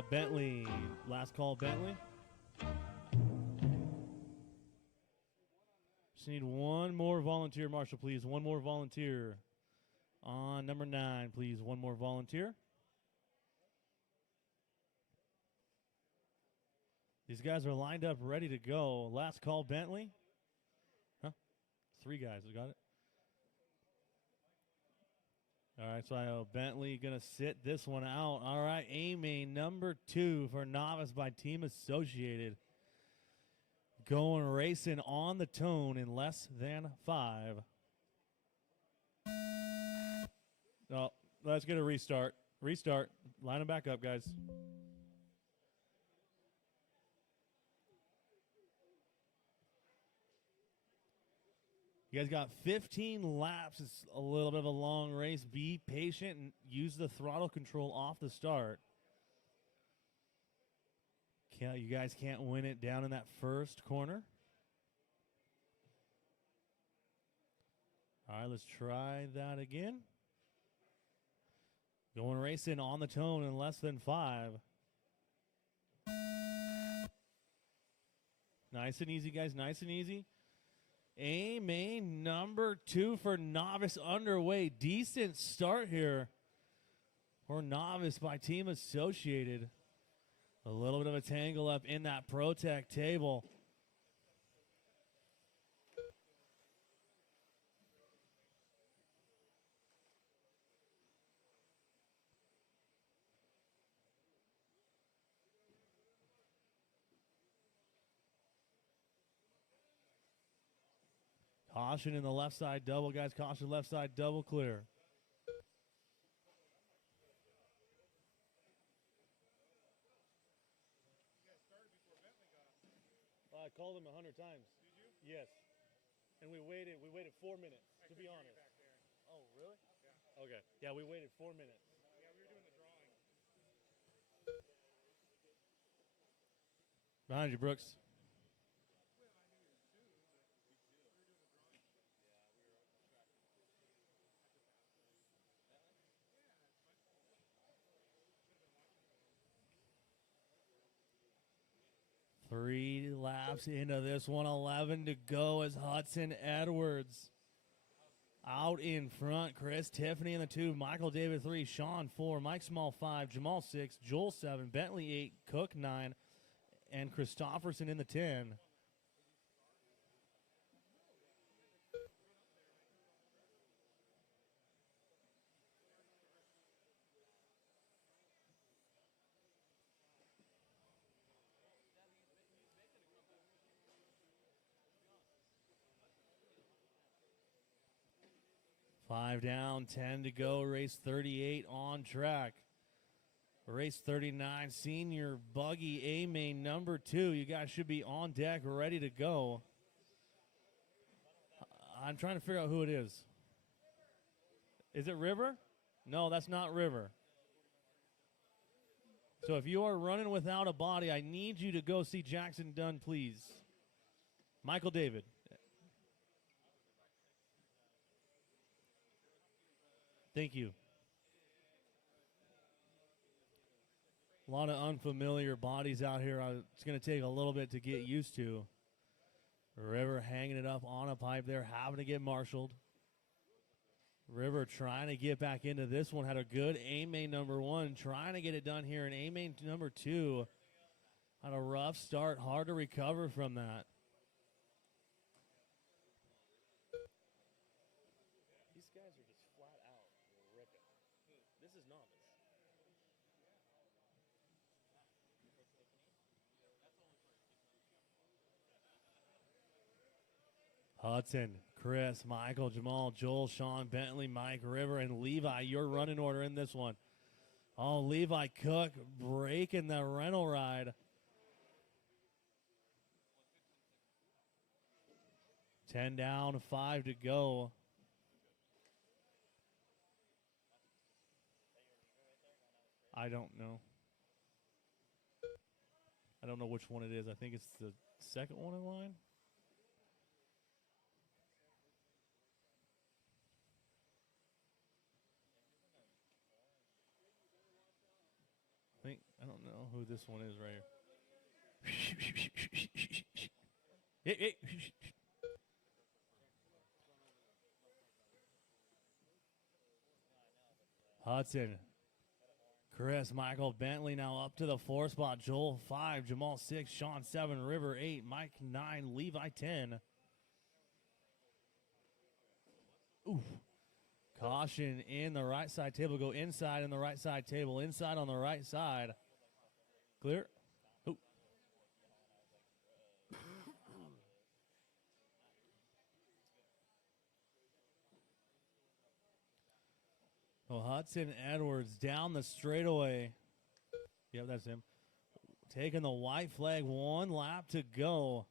Bentley. Last call, Bentley. Just need one more volunteer, Marshall, please. One more volunteer. On number 9, please. One more volunteer. These guys are lined up, ready to go. Last call, Bentley. Huh? 3 guys. We got it. All right, so I know Bentley going to sit this one out. All right, A number 2 for Novice by Team Associated. Going racing on the tone in less than 5. Oh, let's get a restart. Restart. Line them back up, guys. You guys got 15 laps. It's a little bit of a long race. Be patient and use the throttle control off the start. You guys can't win it down in that first corner. All right, let's try that again. Going racing on the tone in less than 5. Nice and easy, guys. Nice and easy. A number 2 for Novice underway. Decent start here for Novice by Team Associated. A little bit of a tangle up in that Protect table. Caution in the left side double, guys. Caution left side double clear. I called him 100 times. Did you? Yes. And we waited 4 minutes, to be honest. Oh, really? Yeah. Okay. Yeah, we waited 4 minutes. Yeah, we were doing the drawing. Behind you, Brooks. 3 laps into this one, 11 to go as Hudson Edwards out in front. Chris Tiffany in the 2, Michael David 3, Sean 4, Mike Small 5, Jamal 6, Joel 7, Bentley 8, Cook 9, and Christofferson in the 10. Five down, 10 to go. Race 38 on track. Race 39, senior Buggy A main number 2. You guys should be on deck, ready to go. I'm trying to figure out who it is. Is it River? No, that's not River. So if you are running without a body, I need you to go see Jackson Dunn, please. Michael David. Thank you. A lot of unfamiliar bodies out here. It's going to take a little bit to get used to. River hanging it up on a pipe there, having to get marshaled. River trying to get back into this one. Had a good A-main number 1. Trying to get it done here in A-main number 2. Had a rough start. Hard to recover from that. These guys are just flat out ripping. This is Novice. Hudson, Chris, Michael, Jamal, Joel, Sean, Bentley, Mike, River, and Levi. Your running order in this one. Oh, Levi Cook breaking the rental ride. 10 down, 5 to go. I don't know. I don't know which one it is. I think it's the second one in line. I don't know who this one is right here. Hey. Hudson, Chris, Michael, Bentley now up to the 4 spot. Joel 5, Jamal 6, Sean 7, River 8, Mike 9, Levi 10. Ooh. Caution in the right side table. Go inside in the right side table. Inside on the right side. Clear. Ooh. Well, Hudson Edwards down the straightaway. Yep, that's him. Taking the white flag. 1 lap to go.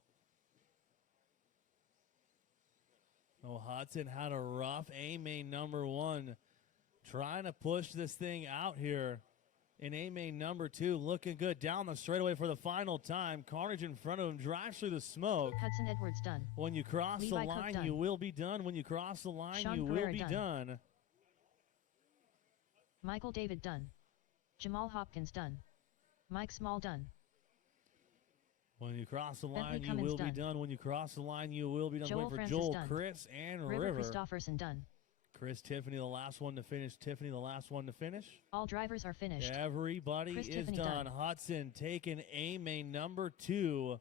Oh, Hudson had a rough A-main number 1. Trying to push this thing out here in A-main number 2. Looking good down the straightaway for the final time. Carnage in front of him. Drives through the smoke. Hudson Edwards done. When you cross Levi the Cook line, done. you will be done. When you cross the line, Sean you Pereira will be done. Michael David done. Jamal Hopkins done. Mike Small done. When you cross the line, Bentley you will Cummins be done. done. When you cross the line, you will be done. Joel Wait for Francis Joel, done. Chris, and River River. Christofferson done. Chris Tiffany, the last one to finish. Tiffany, the last one to finish. All drivers are finished. Everybody Chris is Tiffany done. done. Hudson taking A main number 2.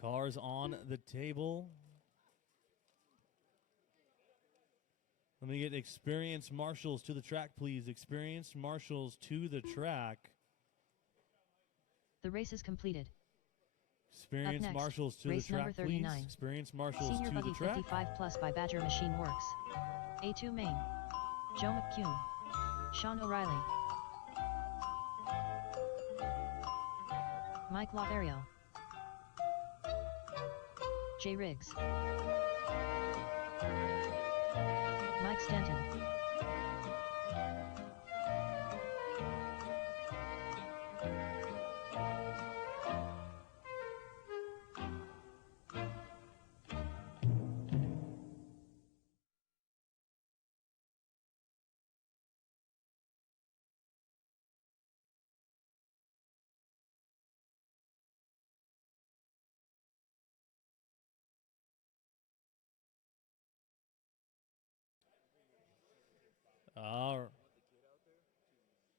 Cars on the table. Let me get experienced marshals to the track, please. Experienced marshals to the track. The race is completed. Experienced next, marshals to the race number track, please. 39. Experienced marshals Senior to Buggy the track. 55 Plus by Badger Machine Works. A2 Main. Joe McCune. Sean O'Reilly. Mike Lothario. Jay Riggs. Mike Stanton.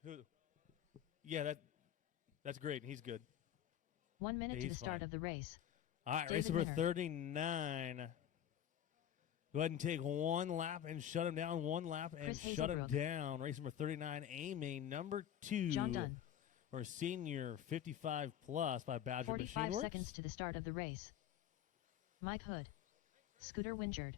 Who? Yeah, that's great. He's good. 1 minute to He's the start fine. of the race. All right, David race number Minner. 39. Go ahead and take one lap and shut him down. One lap and Chris shut him Hazelbrook. down. Race number 39, A main number 2. John Dunn. Or senior 55 plus by Badger 45 Machine Works. seconds to the start of the race. Mike Hood. Scooter Wingard.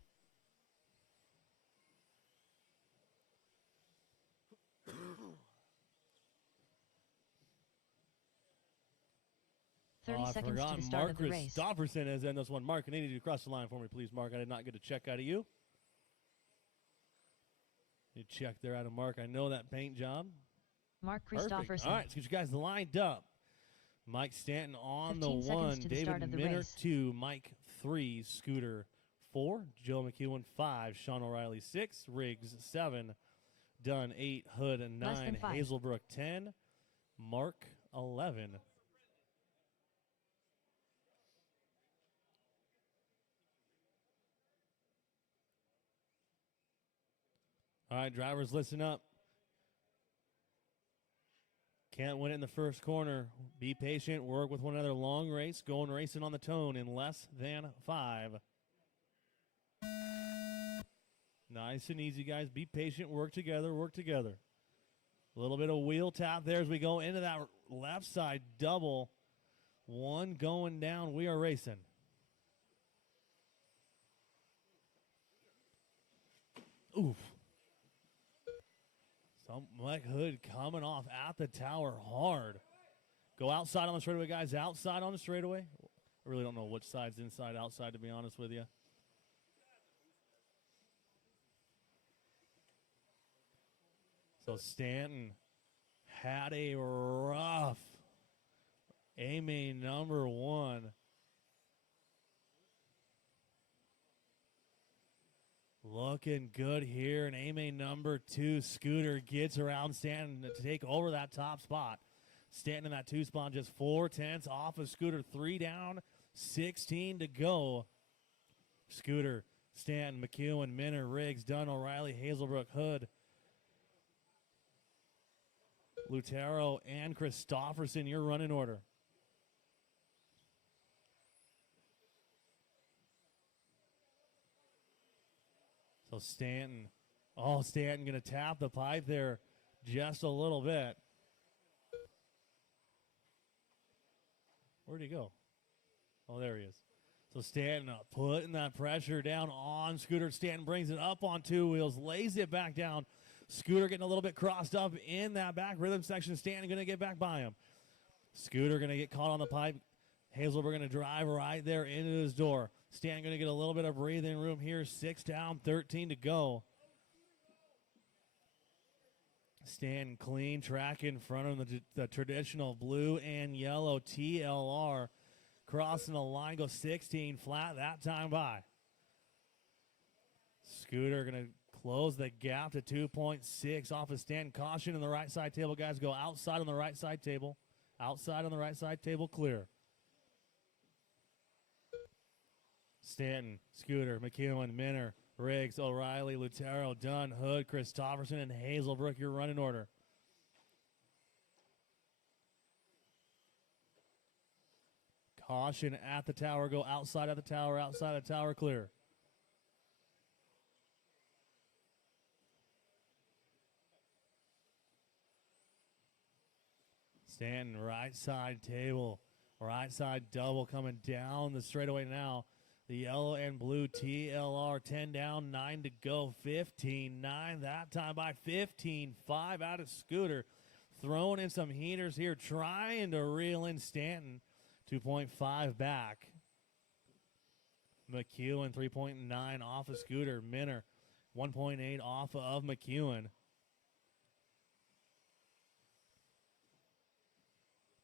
Oh, 30 I seconds forgot to the start Mark of the race. Christopherson is in this one. Mark, I need you to cross the line for me, please. Mark, I did not get a check out of you. You check there out of Mark. I know that paint job. Mark Perfect. Christopherson. All right, let's get you guys lined up. Mike Stanton on the 15 seconds 1. to the start David of the Minner race. 2. Mike 3. Scooter 4. Joe McEwen 5. Sean O'Reilly 6. Riggs 7. Dunn 8. Hood and Less than 9. 5. Hazelbrook 10. Mark 11. All right, drivers, listen up. Can't win it in the first corner. Be patient. Work with one another. Long race. Going racing on the tone in less than 5. Nice and easy, guys. Be patient. Work together. Work together. A little bit of wheel tap there as we go into that left side double. One going down. We are racing. Oof. So Mike Hood coming off at the tower hard. Go outside on the straightaway, guys. Outside on the straightaway. I really don't know which side's inside, outside, to be honest with you. So Stanton had a rough A-main number 1. Looking good here. And A-main number 2, Scooter gets around Stanton to take over that top spot. Stanton in that 2 spot, just 4/10 off of Scooter. 3 down, 16 to go. Scooter, Stanton, McEwen, Minner, Riggs, Dunn, O'Reilly, Hazelbrook, Hood, Lutero, and Christopherson, your running order. So Stanton, Stanton going to tap the pipe there just a little bit. Where'd he go? Oh, there he is. So Stanton putting that pressure down on Scooter. Stanton brings it up on 2 wheels, lays it back down. Scooter getting a little bit crossed up in that back rhythm section. Stanton going to get back by him. Scooter going to get caught on the pipe. Hazelbrook going to drive right there into his door. Stanton going to get a little bit of breathing room here. 6 down, 13 to go. Stanton clean track in front of the traditional blue and yellow TLR. Crossing the line, goes 16 flat that time by. Scooter going to close the gap to 2.6 off of Stanton. Caution in the right side table, guys. Go outside on the right side table. Outside on the right side table, clear. Stanton, Scooter, McEwen, Minner, Riggs, O'Reilly, Lutero, Dunn, Hood, Christopherson, and Hazelbrook, your running order. Caution at the tower. Go outside of the tower. Outside of the tower, clear. Stanton, right side table. Right side double coming down the straightaway now. The yellow and blue TLR, 10 down, 9 to go, 15-9 that time by 15-5 out of Scooter. Throwing in some heaters here, trying to reel in Stanton. 2.5 back. McEwen, 3.9 off of Scooter. Minner, 1.8 off of McEwen.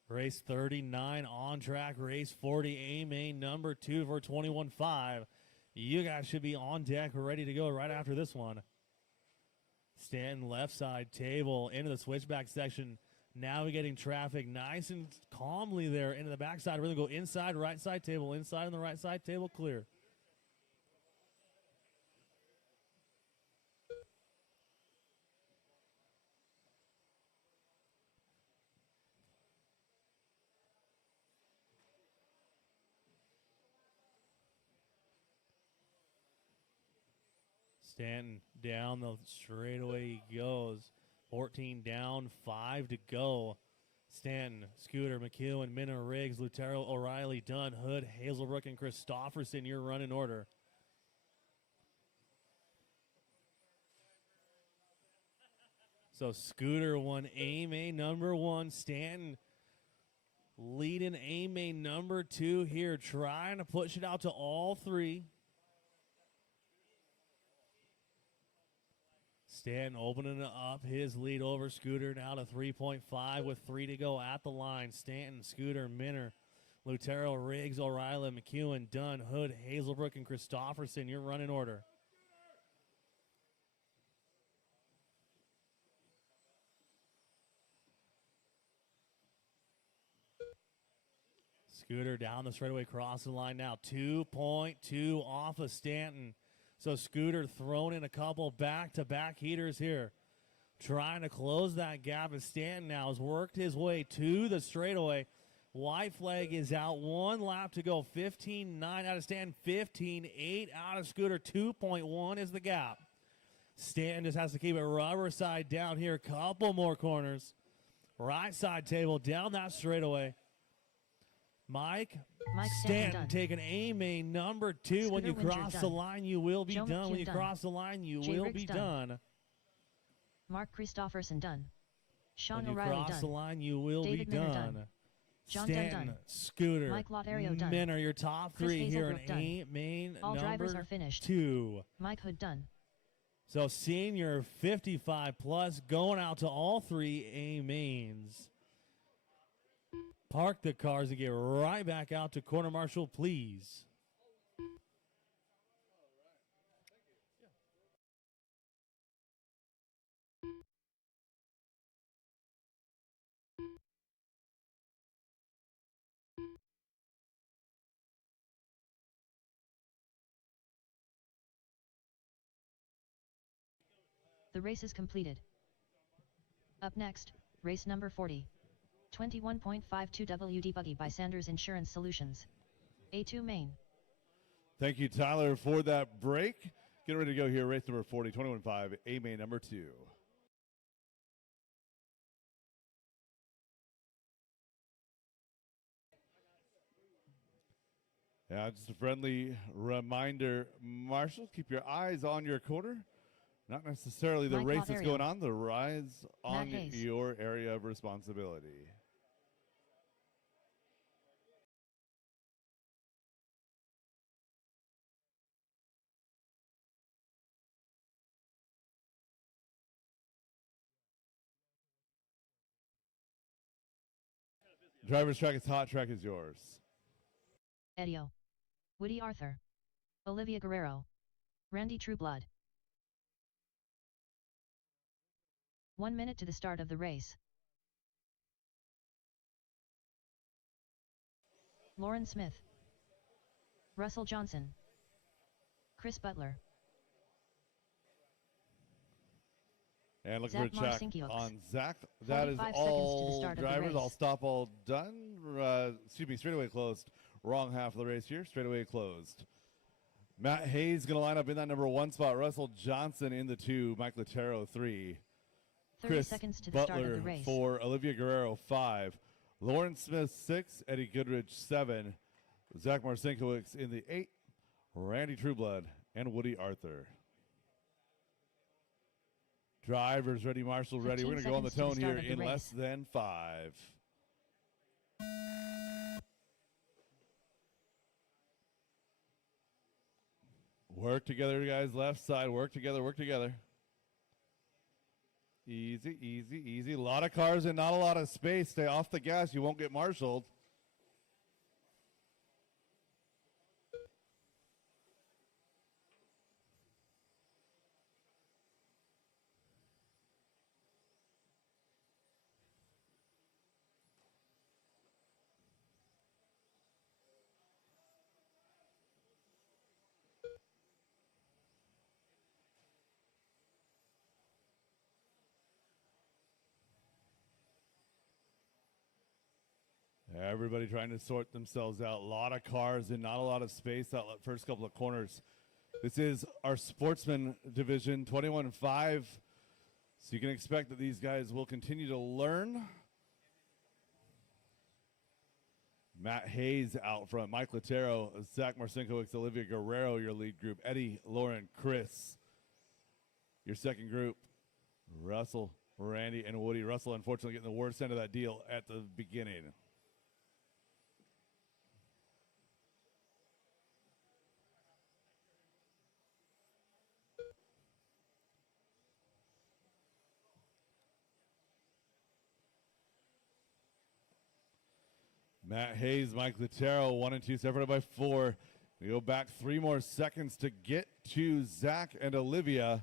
Race 39 on track. Race 40, A-Main number 2 for 21.5. You guys should be on deck, ready to go right after this one. Stanton left side table into the switchback section. Navigating traffic nice and calmly there into the backside. We're going to go inside, right side table. Inside on the right side table, clear. Stanton down the straightaway he goes. 14 down, 5 to go. Stanton, Scooter, McEwen, Minna, Riggs, Lutero, O'Reilly, Dunn, Hood, Hazelbrook, and Christopherson, your run in order. So Scooter won A-Main number 1. Stanton leading A-Main number 2 here, trying to push it out to all 3. Stanton opening up his lead over Scooter now to 3.5 with 3 to go at the line. Stanton, Scooter, Minner, Lutero, Riggs, O'Reilly, McEwen, Dunn, Hood, Hazelbrook, and Christopherson, your run in order. Scooter down the straightaway, crossing the line now. 2.2 off of Stanton. So Scooter throwing in a couple back-to-back heaters here. Trying to close that gap, and Stanton now has worked his way to the straightaway. White flag is out. 1 lap to go. 15-9 out of Stanton. 15-8 out of Scooter. 2.1 is the gap. Stanton just has to keep it rubber side down here. Couple more corners. Right side table down that straightaway. Mike Stanton taking A-Main number 2. When you cross the line, you will be done. When you cross the line, you will be done. Mark Christopherson done. Sean When you O'Reilly cross done. the line, you will David be Minner done. done. John Stanton, Dunn done. Scooter, Mike Lotario done. Minner, your top Chris 3 here in Hazelbrook done. A-Main All drivers are number finished. 2. Mike Hood done. So senior 55 plus going out to all 3 A-Mains. Park the cars and get right back out to Corner Marshal, please. The race is completed. Up next, race number 40. 21.52 WD Buggy by Sanders Insurance Solutions. A2 main. Thank you, Tyler, for that break. Getting ready to go here, race number 40, 21.5, A-Main number 2. Yeah, just a friendly reminder, Marshall, keep your eyes on your corner. Not necessarily the Mike race that's Lotario. going on, the rise on Hayes. your area of responsibility. Driver's track is hot, track is yours. Edio. Woody Arthur. Olivia Guerrero. Randy Trueblood. 1 minute to the start of the race. Lauren Smith. Russell Johnson. Chris Butler. And looking Zach for a check Marcinkiewicz. on Zach. That is 45 seconds to the all start of the drivers. race. All stop, all done. Excuse me, straightaway closed. Wrong half of the race here. Straightaway closed. Matt Hayes going to line up in that number 1 spot. Russell Johnson in the 2. Mike Latero 3. 30 Chris seconds to the Butler start of the race. 4. Olivia Guerrero 5. Lauren Smith 6. Eddie Goodrich 7. Zach Marcinkiewicz in the 8. Randy Trueblood and Woody Arthur. Drivers ready, Marshall ready. We're going to go on the 15 tone here seconds to the in start of the less than 5. Work together, guys. Left side. Work together. Work together. Easy, easy, easy. A lot of cars and not a lot of space. Stay off the gas. You won't get marshaled. Everybody trying to sort themselves out. A lot of cars and not a lot of space that first couple of corners. This is our sportsman division, 21-5. So you can expect that these guys will continue to learn. Matt Hayes out front. Mike Latero, Zach Marcinkiewicz, Olivia Guerrero, your lead group. Eddie, Lauren, Chris, your second group. Russell, Randy, and Woody. Russell, unfortunately, getting the worst end of that deal at the beginning. Matt Hayes, Mike Latero, 1 and 2, separated by 4. We go back 3 more seconds to get to Zach and Olivia.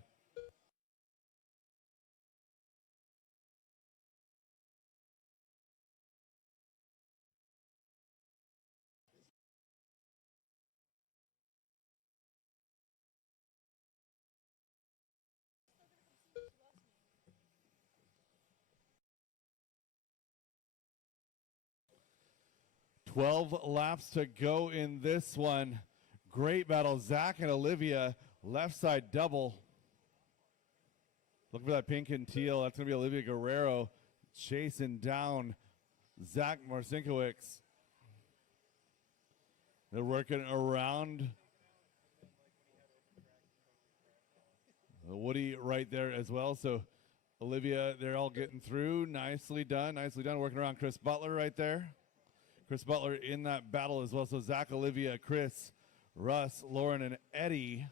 "12 laps to go in this one. Great battle. Zach and Olivia, left side double. Look for that pink and teal. That's going to be Olivia Guerrero chasing down Zach Marcinkiewicz. They're working around Woody right there as well. So Olivia, they're all getting through. Nicely done. Nicely done. Working around Chris Butler right there. Chris Butler in that battle as well. So Zach, Olivia, Chris, Russ, Lauren, and Eddie.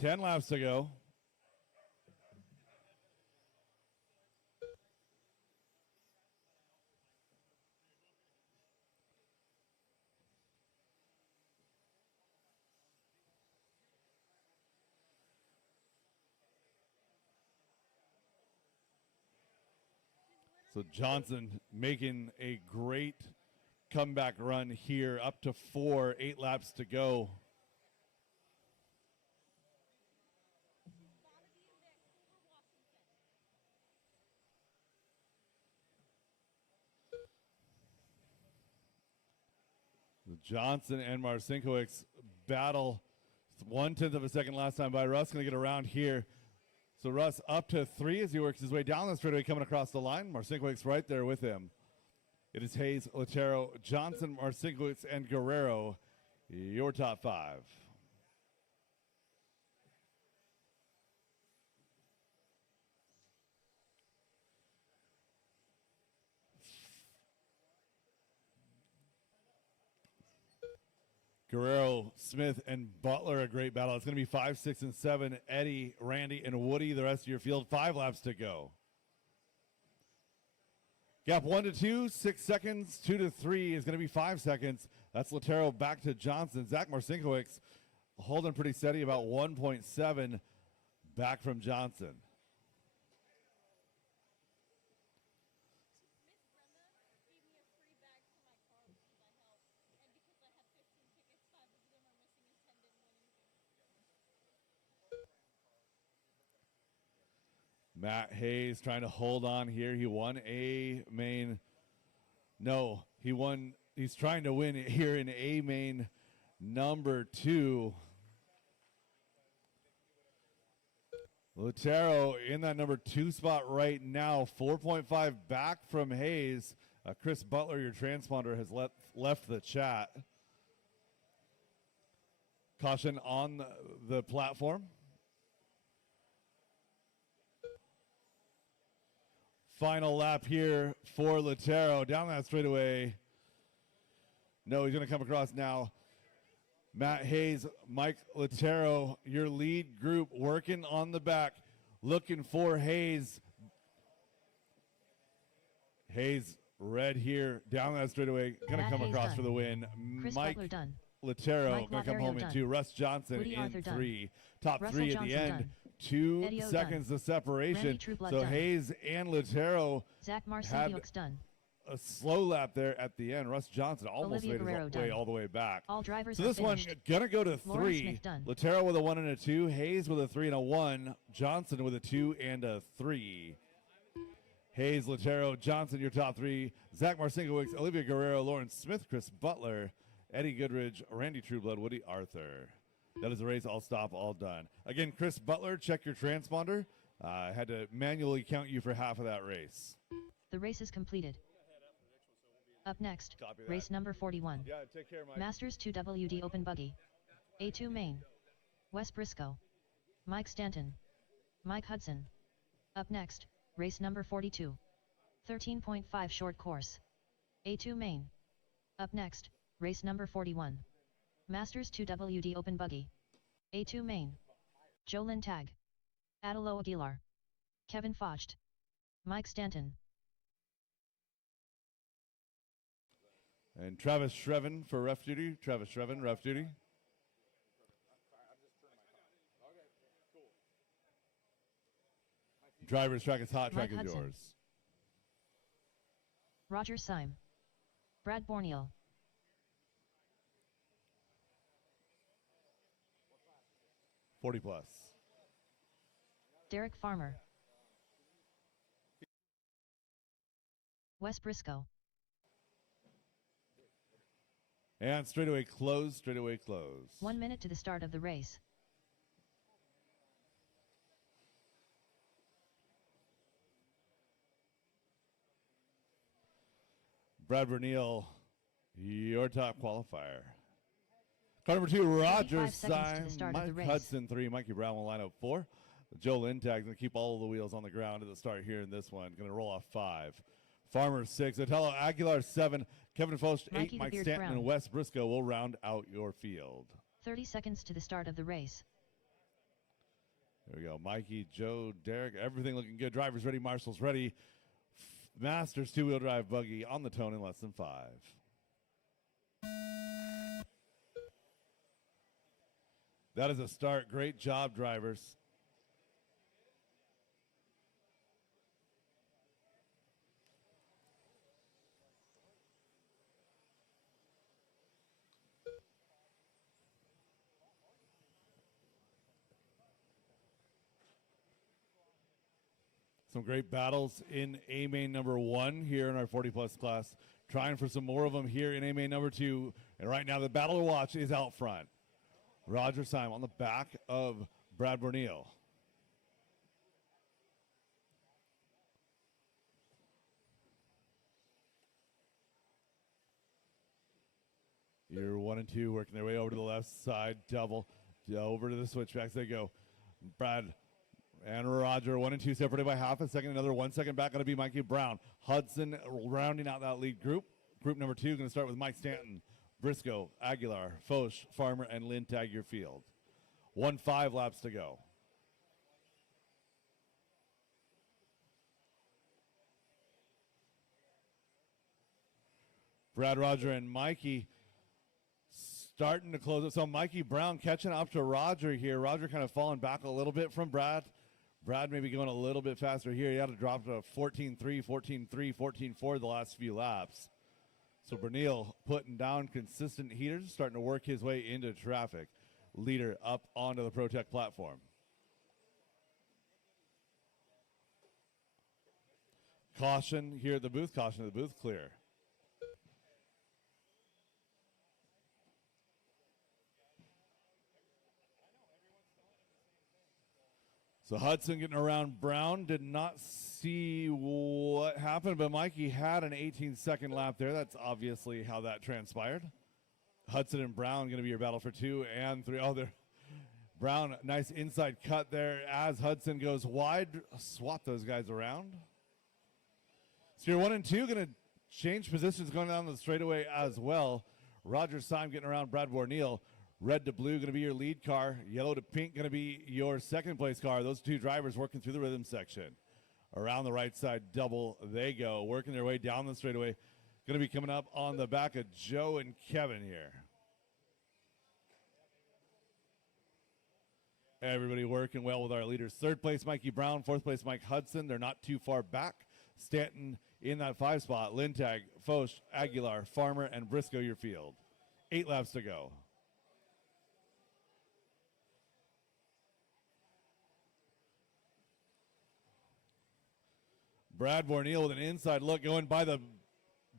10 laps to go. So Johnson making a great comeback run here, up to 4, 8 laps to go. The Johnson and Marcinkiewicz battle. 1/10 of a second last time by Russ. Going to get around here. So Russ up to 3 as he works his way down the straightaway, coming across the line. Marcinkiewicz right there with him. It is Hayes, Latero, Johnson, Marcinkiewicz, and Guerrero, your top 5. Guerrero, Smith, and Butler, a great battle. It's going to be 5, 6, and 7. Eddie, Randy, and Woody, the rest of your field. 5 laps to go. Gap 1 to 2, 6 seconds. 2 to 3 is going to be 5 seconds. That's Latero back to Johnson. Zach Marcinkiewicz holding pretty steady, about 1.7 back from Johnson. Matt Hayes trying to hold on here. He won A main. No, he won. He's trying to win here in A main number 2. Lutero in that number 2 spot right now, 4.5 back from Hayes. Chris Butler, your transponder, has left the chat. Caution on the platform. Final lap here for Lutero. Down that straightaway. No, he's going to come across now. Matt Hayes, Mike Lutero, your lead group working on the back. Looking for Hayes. Hayes red here. Down that straightaway. Going to come Hayes across done. for the win. Chris Mike Butler done. Lutero Mike going to come Lothario home in done. 2. Russ Johnson Woody in Arthur done. 3. Top Russell 3 at Johnson the end. done. 2 Eddie O seconds done. of separation. Randy Trueblood So done. Hayes and Lutero Zach had Marcinkiewicz done. a slow lap there at the end. Russ Johnson almost Olivia made his Guerrero way done. all the way back. All drivers So are this one finished. gonna go to Lauren 3. Smith done. Lutero with a 1 and a 2. Hayes with a 3 and a 1. Johnson with a 2 and a 3. Hayes, Lutero, Johnson, your top 3. Zach Marcinkiewicz, Olivia Guerrero, Lauren Smith, Chris Butler, Eddie Goodridge, Randy Trueblood, Woody Arthur. That is the race. All stop, all done. Again, Chris Butler, check your transponder. I had to manually count you for half of that race. The race is completed. Up next, Copy that. race number 41. Yeah, take care, Mike. Masters 2 WD Open Buggy. A2 main. Wes Briscoe. Mike Stanton. Mike Hudson. Up next, race number 42. 13.5 short course. A2 main. Up next, race number 41. Masters 2 WD Open Buggy. A2 main. Jolyn Tag. Adelo Aguilar. Kevin Focht. Mike Stanton. And Travis Shreven for ref duty. Travis Shreven, ref duty. Driver's track is hot, track Mike is Hudson. yours. Roger Syme. Brad Borneal. +40. Derek Farmer. Wes Briscoe. And straightaway close, straightaway close. 1 minute to the start of the race. Brad Berniel, your top qualifier. Car number 2, Roger 35 seconds to Syme, the start of the Mike race. Hudson 3, Mikey Brown will line up 4. Joe Lintag going to keep all of the wheels on the ground at the start here in this one. Going to roll off 5. Farmer 6, Otello Aguilar 7, Kevin Focht 8, Mikey the Mike Beard Stanton Brown. and Wes Briscoe will round out your field. 30 seconds to the start of the race. There we go. Mikey, Joe, Derek, everything looking good. Drivers ready, marshals ready. Masters 2-wheel drive buggy on the tone in less than 5. That is a start. Great job, drivers. Some great battles in A main number 1 here in our 40-plus class. Trying for some more of them here in A main number 2. And right now the battle to watch is out front. Roger Syme on the back of Brad Borneal. You're 1 and 2 working their way over to the left side. Double over to the switchbacks. They go. Brad and Roger, 1 and 2 separated by half a second. Another 1 second back going to be Mikey Brown. Hudson rounding out that lead group. Group number 2 going to start with Mike Stanton, Briscoe, Aguilar, Foch, Farmer, and Lynn Tag your field. 1-5 laps to go. Brad, Roger, and Mikey starting to close it. So Mikey Brown catching up to Roger here. Roger kind of falling back a little bit from Brad. Brad maybe going a little bit faster here. He had to drop to 14-3, 14-3, 14-4 the last few laps. So Berneal putting down consistent heaters, starting to work his way into traffic. Leader up onto the ProTech platform. Caution here at the booth. Caution at the booth. Clear. So Hudson getting around Brown. Did not see what happened, but Mikey had an 18-second lap there. That's obviously how that transpired. Hudson and Brown going to be your battle for 2 and 3. Oh, there. Brown, nice inside cut there as Hudson goes wide. Swap those guys around. So your 1 and 2 going to change positions going down the straightaway as well. Roger Syme getting around Brad Borneal. Red to blue going to be your lead car. Yellow to pink going to be your second place car. Those two drivers working through the rhythm section. Around the right side double they go. Working their way down the straightaway. Going to be coming up on the back of Joe and Kevin here. Everybody working well with our leaders. Third place, Mikey Brown. Fourth place, Mike Hudson. They're not too far back. Stanton in that 5 spot. Lintag, Foch, Aguilar, Farmer, and Briscoe your field. 8 laps to go. Brad Borneal with an inside look going by the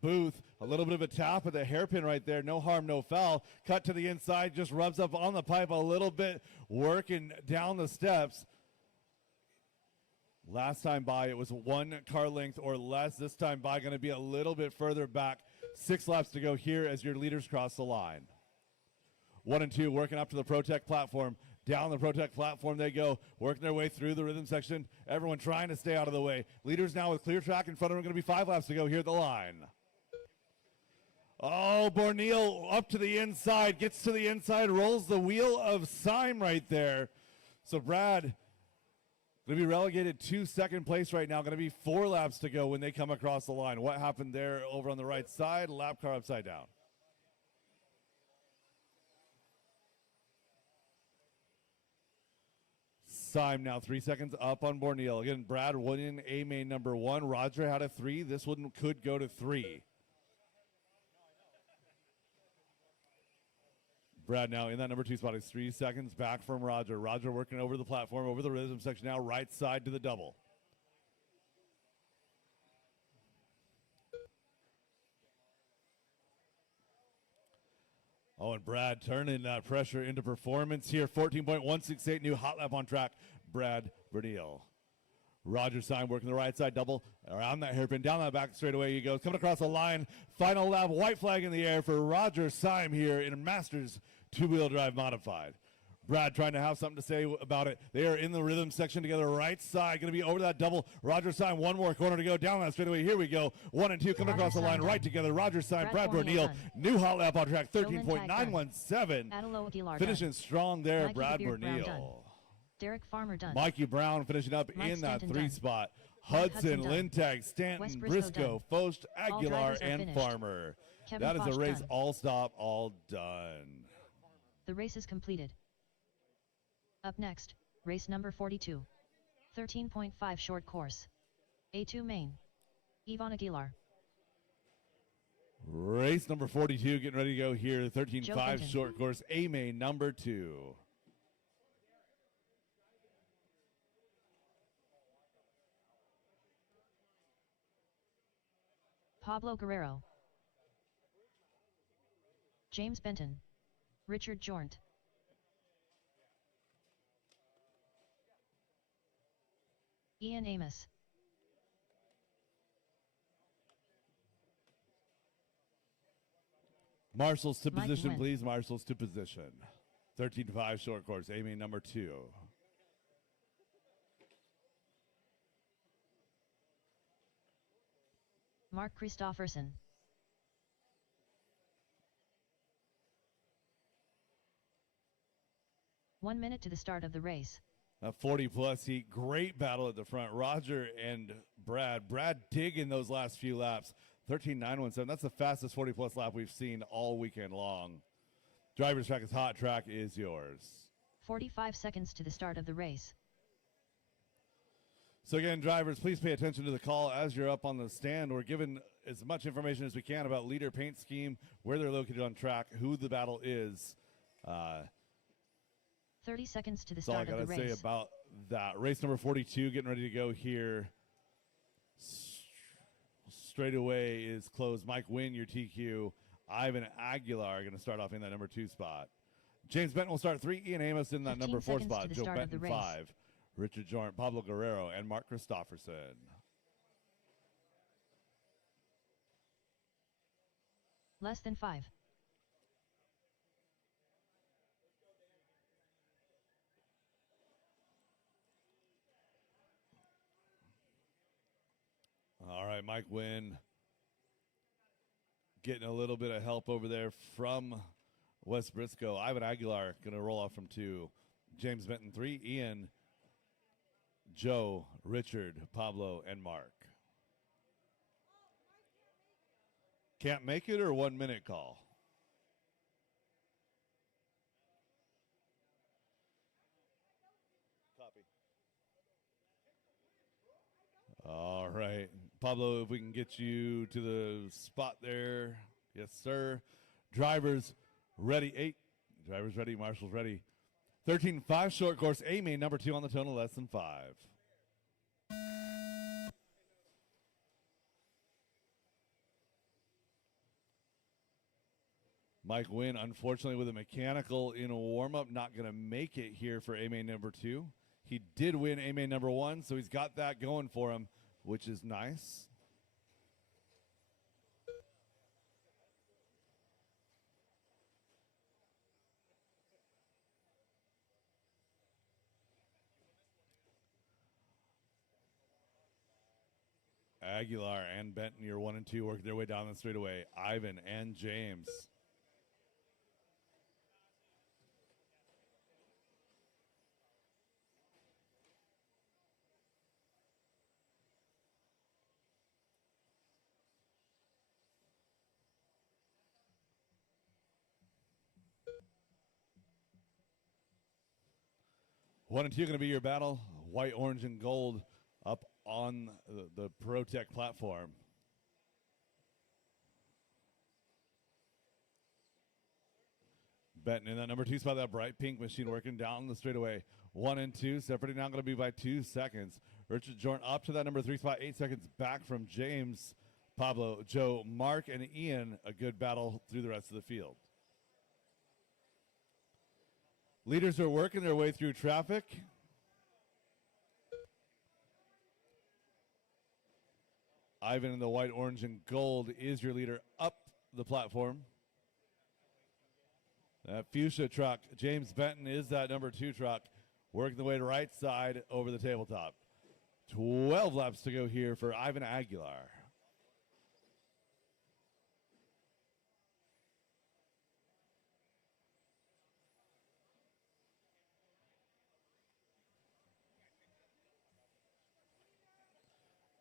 booth. A little bit of a tap at the hairpin right there. No harm, no foul. Cut to the inside, just rubs up on the pipe a little bit, working down the steps. Last time by, it was 1 car length or less. This time by, going to be a little bit further back. 6 laps to go here as your leaders cross the line. 1 and 2 working up to the Protect platform. Down the Protect platform they go, working their way through the rhythm section. Everyone trying to stay out of the way. Leaders now with clear track in front of them. Going to be 5 laps to go here at the line. Oh, Borneal up to the inside, gets to the inside, rolls the wheel of Syme right there. So Brad going to be relegated to second place right now. Going to be 4 laps to go when they come across the line. What happened there over on the right side? Lap car upside down. Syme now 3 seconds up on Borneal. Again, Brad winning A main number 1. Roger had a 3. This one could go to 3. Brad now in that number 2 spot is 3 seconds back from Roger. Roger working over the platform, over the rhythm section now, right side to the double. Oh, and Brad turning that pressure into performance here. 14.168 new hot lap on track. Brad Borneal. Roger Syme working the right side double. Around that hairpin, down that back straightaway he goes. Coming across the line. Final lap, white flag in the air for Roger Syme here in Masters 2-wheel drive modified. Brad trying to have something to say about it. They are in the rhythm section together, right side. Going to be over that double. Roger Syme, 1 more corner to go. Down that straightaway. Here we go. 1 and 2 coming across the line right together. Roger Syme, Brad Borneal. New hot lap on track, 13.917. Finishing strong there, Brad Borneal. Derek Farmer done. Mikey Brown finishing up in that 3 spot. Hudson, Lintag, Stanton, Briscoe, Foch, Aguilar, and finished. Farmer. Kevin That is Foch a race done. all stop, all done. The race is completed. Up next, race number 42. 13.5 short course. A2 main. Ivan Aguilar. Race number 42 getting ready to go here. 13.5 Benton. short course, A main number 2. Pablo Guerrero. James Benton. Richard Jornt. Ian Amos. Marshals to Mike position, Nguyen. please. Marshals to position. 13.5 short course, A main number 2. Mark Christofferson. One minute to the start of the race. A 40-plus heat. Great battle at the front. Roger and Brad. Brad digging those last few laps. 13.917. That's the fastest 40-plus lap we've seen all weekend long. Driver's track is hot. Track is yours. 45 seconds to the start of the race. So again, drivers, please pay attention to the call as you're up on the stand. We're giving as much information as we can about leader paint scheme, where they're located on track, who the battle is. 30 seconds to the That's all I start of got the to say race. about that. Race number 42 getting ready to go here. straightaway is closed. Mike Wynn, your TQ. Ivan Aguilar going to start off in that number 2 spot. James Benton will start 3. Ian Amos in that number 4 spot. Joe Benton 5. Richard Jornt, Pablo Guerrero, and Mark Christofferson. Less than 5. All right, Mike Wynn getting a little bit of help over there from West Briscoe. Ivan Aguilar going to roll off from 2. James Benton 3. Ian, Joe, Richard, Pablo, and Mark. Can't make it or 1 minute call? Copy. All right. Pablo, if we can get you to the spot there. Yes, sir. Drivers ready. 8. Drivers ready. Marshals ready. 13.5 short course. A main number 2 on the tonal, less than 5. Mike Wynn, unfortunately, with a mechanical in a warm-up, not going to make it here for A main number 2. He did win A main number 1, so he's got that going for him, which is nice. Aguilar and Benton, your 1 and 2, work their way down the straightaway. Ivan and James. One and 2 going to be your battle. White, orange, and gold up on the ProTech platform. Benton in that number 2 spot, that bright pink machine working down the straightaway. 1 and 2, separating now going to be by 2 seconds. Richard Jornt up to that number 3 spot, 8 seconds back from James, Pablo, Joe, Mark, and Ian. A good battle through the rest of the field. Leaders are working their way through traffic. Ivan in the white, orange, and gold is your leader up the platform. That fuchsia truck, James Benton, is that number 2 truck, working the way to right side over the tabletop. 12 laps to go here for Ivan Aguilar.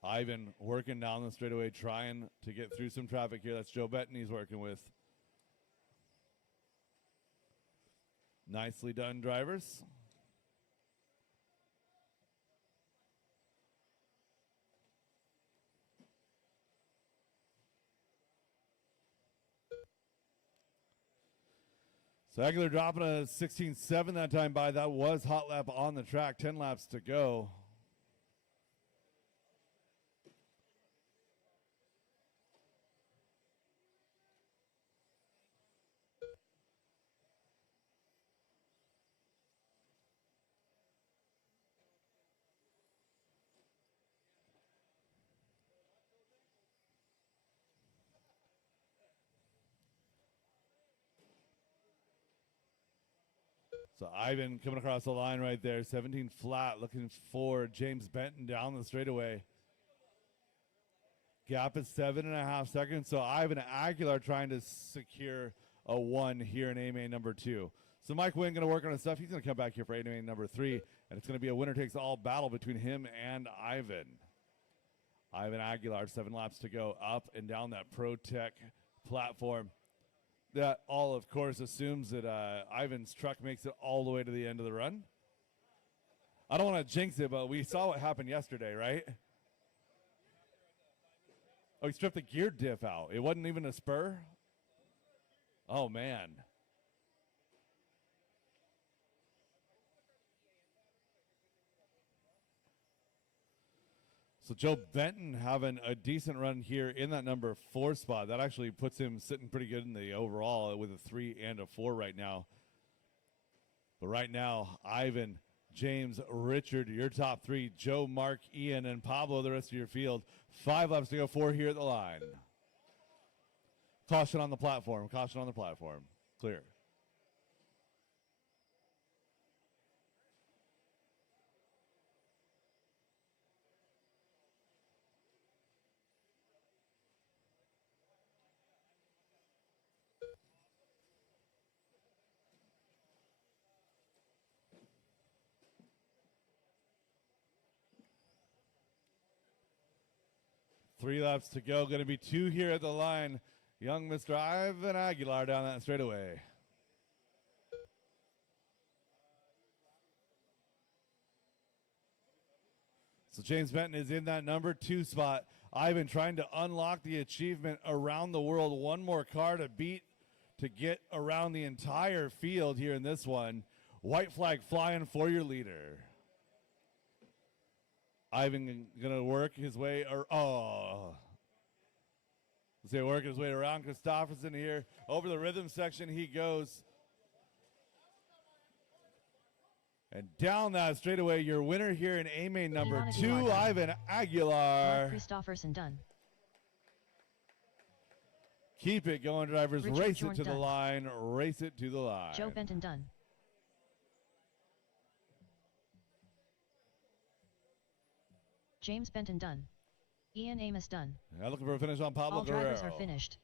Ivan working down the straightaway, trying to get through some traffic here. That's Joe Benton he's working with. Nicely done, drivers. So Aguilar dropping a 16.7 that time by. That was hot lap on the track. 10 laps to go. So Ivan coming across the line right there, 17 flat, looking for James Benton down the straightaway. Gap is 7.5 seconds. So Ivan Aguilar trying to secure a 1 here in A main number 2. So Mike Wynn going to work on his stuff. He's going to come back here for A main number 3, and it's going to be a winner-takes-all battle between him and Ivan. Ivan Aguilar, 7 laps to go up and down that ProTech platform. That all, of course, assumes that Ivan's truck makes it all the way to the end of the run. I don't want to jinx it, but we saw what happened yesterday, right? Oh, he stripped the gear diff out. It wasn't even a spur? Oh, man. So Joe Benton having a decent run here in that number 4 spot. That actually puts him sitting pretty good in the overall with a 3 and a 4 right now. But right now, Ivan, James, Richard, your top 3. Joe, Mark, Ian, and Pablo, the rest of your field. 5 laps to go, 4 here at the line. Caution on the platform. Caution on the platform. Clear. Three laps to go. Going to be 2 here at the line. Young Mr. Ivan Aguilar down that straightaway. So James Benton is in that number 2 spot. Ivan trying to unlock the achievement around the world. One more car to beat to get around the entire field here in this one. White flag flying for your leader. Ivan gonna work his way, working his way around Christopherson here. Over the rhythm section he goes. And down that straightaway, your winner here in A main number 2, Ivan Aguilar. Mark Christopherson done. Keep it going, drivers. Richard Race Jordan it to the done. line. Race it to the line. Joe Benton done. James Benton done. Ian Amos done. Now looking for a finish on Pablo All drivers Guerrero. are finished.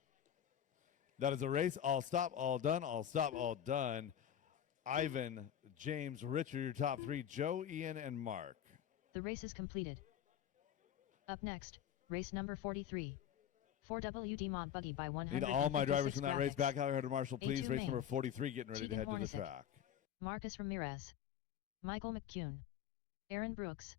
That is a race. All stop, all done. All stop, all done. Ivan, James, Richard, your top 3. Joe, Ian, and Mark. The race is completed. Up next, race number 43. 4WD Mod Buggy by 100. Need all my drivers from that race back out here to Marshall, please. A2 Race main. number 43 getting ready to head to the Hornacek. track. Marcus Ramirez. Michael McCune. Aaron Brooks.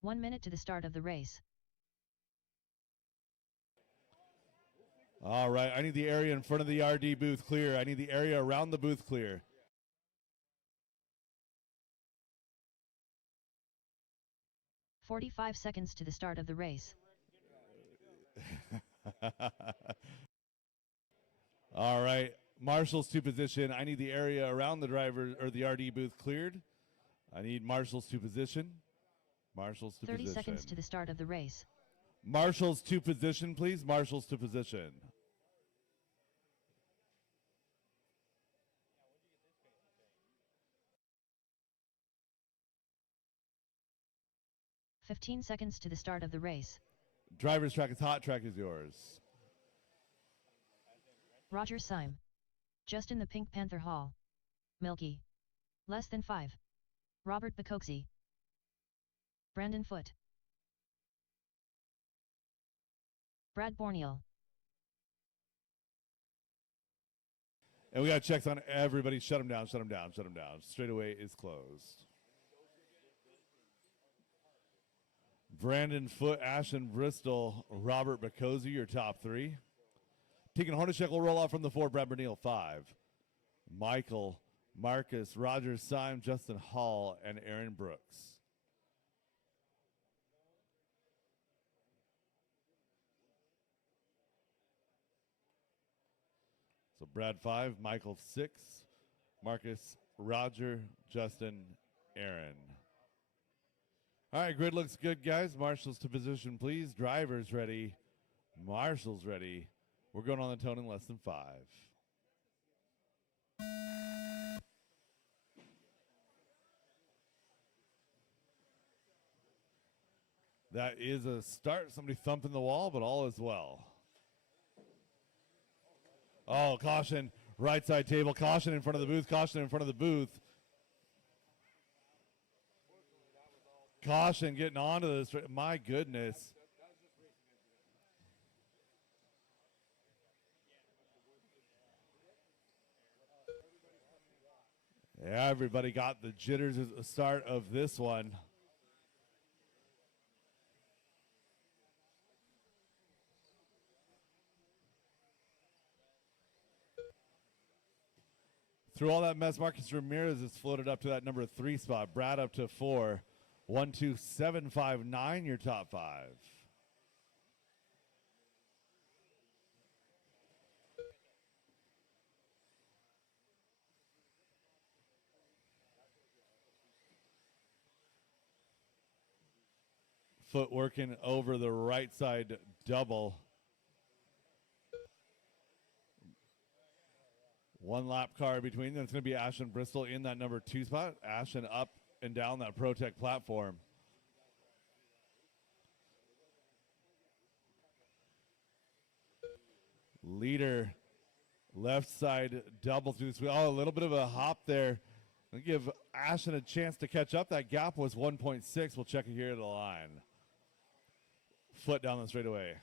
One minute to the start of the race. All right, I need the area in front of the RD booth clear. I need the area around the booth clear. "45 seconds to the start of the race. All right, marshals to position. I need the area around the driver or the RD booth cleared. I need marshals to position. Marshals to 30 position. seconds to the start of the race. Marshals to position, please. Marshals to position. "15 seconds to the start of the race. Driver's track is hot. Track is yours. Roger Syme. Justin the Pink Panther Hall. Milky. Less than 5. Robert Bacoxy. Brandon Foote. Brad Borneal. And we got checks on everybody. Shut them down, shut them down, shut them down. Straightaway is closed. Brandon Foote, Ashton Bristol, Robert Bacozy, your top 3. Tegan Hornacek will roll off from the 4. Brad Borneal, 5. Michael, Marcus, Roger Syme, Justin Hall, and Aaron Brooks. So Brad 5, Michael 6, Marcus, Roger, Justin, Aaron. All right, grid looks good, guys. Marshals to position, please. Drivers ready. Marshals ready. We're going on the tone in less than 5. That is a start. Somebody thumping the wall, but all is well. Oh, caution. Right side table. Caution in front of the booth. Caution in front of the booth. Caution getting onto this. My goodness. Yeah, everybody got the jitters at the start of this one. Through all that mess, Marcus Ramirez is floated up to that number 3 spot. Brad up to 4. 1, 2, 7, 5, 9, your top 5. Foot working over the right side double. One lap car between them. It's going to be Ashton Bristol in that number 2 spot. Ashton up and down that ProTech platform. Leader left side double through this wheel. Oh, a little bit of a hop there. I'll give Ashton a chance to catch up. That gap was 1.6. We'll check it here at the line. Foot down the straightaway.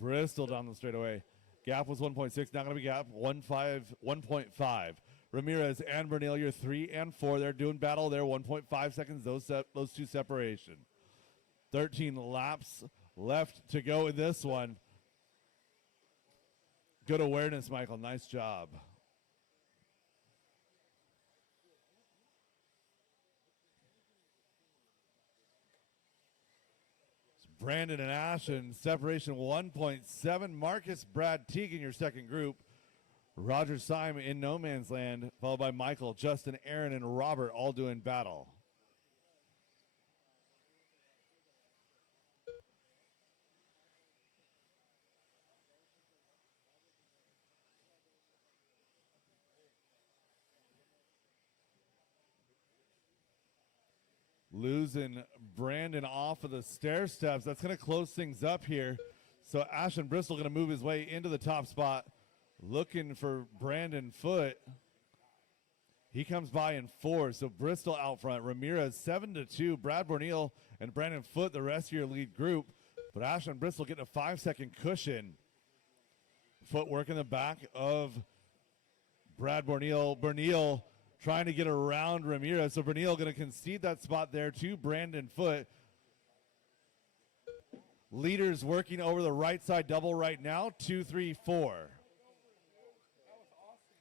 Bristol down the straightaway. Gap was 1.6. Now going to be gap 1.5. Ramirez and Bernal, you're 3 and 4. They're doing battle there. 1.5 seconds. Those two separation. 13 laps left to go in this one. Good awareness, Michael. Nice job. Brandon and Ashton, separation 1.7. Marcus, Brad, Teague in your second group. Roger Simon in no man's land, followed by Michael, Justin, Aaron, and Robert all doing battle. Losing Brandon off of the stair steps. That's going to close things up here. So Ashton Bristol going to move his way into the top spot, looking for Brandon Foote. He comes by in 4, so Bristol out front. Ramirez 7-2. Brad Borneal and Brandon Foote, the rest of your lead group. But Ashton Bristol getting a 5-second cushion. Foote working the back of Brad Borneal. Borneal trying to get around Ramirez. So Bernal going to concede that spot there to Brandon Foote. Leaders working over the right side double right now. 2, 3, 4.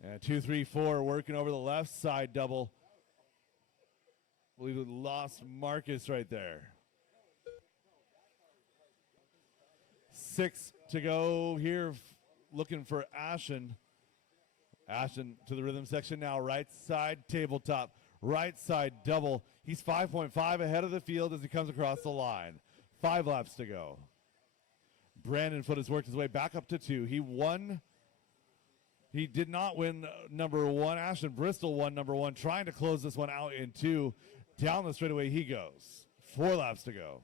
And 2, 3, 4 working over the left side double. I believe we lost Marcus right there. 6 to go here, looking for Ashton. Ashton to the rhythm section now, right side tabletop, right side double. He's 5.5 ahead of the field as he comes across the line. 5 laps to go. Brandon Foote has worked his way back up to 2. He did not win number 1. Ashton Bristol won number 1, trying to close this one out in 2. Down the straightaway he goes. 4 laps to go.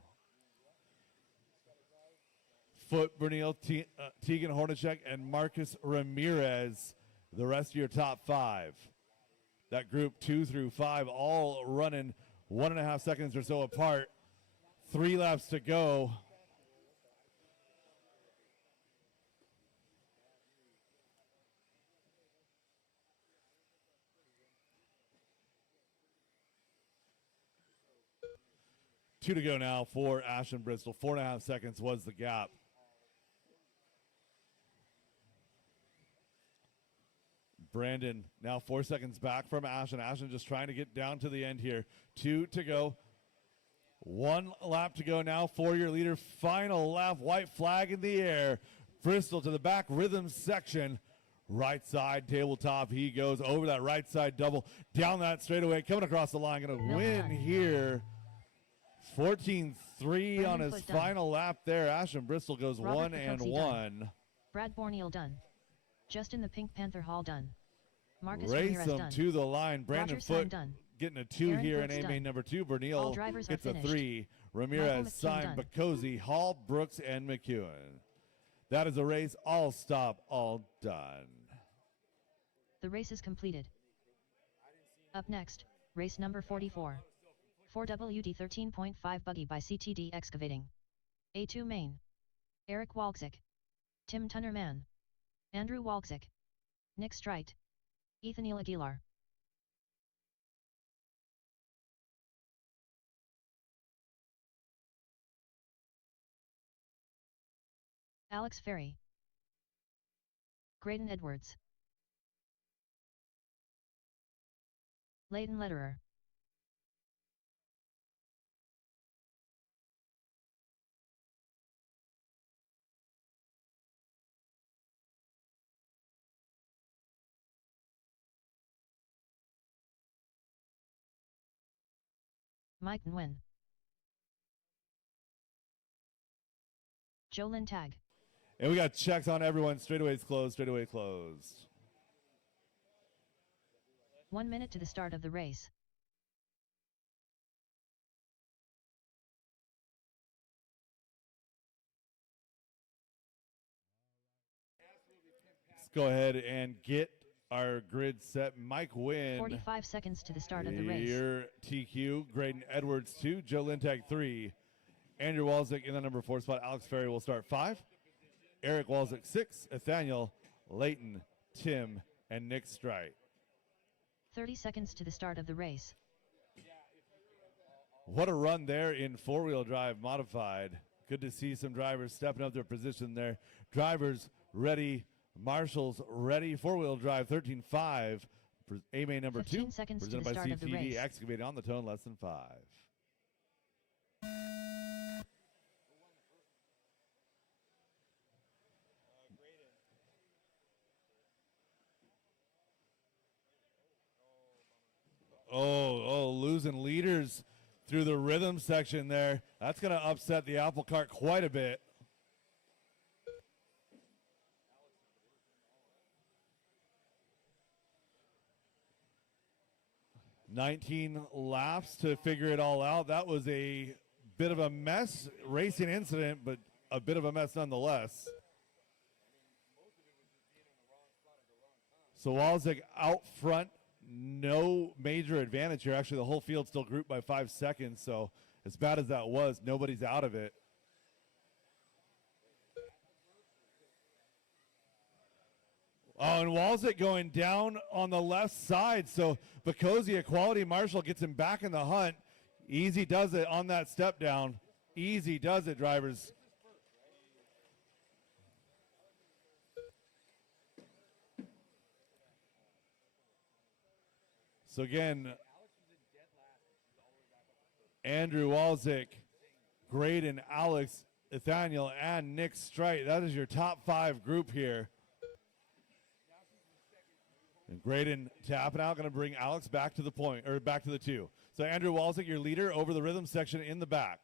Foote, Bernal, Teagan Hornacek, and Marcus Ramirez. The rest of your top 5. That group 2 through 5 all running 1.5 seconds or so apart. 3 laps to go. Two to go now for Ashton Bristol. 4.5 seconds was the gap. Brandon now 4 seconds back from Ashton. Ashton just trying to get down to the end here. 2 to go. 1 lap to go now for your leader. Final lap, white flag in the air. Bristol to the back rhythm section. Right side tabletop. He goes over that right side double. Down that straightaway. Coming across the line. Going to win here. 14-3 on his final lap there. Ashton Bristol goes Robert 1 and Picozzi 1. Done. Brad Borneal done. Justin the Pink Panther Hall done. Marcus Race Ramirez them done. to the line. Brandon Roger Simon Foote done. getting a 2 Aaron here in Brooks A main done. number 2. All Bernil drivers are gets a finished. 3. Ramirez, McKeown Syme, done. Bacosi, Hall, Brooks, and McEwen. That is a race. All stop, all done. The race is completed. Up next, race number 44. 4WD 13.5 Buggy by CTD Excavating. A2 main. Eric Walczyk. Tim Tunnerman. Andrew Walczyk. Nick Streit. Ethaniel Aguilar. Alex Ferry. Graydon Edwards. Leighton Lederer. Mike Nguyen. Jolyn Tag. And we got checks on everyone. Straightaways closed, straightaway closed. 1 minute to the start of the race. Let's go ahead and get our grid set. Mike Wynn. 45 seconds to the start of the race. Your TQ. Graydon Edwards 2. Joe Lintag 3. Andrew Walczyk in the number 4 spot. Alex Ferry will start 5. Eric Walczyk 6. Nathaniel, Leighton, Tim, and Nick Streit. 30 seconds to the start of the race. What a run there in four-wheel drive modified. Good to see some drivers stepping up their position there. Drivers ready. Marshall's ready. Four-wheel drive 13.5. A main number 2. 15 seconds to Presented the by start of the CTD. race. Excavating on the tone, less than 5. Losing leaders through the rhythm section there. That's going to upset the apple cart quite a bit. $19 laps to figure it all out. That was a bit of a mess racing incident, but a bit of a mess nonetheless. So Walczyk out front, no major advantage here. Actually, the whole field still grouped by 5 seconds, so as bad as that was, nobody's out of it. Oh, and Walczyk going down on the left side, so Bacosi, a quality marshal, gets him back in the hunt. Easy does it on that step down. Easy does it, drivers. So again, Andrew Walczyk, Graydon, Alex, Nathaniel, and Nick Streit. That is your top 5 group here. And Graydon tapping out, going to bring Alex back to the point, or back to the 2. So Andrew Walczyk, your leader, over the rhythm section in the back.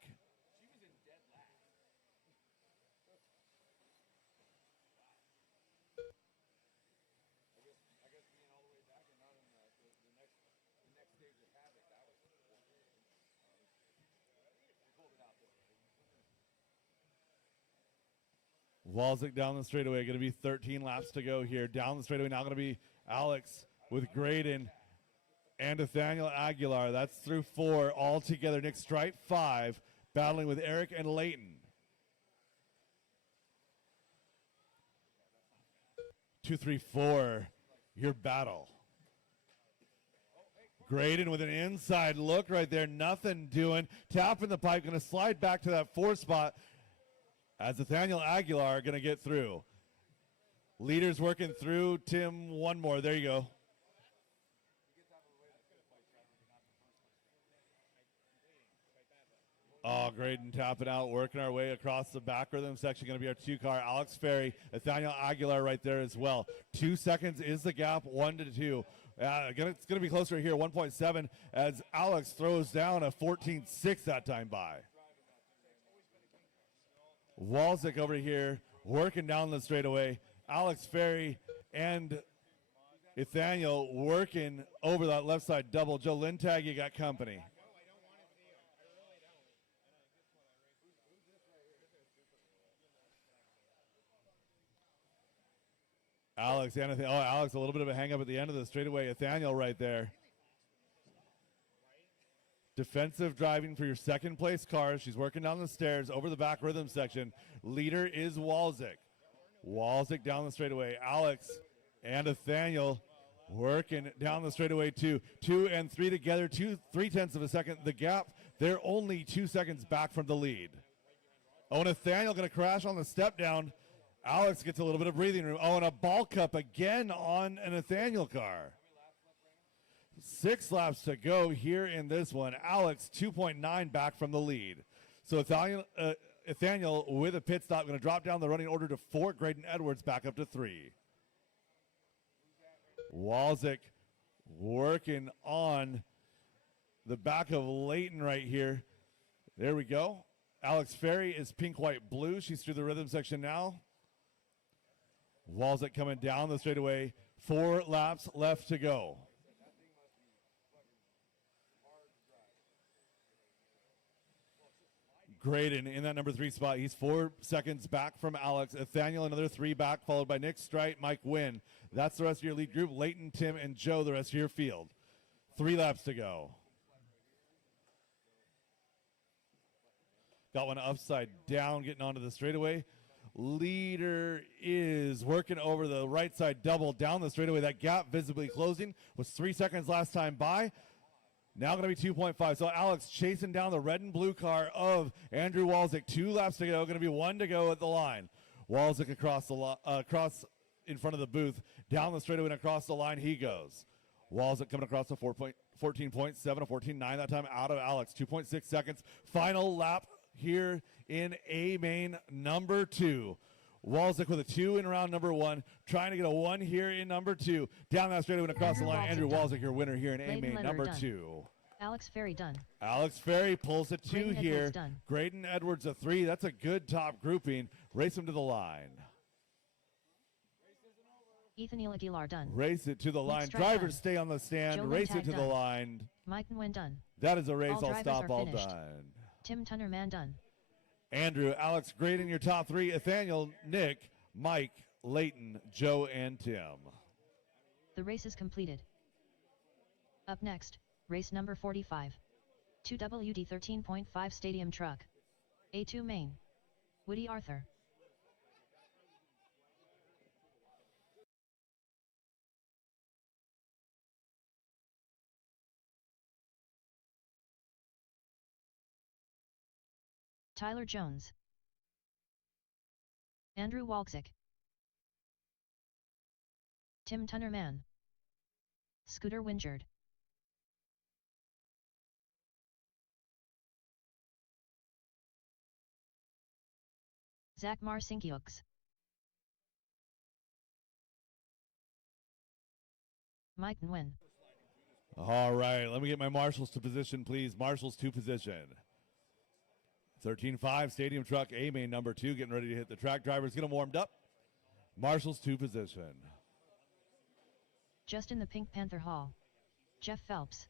Walczyk down the straightaway, going to be 13 laps to go here. Down the straightaway now going to be Alex with Graydon and Nathaniel Aguilar. That's through 4 all together. Nick Streit 5, battling with Eric and Leighton. 2, 3, 4, your battle. Graydon with an inside look right there, nothing doing. Tapping the pipe, going to slide back to that 4 spot as Nathaniel Aguilar going to get through. Leaders working through. Tim, one more. There you go. Oh, Graydon tapping out, working our way across the back rhythm section. Going to be our 2-car. Alex Ferry, Nathaniel Aguilar right there as well. 2 seconds is the gap, 1 to 2. It's going to be closer here, 1.7, as Alex throws down a 14.6 that time by. Walczyk over here working down the straightaway. Alex Ferry and Nathaniel working over that left side double. Joe Lintag, you got company. Alex, Alex, a little bit of a hang up at the end of the straightaway. Nathaniel right there. Defensive driving for your second place car. She's working down the stairs over the back rhythm section. Leader is Walzik. Walzik down the straightaway. Alex and Nathaniel working down the straightaway too. 2 and 3 together, 3/10 of a second. The gap, they're only 2 seconds back from the lead. Oh, Nathaniel going to crash on the step down. Alex gets a little bit of breathing room. Oh, and a ball cup again on a Nathaniel car. 6 laps to go here in this one. Alex 2.9 back from the lead. So Nathaniel with a pit stop going to drop down the running order to 4. Graydon Edwards back up to 3. Walzik working on the back of Layton right here. There we go. Alex Ferry is pink, white, blue. She's through the rhythm section now. Walzik coming down the straightaway. 4 laps left to go. Graydon in that number 3 spot. He's 4 seconds back from Alex. Nathaniel another 3 back, followed by Nick Strite, Mike Wynn. That's the rest of your lead group. Layton, Tim, and Joe, the rest of your field. 3 laps to go. Got one upside down, getting onto the straightaway. Leader is working over the right side double down the straightaway. That gap visibly closing. Was 3 seconds last time by. Now going to be 2.5. So Alex chasing down the red and blue car of Andrew Walzik. 2 laps to go. Going to be 1 to go at the line. Walzik across in front of the booth. Down the straightaway and across the line he goes. Walzik coming across the 14.7, a 14.9 that time out of Alex. 2.6 seconds. Final lap here in A main number 2. Walzik with a 2 in round number 1, trying to get a 1 here in number 2. Down that straightaway and across the line. Andrew Walzik, your winner here in A main number 2. Alex Ferry done. Alex Ferry pulls a 2 Graydon here. Edwards done. Graydon Edwards a 3. That's a good top grouping. Race him to the line. Ethan Aguilar done. Race it to the line. Strike Drivers done. stay on the stand. Joe Race it Lintag to the done. line. Mike Nguyen done. That is a race. All I'll drivers stop are all finished. done. Tim Tunnerman done. Andrew, Alex, Graydon, your top 3. Nathaniel, Nick, Mike, Layton, Joe, and Tim. The race is completed. Up next, race number 45. 2WD 13.5 Stadium Truck. A2 main. Woody Arthur. Tyler Jones. Andrew Walzik. Tim Tunnerman. Scooter Wingerd. Zach Marcinkiux. Mike Nguyen. All right, let me get my marshals to position, please. Marshals to position. 13.5 Stadium Truck A main number 2 getting ready to hit the track. Drivers get them warmed up. Marshals to position. Just in the Pink Panther Hall. Jeff Phelps.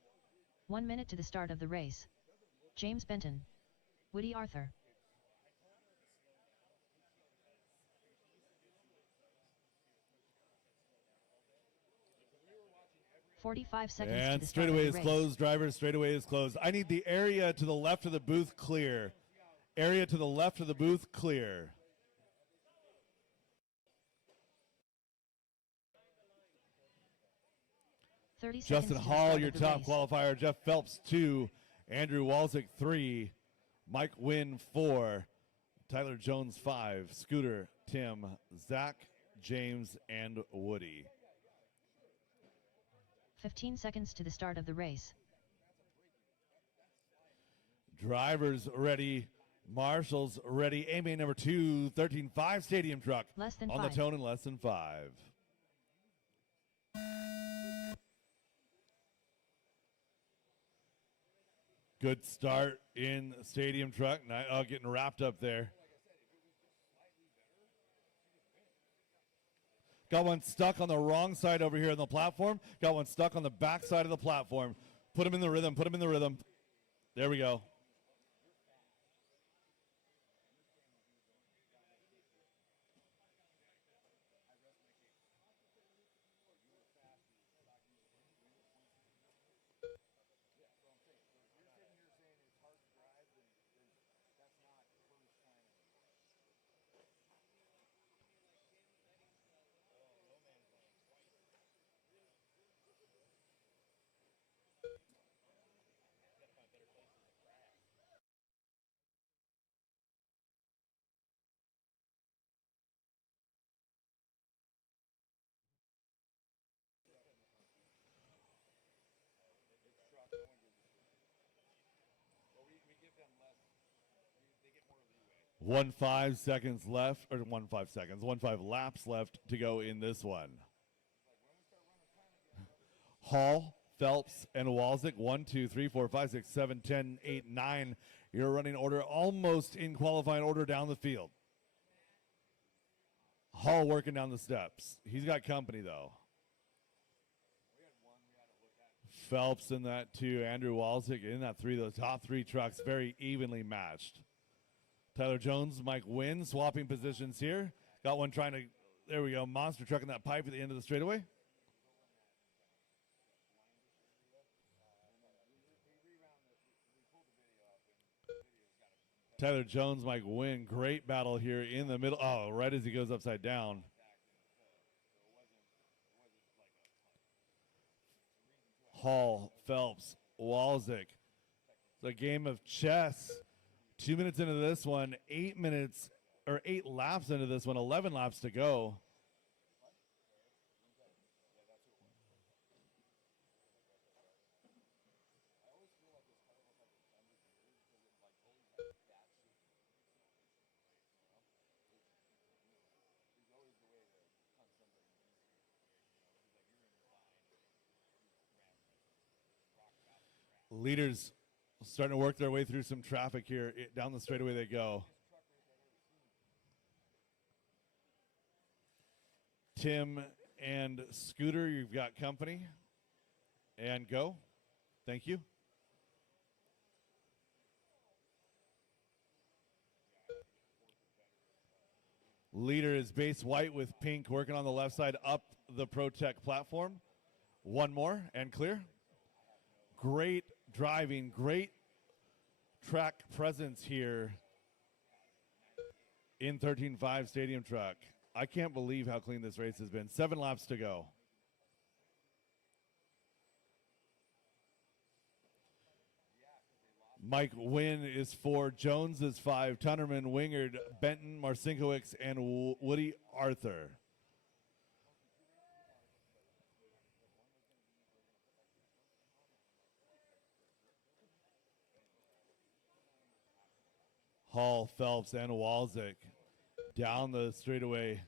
1 minute to the start of the race. James Benton. Woody Arthur. "45 seconds to And the start of straightaway the is race. closed. Drivers, straightaway is closed. I need the area to the left of the booth clear. Area to the left of the booth clear. Justin Hall, your top qualifier. Jeff Phelps, 2. Andrew Walzik, 3. Mike Wynn, 4. Tyler Jones, 5. Scooter, Tim, Zach, James, and Woody. 15 seconds to the start of the race. Drivers ready. Marshals ready. A main number 2, 13.5 Stadium Truck. Less than on 5. the tone in less than 5. Good start in Stadium Truck. Getting wrapped up there. Got one stuck on the wrong side over here on the platform. Got one stuck on the back side of the platform. Put him in the rhythm. Put him in the rhythm. There we go. One 5 seconds left, or 1 5 seconds, 1 5 laps left to go in this one. Hall, Phelps, and Walzik, 1, 2, 3, 4, 5, 6, 7, 10, 8, 9. Your running order almost in qualifying order down the field. Hall working down the steps. He's got company, though. Phelps in that 2, Andrew Walzik in that 3. The top 3 trucks very evenly matched. Tyler Jones, Mike Wynn swapping positions here. Got one trying to, there we go, monster truck in that pipe at the end of the straightaway. Tyler Jones, Mike Wynn, great battle here in the middle. Oh, right as he goes upside down. Hall, Phelps, Walzik. It's a game of chess. 2 minutes into this one, 8 minutes, or 8 laps into this one, 11 laps to go. Leaders starting to work their way through some traffic here. Down the straightaway they go. Tim and Scooter, you've got company. And go. Thank you. Leader is base white with pink, working on the left side up the ProTech platform. One more and clear. Great driving, great track presence here in 13.5 Stadium Truck. I can't believe how clean this race has been. 7 laps to go. Mike Wynn is 4, Jones is 5, Tunnerman, Wingard, Benton, Marcinkowicz, and Woody Arthur. Hall, Phelps, and Walzik down the straightaway.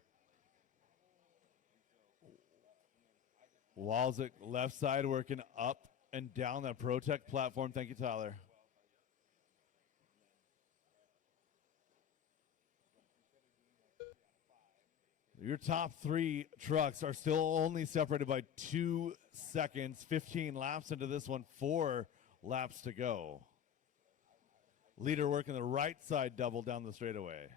Walzik left side working up and down that ProTech platform. Thank you, Tyler. Your top 3 trucks are still only separated by 2 seconds. 15 laps into this one, 4 laps to go. Leader working the right side double down the straightaway.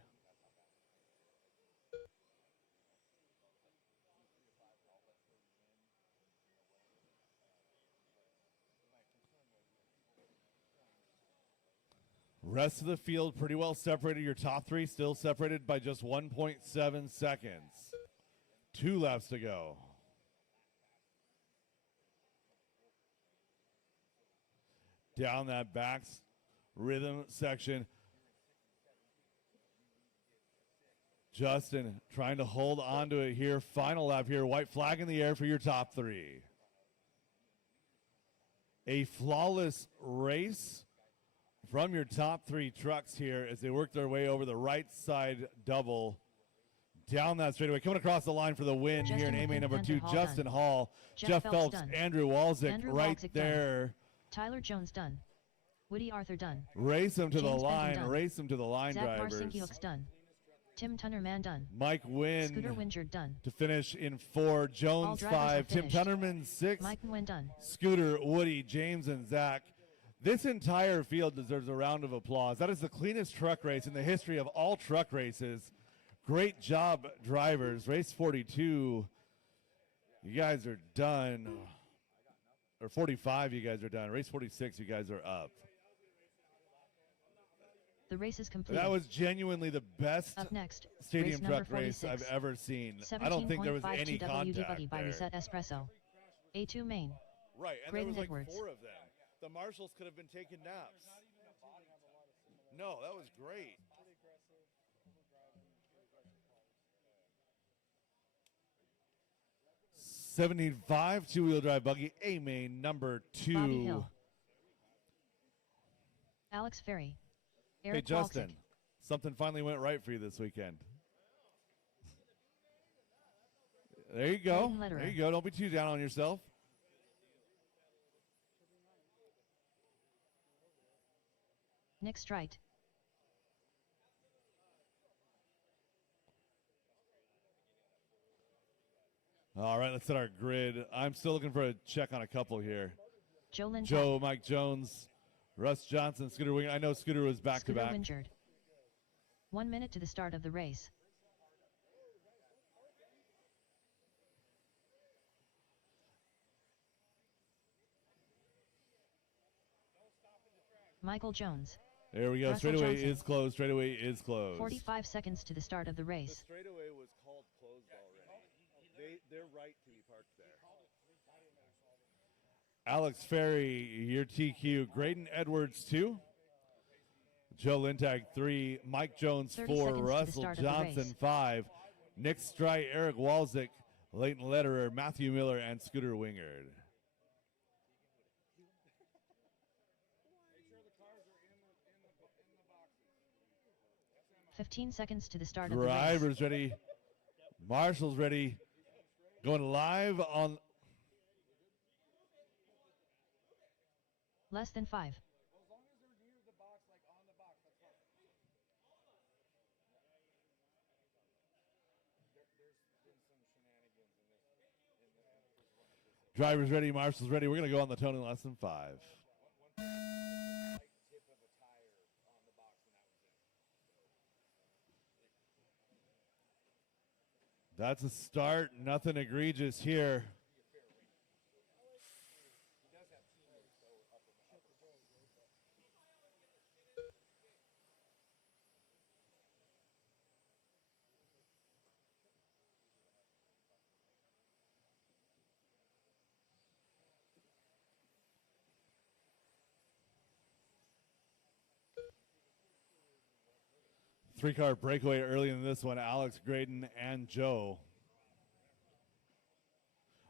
Rest of the field pretty well separated. Your top 3 still separated by just 1.7 seconds. 2 laps to go. Down that back rhythm section. Justin trying to hold on to it here. Final lap here. White flag in the air for your top 3. A flawless race from your top 3 trucks here as they work their way over the right side double down that straightaway. Coming across the line for the win Justin here in AMA number 2, Hall Justin done. Hall, Jeff Phelps, done. Andrew Walzik Andrew right Walzik there. done. Tyler Jones done. Woody Arthur done. Race him to James the line, Benton done. race him to the line, Zach drivers. Marcinkiewicz done. Tim Tunnerman done. Mike Wynn Scooter Wingard done. to finish in 4. Jones drivers 5. have Tim finished. Tunnerman 6. Mike Wynn done. Scooter, Woody, James, and Zach. This entire field deserves a round of applause. That is the cleanest truck race in the history of all truck races. Great job, drivers. Race 42, you guys are done. Or 45, you guys are done. Race 46, you guys are up. The race is complete. That was genuinely the best Up next, stadium race truck number race 46. I've ever seen. I don't think there was any 17.52 WD contact Buggy by there. Reset Espresso. A2 main. Right, and Graydon there was like Edwards. 4 of them. The marshals could have been taking naps. No, that was great. '75 two-wheel drive buggy A main number 2. Bobby Hill. Alex Ferry. Hey Eric Justin, Walczyk. something finally went right for you this weekend. There you go. Hayden Lederer. There you go. Don't be too down on yourself. Nick Strite. All right, let's set our grid. I'm still looking for a check on a couple here. Joe Lynn. Joe, Mike Jones, Russ Johnson, Scooter Winger. I know Scooter was back to Scooter back. Wingard. 1 minute to the start of the race. Michael Jones. There we go. Russell Straightaway Johnson. is closed. Straightaway is closed. 45 seconds to the start of the race. straightaway was called closed already. They're right to be parked there. Alex Ferry, your TQ. Graydon Edwards, 2. Joe Lintag, 3. Mike Jones, 30 4. seconds to the Russell start of the Johnson, race. 5. Nick Strite, Eric Walczyk, Leighton Lederer, Matthew Miller, and Scooter Wingard. 15 seconds to the start of the race. Drivers ready. Marshall's ready. Going live on. Less than 5. Drivers ready. Marshall's ready. We're going to go on the tone in less than 5. That's a start. Nothing egregious here. Three-car breakaway early in this one. Alex, Graydon, and Joe.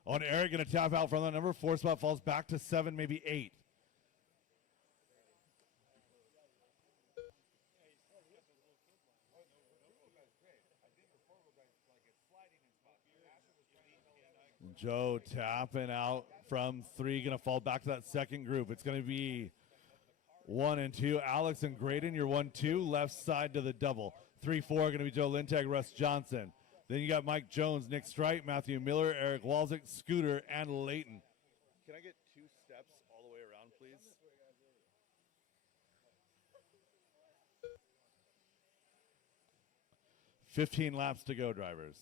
On Eric, going to tap out from the number 4 spot, falls back to 7, maybe 8. Joe tapping out from 3, going to fall back to that second group. It's going to be 1 and 2. Alex and Graydon, your 1-2, left side to the double. 3-4 going to be Joe Lintag, Russ Johnson. Then you got Mike Jones, Nick Strite, Matthew Miller, Eric Walczyk, Scooter, and Leighton. Can I get 2 steps all the way around, please? $15 laps to go, drivers.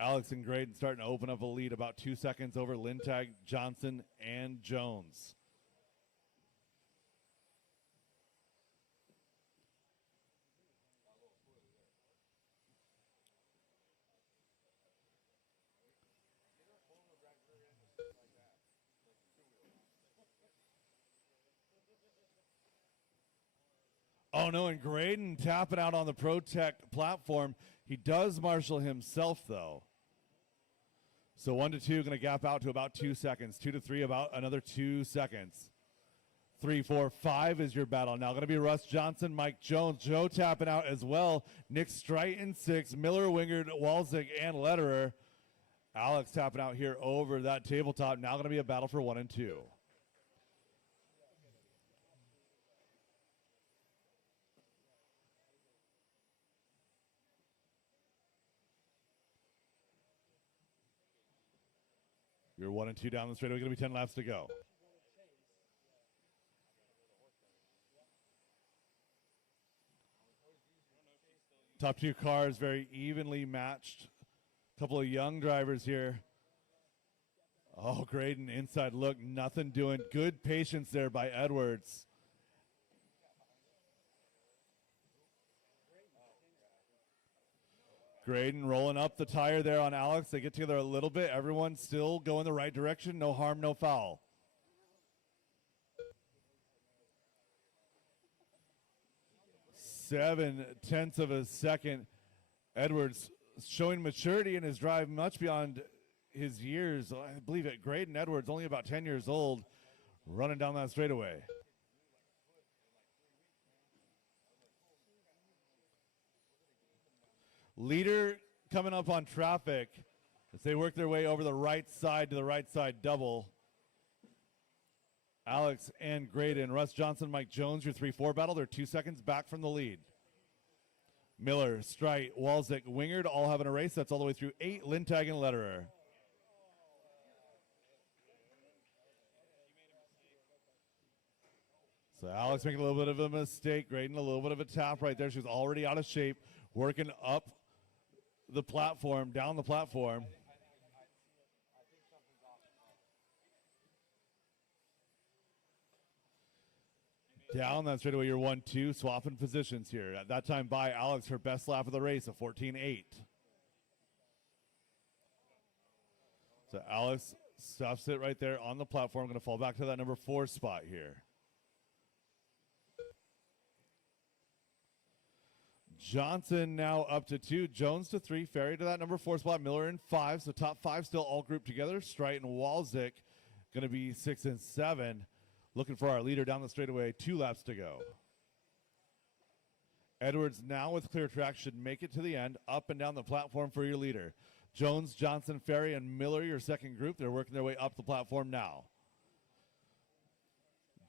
Alex and Graydon starting to open up a lead, about 2 seconds over Lintag, Johnson, and Jones. Oh, no, and Graydon tapping out on the ProTech platform. He does marshal himself, though. So 1 to 2, going to gap out to about 2 seconds. 2 to 3, about another 2 seconds. 3, 4, 5 is your battle. Now going to be Russ Johnson, Mike Jones, Joe tapping out as well. Nick Strite in 6, Miller, Wingard, Walczyk, and Lederer. Alex tapping out here over that tabletop. Now going to be a battle for 1 and 2. You're 1 and 2 down the straightaway. Going to be 10 laps to go. Top two cars very evenly matched. Couple of young drivers here. Oh, Graydon inside look, nothing doing. Good patience there by Edwards. Graydon rolling up the tire there on Alex. They get together a little bit. Everyone's still going the right direction. No harm, no foul. Seven-tenths of a second. Edwards showing maturity in his drive much beyond his years. I believe at Graydon Edwards, only about 10 years old, running down that straightaway. Leader coming up on traffic as they work their way over the right side to the right side double. Alex and Graydon. Russ Johnson, Mike Jones, your 3-4 battle. They're 2 seconds back from the lead. Miller, Strite, Walzik, Wingard all having a race. That's all the way through 8. Lintag and Lederer. So Alex making a little bit of a mistake. Graydon a little bit of a tap right there. She was already out of shape, working up the platform, down the platform. Down that straightaway, you're 1-2, swapping positions here. At that time by Alex, her best lap of the race, a 14.8. So Alex stuffs it right there on the platform. Going to fall back to that number 4 spot here. Johnson now up to 2, Jones to 3, Ferry to that number 4 spot, Miller in 5. So top 5 still all grouped together. Strite and Walzik going to be 6 and 7. Looking for our leader down the straightaway, 2 laps to go. Edwards now with clear track should make it to the end, up and down the platform for your leader. Jones, Johnson, Ferry, and Miller, your second group. They're working their way up the platform now.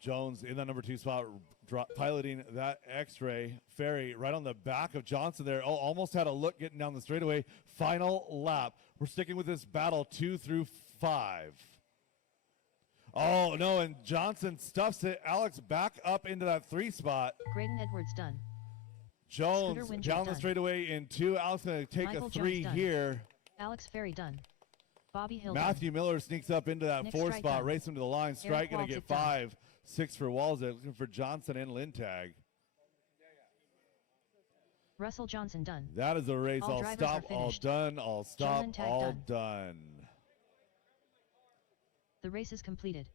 Jones in that number 2 spot, piloting that X-ray. Ferry right on the back of Johnson there. Oh, almost had a look getting down the straightaway. Final lap. We're sticking with this battle 2 through 5. Oh, no, and Johnson stuffs it. Alex back up into that 3 spot. Graydon Edwards done. Jones down the straightaway in 2. Alex going to take Michael a 3 Jones here. Alex Ferry done. Bobby Hill Matthew done. Miller sneaks up into that Nick 4 Strite spot, done. race him to the line. Strike going to get Walzik done. 5. 6 for Walzik, looking for Johnson and Lintag. Russell Johnson done. That is a race. All I'll drivers stop, are all finished. done, all stop, Lintag all done. done. The race is completed.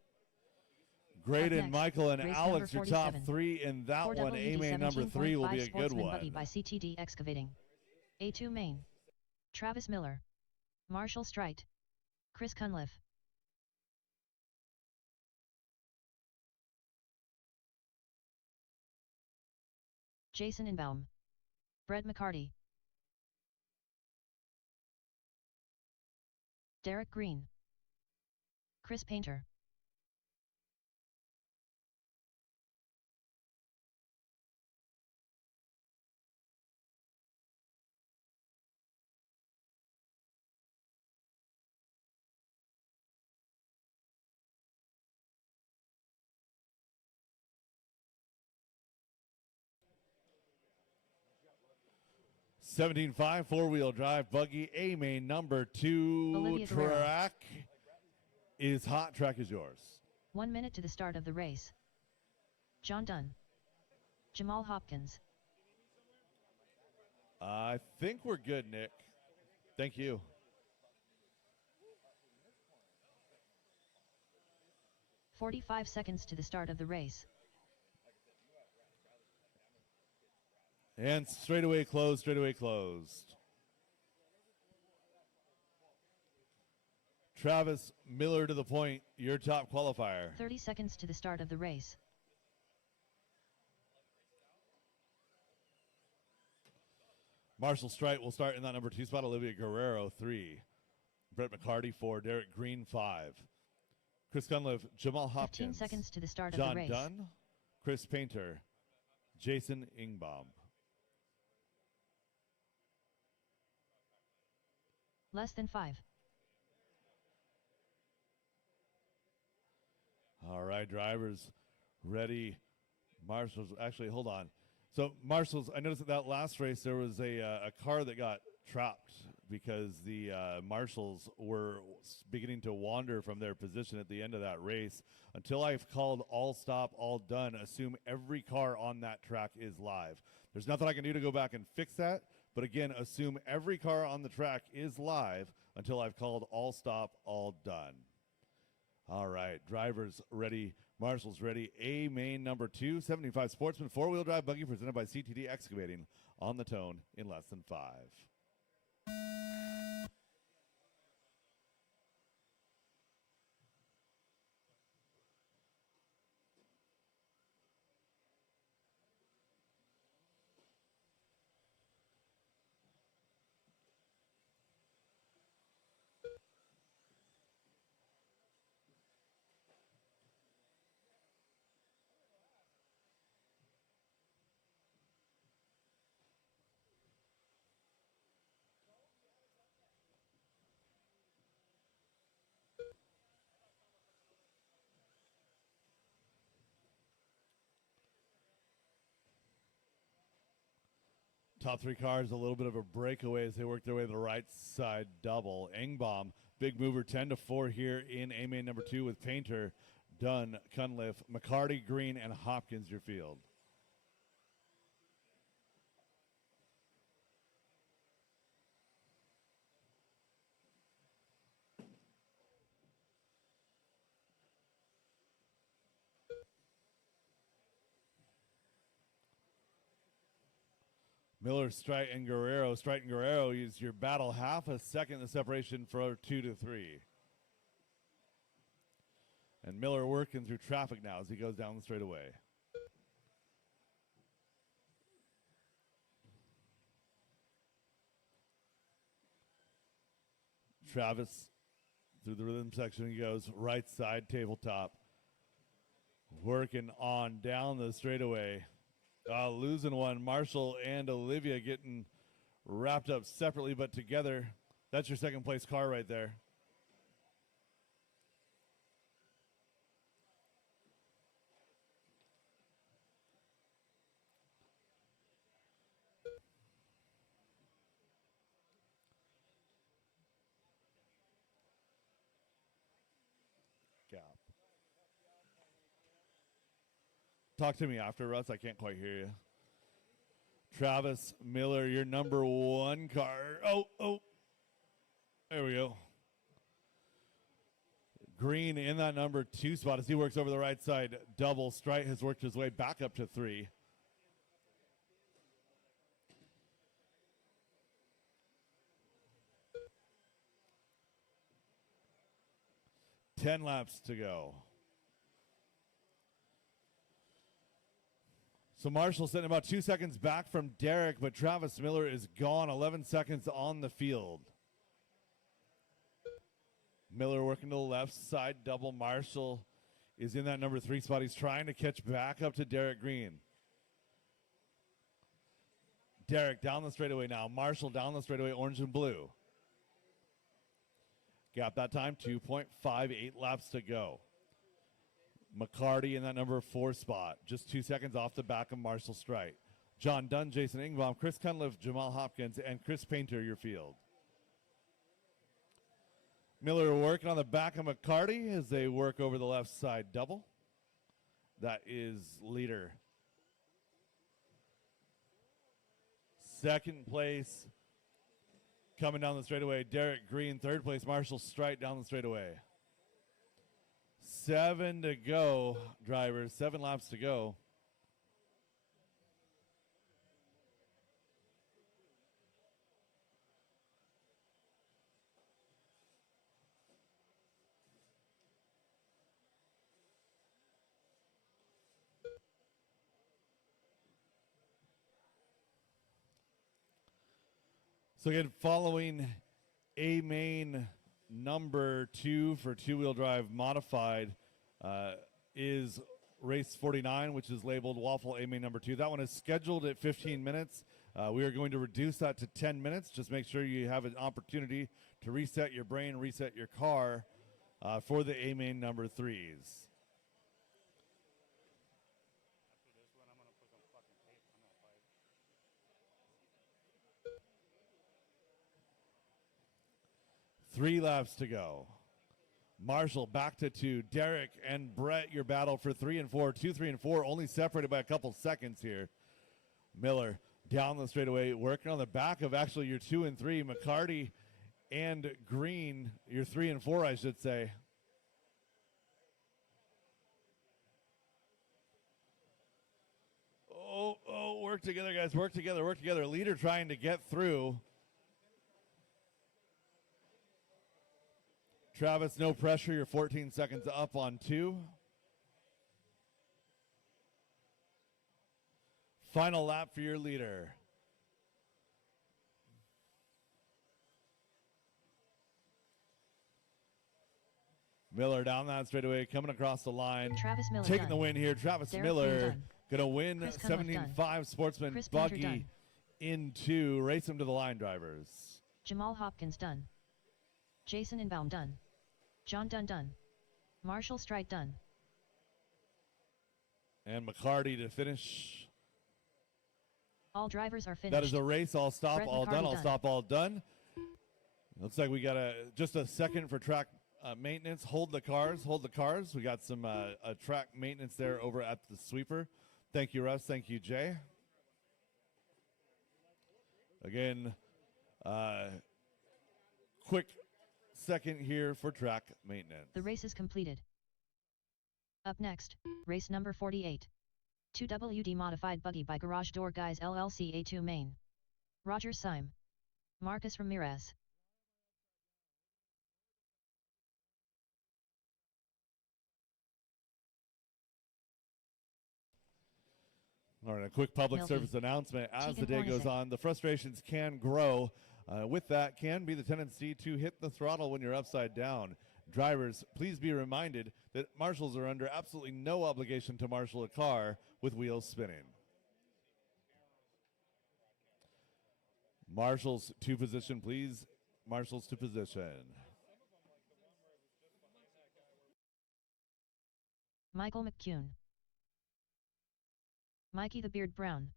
Graydon, next, Michael, and race Alex, your number top 47. 3 in that one. A-main number 3 will be a good Sportsman one. Buggy by CTD Excavating. A2 main. Travis Miller. Marshall Strite. Chris Cunliffe. Jason Inbaum. Brett McCarty. Derek Green. Chris Painter. $17.5 4-wheel drive Buggy A-main number 2 Olivia Guerrero. track is hot. Track is yours. 1 minute to the start of the race. John Dunn. Jamal Hopkins. I think we're good, Nick. Thank you. "45 seconds to the start of the race. And straightaway closed, straightaway closed. Travis Miller to the point, your top qualifier. 30 seconds to the start of the race. Marshall Strite will start in that number 2 spot. Olivia Guerrero, 3. Brett McCarty, 4. Derek Green, 5. Chris Cunliffe, Jamal 15 Hopkins. seconds to the start of John the race. Dunn, Chris Painter, Jason Ingbaum. Less than 5. right, drivers ready. Marshall's actually, hold on. So Marshall's, I noticed at that last race there was a car that got trapped because the Marshals were beginning to wander from their position at the end of that race. Until I've called all stop, all done, assume every car on that track is live. There's nothing I can do to go back and fix that, but again, assume every car on the track is live until I've called all stop, all done. All right, drivers ready, Marshals ready. A main number 2, 75 Sportsman, four-wheel drive buggy presented by CTD Excavating on the tone in less than 5. Top 3 cars, a little bit of a breakaway as they work their way to the right side double. Engbaum, big mover, 10-4 here in A main number 2 with Painter, Dunn, Cunliffe, McCarty, Green, and Hopkins your field. Miller, Strite, and Guerrero. Strite and Guerrero use your battle half a second the separation for 2 to 3. And Miller working through traffic now as he goes down the straightaway. Travis through the rhythm section he goes, right side tabletop. Working on down the straightaway. Losing one. Marshall and Olivia getting wrapped up separately but together. That's your second place car right there. Gap. Talk to me after, Russ. I can't quite hear you. Travis Miller, your number 1 car. Oh. There we go. Green in that number 2 spot as he works over the right side. Double. Strite has worked his way back up to 3. Ten laps to go. So Marshall sitting about 2 seconds back from Derek, but Travis Miller is gone. 11 seconds on the field. Miller working to the left side. Double. Marshall is in that number 3 spot. He's trying to catch back up to Derek Green. Derek down the straightaway now. Marshall down the straightaway, orange and blue. Gap that time, 2.58 laps to go. McCarty in that number 4 spot, just 2 seconds off the back of Marshall Strite. John Dunn, Jason Ingbaum, Chris Cunliffe, Jamal Hopkins, and Chris Painter your field. Miller working on the back of McCarty as they work over the left side double. That is leader. Second place coming down the straightaway, Derek Green. Third place, Marshall Strite down the straightaway. 7 to go, drivers. 7 laps to go. So again, following A main number 2 for 2-wheel drive modified is race 49, which is labeled Waffle A main number 2. That one is scheduled at 15 minutes. We are going to reduce that to 10 minutes. Just make sure you have an opportunity to reset your brain, reset your car for the A main number 3s. 3 laps to go. Marshall back to 2. Derek and Brett, your battle for 3 and 4. 2, 3, and 4, only separated by a couple seconds here. Miller down the straightaway, working on the back of actually your 2 and 3. McCarty and Green, your 3 and 4, I should say. Oh, work together, guys. Work together, work together. Leader trying to get through. Travis, no pressure. You're 14 seconds up on 2. Final lap for your leader. Miller down that straightaway, coming across the line. Travis Miller taking done. the win here. Travis Derek Miller done. gonna win Chris Cunliffe 17.5 Sportsman Chris Painter Buggy done. in 2. Race him to the line, drivers. Jamal Hopkins done. Jason Inbaum done. John Dunn done. Marshall Strite done. And McCarty to finish. All drivers are finished. That is a race. All stop, Brett all McCarty done. All done. stop, all done. Looks like we got just a second for track maintenance. Hold the cars. Hold the cars. We got some track maintenance there over at the sweeper. Thank you, Russ. Thank you, Jay. Again, quick second here for track maintenance. The race is completed. Up next, race number 48. 2WD Modified Buggy by Garage Door Guys LLC A2 Main. Roger Syme. Marcus Ramirez. All right, a quick public Milky. service announcement. As Tegan the day goes Hornacek. on, the frustrations can grow. With that can be the tendency to hit the throttle when you're upside down. Drivers, please be reminded that marshals are under absolutely no obligation to marshal a car with wheels spinning. Marshals to position, please. Marshals to position. Michael McCune. Mikey the Beard Brown.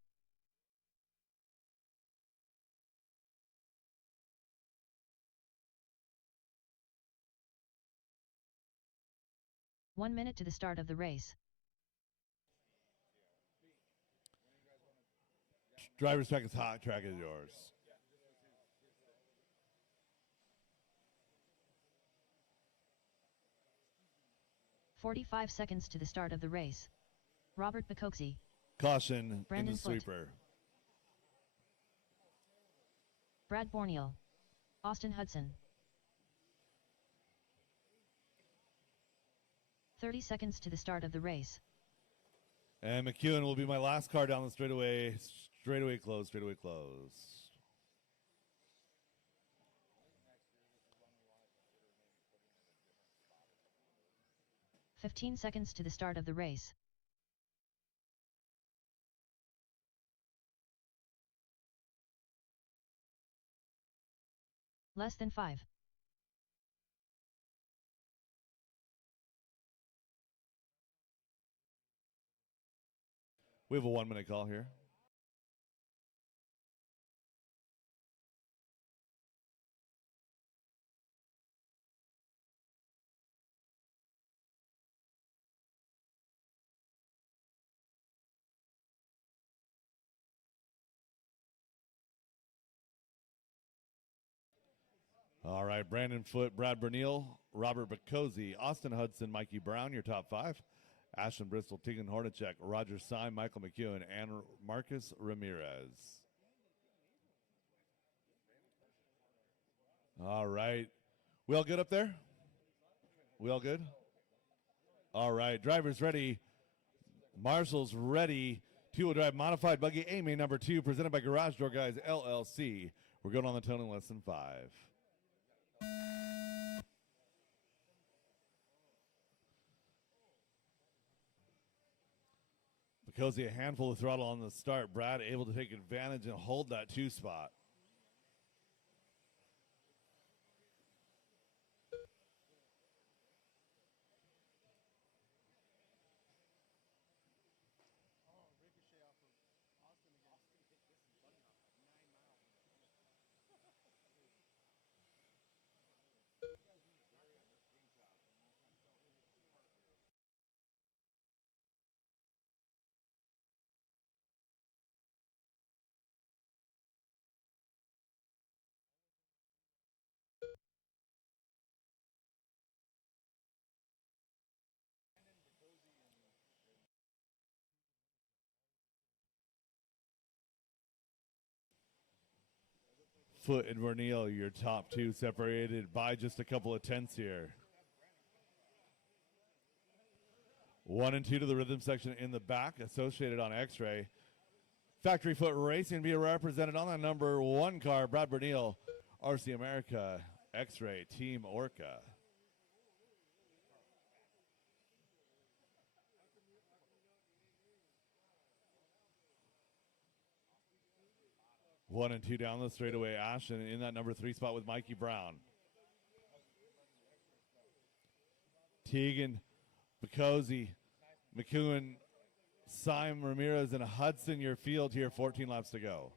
One minute to the start of the race. Driver's track is hot, track is yours. "45 seconds to the start of the race. Robert Bacoxy. Caution Brandon in the Foote. sweeper. Brad Borneal. Austin Hudson. 30 seconds to the start of the race. And McEwen will be my last car down the straightaway. Straightaway close, straightaway close. "15 seconds to the start of the race. Less than 5. We have a 1-minute call here. All right, Brandon Foote, Brad Bernil, Robert Bacozy, Austin Hudson, Mikey Brown, your top 5. Ashton Bristol, Tegan Hornacek, Roger Syme, Michael McEwen, and Marcus Ramirez. All right. We all good up there? We all good? All right. Drivers ready. Marshals ready. 2-wheel drive modified Buggy A number 2, presented by Garage Door Guys LLC. We're going on the tone in less than 5. Bacozy, a handful of throttle on the start. Brad able to take advantage and hold that 2 spot. Foot and Vernil, your top two, separated by just a couple of tenths here. 1 and 2 to the rhythm section in the back, associated on X-Ray. Factory Foot Racing be represented on the number 1 car, Brad Vernil, RC America, X-Ray, Team Orca. One and two down the straightaway, Ashton in that number 3 spot with Mikey Brown. Teagan, Bacosi, McEwen, Syme, Ramirez, and Hudson your field here, 14 laps to go.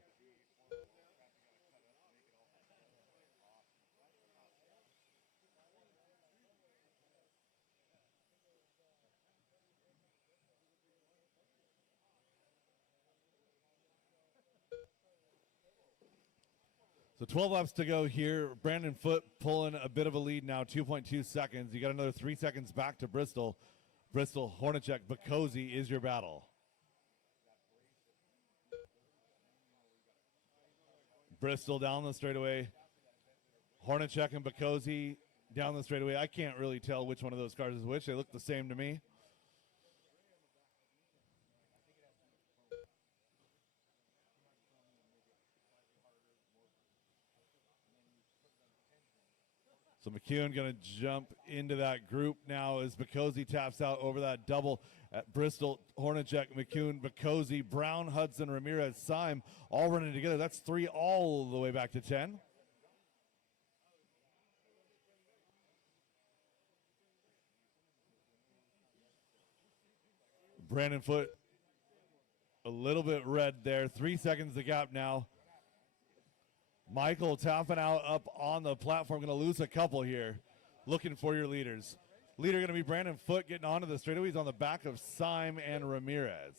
So 12 laps to go here. Brandon Foote pulling a bit of a lead now, 2.2 seconds. You got another 3 seconds back to Bristol. Bristol, Hornacek, Bacosi is your battle. Bristol down the straightaway. Hornacek and Bacosi down the straightaway. I can't really tell which one of those cars is which. They look the same to me. So McEwen going to jump into that group now as Bacosi taps out over that double at Bristol, Hornacek, McEwen, Bacosi, Brown, Hudson, Ramirez, Syme, all running together. That's 3 all the way back to 10. Brandon Foote a little bit red there. 3 seconds the gap now. Michael tapping out up on the platform. Going to lose a couple here. Looking for your leaders. Leader going to be Brandon Foote getting onto the straightaway. He's on the back of Syme and Ramirez.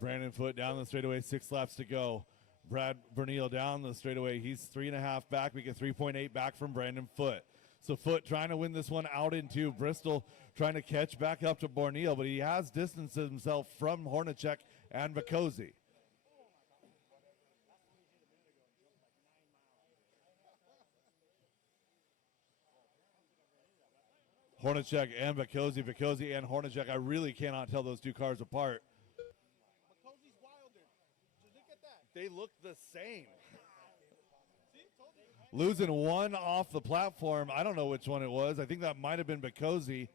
Brandon Foote down the straightaway. 6 laps to go. Brad Vernil down the straightaway. He's 3.5 back. We get 3.8 back from Brandon Foote. So Foote trying to win this one out into Bristol, trying to catch back up to Borneo, but he has distanced himself from Hornacek and Bacosi. Hornacek and Bacosi, Bacosi and Hornacek. I really cannot tell those two cars apart. Bacosi's wilder. Just look at that. They look the same. Losing one off the platform. I don't know which one it was. I think that might have been Bacosi.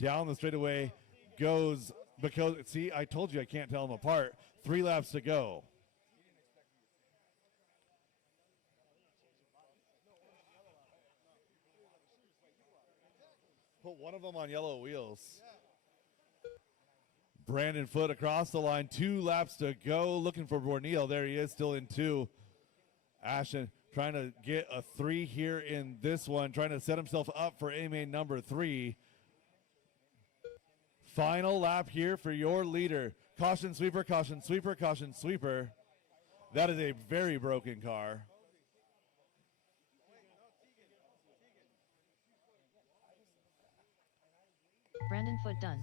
Down the straightaway goes Bacosi. See, I told you I can't tell them apart. 3 laps to go. Put one of them on yellow wheels. Brandon Foote across the line. 2 laps to go. Looking for Borneo. There he is, still in 2. Ashton trying to get a 3 here in this one, trying to set himself up for A-main number 3. Final lap here for your leader. Caution sweeper, caution sweeper, caution sweeper. That is a very broken car. Brandon Foote done.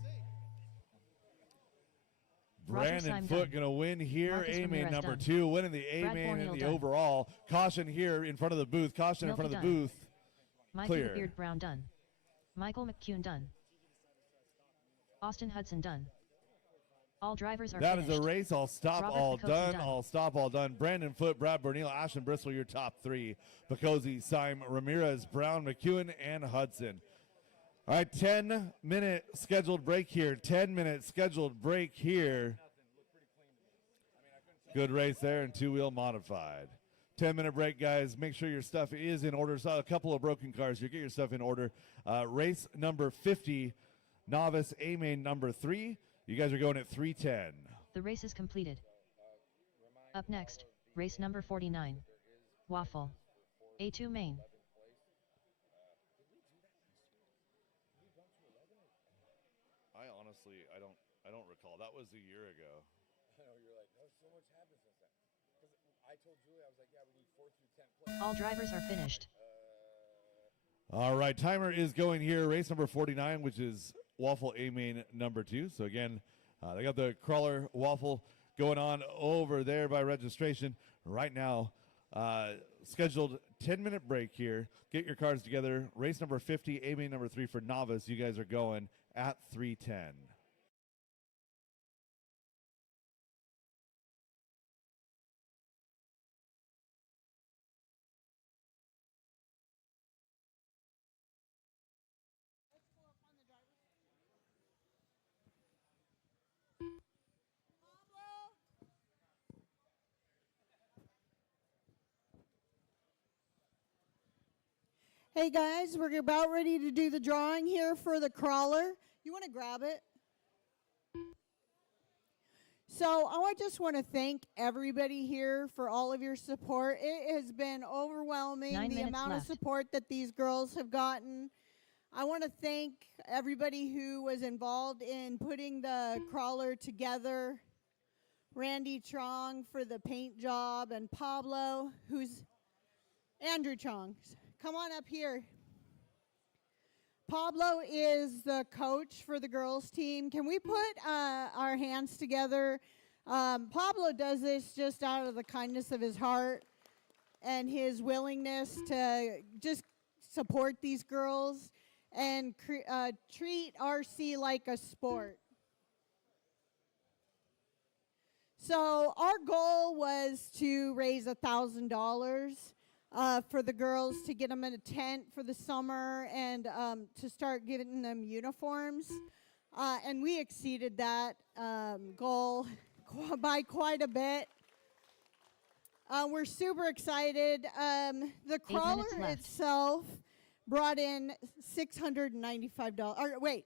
Brandon Foote going to win here. A-main number 2, winning the A-main in the overall. Caution here in front of the booth. Caution in front of the booth. Mikey Clear. Beard Brown done. Michael McEwen done. Austin Hudson done. All drivers are That finished. is a race. All stop, Robert all Bacosi done. done. All stop, all done. Brandon Foote, Brad Bernil, Ashton Bristol, your top 3. Bacosi, Syme, Ramirez, Brown, McEwen, and Hudson. All right, 10-minute scheduled break here. 10-minute scheduled break here. Good race there and 2-wheel modified. 10-minute break, guys. Make sure your stuff is in order. Saw a couple of broken cars. You get your stuff in order. Race number 50, Novice A-main number 3. You guys are going at 3:10. The race is completed. Up next, race number 49. Waffle. A2 main. I honestly, I don't recall. That was a year ago. I know, you're like, no, so much happened since then. Because I told Julie, I was like, yeah, we need 4 through 10 plays. All drivers are finished. All right, timer is going here. Race number 49, which is Waffle A main number 2. So again, they got the crawler waffle going on over there by registration. Right now, scheduled 10-minute break here. Get your cards together. Race number 50, A main number 3 for Novice. You guys are going at 3:10. Hey guys, we're about ready to do the drawing here for the crawler. You want to grab it? So I just want to thank everybody here for all of your support. It has been overwhelming, 9 the minutes amount left. of support that these girls have gotten. I want to thank everybody who was involved in putting the crawler together. Randy Trong for the paint job, and Pablo, who's Andrew Chong. Come on up here. Pablo is the coach for the girls team. Can we put our hands together? Pablo does this just out of the kindness of his heart and his willingness to just support these girls and treat RC like a sport. So our goal was to raise $1,000 for the girls to get them in a tent for the summer and to start giving them uniforms. And we exceeded that goal by quite a bit. We're super excited. The crawler itself brought in $695, or wait,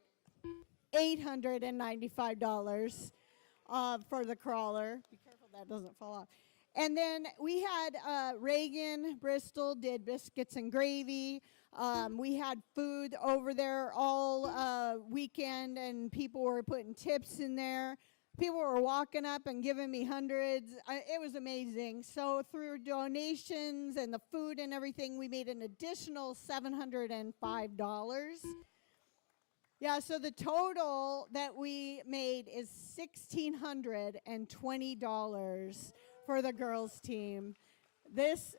$895 for the crawler. Be careful that doesn't fall off. And then we had Reagan Bristol did biscuits and gravy. We had food over there all weekend, and people were putting tips in there. People were walking up and giving me hundreds. It was amazing. So through donations and the food and everything, we made an additional $705. Yeah, so the total that we made is $1,620 for the girls team. This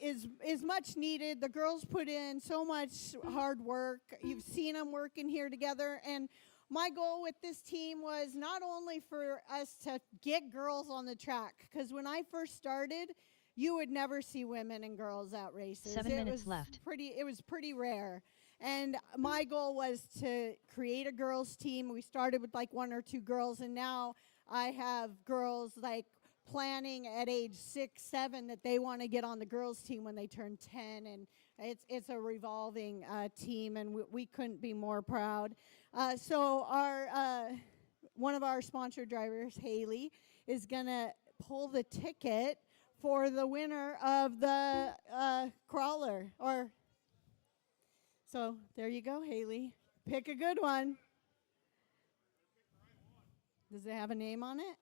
is much needed. The girls put in so much hard work. You've seen them working here together. And my goal with this team was not only for us to get girls on the track, because when I first started, you would never see women and girls out races. 7 minutes left. It was pretty rare. And my goal was to create a girls team. We started with like 1 or 2 girls, and now I have girls like planning at age 6, 7 that they want to get on the girls team when they turn 10, and it's a revolving team, and we couldn't be more proud. So our one of our sponsor drivers, Haley, is gonna pull the ticket for the winner of the crawler. So there you go, Haley. Pick a good one. Does it have a name on it?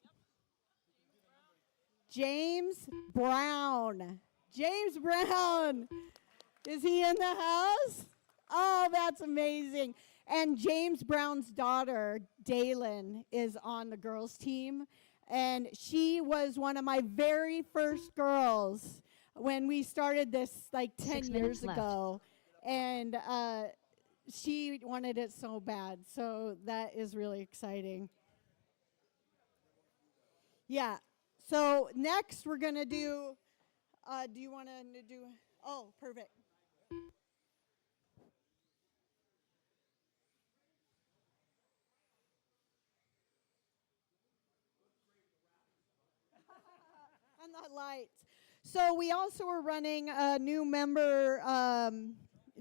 James Brown. James Brown. Is he in the house? Oh, that's amazing. And James Brown's daughter, Daylin, is on the girls' team. And she was one of my very first girls when we started this like 10 years ago. And she wanted it so bad. So that is really exciting. Yeah. So next we're going to do you want to do, oh, perfect. On the lights. So we also are running a new member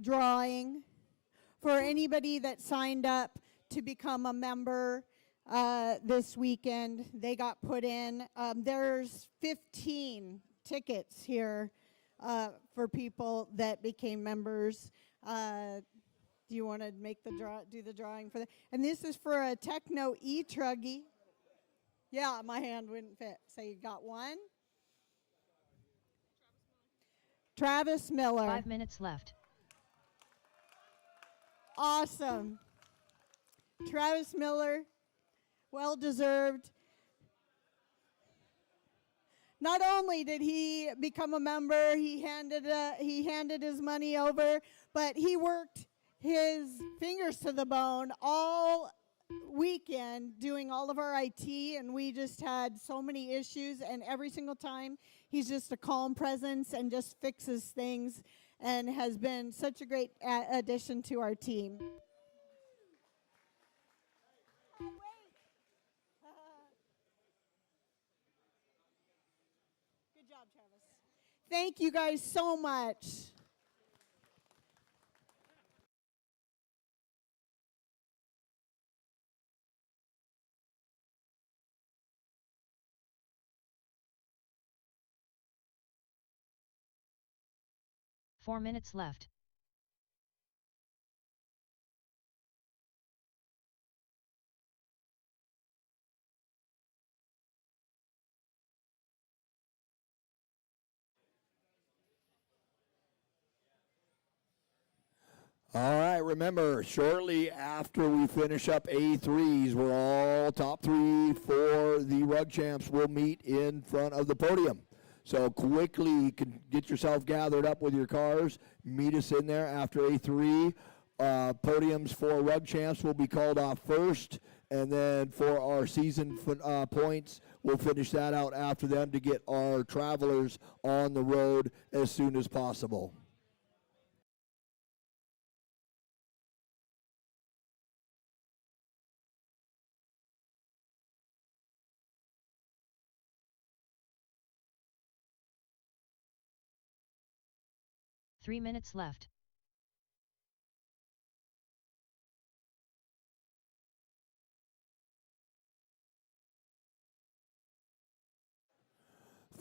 drawing for anybody that signed up to become a member this weekend. They got put in. There's 15 tickets here for people that became members. Do you want to make the do the drawing for that? And this is for a Techno E-Truggy. Yeah, my hand wouldn't fit. So you got one. Travis Miller. 5 minutes left. awesome. Travis Miller, well deserved. Not only did he become a member, he handed his money over, but he worked his fingers to the bone all weekend doing all of our IT, and we just had so many issues, and every single time he's just a calm presence and just fixes things and has been such a great addition to our team. Good job, Travis. Thank you guys so much. Four minutes left. All right, remember, shortly after we finish up A3s, we're all top three for the Rug Champs will meet in front of the podium. So quickly, you can get yourself gathered up with your cars, meet us in there after A3. Podiums for Rug Champs will be called off first, and then for our season points, we'll finish that out after them to get our travelers on the road as soon as possible. Three minutes left.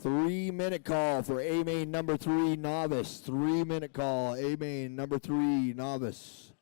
Three-minute call for A-Main number 3, Novice. 3-minute call, A-Main number 3, Novice.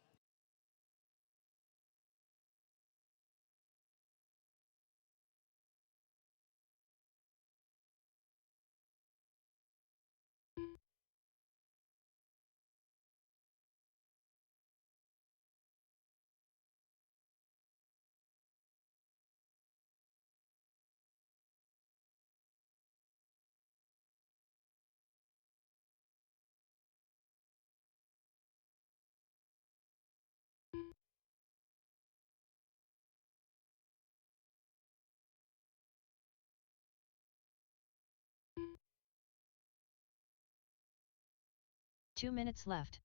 Two minutes left.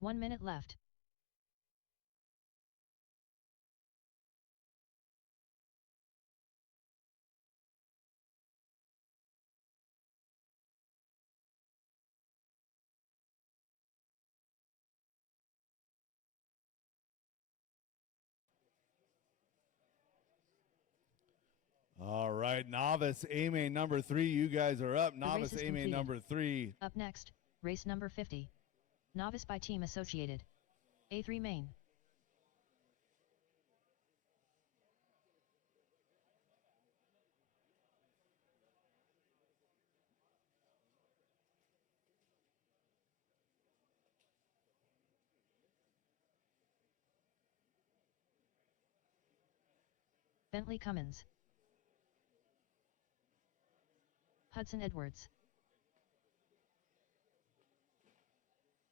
One minute left. All right, Novice A-Main number 3, you guys are up. The Novice race is A-Main completed. number 3. Up next, race number 50. Novice by Team Associated. A3 main. Bentley Cummins. Hudson Edwards.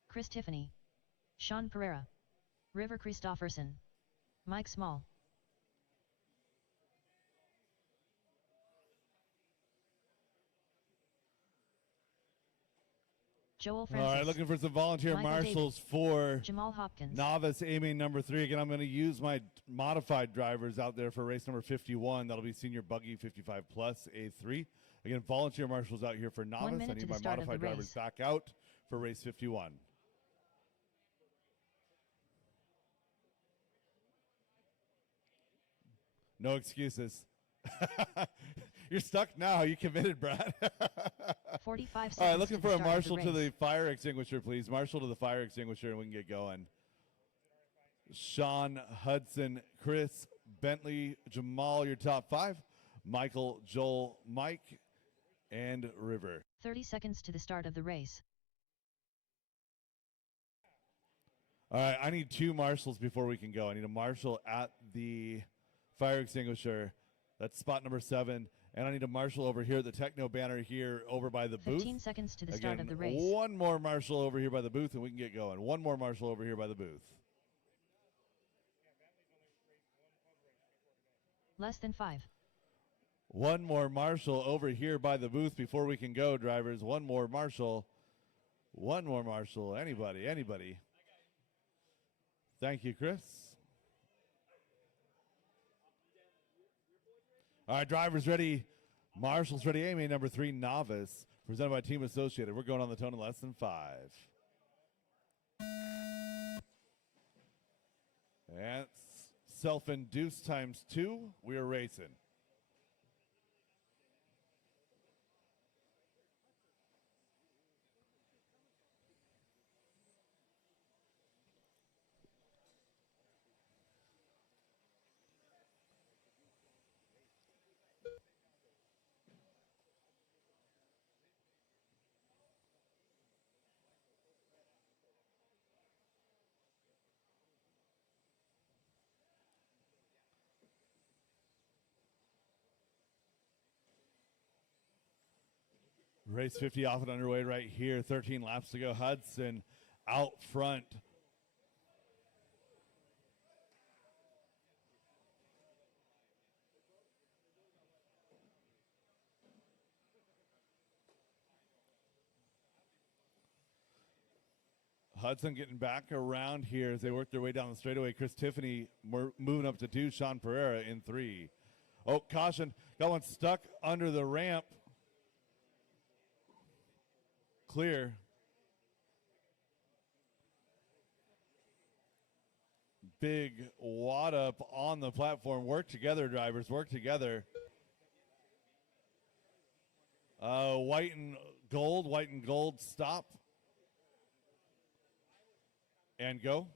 Chris Tiffany. Sean Pereira. River Christofferson. Mike Small. Joel Francis. All right, looking for some volunteer Michael marshals for Jamal Hopkins. Novice A-main number 3. Again, I'm going to use my modified drivers out there for race number 51. That'll be senior Buggy 55 plus A3. Again, volunteer marshals out here for Novice. 1 minute I need to the my start of modified the drivers race. back out for race 51. No excuses. You're stuck now. You committed, Brad. 45 seconds. All right, looking to for the a start of marshal the to the race. fire extinguisher, please. Marshal to the fire extinguisher, and we can get going. Sean, Hudson, Chris, Bentley, Jamal, your top 5. Michael, Joel, Mike, and River. 30 seconds to the start of the race. All right, I need 2 marshals before we can go. I need a marshal at the fire extinguisher. That's spot number 7. And I need a marshal over here at the techno banner here over by the booth. 15 seconds to the Again, start of the race. 1 more marshal over here by the booth, and we can get going. 1 more marshal over here by the booth. Less than 5. 1 more marshal over here by the booth before we can go, drivers. 1 more marshal. 1 more marshal. Anybody, anybody. Thank you, Chris. All right, drivers ready. Marshals ready. A-main number 3, Novice. Presented by Team Associated. We're going on the tone in less than 5. And self-induced times 2. We are racing. Race 50 off and underway right here. 13 laps to go. Hudson out front. Hudson getting back around here as they work their way down the straightaway. Chris Tiffany moving up to 2. Sean Pereira in 3. Oh, caution. Got one stuck under the ramp. Clear. Big wad up on the platform. Work together, drivers. Work together. White and gold, stop. And go.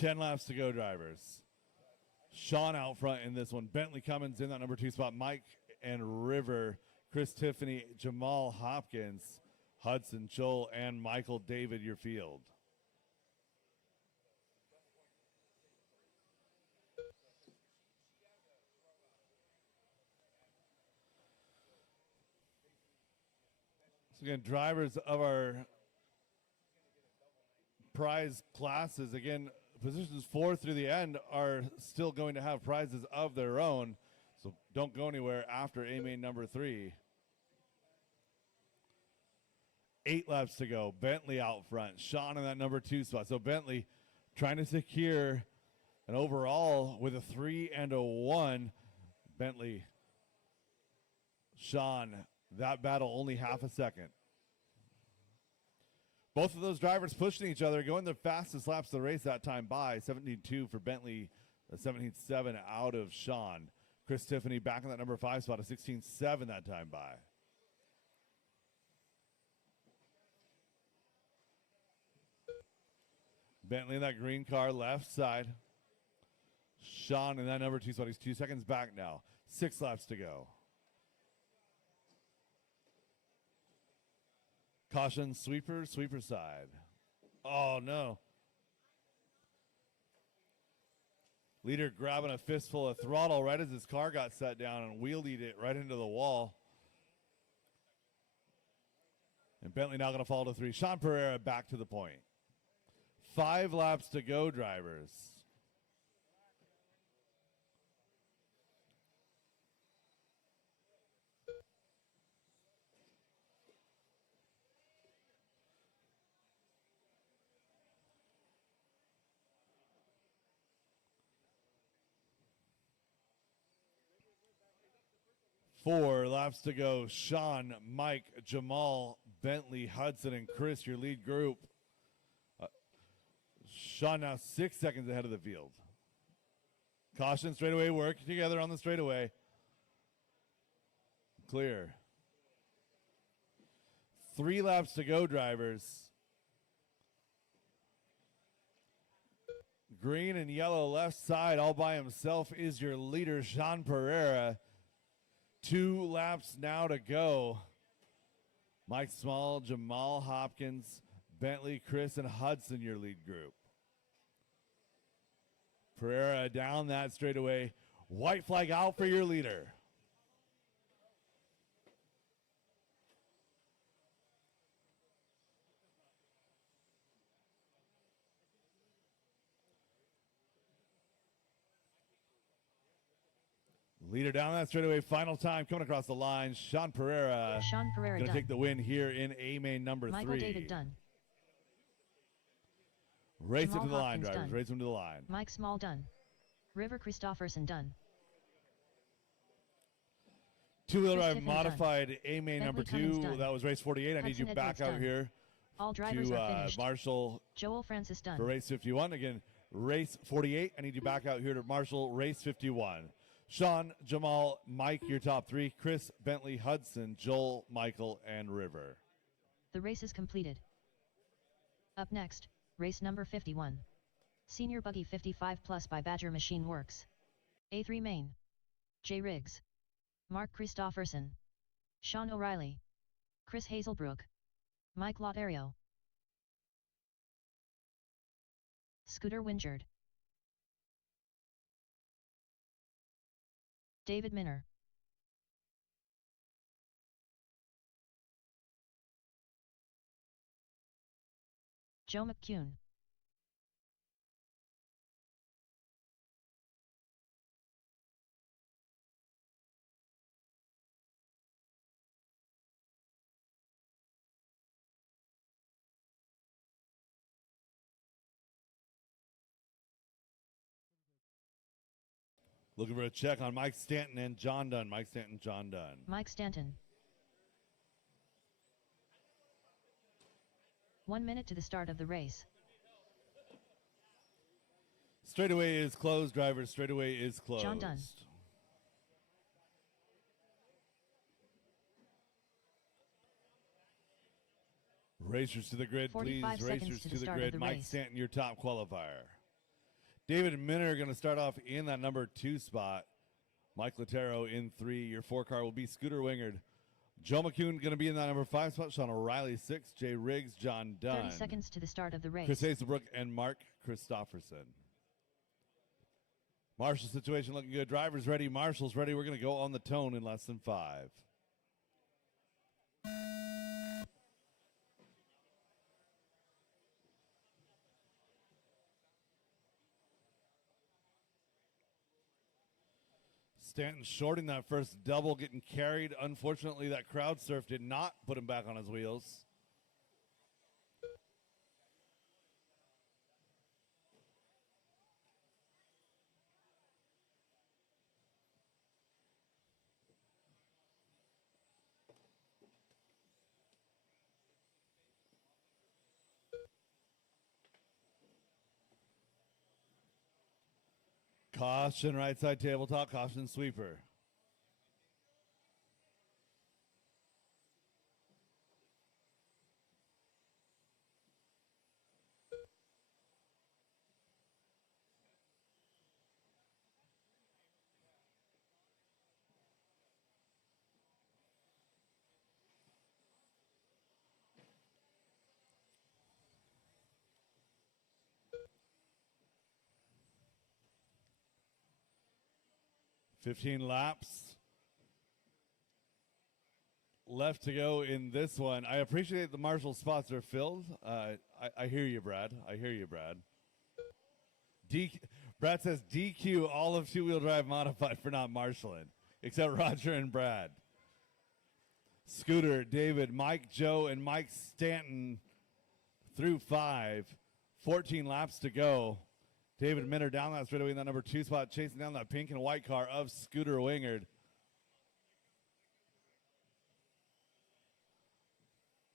Ten laps to go, drivers. Sean out front in this one. Bentley Cummins in that number 2 spot. Mike and River. Chris Tiffany, Jamal Hopkins, Hudson, Joel, and Michael David, your field. So again, drivers of our prize classes, again, positions 4 through the end are still going to have prizes of their own. So don't go anywhere after A-main number 3. 8 laps to go. Bentley out front. Sean in that number 2 spot. So Bentley trying to secure an overall with a 3 and a 1. Bentley, Sean, that battle only half a second. Both of those drivers pushing each other, going the fastest laps of the race that time by. 17.2 for Bentley, 17.7 out of Sean. Chris Tiffany back in that number 5 spot, a 16.7 that time by. Bentley in that green car, left side. Sean in that number 2 spot. He's 2 seconds back now. 6 laps to go. Caution, sweeper side. Oh, no. Leader grabbing a fistful of throttle right as his car got set down and wheelied it right into the wall. And Bentley now going to fall to 3. Sean Pereira back to the point. 5 laps to go, drivers. Four laps to go. Sean, Mike, Jamal, Bentley, Hudson, and Chris, your lead group. Sean now 6 seconds ahead of the field. Caution, straightaway work together on the straightaway. Clear. 3 laps to go, drivers. Green and yellow left side all by himself is your leader, Sean Pereira. 2 laps now to go. Mike Small, Jamal Hopkins, Bentley, Chris, and Hudson, your lead group. Pereira down that straightaway. White flag out for your leader. Leader down that straightaway. Final time coming across the line. Sean Pereira. Sean Pereira going to done. take the win here in A main number Michael 3. David done. Race Jamal it to the line, Hopkins drivers. done. Race them to the line. Mike Small done. River Christofferson done. Two-wheel Chris drive Tiffin modified A main Bentley number Cummins 2. done. That was race 48. I need Hudson you back Edwards out done. here All drivers to are finished. Marshall Joel Francis done. for race 51. Again, race 48. I need you back out here to Marshall, race 51. Sean, Jamal, Mike, your top 3. Chris, Bentley, Hudson, Joel, Michael, and River. The race is completed. Up next, race number 51. Senior Buggy 55 Plus by Badger Machine Works. A3 Main. J. Riggs. Mark Christofferson. Sean O'Reilly. Chris Hazelbrook. Mike Lotario. Scooter Wingard. David Minner. Joe McCune. Looking for a check on Mike Stanton and John Dunn. Mike Stanton, John Dunn. Mike Stanton. 1 minute to the start of the race. Straightaway is closed, drivers. Straightaway is closed. John Dunn. Racers to the grid, please. 45 seconds Racers to to the the start of grid. the Mike race. Stanton, your top qualifier. David Minner going to start off in that number 2 spot. Mike Lotero in 3. Your 4 car will be Scooter Wingard. Joe McCune going to be in that number 5 spot. Sean O'Reilly 6. Jay Riggs, John Dunn. 30 seconds to the start of the race. Chris Hazelbrook and Mark Christofferson. Marshall situation looking good. Drivers ready. Marshall's ready. We're going to go on the tone in less than 5. Stanton shorting that first double, getting carried. Unfortunately, that crowd surf did not put him back on his wheels. Caution, right side tabletop, caution sweeper. .15 laps left to go in this one. I appreciate the marshal spots are filled. I hear you, Brad. I hear you, Brad. Brad says DQ all of two-wheel drive modified for not marshaling, except Roger and Brad. Scooter, David, Mike, Joe, and Mike Stanton through 5. 14 laps to go. David Minner down that straightaway in that number 2 spot, chasing down that pink and white car of Scooter Wingard.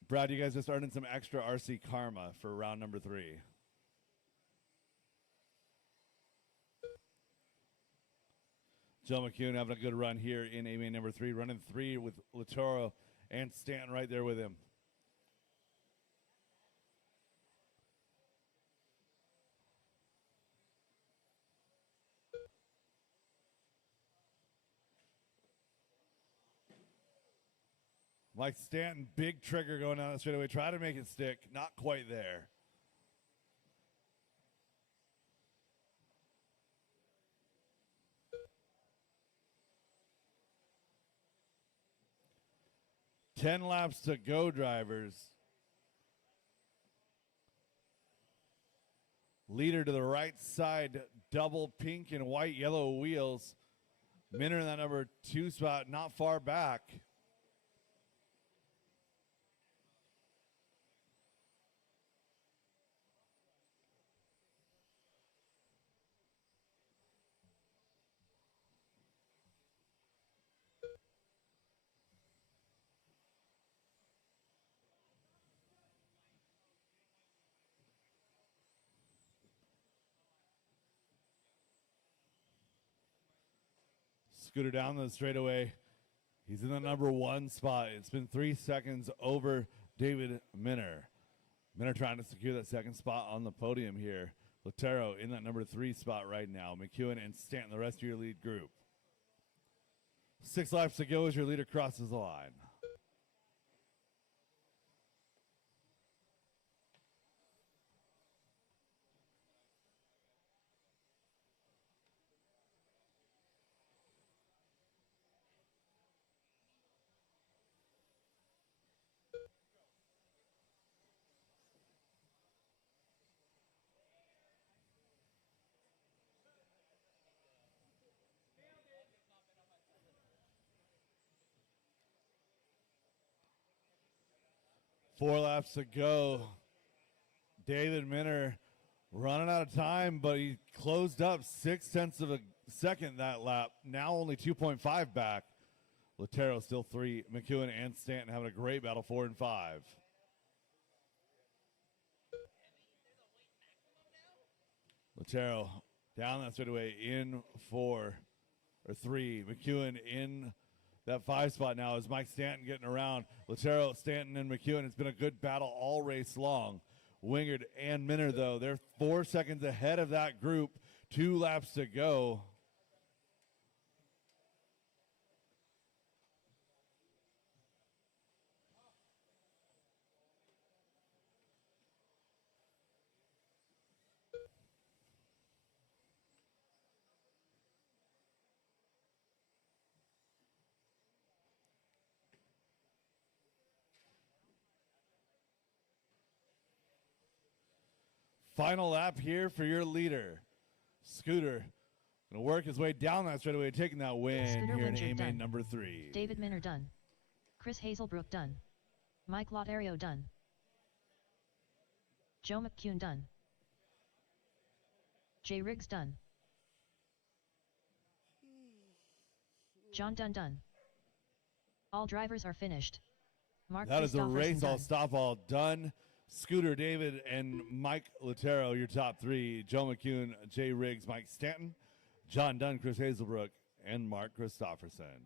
Brad, you guys just earning some extra RC karma for round number 3. Joe McCune having a good run here in A-main number 3, running 3 with Latoro and Stanton right there with him. Mike Stanton, big trigger going down the straightaway. Try to make it stick. Not quite there. Ten laps to go, drivers. Leader to the right side, double pink and white yellow wheels. Minner in that number 2 spot, not far back. Scooter down the straightaway. He's in the number 1 spot. It's been 3 seconds over David Minner. Minner trying to secure that 2nd spot on the podium here. Latero in that number 3 spot right now. McEwen and Stanton, the rest of your lead group. 6 laps to go as your leader crosses the line. Four laps to go. David Minner running out of time, but he closed up 0.6 of a second that lap. Now only 2.5 back. Latero still 3. McEwen and Stanton having a great battle, 4 and 5. Latero down that straightaway in 4 or 3. McEwen in that 5 spot now is Mike Stanton getting around. Latero, Stanton, and McEwen. It's been a good battle all race long. Wingard and Minner, though, they're 4 seconds ahead of that group. 2 laps to go. Final lap here for your leader. Scooter going to work his way down that straightaway, taking that win Scooter here in Wingard A-main done. number 3. David Minner done. Chris Hazelbrook done. Mike Lotario done. Joe McCune done. Jay Riggs done. John Dunn done. All drivers are finished. Mark That is a Christopherson race all done. stop all done. Scooter, David, and Mike Latero, your top 3. Joe McCune, Jay Riggs, Mike Stanton, John Dunn, Chris Hazelbrook, and Mark Christopherson.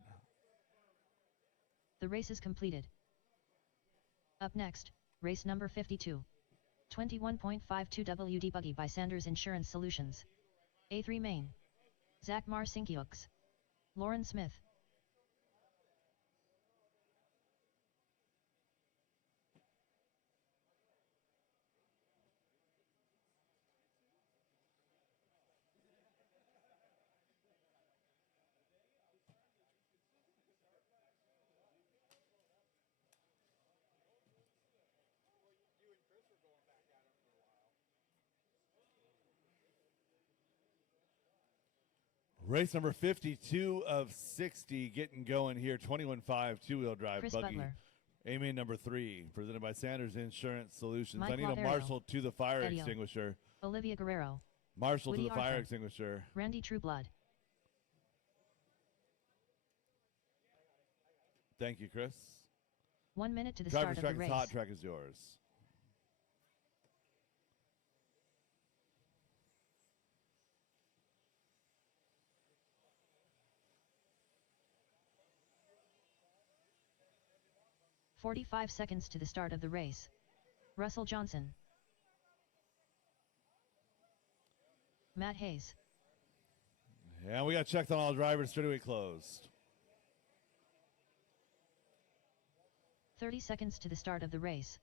The race is completed. Up next, race number 52. 21.52 WD Buggy by Sanders Insurance Solutions. A3 Main. Zach Marcinkiux. Lauren Smith. Race number 52 of 60 getting going here. 21.5 two-wheel drive Chris buggy. Butler. A-main number 3, presented by Sanders Insurance Solutions. Mike I need a Laverio. marshal to the fire Edio. extinguisher. Olivia Guerrero. Marshal Woody to the fire Arthur. extinguisher. Randy Trueblood. Thank you, Chris. 1 minute to the Driver's start of track the race. is hot. Track is yours. "45 seconds to the start of the race. Russell Johnson. Matt Hayes. And we got checked on all drivers. Straightaway closed. 30 seconds to the start of the race.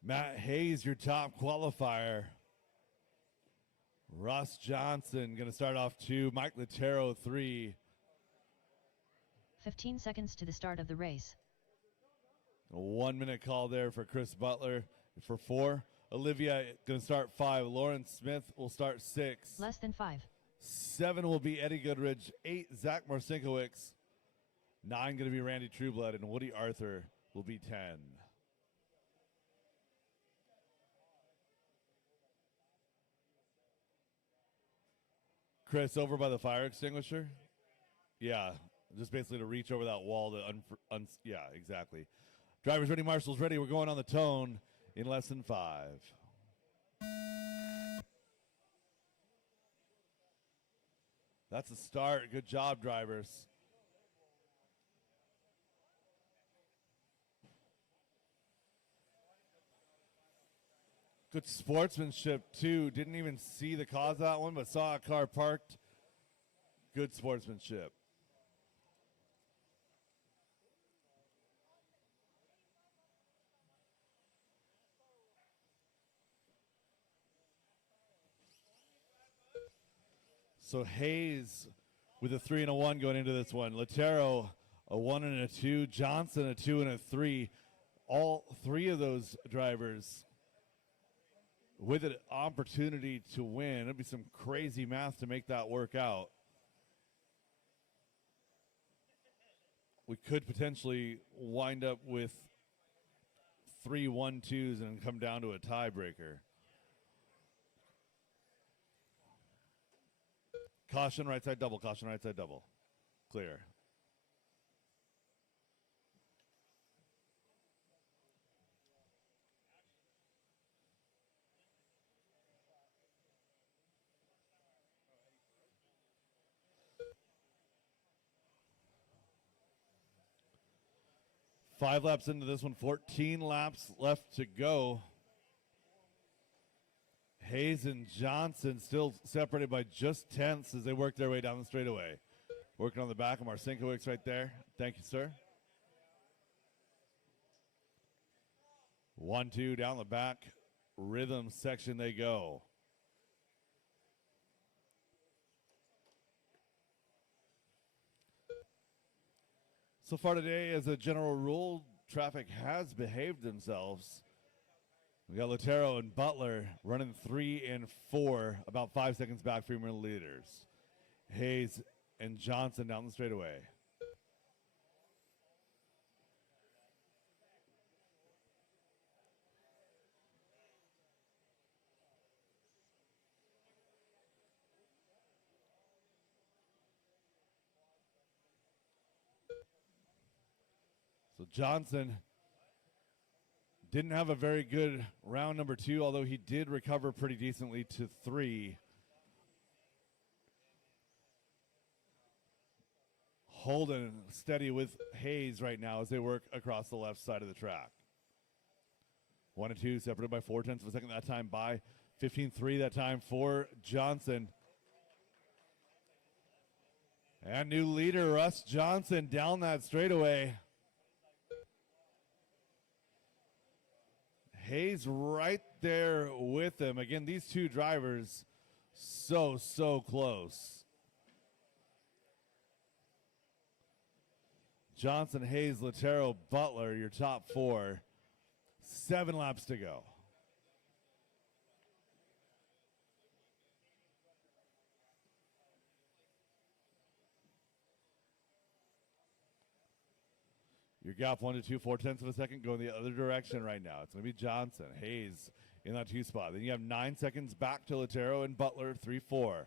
Matt Hayes, your top qualifier. Russ Johnson going to start off 2. Mike Latero 3. 15 seconds to the start of the race. A 1 minute call there for Chris Butler for 4. Olivia going to start 5. Lauren Smith will start 6. Less than 5. 7 will be Eddie Goodridge. 8, Zach Marcinkowicz. 9 going to be Randy Trueblood, and Woody Arthur will be 10. Chris, over by the fire extinguisher? Yeah, just basically to reach over that wall to yeah, exactly. Drivers ready, marshals ready. We're going on the tone in less than 5. That's a start. Good job, drivers. Good sportsmanship, too. Didn't even see the cause of that one, but saw a car parked. Good sportsmanship. So Hayes with a 3 and a 1 going into this one. Latero, a 1 and a 2. Johnson, a 2 and a 3. All 3 of those drivers with an opportunity to win. It'll be some crazy math to make that work out. We could potentially wind up with 3 1-2s and come down to a tiebreaker. Caution, right side double. Caution, right side double. Clear. Five laps into this one, 14 laps left to go. Hayes and Johnson still separated by just tenths as they work their way down the straightaway. Working on the back of Marcinkowicz right there. Thank you, sir. 1-2 down the back. Rhythm section they go. So far today, as a general rule, traffic has behaved themselves. We got Latero and Butler running 3 and 4, about 5 seconds back from your leaders. Hayes and Johnson down the straightaway. So Johnson didn't have a very good round number 2, although he did recover pretty decently to 3. Holden steady with Hayes right now as they work across the left side of the track. 1 and 2 separated by 0.4 of a second that time by 15.3 that time for Johnson. And new leader Russ Johnson down that straightaway. Hayes right there with him. Again, these two drivers so close. Johnson, Hayes, Latero, Butler, your top 4. 7 laps to go. gap 1 to 2, 4/10 of a second going the other direction right now. It's going to be Johnson, Hayes in that 2 spot. Then you have 9 seconds back to Latero and Butler, 3-4.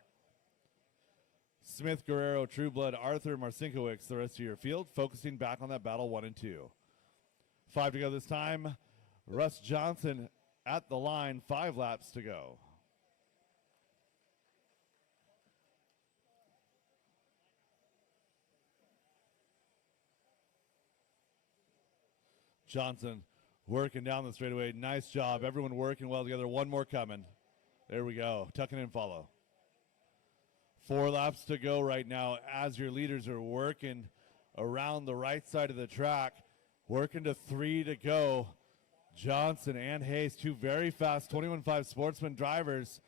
Smith, Guerrero, Trueblood, Arthur, Marcinkowicz, the rest of your field, focusing back on that battle 1 and 2. 5 to go this time. Russ Johnson at the line, 5 laps to go. Johnson working down the straightaway. Nice job. Everyone working well together. One more coming. There we go. Tuck it in, follow. 4 laps to go right now as your leaders are working around the right side of the track. Working to 3 to go. Johnson and Hayes, 2 very fast 21.5 Sportsman drivers.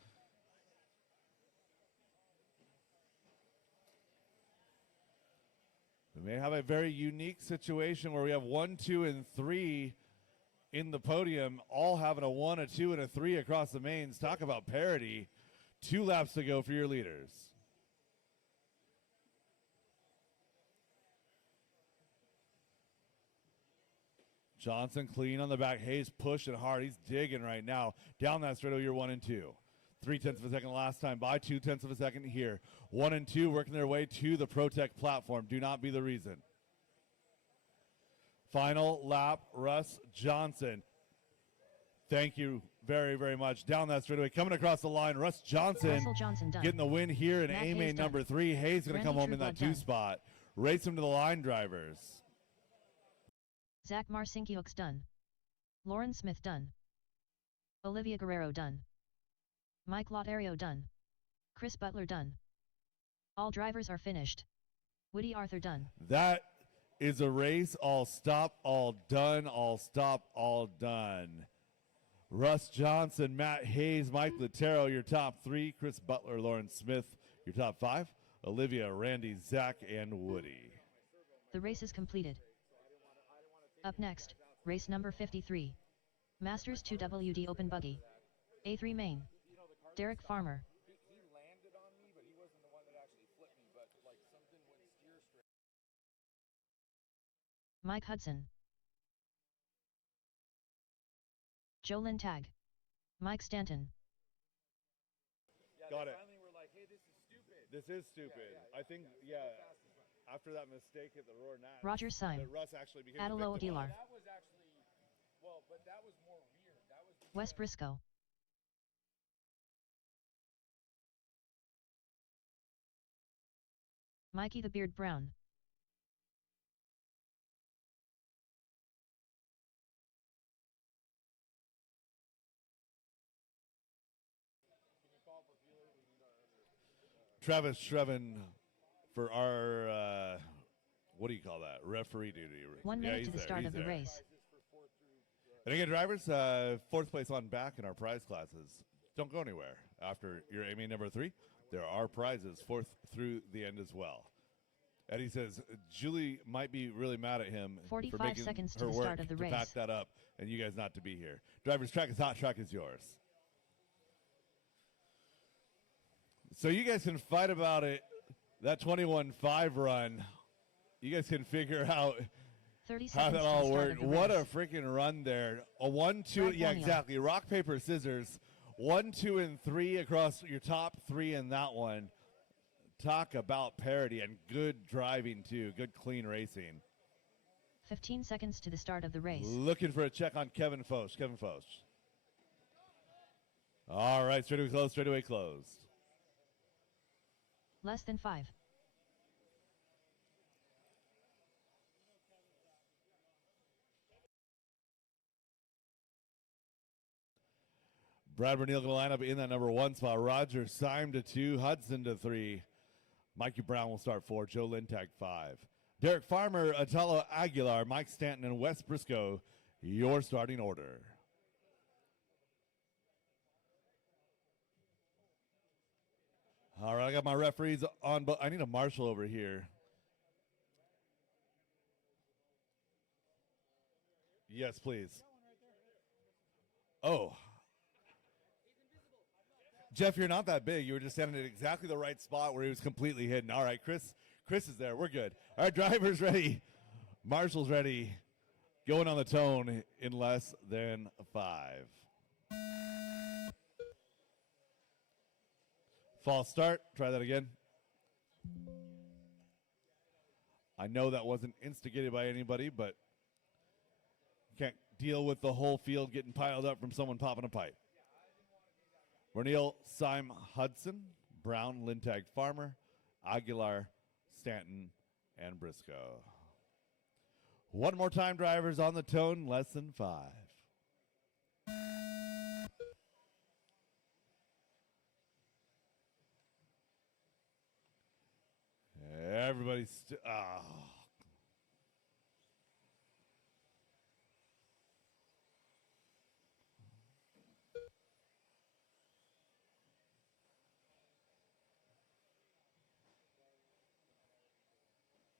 We may have a very unique situation where we have 1, 2, and 3 in the podium, all having a 1, a 2, and a 3 across the mains. Talk about parity. 2 laps to go for your leaders. Johnson clean on the back. Hayes pushing hard. He's digging right now. Down that straightaway, you're 1 and 2. 0.3 of a second last time by 0.2 of a second here. 1 and 2 working their way to the ProTech platform. Do not be the reason. Final lap, Russ Johnson. Thank you very, very much. Down that straightaway, coming across the line, Russ Johnson, getting the win here in A-Main number 3. Hayes going to come home in that 2 spot. Race him to the line, drivers. Zach Marcinkiewicz done. Lauren Smith done. Olivia Guerrero done. Mike Lotario done. Chris Butler done. All drivers are finished. Woody Arthur done. That is a race. All stop, all done, all stop, all done. Russ Johnson, Matt Hayes, Mike Latero, your top 3. Chris Butler, Lauren Smith, your top 5. Olivia, Randy, Zach, and Woody. The race is completed. Up next, race number 53. Masters 2 WD Open Buggy. A3 main. Derek Farmer. He landed on me, but he wasn't the one that actually flipped me, but like something went steer straight. Mike Hudson. Jolyn Tag. Mike Stanton. Got it. Finally, we're like, hey, this is stupid. This is stupid. I think, after that mistake at the Roar Nats, Roger Syme. that Russ actually became Adelo a victim Aguilar. of. That was actually, well, but that was more weird. That was Wes Briscoe. Mikey the Beard Brown. Travis Shreven for our, what do you call that? Referee duty. 1 minute he's to the there, start he's of the there. race. And again, drivers, 4th place on back in our prize classes. Don't go anywhere. After your A-Main number 3, there are prizes 4th through the end as well. Eddie says Julie might be really mad at him for 45 making seconds to her the work start of the to race. back that up, and you guys not to be here. Drivers, track is hot. Track is yours. So you guys can fight about it. That 21.5 run, you guys can figure out 30 how seconds that to the all start worked. of the What a race. freaking run there. A 1, 2, Right yeah, formula. exactly. Rock, paper, scissors. 1, 2, and 3 across your top 3 in that one. Talk about parity and good driving, too. Good, clean racing. 15 seconds to the start of the race. Looking for a check on Kevin Foch. Kevin Foch. All right, straightaway closed, straightaway closed. Less than 5. Brad Bernil going to line up in that number 1 spot. Roger Syme to 2, Hudson to 3. Mikey Brown will start 4, Joe Lintag 5. Derek Farmer, Atalo Aguilar, Mike Stanton, and Wes Briscoe, your starting order. All right, I got my referees on, but I need a marshal over here. Yes, please. Oh. Jeff, you're not that big. You were just standing at exactly the right spot where he was completely hidden. All right, Chris is there. We're good. All right, drivers ready. Marshall's ready. going on the tone in less than 5. False start. Try that again. I know that wasn't instigated by anybody, but can't deal with the whole field getting piled up from someone popping a pipe. Verneal, Syme, Hudson, Brown, Lintag, Farmer, Aguilar, Stanton, and Briscoe. One more time, drivers on the tone, less than 5. Everybody's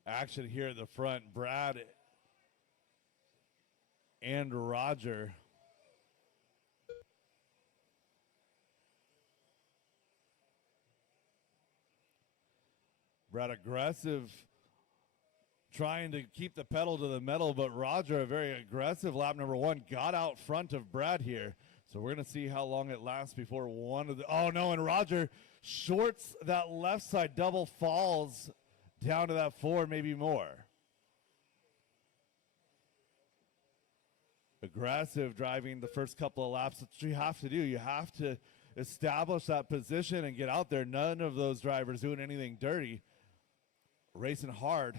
action here at the front. Brad and Roger. Brad aggressive, trying to keep the pedal to the metal, but Roger, a very aggressive lap number 1, got out front of Brad here. So we're going to see how long it lasts before one of the, oh no, and Roger shorts that left side double, falls down to that 4, maybe more. Aggressive driving the first couple of laps. That's what you have to do. You have to establish that position and get out there. None of those drivers doing anything dirty. Racing hard.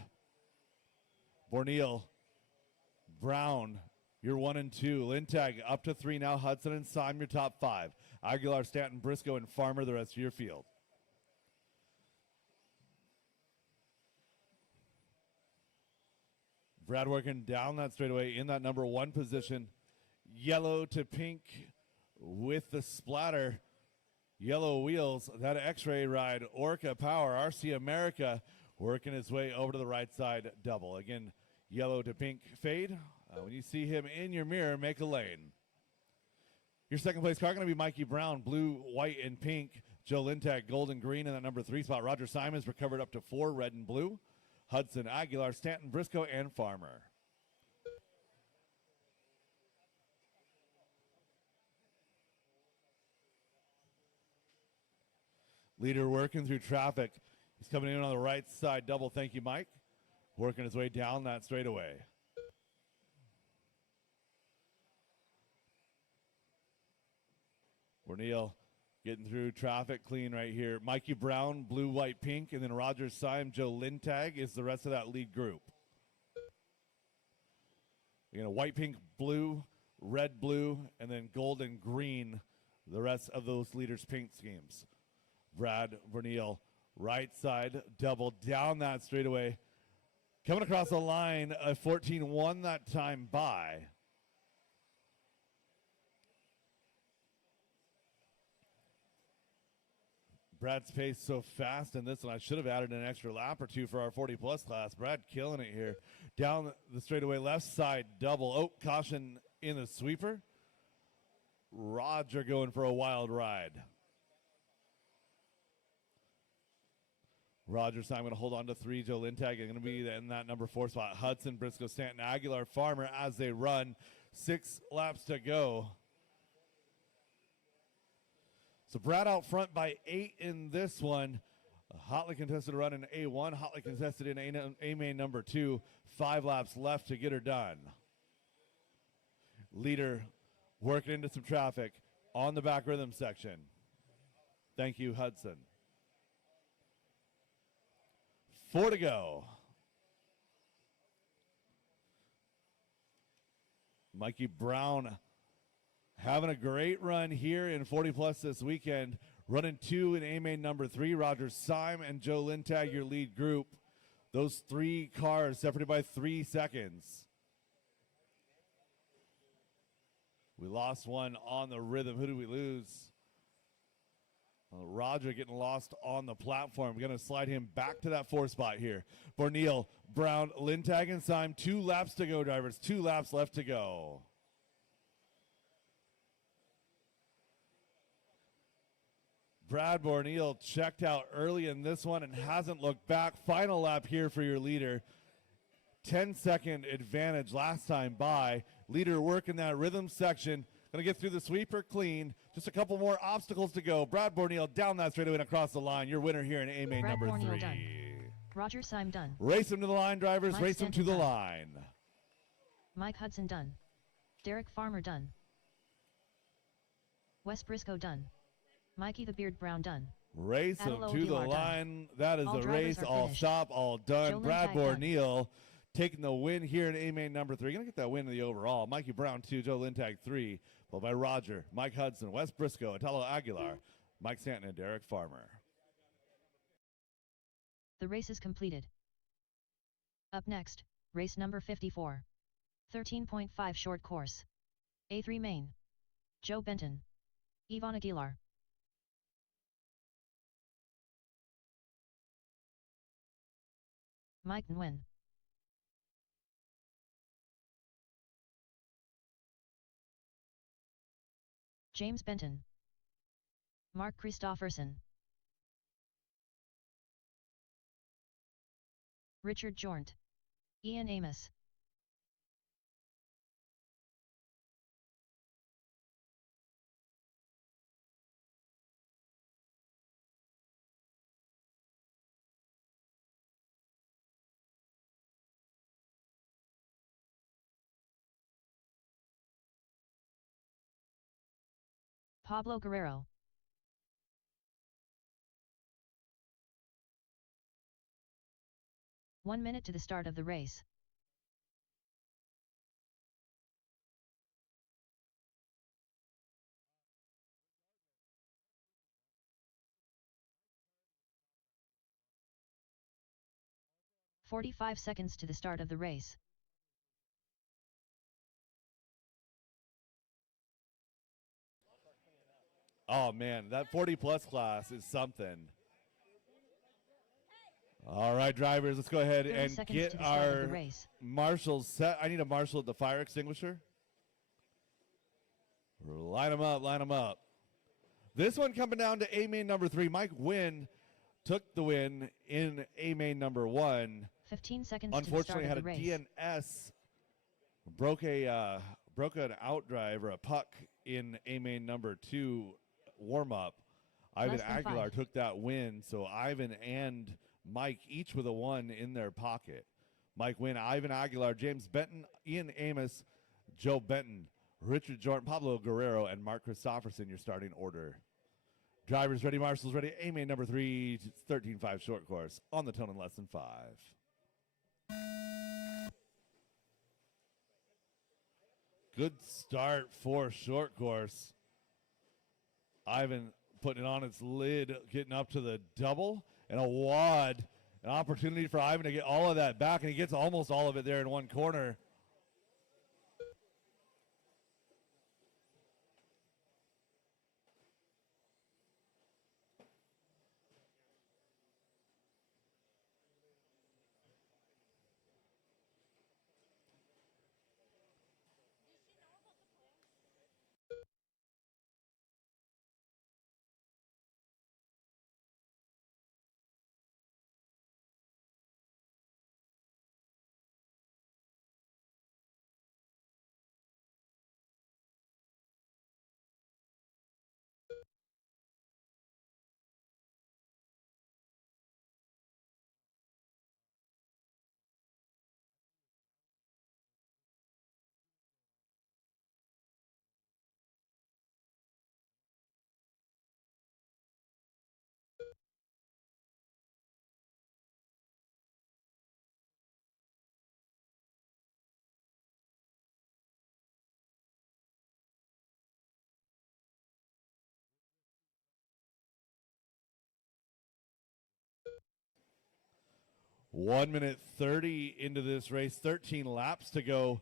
Borneal, Brown, you're 1 and 2. Lintag up to 3 now. Hudson and Syme, your top 5. Aguilar, Stanton, Briscoe, and Farmer, the rest of your field. Brad working down that straightaway in that number 1 position. Yellow to pink with the splatter. Yellow wheels, that X-ray ride. Orca Power, RC America, working his way over to the right side double. Again, yellow to pink fade. When you see him in your mirror, make a lane. Your second place car going to be Mikey Brown, blue, white, and pink. Joe Lintag, gold and green in that number 3 spot. Roger Simons recovered up to 4, red and blue. Hudson, Aguilar, Stanton, Briscoe, and Farmer. Leader working through traffic. He's coming in on the right side double. Thank you, Mike. Working his way down that straightaway. Borneal getting through traffic clean right here. Mikey Brown, blue, white, pink, and then Roger Syme, Joe Lintag is the rest of that lead group. You know, white, pink, blue, red, blue, and then gold and green, the rest of those leaders' paint schemes. Brad Borneal, right side, double down that straightaway. Coming across the line, a 14-1 that time by. Brad's pace so fast in this one. I should have added an extra lap or 2 for our 40-plus class. Brad killing it here. Down the straightaway, left side, double. Oh, caution in the sweeper. Roger going for a wild ride. Roger Syme going to hold on to 3. Joe Lintag going to be in that number 4 spot. Hudson, Briscoe, Stanton, Aguilar, Farmer as they run. 6 laps to go. So Brad out front by 8 in this one. A hotly contested run in A1, hotly contested in A-main number 2. 5 laps left to get her done. Leader working into some traffic on the back rhythm section. Thank you, Hudson. 4 to go. Mikey Brown having a great run here in 40-plus this weekend. Running 2 in A-main number 3. Roger Syme and Joe Lintag, your lead group. Those 3 cars separated by 3 seconds. We lost one on the rhythm. Who did we lose? Roger getting lost on the platform. We're going to slide him back to that 4 spot here. Borneal, Brown, Lintag, and Syme. 2 laps to go, drivers. 2 laps left to go. Brad Borneal checked out early in this one and hasn't looked back. Final lap here for your leader. 10-second advantage last time by. Leader working that rhythm section. Going to get through the sweeper clean. Just a couple more obstacles to go. Brad Borneal down that straightaway and across the line. Your winner here in A main Brad number Borneal 3. done. Roger Syme done. Race him to the line, drivers. Mike Race him to Stanton the done. line. Mike Hudson done. Derek Farmer done. Wes Briscoe done. Mikey the Beard Brown done. Race him Adelo to the Aguilar done. line. That is All the drivers race. are All finished. stop, all done. Joe Brad Lindtag done. Borneal taking the win here in A main number 3. Going to get that win in the overall. Mikey Brown 2, Joe Lindtag 3. Followed by Roger, Mike Hudson, Wes Briscoe, Italo Aguilar, Mike Stanton, and Derek Farmer. The race is completed. Up next, race number 54. 13.5 short course. A3 main. Joe Benton. Yvonne Aguilar. Mike Nguyen. James Benton. Mark Christofferson. Richard Jornt. Ian Amos. Pablo Guerrero. One minute to the start of the race. "45 seconds to the start of the race. Oh, man, that 40-plus class is something. All right, drivers, let's go ahead 30 and seconds get to the start of the our race. marshals set. I need a marshal at the fire extinguisher. Line them up, line them up. This one coming down to A main number 3. Mike Nguyen took the win in A main number 1. 15 seconds to the start Unfortunately, of had the a race. DNS, broke an outdrive or a puck in A main number 2 warm up. Ivan Less than Aguilar 5. took that win, so Ivan and Mike each with a 1 in their pocket. Mike Nguyen, Ivan Aguilar, James Benton, Ian Amos, Joe Benton, Richard Jordan, Pablo Guerrero, and Mark Christofferson, your starting order. Drivers ready, marshals ready. A main number 3, 13.5 short course on the tone in less than 5. Good start for short course. Ivan putting it on its lid, getting up to the double, and a wad. An opportunity for Ivan to get all of that back, and he gets almost all of it there in one corner. One minute 30 into this race, 13 laps to go.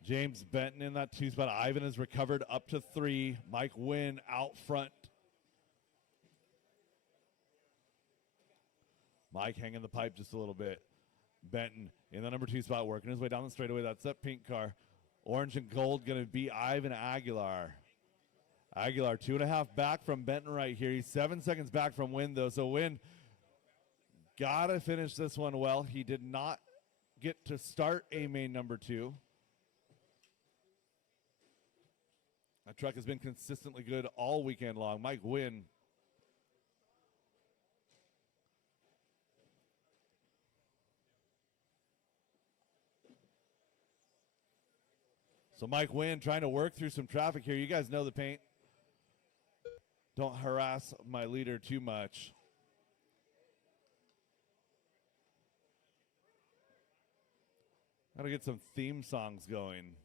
James Benton in that 2 spot. Ivan has recovered up to 3. Mike Nguyen out front. Mike hanging the pipe just a little bit. Benton in the number 2 spot, working his way down the straightaway. That's that pink car. Orange and gold going to be Ivan Aguilar. Aguilar 2.5 back from Benton right here. He's 7 seconds back from Nguyen, though. So Nguyen got to finish this one well. He did not get to start A main number 2. That truck has been consistently good all weekend long. Mike Wynn. So Mike Wynn trying to work through some traffic here. You guys know the paint. Don't harass my leader too much. Got to get some theme songs going.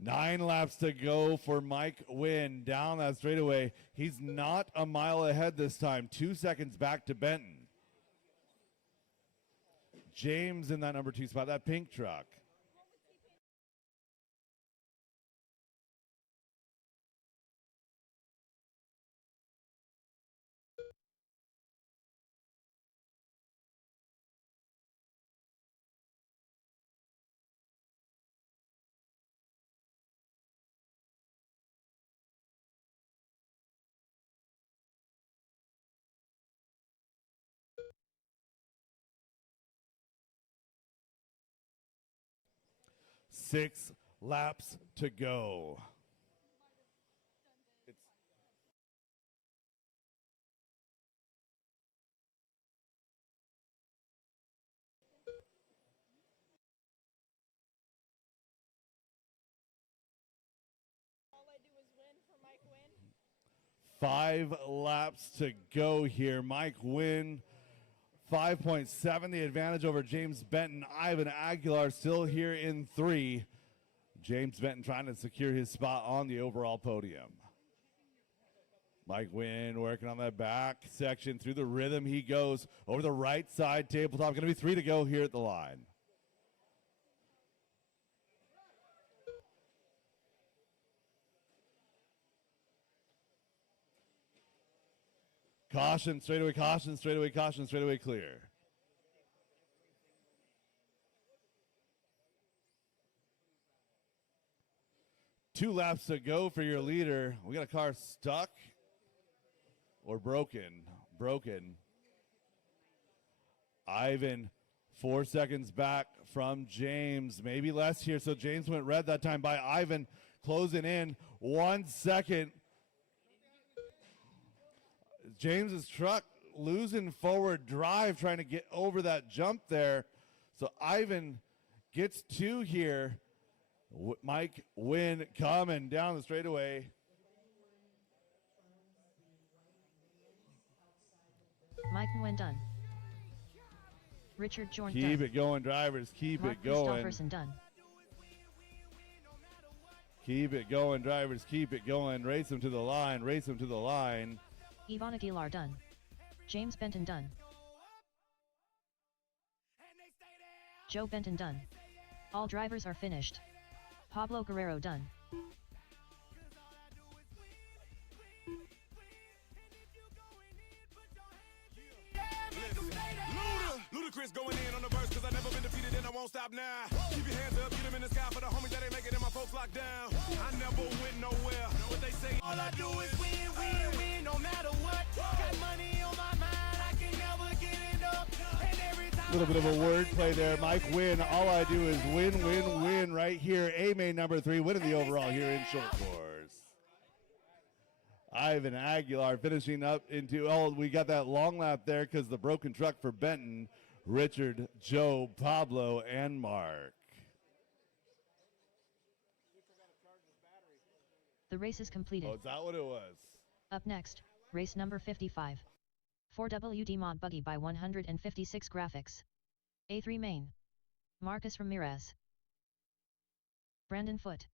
Nine laps to go for Mike Wynn down that straightaway. He's not a mile ahead this time. 2 seconds back to Benton. James in that number 2 spot, that pink truck. Six laps to go. All I do is win for Mike Wynn. 5 laps to go here. Mike Wynn, 5.7, the advantage over James Benton. Ivan Aguilar still here in 3. James Benton trying to secure his spot on the overall podium. Mike Wynn working on that back section through the rhythm. He goes over the right side tabletop. Going to be 3 to go here at the line. Caution, straightaway, caution, straightaway, caution, straightaway clear. Two laps to go for your leader. We got a car stuck or broken. Broken. Ivan, 4 seconds back from James. Maybe less here. So James went red that time by Ivan. Closing in 1 second. James's truck losing forward drive, trying to get over that jump there. So Ivan gets 2 here. Mike Wynn coming down the straightaway. Mike Wynn done. Richard Jordan Keep done. it going, drivers. Keep Mark it going. Christopherson done. Keep it going, drivers. Keep it going. Race them to the line. Race them to the line. Ivan Aguilar done. James Benton done. Joe Benton done. All drivers are finished. Pablo Guerrero done. Ludacris going in on the verse, cause I never been defeated and I won't stop now. Keep your hands up, get them in the sky for the homies that ain't making it, my folks locked down. I never went nowhere. What they say, all I do is win, win, win, no matter what. Got money on my mind, I can never get enough. And every time A little bit of a word play there. Mike Wynn, all I do is win, win, win right here. A main number 3, winning the overall here in short course. Ivan Aguilar finishing up into, we got that long lap there because the broken truck for Benton. Richard, Joe, Pablo, and Mark. The race is completed. Oh, is that what it was? Up next, race number 55. 4WD Mod Buggy by 156 graphics. A3 main. Marcus Ramirez. Brandon Foote.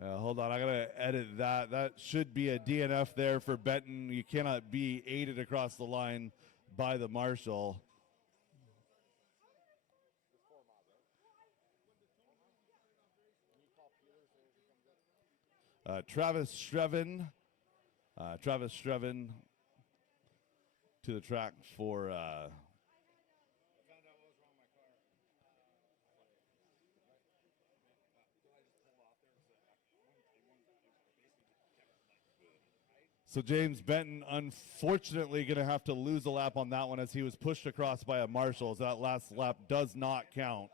Hold on, I gotta edit that. That should be a DNF there for Benton. You cannot be aided across the line by the marshal. Travis Streven. Travis Streven to the track for so James Benton, unfortunately, going to have to lose a lap on that one as he was pushed across by a Marshall. So that last lap does not count.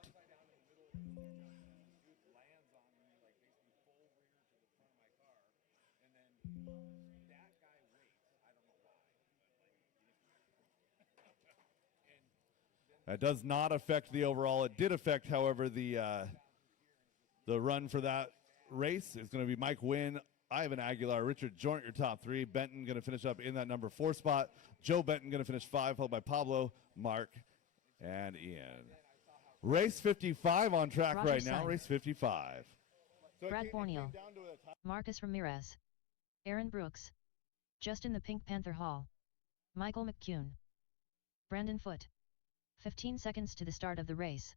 That does not affect the overall. It did affect, however, the run for that race. It's going to be Mike Wynn, Ivan Aguilar, Richard Joint, your top three. Benton going to finish up in that number 4 spot. Joe Benton going to finish 5, followed by Pablo, Mark, and Ian. Race 55 on track Roger right now. Simon. Race 55. So Brad Borneo, Marcus Ramirez, Aaron Brooks, Justin the Pink Panther Hall, Michael McCune, Brandon Foote. 15 seconds to the start of the race.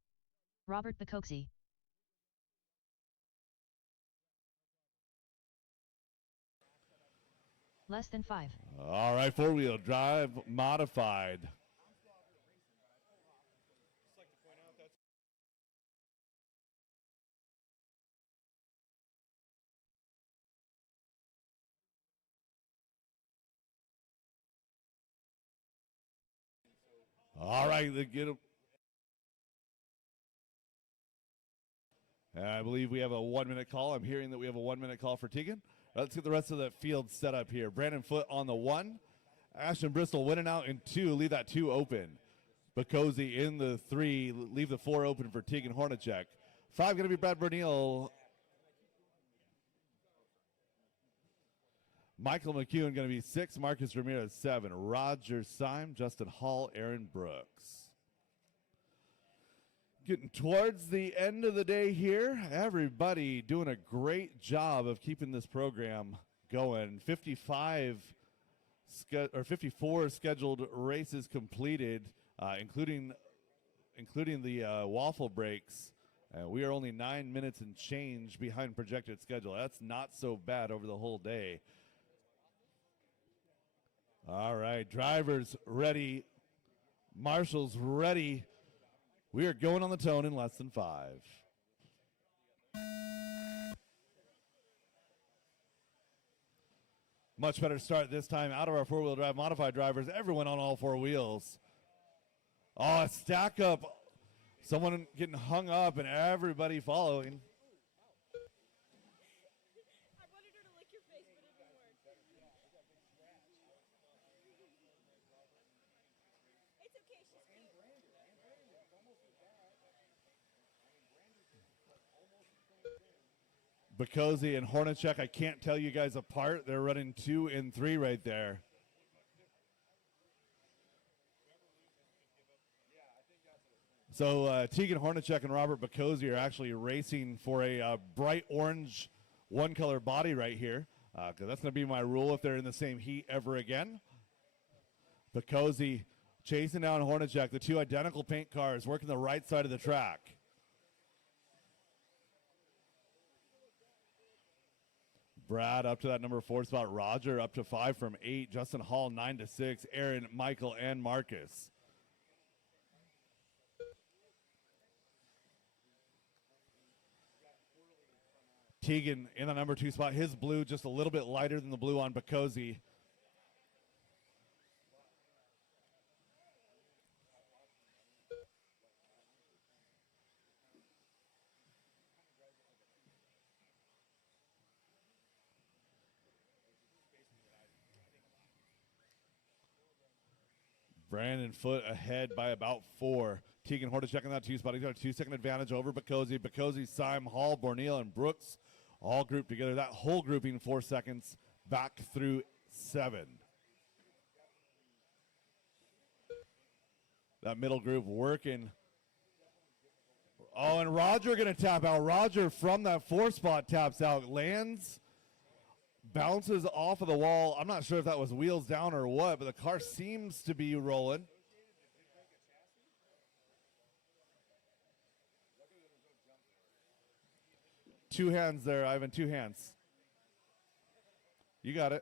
Robert Bacoxi. Less than 5. All right, four-wheel drive modified. All right, they get him. I believe we have a 1-minute call. I'm hearing that we have a 1-minute call for Tegan. Let's get the rest of the field set up here. Brandon Foote on the 1. Ashton Bristol winning out in 2. Leave that 2 open. Bacosi in the 3. Leave the 4 open for Tegan Hornacek. 5 going to be Brad Bernil. Michael McEwen going to be 6. Marcus Ramirez 7. Roger Syme, Justin Hall, Aaron Brooks. Getting towards the end of the day here. Everybody doing a great job of keeping this program going. 54 scheduled races completed, including the waffle breaks. We are only 9 minutes and change behind projected schedule. That's not so bad over the whole day. All right, drivers ready. Marshals ready. We are going on the tone in less than 5. Much better start this time out of our four-wheel drive modified drivers. Everyone on all 4 wheels. Oh, a stack up. Someone getting hung up and everybody following. Bacosi and Hornacek, I can't tell you guys apart. They're running 2 and 3 right there. So Tegan Hornacek and Robert Bacosi are actually racing for a bright orange one-color body right here. Because that's going to be my rule if they're in the same heat ever again. Bacosi chasing down Hornacek, the 2 identical paint cars working the right side of the track. Brad up to that number 4 spot. Roger up to 5 from 8. Justin Hall 9 to 6. Aaron, Michael, and Marcus. Tegan in the number 2 spot. His blue just a little bit lighter than the blue on Bacosi. Brandon Foote ahead by about 4. Tegan Hornacek in that 2 spot. He's got a 2-second advantage over Bacosi. Bacosi, Syme, Hall, Borneo, and Brooks all grouped together. That whole grouping 4 seconds back through 7. That middle group working. Oh, and Roger going to tap out. Roger from that 4 spot taps out. Lands. Bounces off of the wall. I'm not sure if that was wheels down or what, but the car seems to be rolling. Two hands there, Ivan, 2 hands. You got it.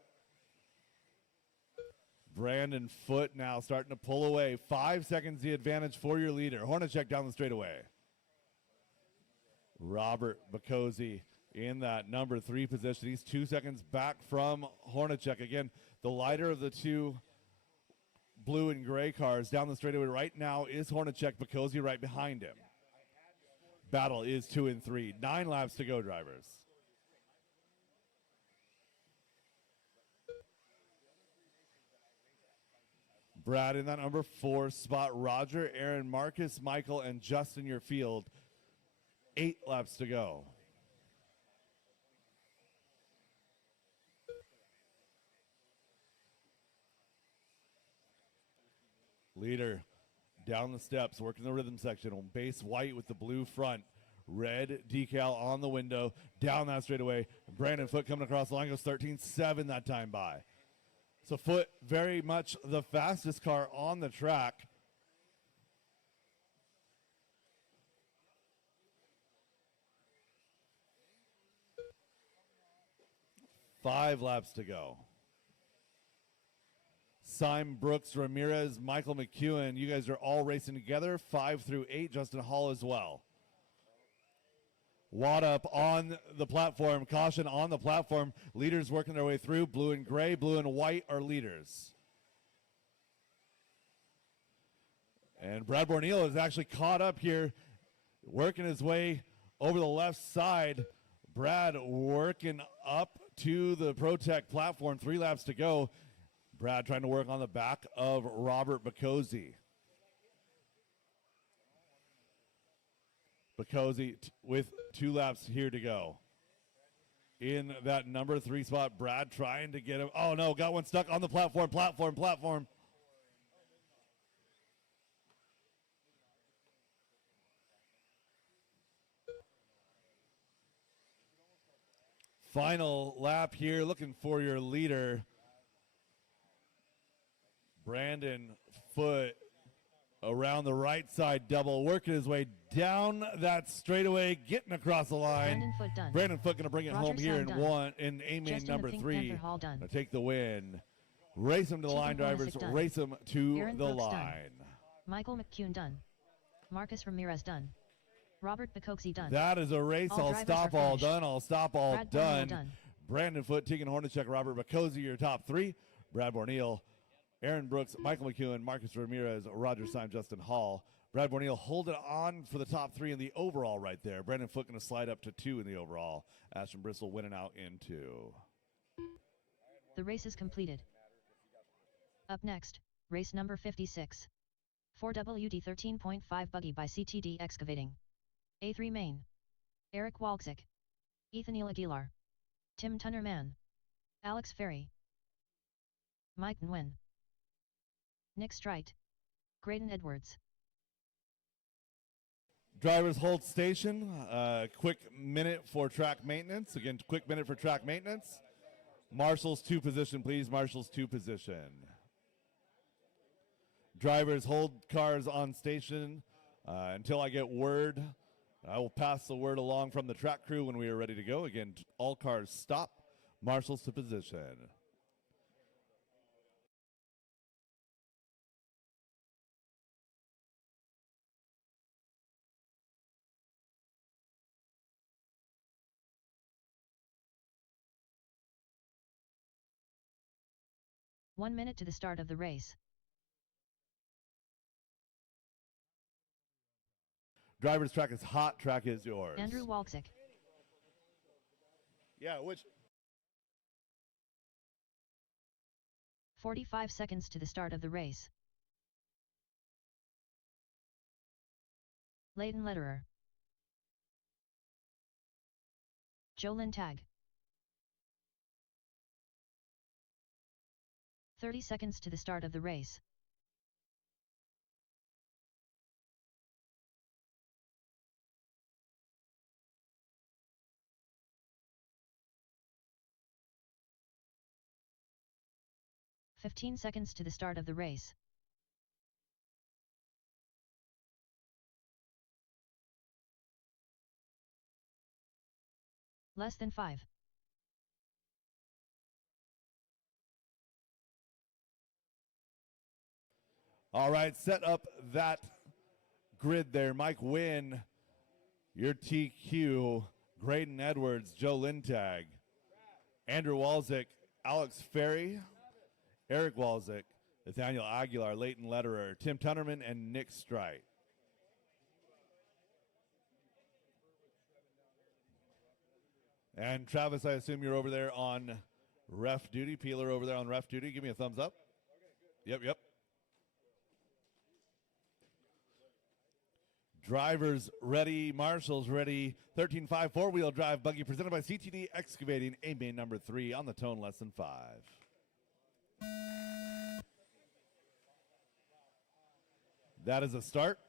Brandon Foote now starting to pull away. 5 seconds the advantage for your leader. Hornacek down the straightaway. Robert Bacozzi in that number 3 position. He's 2 seconds back from Hornacek. Again, the lighter of the two blue and gray cars down the straightaway right now is Hornacek. Bacozzi right behind him. Battle is 2 and 3. 9 laps to go, drivers. Brad in that number 4 spot. Roger, Aaron, Marcus, Michael, and Justin your field. 8 laps to go. Leader down the steps, working the rhythm section on base white with the blue front. Red decal on the window, down that straightaway. Brandon Foote coming across the line, goes 13.7 that time by. So Foote very much the fastest car on the track. Five laps to go. Simon Brooks, Ramirez, Michael McEwen, you guys are all racing together. 5 through 8, Justin Hall as well. Watt up on the platform, caution on the platform. Leaders working their way through. Blue and gray, blue and white are leaders. And Brad Borneal is actually caught up here, working his way over the left side. Brad working up to the ProTech platform, 3 laps to go. Brad trying to work on the back of Robert Bacozzi. Bacozzi with 2 laps here to go. In that number 3 spot, Brad trying to get him. Oh no, got one stuck on the platform. Final lap here, looking for your leader. Brandon Foote around the right side double, working his way down that straightaway, getting across the line. Brandon Foote going to bring it home here in A-main number 3 to take the win. Race him to the line, drivers. Race him to Aaron the Brooks line. Done. Michael McEwen done. Marcus Ramirez done. Robert Bacozzi done. That is a race. All I'll stop all finished. done. I'll stop all Brad done. Borneal done. Brandon Foote, Tegan Hornacek, Robert Bacozzi, your top 3. Brad Borneal, Aaron Brooks, Michael McEwen, Marcus Ramirez, Roger Syme, Justin Hall. Brad Borneal holding on for the top 3 in the overall right there. Brandon Foote going to slide up to 2 in the overall. Ashton Bristol winning out in 2. The race is completed. Up next, race number 56. 4WD 13.5 Buggy by CTD Excavating. A3 main. Eric Walczyk. Ethaniel Aguilar. Tim Tunnerman. Alex Ferry. Mike Nguyen. Nick Strite. Graydon Edwards. Drivers hold station. Quick minute for track maintenance. Again, quick minute for track maintenance. Marshals 2 position, please. Marshals 2 position. Drivers hold cars on station until I get word. I will pass the word along from the track crew when we are ready to go. Again, all cars stop. Marshals to position. One minute to the start of the race. Driver's track is hot. Track is yours. Andrew Walczyk. Yeah, which? 45 seconds to the start of the race. Leighton Lederer. Jolyn Tag. 30 seconds to the start of the race. "15 seconds to the start of the race. Less than 5. All right, set up that grid there. Mike Wynn, your TQ, Graydon Edwards, Joe Lintag, Andrew Walczyk, Alex Ferry, Eric Walczyk, Nathaniel Aguilar, Leighton Lederer, Tim Tunnerman, and Nick Strite. And Travis, I assume you're over there on ref duty. Peeler over there on ref duty. Give me a thumbs up. Yep. Drivers ready, marshals ready. 13.5 four-wheel drive buggy presented by CTD Excavating, A main number 3 on the tone less than 5. That is a start.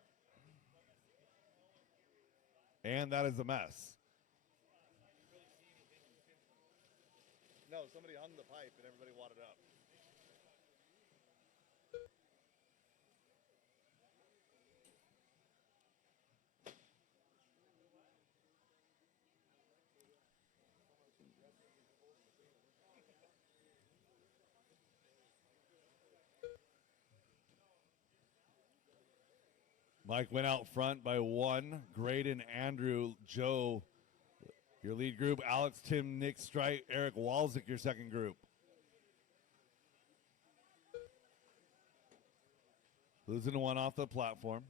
And that is a mess. No, somebody hung the pipe and everybody wadded up. Mike went out front by 1. Graydon, Andrew, Joe, your lead group. Alex, Tim, Nick Strite, Eric Walczyk, your second group. Losing 1 off the platform.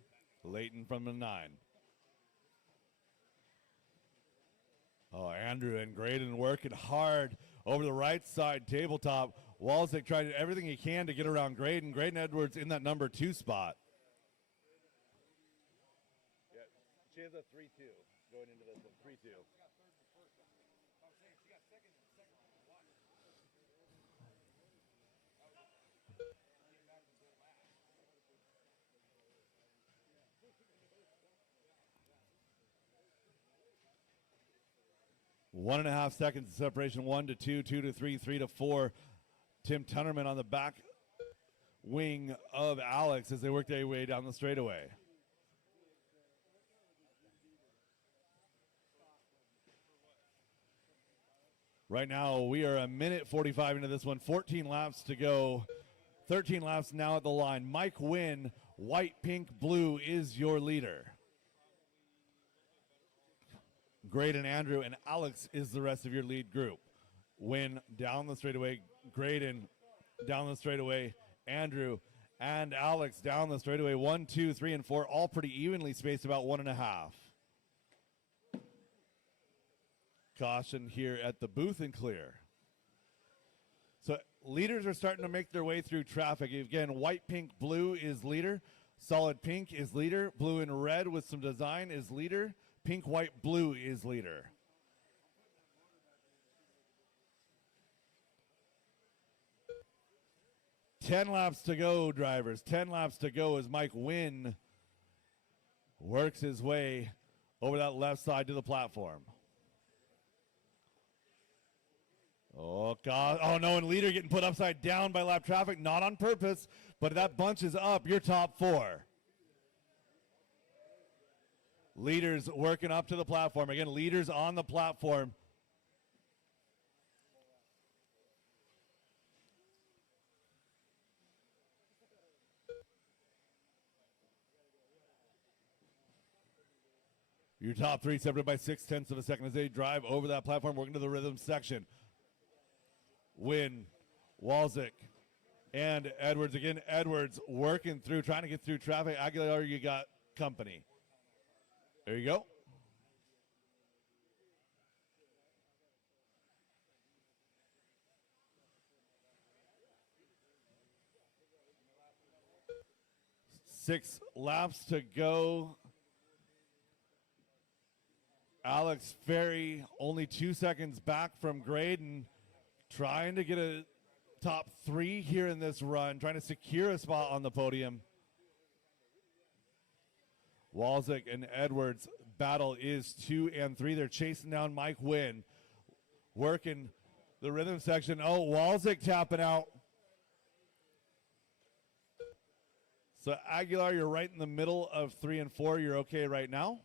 Leighton from the 9. Oh, Andrew and Graydon working hard over the right side tabletop. Walczyk tried everything he can to get around Graydon. Graydon Edwards in that number 2 spot. Yeah, she has a 3-2 going into this one. 3-2. 1.5 seconds of separation. 1 to 2, 2 to 3, 3 to 4. Tim Tunnerman on the back wing of Alex as they work their way down the straightaway. Right now, we are a minute 45 into this one. 14 laps to go. 13 laps now at the line. Mike Wynn, white, pink, blue is your leader. Graydon, Andrew, and Alex is the rest of your lead group. Wynn down the straightaway. Graydon down the straightaway. Andrew and Alex down the straightaway. 1, 2, 3, and 4, all pretty evenly spaced, about 1.5. Caution here at the booth and clear. So leaders are starting to make their way through traffic. Again, white, pink, blue is leader. Solid pink is leader. Blue and red with some design is leader. Pink, white, blue is leader. Ten laps to go, drivers. 10 laps to go as Mike Wynn works his way over that left side to the platform. Oh, God. Oh, no, and leader getting put upside down by lap traffic. Not on purpose, but that bunches up your top 4. Leaders working up to the platform. Again, leaders on the platform. Your top 3 separated by 0.6 of a second as they drive over that platform, working to the rhythm section. Wynn, Walczyk, and Edwards. Again, Edwards working through, trying to get through traffic. Aguilar, you got company. There you go. Six laps to go. Alex Ferry only 2 seconds back from Graydon, trying to get a top 3 here in this run, trying to secure a spot on the podium. Walczyk and Edwards battle is 2 and 3. They're chasing down Mike Wynn, working the rhythm section. Oh, Walczyk tapping out. So Aguilar, you're right in the middle of 3 and 4. You're okay right now.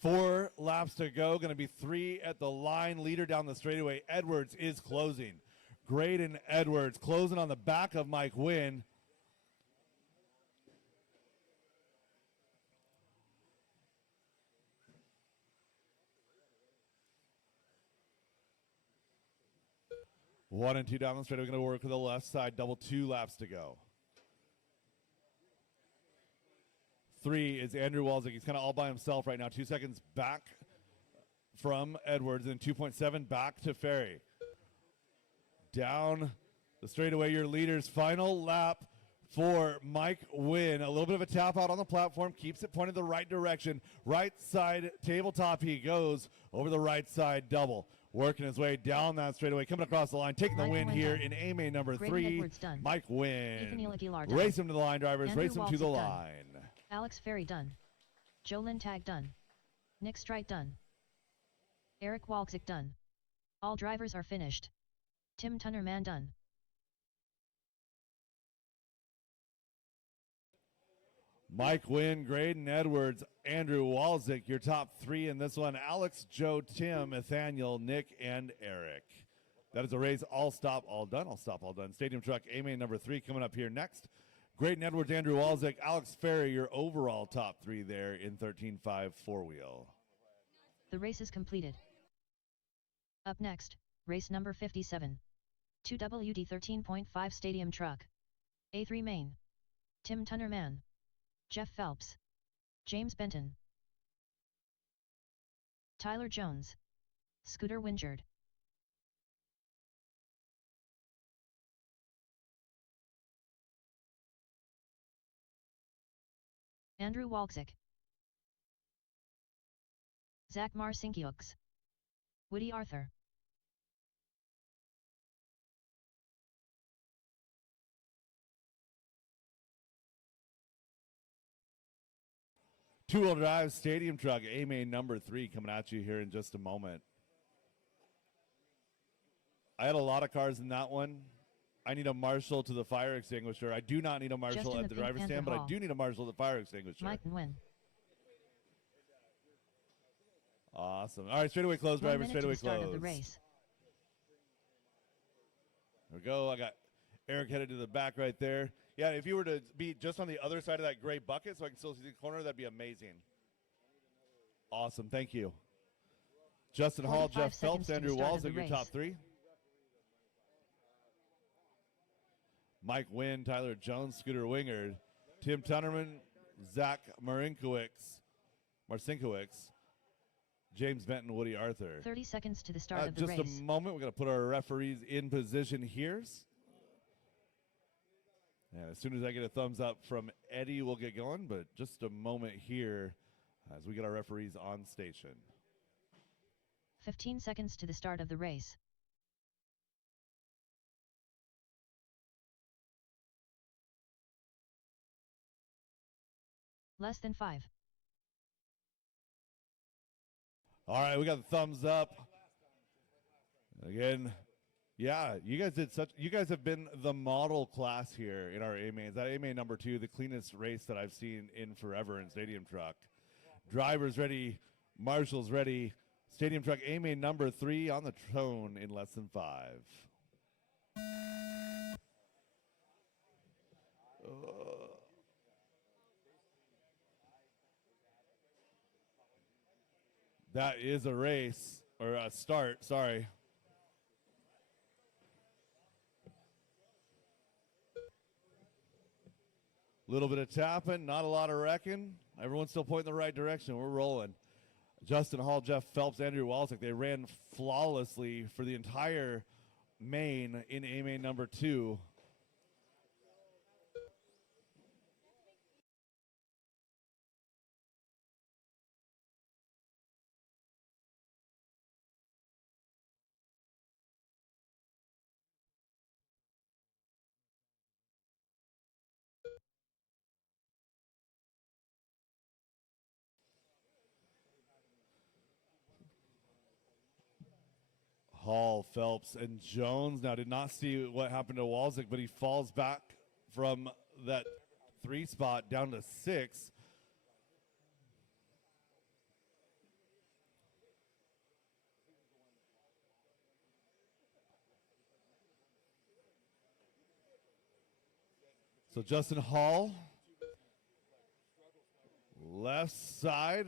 Four laps to go. Going to be 3 at the line. Leader down the straightaway. Edwards is closing. Graydon Edwards closing on the back of Mike Wynn. One and two down the straight. We're going to work with the left side. Double 2 laps to go. 3 is Andrew Walzik. He's kind of all by himself right now. 2 seconds back from Edwards and 2.7 back to Ferry. Down the straightaway, your leader's final lap for Mike Wynn. A little bit of a tap out on the platform. Keeps it pointed the right direction. Right side tabletop he goes over the right side double. Working his way down that straightaway, coming across the line, taking the win here in A-main number 3. Mike Wynn. Race him to the line, drivers. Race him to the line. Alex Ferry done. Joe Lintag done. Nick Strite done. Eric Walczyk done. All drivers are finished. Tim Tunnerman done. Mike Wynn, Graydon Edwards, Andrew Walczyk, your top 3 in this one. Alex, Joe, Tim, Nathaniel, Nick, and Eric. That is a race. All stop, all done. All stop, all done. Stadium truck A-main number 3 coming up here next. Graydon Edwards, Andrew Walczyk, Alex Ferry, your overall top 3 there in 13.5 4-wheel. The race is completed. Up next, race number 57. 2WD 13.5 Stadium Truck. A3 main. Tim Tunnerman. Jeff Phelps. James Benton. Tyler Jones. Scooter Wingard. Andrew Walczyk. Zach Marcinkiewicz. Woody Arthur. Two-wheel drive stadium truck, A-main number 3 coming at you here in just a moment. I had a lot of cars in that one. I need a marshal to the fire extinguisher. I do not need a marshal at the driver's stand, but I do need a marshal at the fire extinguisher. Mike Wynn. Awesome. All right, straightaway close, drivers, straightaway close. Of the race. There we go. I got Eric headed to the back right there. Yeah, if you were to be just on the other side of that gray bucket so I can still see the corner, that'd be amazing. Awesome. Thank you. Justin Hall, Jeff Phelps, Andrew Walczyk, your top 3. Mike Wynn, Tyler Jones, Scooter Wingard, Tim Tunnerman, Zach Marcinkiewicz, James Benton, Woody Arthur. 30 seconds to the start of the race. Just a moment. We're going to put our referees in position here. And as soon as I get a thumbs up from Eddie, we'll get going. But just a moment here as we get our referees on station. 15 seconds to the start of the race. Less than 5. All right, we got the thumbs up. Again, yeah, you guys have been the model class here in our A-mains. That A-main number 2, the cleanest race that I've seen in forever in Stadium Truck. Drivers ready, marshals ready. Stadium Truck A-main number 3 on the tone in less than 5. That is a race, or a start, sorry. Little bit of tapping, not a lot of wrecking. Everyone's still pointing the right direction. We're rolling. Justin Hall, Jeff Phelps, Andrew Walczyk, they ran flawlessly for the entire main in A-main number 2. Hall, Phelps, and Jones. Now, did not see what happened to Walczyk, but he falls back from that 3 spot down to 6. So Justin Hall, left side,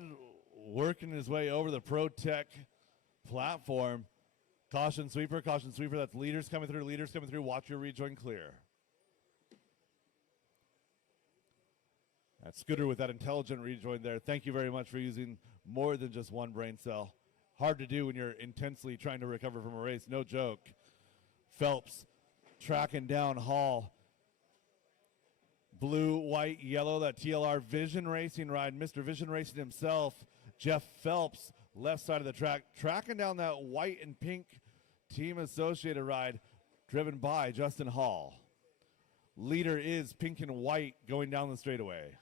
working his way over the Pro Tech platform. Caution sweeper, caution sweeper. That's leaders coming through, leaders coming through. Watch your rejoin clear. That Scooter with that intelligent rejoin there. Thank you very much for using more than just one brain cell. Hard to do when you're intensely trying to recover from a race. No joke. Phelps tracking down Hall. Blue, white, yellow, that TLR Vision Racing ride. Mr. Vision Racing himself, Jeff Phelps, left side of the track, tracking down that white and pink team associated ride, driven by Justin Hall. Leader is pink and white going down the straightaway.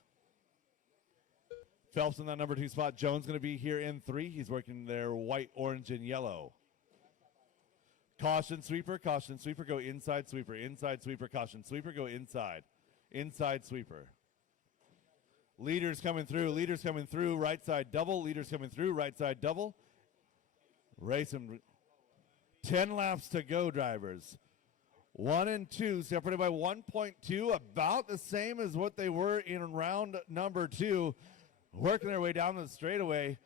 Phelps in that number 2 spot. Jones going to be here in 3. He's working there white, orange, and yellow. Caution sweeper, go inside sweeper, caution sweeper, go inside. Inside sweeper. Leaders coming through, right side double, leaders coming through, right side double. Race them. 10 laps to go, drivers. 1 and 2, separated by 1.2, about the same as what they were in round number 2. Working their way down the straightaway.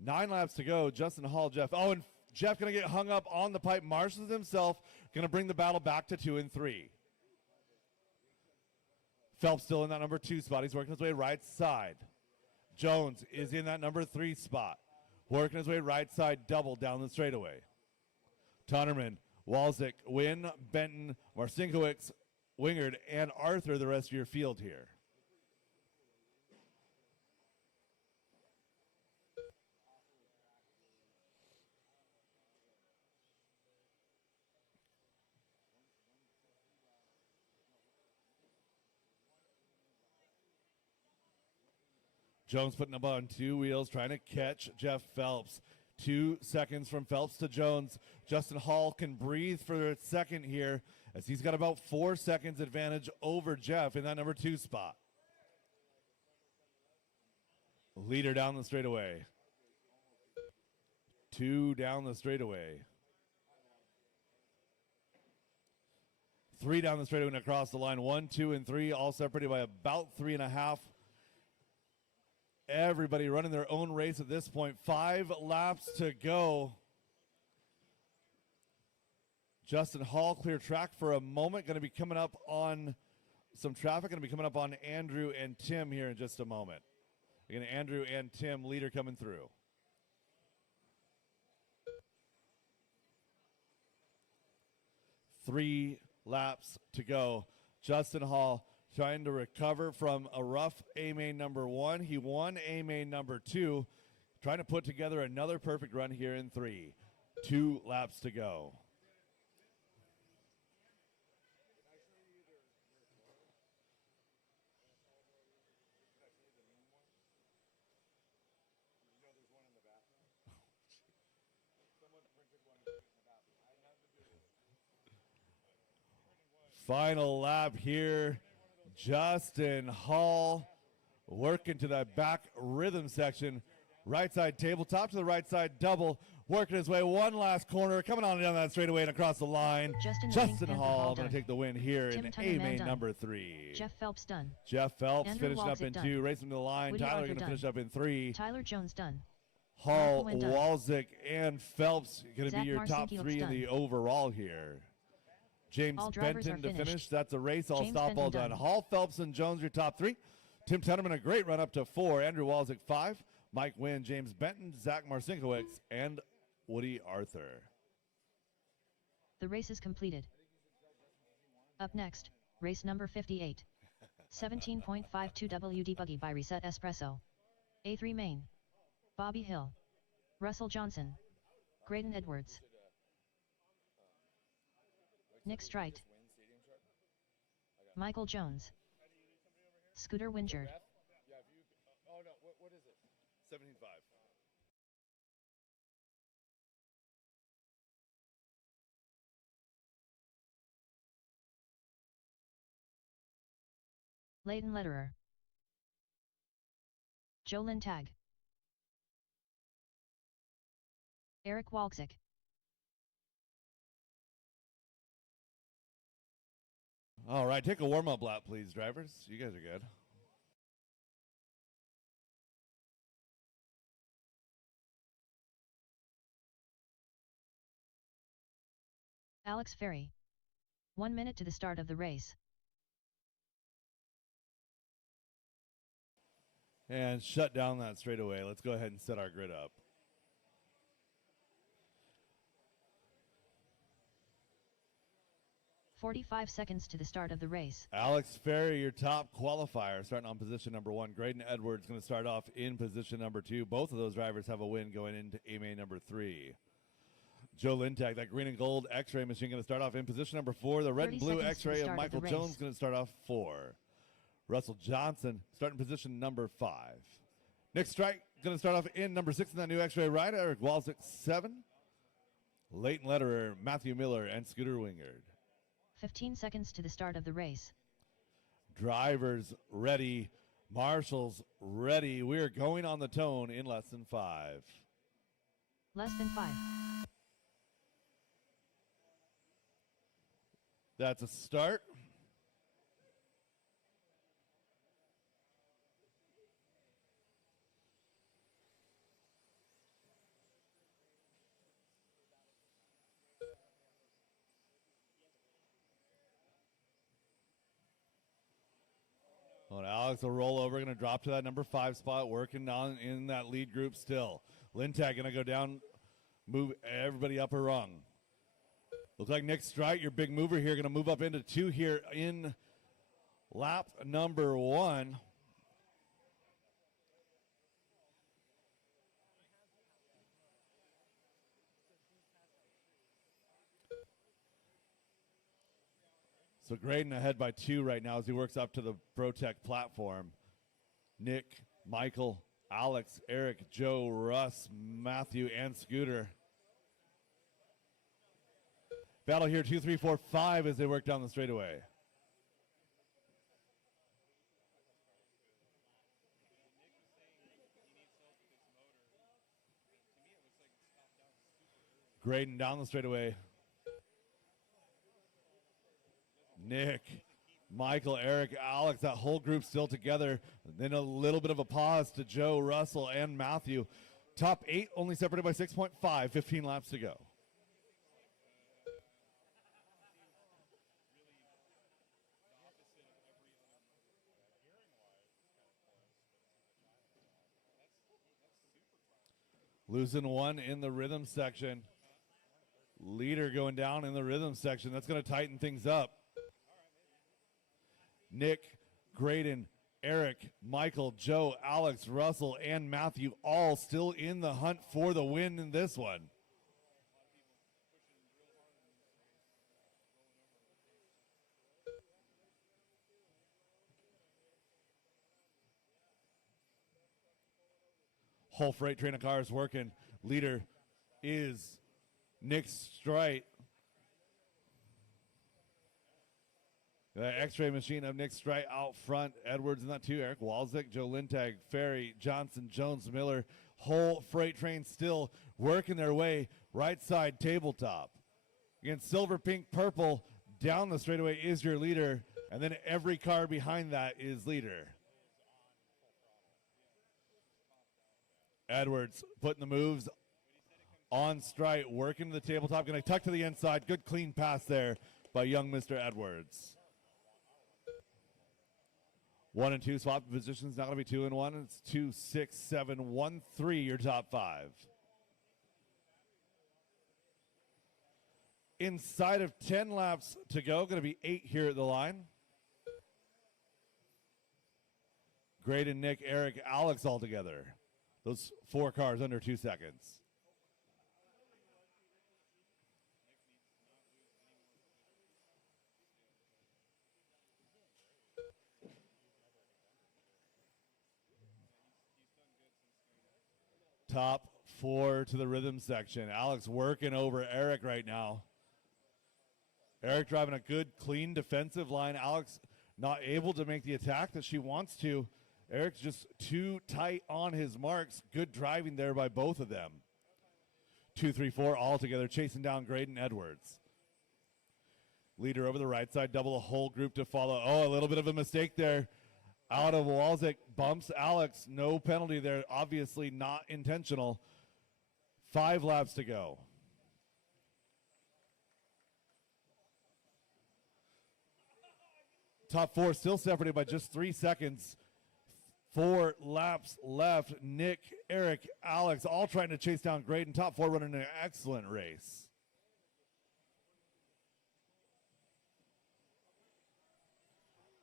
9 laps to go. Justin Hall, Jeff. Oh, and Jeff going to get hung up on the pipe. Marshals himself going to bring the battle back to 2 and 3. Phelps still in that number 2 spot. He's working his way right side. Jones is in that number 3 spot. Working his way right side double down the straightaway. Tunnerman, Walzik, Wynn, Benton, Marcinkowicz, Wingard, and Arthur, the rest of your field here. Jones putting up on 2 wheels, trying to catch Jeff Phelps. 2 seconds from Phelps to Jones. Justin Hall can breathe for a second here, as he's got about 4 seconds advantage over Jeff in that number 2 spot. Leader down the straightaway. 2 down the straightaway. 3 down the straightaway and across the line. 1, 2, and 3, all separated by about 3.5. Everybody running their own race at this point. 5 laps to go. Justin Hall, clear track for a moment. Going to be coming up on some traffic. Going to be coming up on Andrew and Tim here in just a moment. Again, Andrew and Tim, leader coming through. Three laps to go. Justin Hall trying to recover from a rough A-main number 1. He won A-main number 2. Trying to put together another perfect run here in 3. 2 laps to go. Final lap here. Justin Hall working to that back rhythm section. Right side tabletop to the right side double. Working his way one last corner. Coming on down that straightaway and across the line. Justin Hall going to take the win here in A-main number 3. Jeff Phelps done. Jeff Phelps Andrew finishing up Walzik in done. 2. Racing to the line. Woody Tyler Arthur going to done. finish up in 3. Tyler Jones done. Hall, Michael Wynn done. Walzik, and Phelps going to Zach be your top Marcinkiewicz 3 in the done. overall here. James All drivers Benton are to finished. finish. That's a race. All James stop, all Benton done. done. Hall, Phelps, and Jones your top 3. Tim Tunnerman a great run up to 4. Andrew Walzik 5. Mike Wynn, James Benton, Zach Marcinkowicz, and Woody Arthur. The race is completed. Up next, race number 58. 17.52 WD Buggy by Reset Espresso. A3 Main. Bobby Hill. Russell Johnson. Graydon Edwards. Nick Strite. Michael Jones. Scooter Wingard. Yeah, if you, oh no, what is it? 17.5. Leighton Lederer. Jolyn Tag. Eric Walczyk. All right, take a warm-up lap, please, drivers. You guys are good. Alex Ferry. 1 minute to the start of the race. And shut down that straightaway. Let's go ahead and set our grid up. "45 seconds to the start of the race. Alex Ferry, your top qualifier, starting on position number 1. Graydon Edwards going to start off in position number 2. Both of those drivers have a win going into A-Main number 3. Joe Lintag, that green and gold X-ray machine, going to start off in position number 4. The red and blue X-ray of Michael Jones going to start off 4. Russell Johnson starting position number 5. Nick Strike going to start off in number 6 in that new X-ray ride. Eric Walczyk 7. Leighton Lederer, Matthew Miller, and Scooter Wingard. 15 seconds to the start of the race. Drivers ready. Marshals ready. We're going on the tone in less than 5. Less than 5. That's a start. Well, Alex will roll over, going to drop to that number 5 spot, working on in that lead group still. Lintag going to go down, move everybody up a rung. Looks like Nick Strite, your big mover here, going to move up into 2 here in lap number 1. So Graydon ahead by 2 right now as he works up to the ProTech platform. Nick, Michael, Alex, Eric, Joe, Russ, Matthew, and Scooter. Battle here 2, 3, 4, 5 as they work down the straightaway. Graydon down the straightaway. Nick, Michael, Eric, Alex, that whole group still together. Then a little bit of a pause to Joe, Russell, and Matthew. Top 8 only separated by 6.5, 15 laps to go. Losing 1 in the rhythm section. Leader going down in the rhythm section. That's going to tighten things up. Nick, Graydon, Eric, Michael, Joe, Alex, Russell, and Matthew all still in the hunt for the win in this one. Whole freight train of cars working. Leader is Nick Strite. The X-ray machine of Nick Strite out front. Edwards in that 2. Eric Walczyk, Joe Lintag, Ferry, Johnson, Jones, Miller. Whole freight train still working their way right side tabletop. Again, silver, pink, purple down the straightaway is your leader. And then every car behind that is leader. Edwards putting the moves on Strite, working to the tabletop, going to tuck to the inside. Good clean pass there by young Mr. Edwards. 1 and 2 swap positions, not going to be 2 and 1. It's 2, 6, 7, 1, 3, your top 5. Inside of 10 laps to go, going to be 8 here at the line. Graydon, Nick, Eric, Alex all together. Those 4 cars under 2 seconds. Top 4 to the rhythm section. Alex working over Eric right now. Eric driving a good, clean defensive line. Alex not able to make the attack that she wants to. Eric's just too tight on his marks. Good driving there by both of them. 2, 3, 4 all together, chasing down Graydon Edwards. Leader over the right side, double a whole group to follow. Oh, a little bit of a mistake there. Out of Walzik, bumps Alex. No penalty there. Obviously not intentional. 5 laps to go. Top 4 still separated by just 3 seconds. 4 laps left. Nick, Eric, Alex, all trying to chase down Graydon. Top 4 running an excellent race.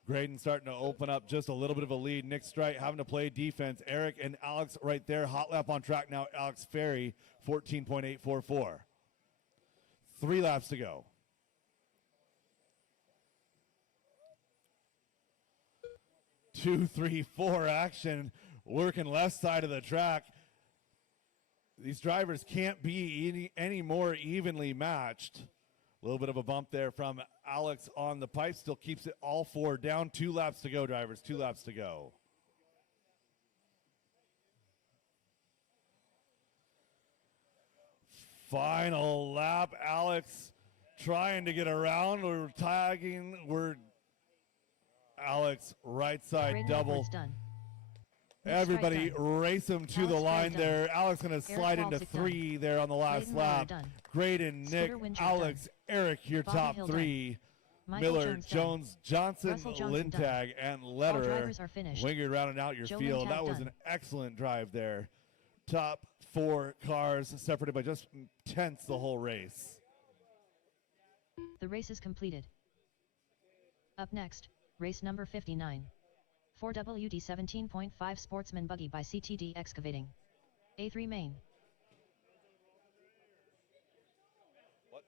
Graydon starting to open up just a little bit of a lead. Nick Strite having to play defense. Eric and Alex right there. Hot lap on track now. Alex Ferry, 14.844. 3 laps to go. 2, 3, 4 action. Working left side of the track. These drivers can't be any more evenly matched. A little bit of a bump there from Alex on the pipe. Still keeps it all 4 down. 2 laps to go, drivers. 2 laps to go. Final lap. Alex trying to get around. We're tagging. We're Alex right side Graydon double. Edwards done. Everybody race him to the Alex line Gray there. Alex going to slide into Walzik 3 there on the last Graydon Miller lap. done. Graydon, Nick, Scooter Winchell Alex, Eric, your Bobby top Hill 3. Michael Miller, Jones done. Jones, Johnson, Russell Johnson Lintag, and All Lederer. drivers are finished. Wingard rounding out your Joe field. Lintag That was done. an excellent drive there. Top 4 cars separated by just tenths the whole race. The race is completed. Up next, race number 59. 4WD 17.5 Sportsman Buggy by CTD Excavating. A3 main. What?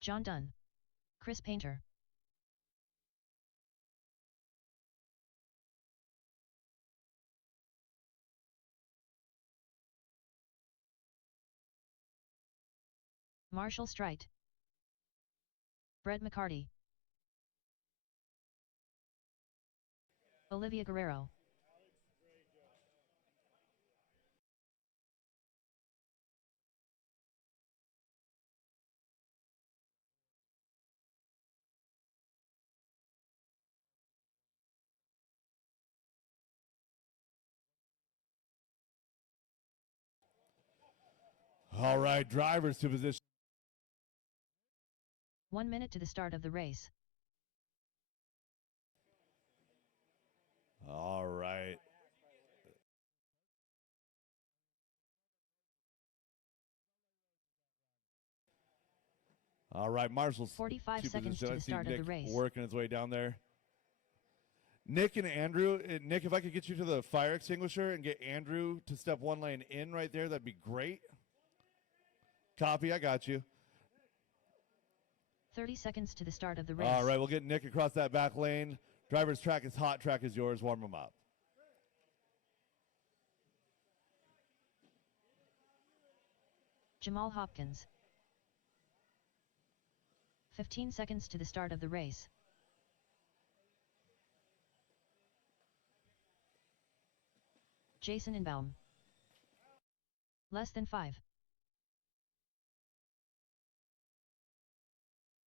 John Dunn. Chris Painter. Marshall Strite. Brett McCarty. Olivia Guerrero. All right, drivers to position. 1 minute to the start of the race. All right. All right, Marshall's 45 to seconds position. to I the see start Nick of the race. working his way down there. Nick and Andrew. Nick, if I could get you to the fire extinguisher and get Andrew to step 1 lane in right there, that'd be great. Copy, I got you. 30 seconds to the start of the race. All right, we'll get Nick across that back lane. Driver's track is hot, track is yours. Warm him up. Jamal Hopkins. 15 seconds to the start of the race. Jason Inbaum. Less than 5.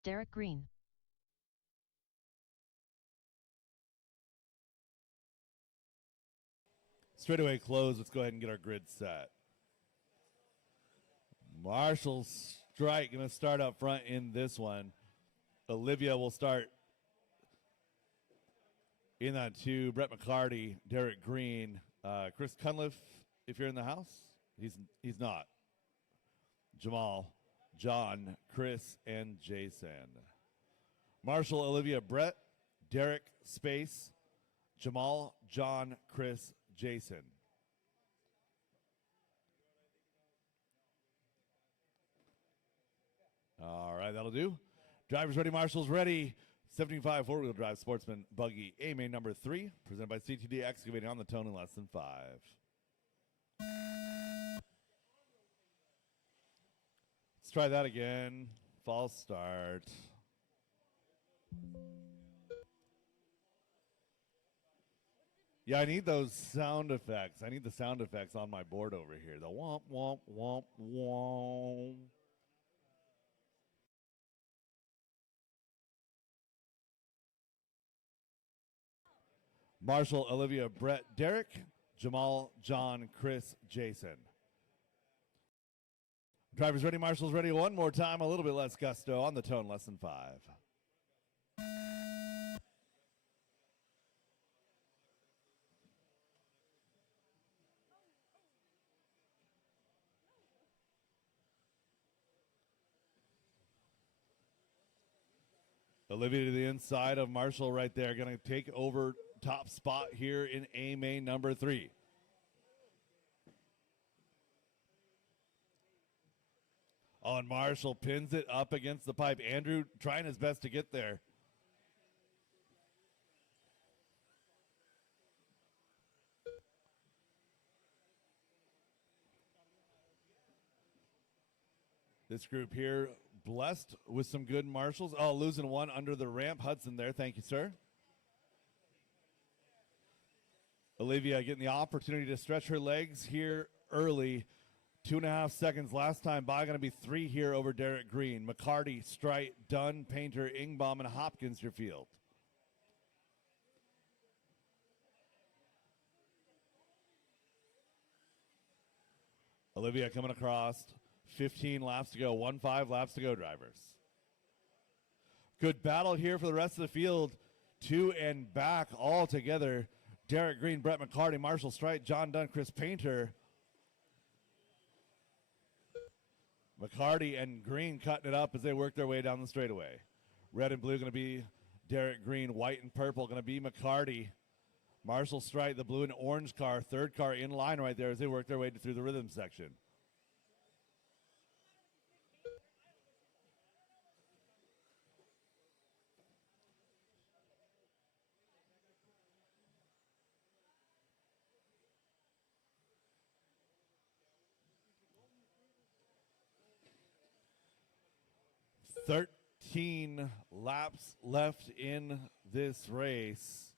Derek Green. Straightaway close. Let's go ahead and get our grid set. Marshall Strike going to start up front in this one. Olivia will start in that 2. Brett McCarty, Derek Green, Chris Cunliffe, if you're in the house. He's not. Jamal, John, Chris, and Jason. Marshall, Olivia, Brett, Derek, Space, Jamal, John, Chris, Jason. All right, that'll do. Drivers ready, marshals ready. 75 four-wheel drive Sportsman Buggy A main number 3, presented by CTD Excavating on the tone in less than 5. Let's try that again. False start. Yeah, I need those sound effects. I need the sound effects on my board over here. The womp, womp, womp, womp. Marshall, Olivia, Brett, Derek, Jamal, John, Chris, Jason. Drivers ready, marshals ready. One more time, a little bit less gusto on the tone, less than 5. Olivia to the inside of Marshall right there. Going to take over top spot here in A main number 3. Oh, and Marshall pins it up against the pipe. Andrew trying his best to get there. This group here blessed with some good marshals. Oh, losing one under the ramp. Hudson there. Thank you, sir. Olivia getting the opportunity to stretch her legs here early. 2.5 seconds last time by. Going to be 3 here over Derek Green. McCarty, Strite, Dunn, Painter, Ingbaum, and Hopkins your field. Olivia coming across. 15 laps to go. 1-5 laps to go, drivers. Good battle here for the rest of the field. 2 and back all together. Derek Green, Brett McCarty, Marshall Strite, John Dunn, Chris Painter. McCarty and Green cutting it up as they work their way down the straightaway. Red and blue going to be Derek Green. White and purple going to be McCarty. Marshall Strite, the blue and orange car. Third car in line right there as they work their way through the rhythm section. $13 laps left in this race.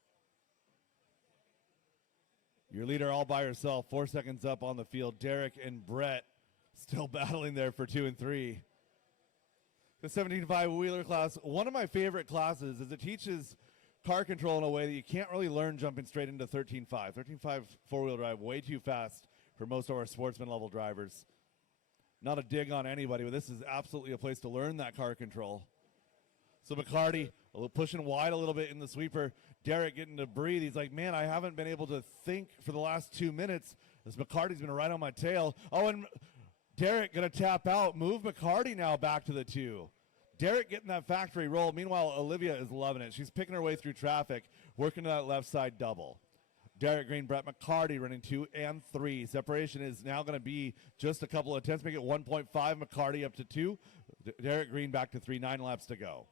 Your leader all by herself, 4 seconds up on the field. Derek and Brett still battling there for 2 and 3. The 17.5 wheeler class, one of my favorite classes, is it teaches car control in a way that you can't really learn jumping straight into 13.5. 13.5 four-wheel drive, way too fast for most of our sportsman level drivers. Not a dig on anybody, but this is absolutely a place to learn that car control. So McCarty pushing wide a little bit in the sweeper. Derek getting to breathe. He's like, man, I haven't been able to think for the last 2 minutes as McCarty's been right on my tail. Oh, and Derek going to tap out. Move McCarty now back to the 2. Derek getting that factory roll. Meanwhile, Olivia is loving it. She's picking her way through traffic, working to that left side double. Derek Green, Brett McCarty running 2 and 3. Separation is now going to be just a couple of tenths. Make it 1.5. McCarty up to 2. Derek Green back to 3. 9 laps to go.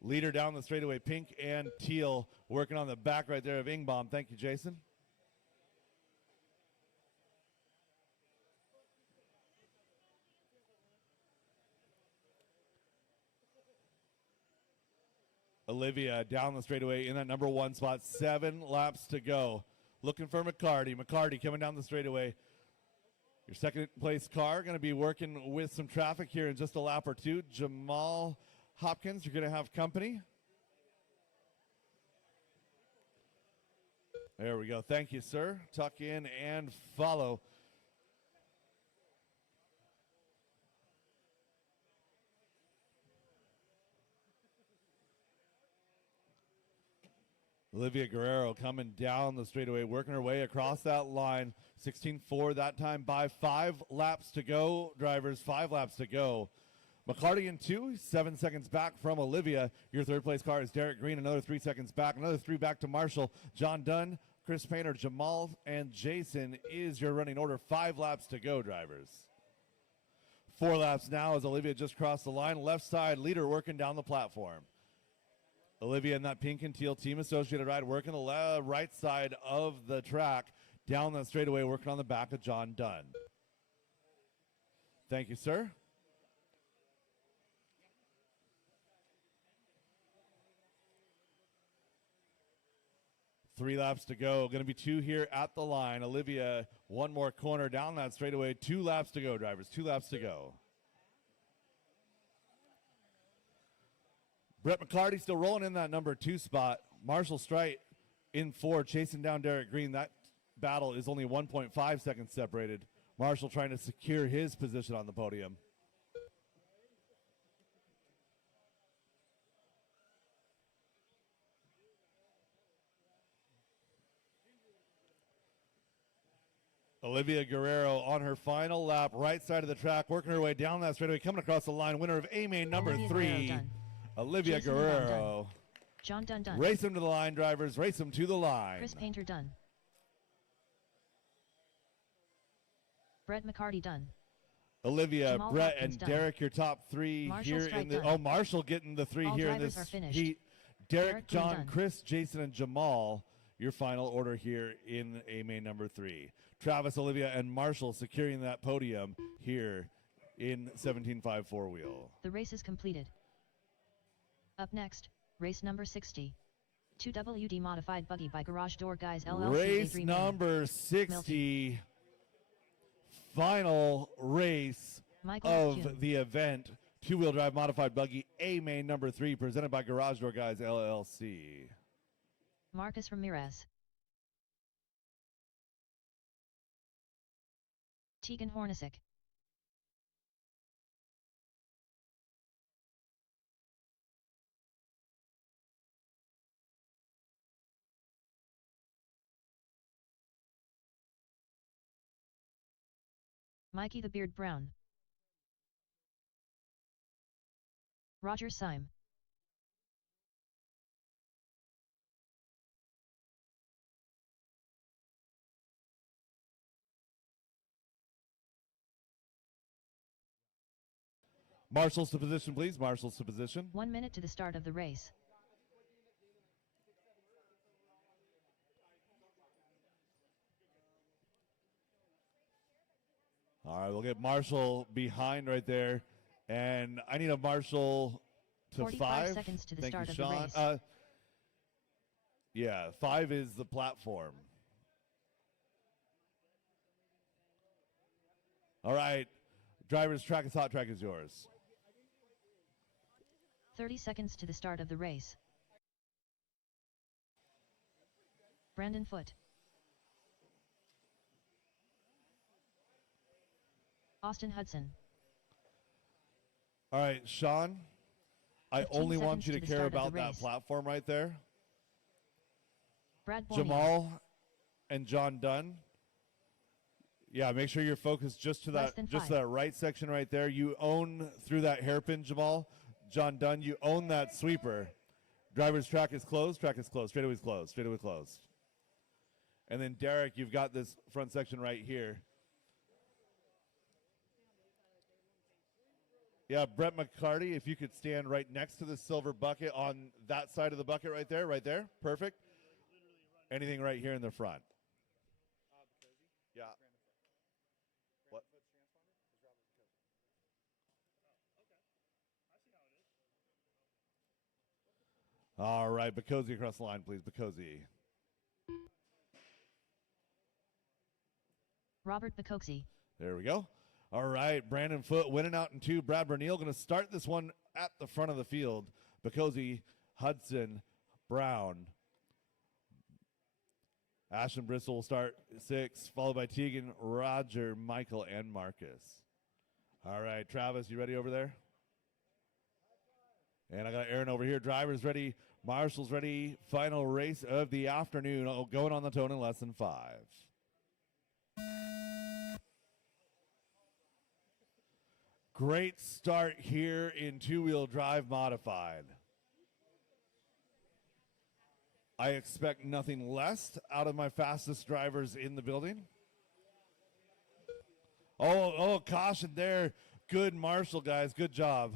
Leader down the straightaway, pink and teal, working on the back right there of Ingbaum. Thank you, Jason. Olivia down the straightaway in that number 1 spot. 7 laps to go. Looking for McCarty. McCarty coming down the straightaway. Your second place car going to be working with some traffic here in just a lap or 2. Jamal Hopkins, you're going to have company. There we go. Thank you, sir. Tuck in and follow. Olivia Guerrero coming down the straightaway, working her way across that line. 16.4 that time by. 5 laps to go, drivers. 5 laps to go. McCarty in 2, 7 seconds back from Olivia. Your third place car is Derek Green, another 3 seconds back. Another 3 back to Marshall. John Dunn, Chris Painter, Jamal, and Jason is your running order. 5 laps to go, drivers. 4 laps now as Olivia just crossed the line. Left side leader working down the platform. Olivia in that pink and teal team associated ride working the right side of the track. Down that straightaway working on the back of John Dunn. Thank you, sir. Three laps to go. Going to be 2 here at the line. Olivia, 1 more corner down that straightaway. 2 laps to go, drivers. 2 laps to go. Brett McCarty still rolling in that number 2 spot. Marshall Strite in 4, chasing down Derek Green. That battle is only 1.5 seconds separated. Marshall trying to secure his position on the podium. Olivia Guerrero on her final lap, right side of the track, working her way down that straightaway, coming across the line, winner of A-Main number Olivia 3, Guerrero done. Olivia Jason Dunn done. Guerrero. John Dunn done. Race them to the line, drivers. Race them to the line. Chris Painter done. Brett McCarty done. Olivia, Jamal Brett, Hopkins and done. Derek, your top 3 Marshall here Strite in the. done. Oh, Marshall getting the 3 All here in drivers this are finished. heat. Green Derek, John, done. Chris, Jason, and Jamal. Your final order here in A-Main number 3. Travis, Olivia, and Marshall securing that podium here in 17.5 4-wheel. The race is completed. Up next, race number 60. 2WD modified buggy by Garage Door Guys LLC. Race A3 number 60. Final race Michael of McCune. the event. 2-wheel drive modified buggy A-Main number 3, presented by Garage Door Guys LLC. Marcus Ramirez. Tegan Hornacek. Mikey the Beard Brown. Roger Syme. Marshals to position, please. Marshals to position. 1 minute to the start of the race. All right, we'll get Marshall behind right there. And I need a Marshall to 45 5. seconds to the Thank start you, of the Sean. race. Yeah, 5 is the platform. All right, drivers, track is hot, track is yours. 30 seconds to the start of the race. Brandon Foote. Austin Hudson. All right, Sean, I 15 only want seconds you to to the care start of the about that race. platform right there. Brad Borneo. Jamal and John Dunn. Yeah, make sure you're focused just to Less that than just 5. that right section right there. You own through that hairpin, Jamal. John Dunn, you own that sweeper. Driver's track is closed, straightaway's closed, straightaway closed. And then Derek, you've got this front section right here. Yeah, Brett McCarty, if you could stand right next to the silver bucket on that side of the bucket right there. Perfect. Anything right here in the front. Yeah. What? All right, Bacozy across the line, please. Bacozy. Robert Bacoxy. There we go. All right, Brandon Foote winning out in 2. Brad Bernil going to start this one at the front of the field. Bacozy, Hudson, Brown. Ashton Bristol will start 6, followed by Tegan, Roger, Michael, and Marcus. All right, Travis, you ready over there? And I got Aaron over here. Drivers ready. Marshall's ready. Final race of the afternoon. Going on the tone in less than 5. Great start here in 2-wheel drive modified. I expect nothing less out of my fastest drivers in the building. Oh, caution there. Good Marshall, guys. Good job.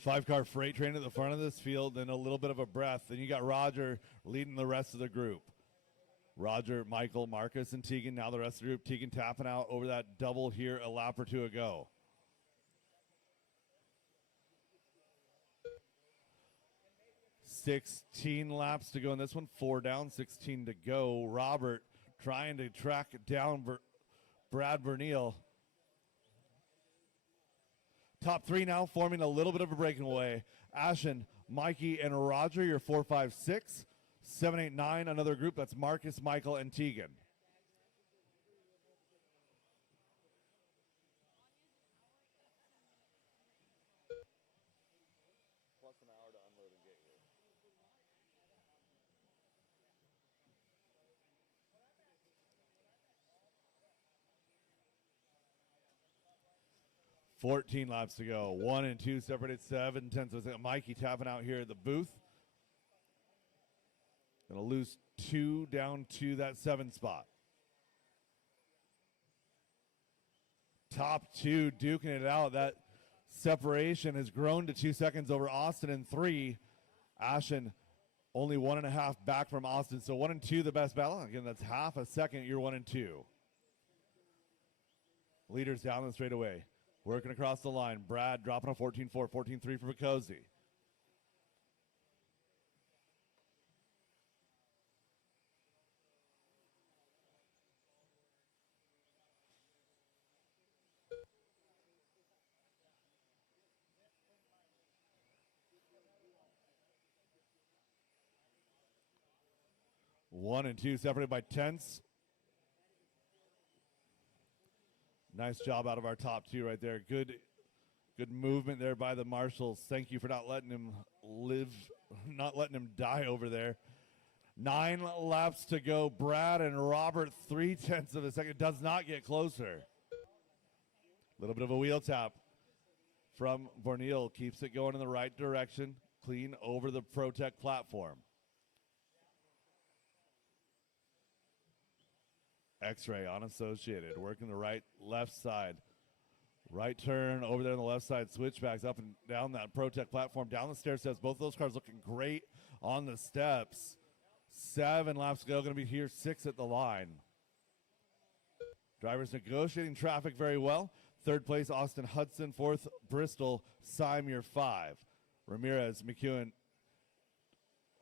Five-car freight train at the front of this field and a little bit of a breath. Then you got Roger leading the rest of the group. Roger, Michael, Marcus, and Tegan. Now the rest of the group. Tegan tapping out over that double here a lap or two ago. $16 laps to go in this one. 4 down, 16 to go. Robert trying to track down Brad Bernil. Top 3 now forming a little bit of a breakaway. Ashen, Mikey, and Roger, your 4, 5, 6. 7, 8, 9, another group. That's Marcus, Michael, and Tegan. Plus an hour to unload and get here. 14 laps to go. 1 and 2 separated 7 tenths of a second. Mikey tapping out here at the booth. Gonna lose 2 down to that 7 spot. Top 2 duking it out. That separation has grown to 2 seconds over Austin and 3. Ashen only 1.5 back from Austin. So 1 and 2 the best battle. Again, that's half a second. You're 1 and 2. Leaders down the straightaway. Working across the line. Brad dropping a 14-4, 14-3 for Vicosi. One and 2 separated by tenths. Nice job out of our top 2 right there. Good movement there by the marshals. Thank you for not letting him live, not letting him die over there. 9 laps to go. Brad and Robert, 0.3 of a second. Does not get closer. A little bit of a wheel tap from Borneal. Keeps it going in the right direction. Clean over the Protect platform. X-ray unassociated, working the right, left side. Right turn over there on the left side, switchbacks up and down that Protect platform, down the stair steps. Both of those cars looking great on the steps. 7 laps to go, going to be here 6 at the line. Drivers negotiating traffic very well. 3rd place, Austin Hudson. 4th, Bristol, Simir 5. Ramirez, McEwen,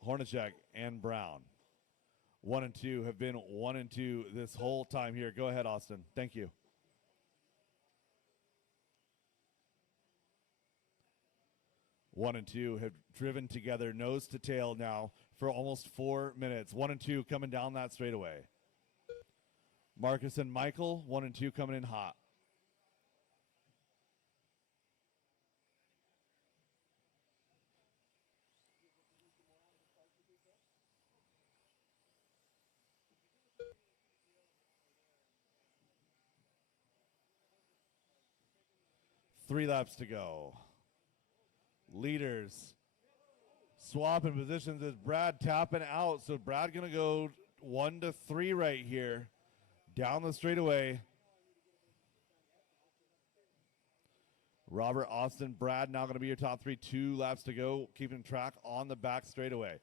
Hornacek, and Brown. 1 and 2 have been 1 and 2 this whole time here. Go ahead, Austin. Thank you. One and 2 have driven together nose to tail now for almost 4 minutes. 1 and 2 coming down that straightaway. Marcus and Michael, 1 and 2 coming in hot. Three laps to go. Leaders swapping positions as Brad tapping out. So Brad gonna go 1 to 3 right here. Down the straightaway. Robert, Austin, Brad now gonna be your top 3. 2 laps to go. Keeping track on the back straightaway.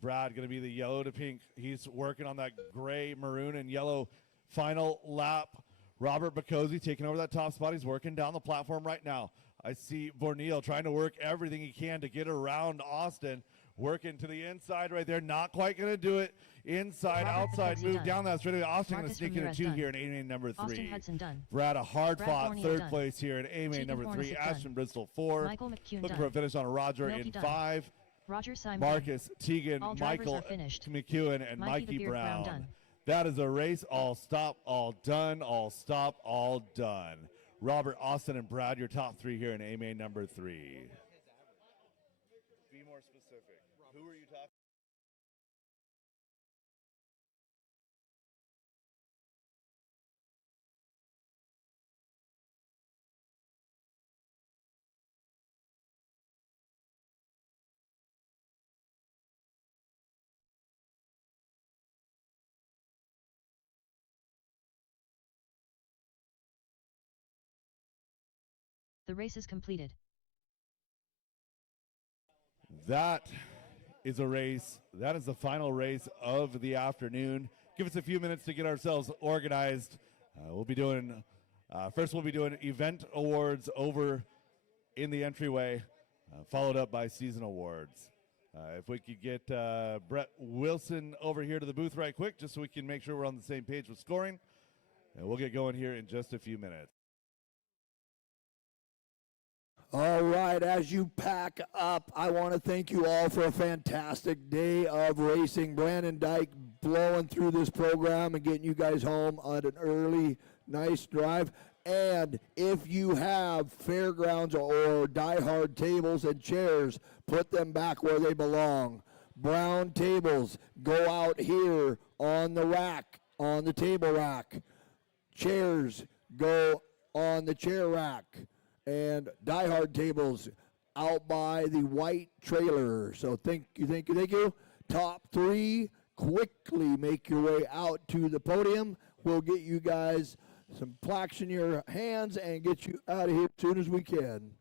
Brad gonna be the yellow to pink. He's working on that gray, maroon, and yellow final lap. Robert Vicosi taking over that top spot. He's working down the platform right now. I see Borneal trying to work everything he can to get around Austin. Working to the inside right there. Not quite going to do it. Inside, Robert outside, Vicosi move done. down that straightaway. Austin going to Marcus sneak in a Ramirez 2 done. here in A-main number 3. Austin Hudson done. Brad, a hard Brad fought Borneal 3rd done. place here in A-main Tegan number 3. Hornacek Ashton done. Bristol 4. Michael McEwen Looking done. for a finish on Roger Milky in done. 5. Roger Simon Marcus, Tegan, All drivers Michael, are finished. McEwen, and Mikey the Mikey Beard Brown Brown. done. That is a race. All stop, all done, all stop, all done. Robert, Austin, and Brad, your top 3 here in A-main number 3. Be more specific. Who are you talking? The race is completed. That is a race. That is the final race of the afternoon. give us a few minutes to get ourselves organized. We'll be doing, first we'll be doing event awards over in the entryway, followed up by season awards. If we could get Brett Wilson over here to the booth right quick, just so we can make sure we're on the same page with scoring. And we'll get going here in just a few minutes. All right, as you pack up, I want to thank you all for a fantastic day of racing. Brandon Dyke blowing through this program and getting you guys home on an early, nice drive. And if you have fairgrounds or DieHard tables and chairs, put them back where they belong. Brown tables, go out here on the rack, on the table rack. Chairs, go on the chair rack. And DieHard tables out by the white trailer. So thank you. Top three, quickly make your way out to the podium. We'll get you guys some plaques in your hands and get you out of here as soon as we can.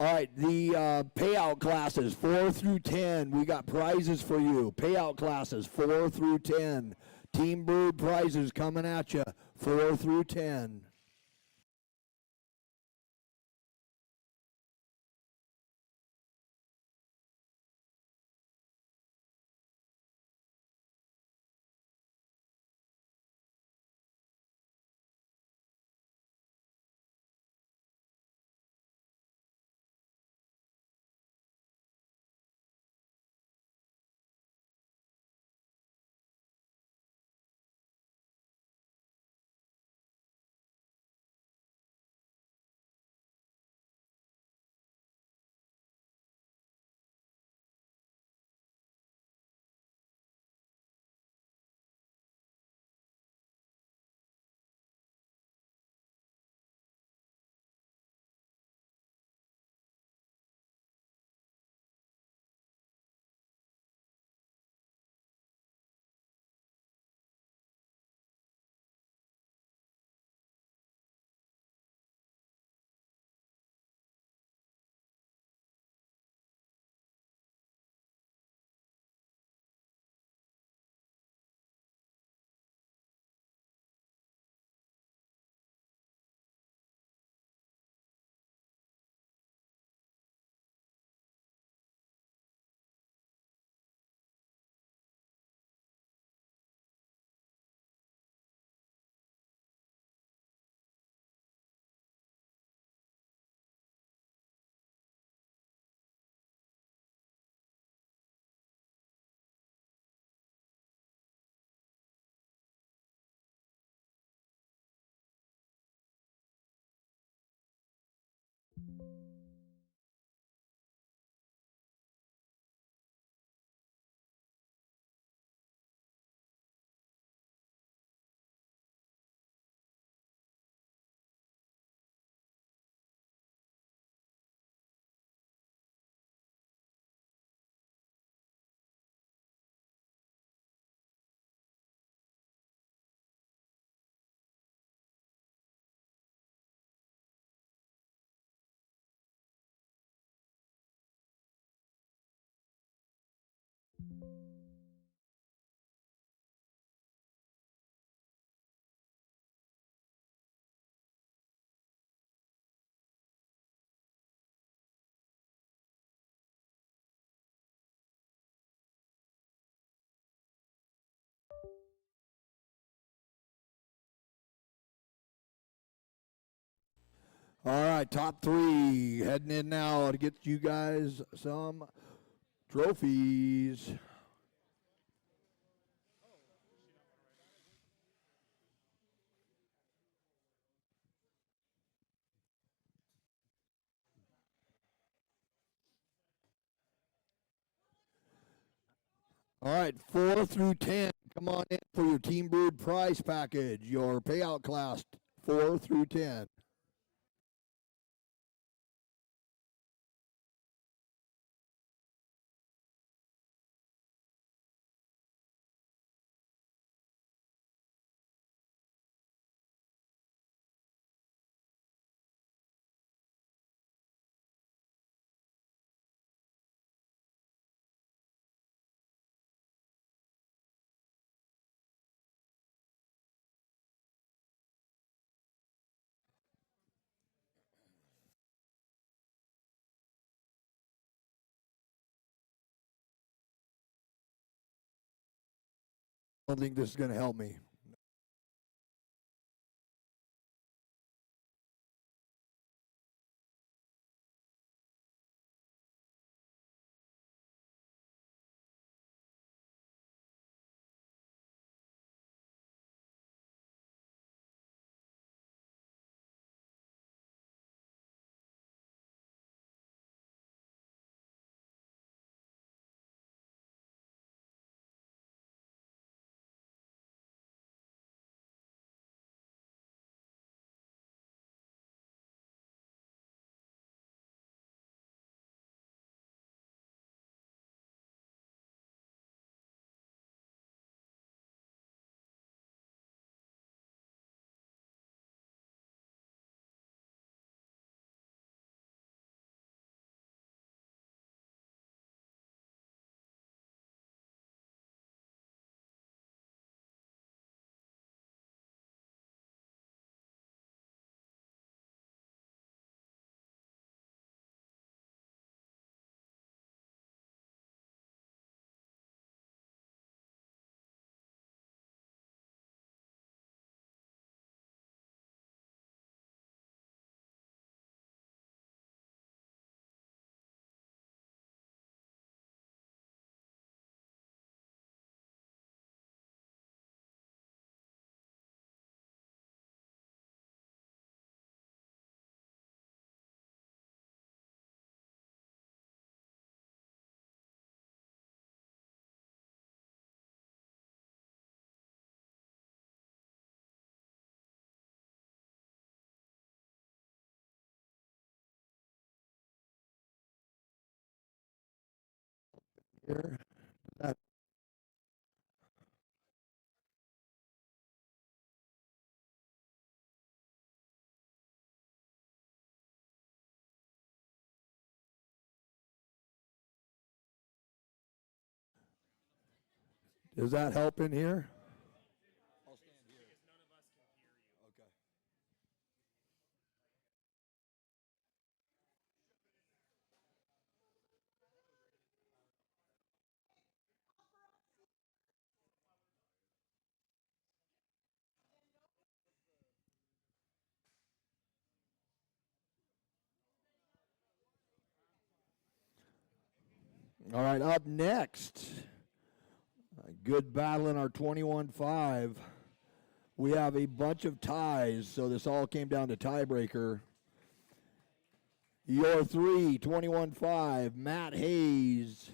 All right, the payout classes 4 through 10. We got prizes for you. Payout classes 4 through 10. Team Bird prizes coming at you 4 through 10. All right, top three heading in now to get you guys some trophies. All right, 4 through 10. Come on in for your Team Brewed prize package, your payout class 4 through 10. I don't think this is going to help me. Here. Does that help in here? I'll stand here. None of us can hear you. Okay. All right, up next, a good battle in our 21-5. We have a bunch of ties, so this all came down to tiebreaker. Your 3, 21-5, Matt Hayes.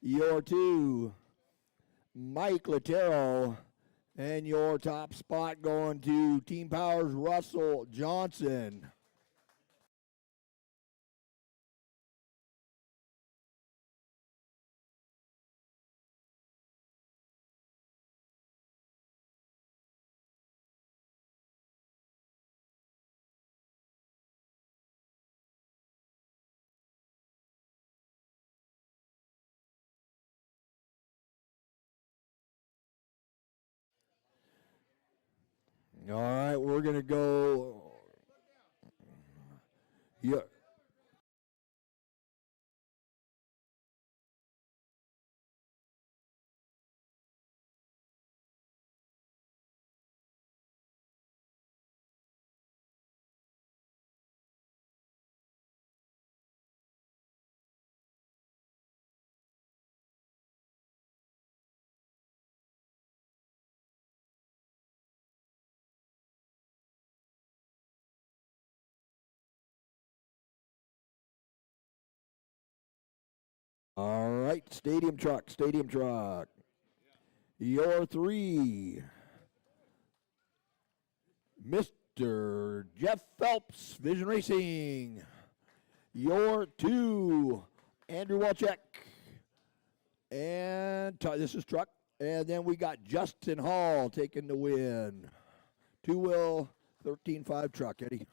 Your 2, Mike Latero. And your top spot going to Team Powers, Russell Johnson. All right, we're going to go. Yeah. All right. right, stadium truck, stadium truck. Your 3, Mr. Jeff Phelps, Vision Racing. Your 2, Andrew Walchek. And this is truck. And then we got Justin Hall taking the win. 2-wheel, 13.5 truck, Eddie.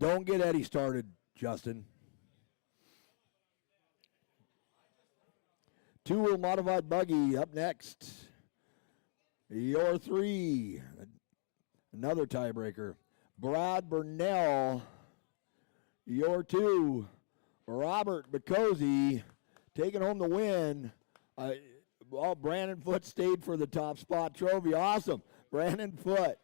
Don't get Eddie started, Justin. 2-wheel modified buggy up next. Your 3, another tiebreaker. Brad Burnell. Your 2, Robert Bacozzi taking home the win. Brandon Foote stayed for the top spot trophy. Awesome. Brandon Foote.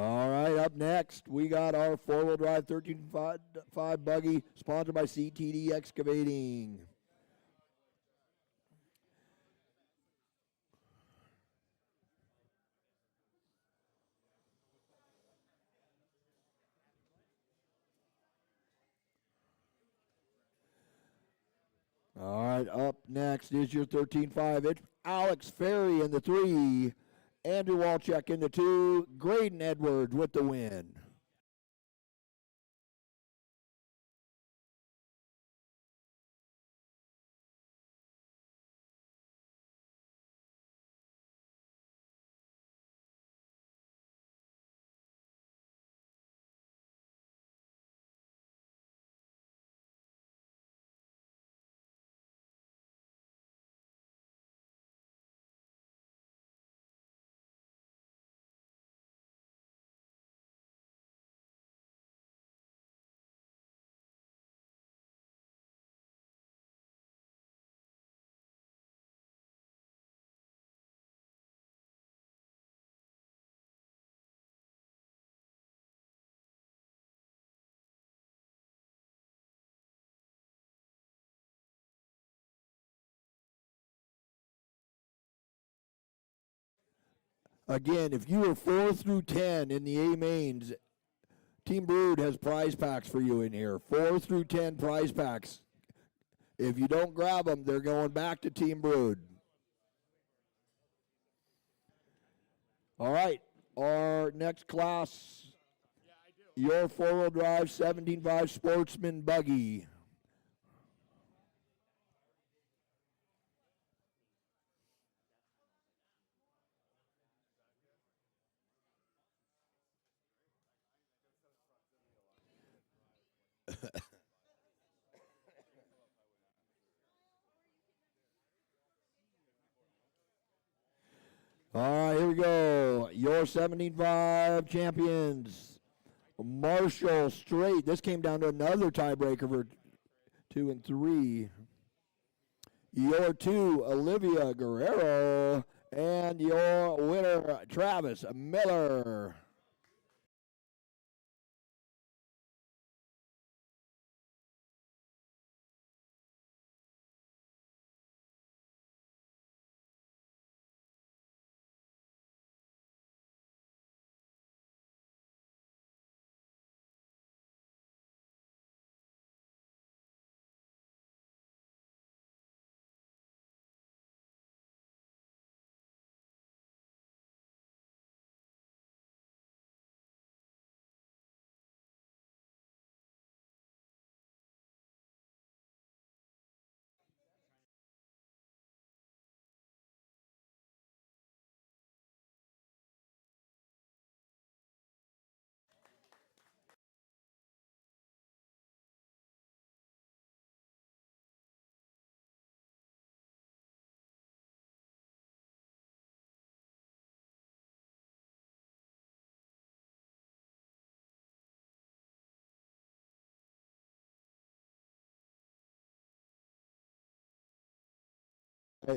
All right, up next, we got our 4-wheel drive 13.5 buggy, sponsored by CTD Excavating. All right, up next is your 13.5. It's Alex Ferry in the 3, Andrew Walchek in the 2, Graydon Edwards with the win. Again, if you were 4 through 10 in the A mains, Team Brood has prize packs for you in here. 4 through 10 prize packs. If you don't grab them, they're going back to Team Brood. All right, our next class, your 4-wheel drive 17.5 Sportsman Buggy. here we go. Your 75 champions. Marshall Straight. This came down to another tiebreaker for 2 and 3. Your 2, Olivia Guerrero. And your winner, Travis Miller.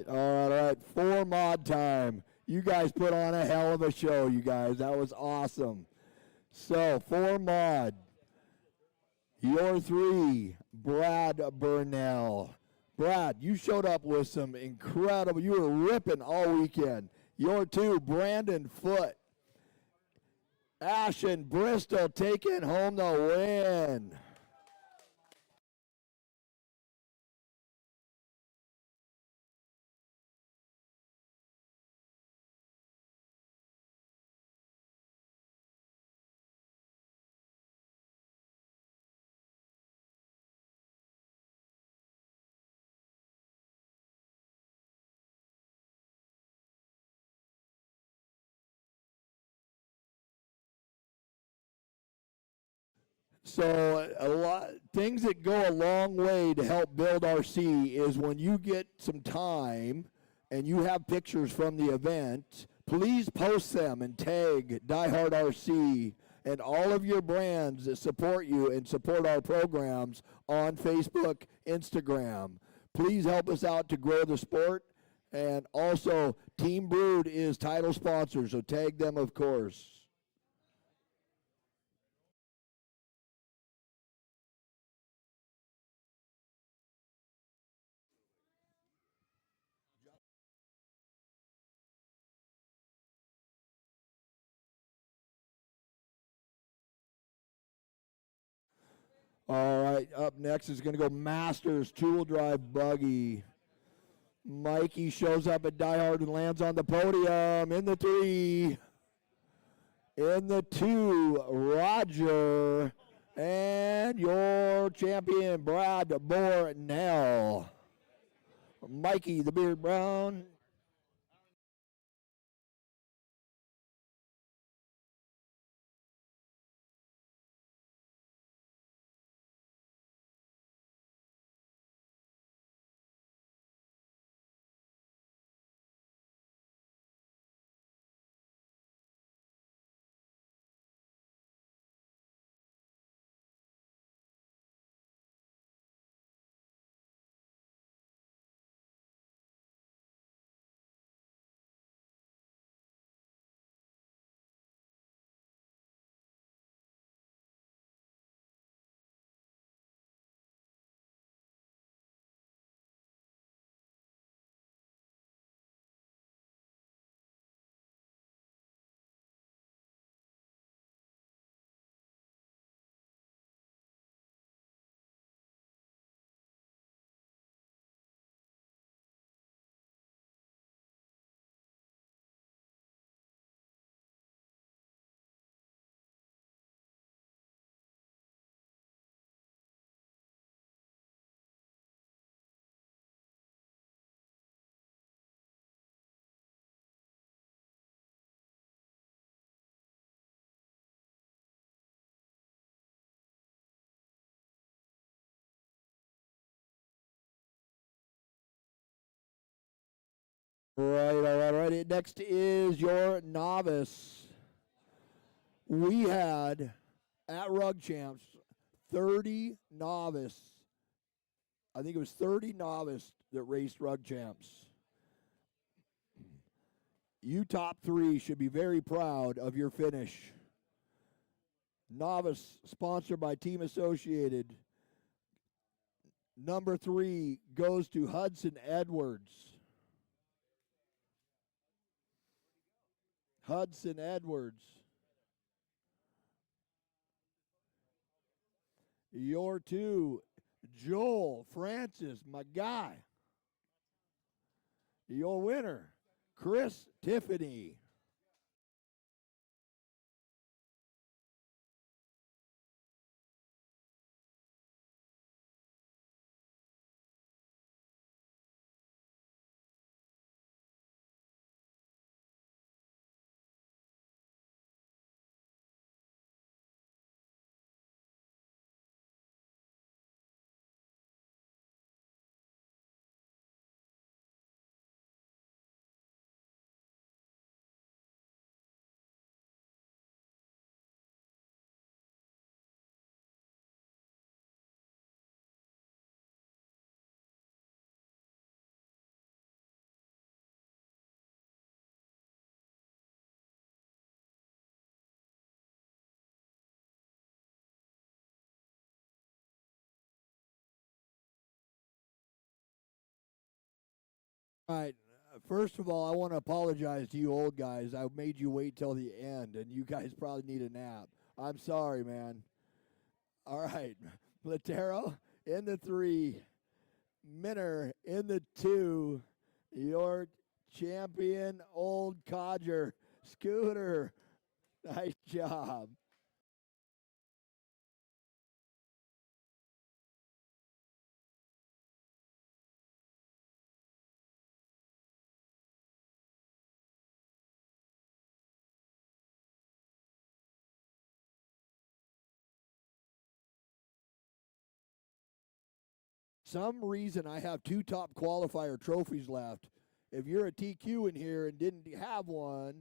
All right. 4 mod time. You guys put on a hell of a show, you guys. That was awesome. So, 4 mod. Your 3, Brad Burnell. Brad, you showed up with some incredible, you were ripping all weekend. Your 2, Brandon Foote. Ashton Bristol taking home the win. So a lot things that go a long way to help build RC is when you get some time and you have pictures from the event, please post them and tag DieHard RC and all of your brands that support you and support our programs on Facebook, Instagram. Please help us out to grow the sport. And also, Team Brood is title sponsor, so tag them, of course. All right, up next is going to go Masters two-wheel drive buggy. Mikey shows up at DieHard and lands on the podium in the 3. In the 2, Roger. And your champion, Brad Bornell. Mikey, the Beard Brown. All right. Next is your novice. We had at Rug Champs 30 novice. I think it was 30 novice that raced Rug Champs. You top three should be very proud of your finish. Novice, sponsored by Team Associated. Number 3 goes to Hudson Edwards. Hudson Edwards. Your 2, Joel Francis, my guy. Your winner, Chris Tiffany. All right. First of all, I want to apologize to you old guys. I made you wait till the end, and you guys probably need a nap. I'm sorry, man. All right. Latero in the 3. Minner in the 2. Your champion, old codger, Scooter. Nice job. Some reason I have 2 top qualifier trophies left. If you're a TQ in here and didn't have one,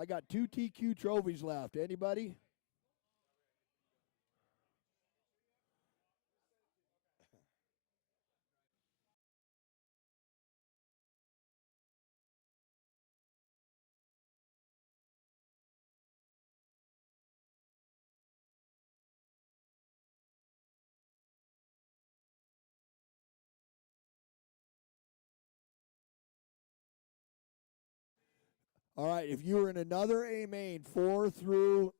I got 2 TQ trophies left. Anybody? All right, if you were in another A main, 4 through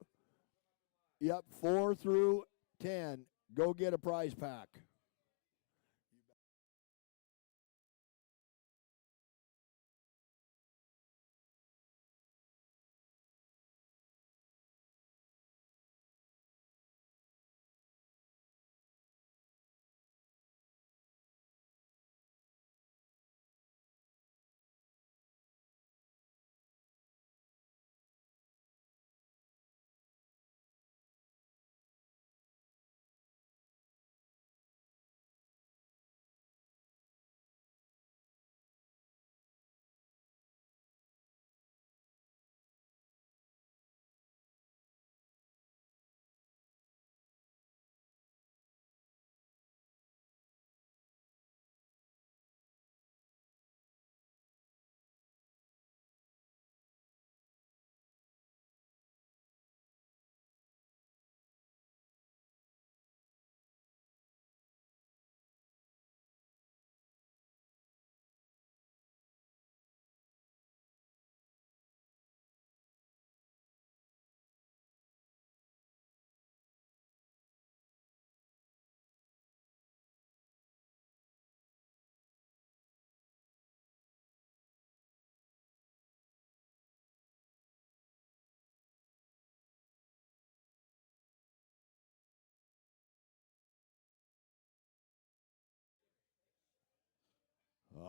10, go get a prize pack.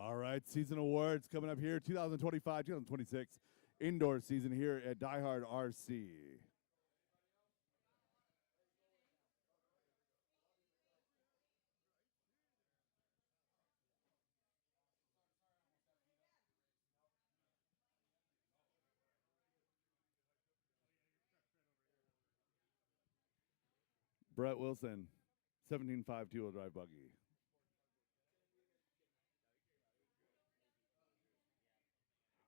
All right, season awards coming up here, 2025, 2026 indoor season here at DieHard RC. Brett Wilson, 17.5 two-wheel drive buggy.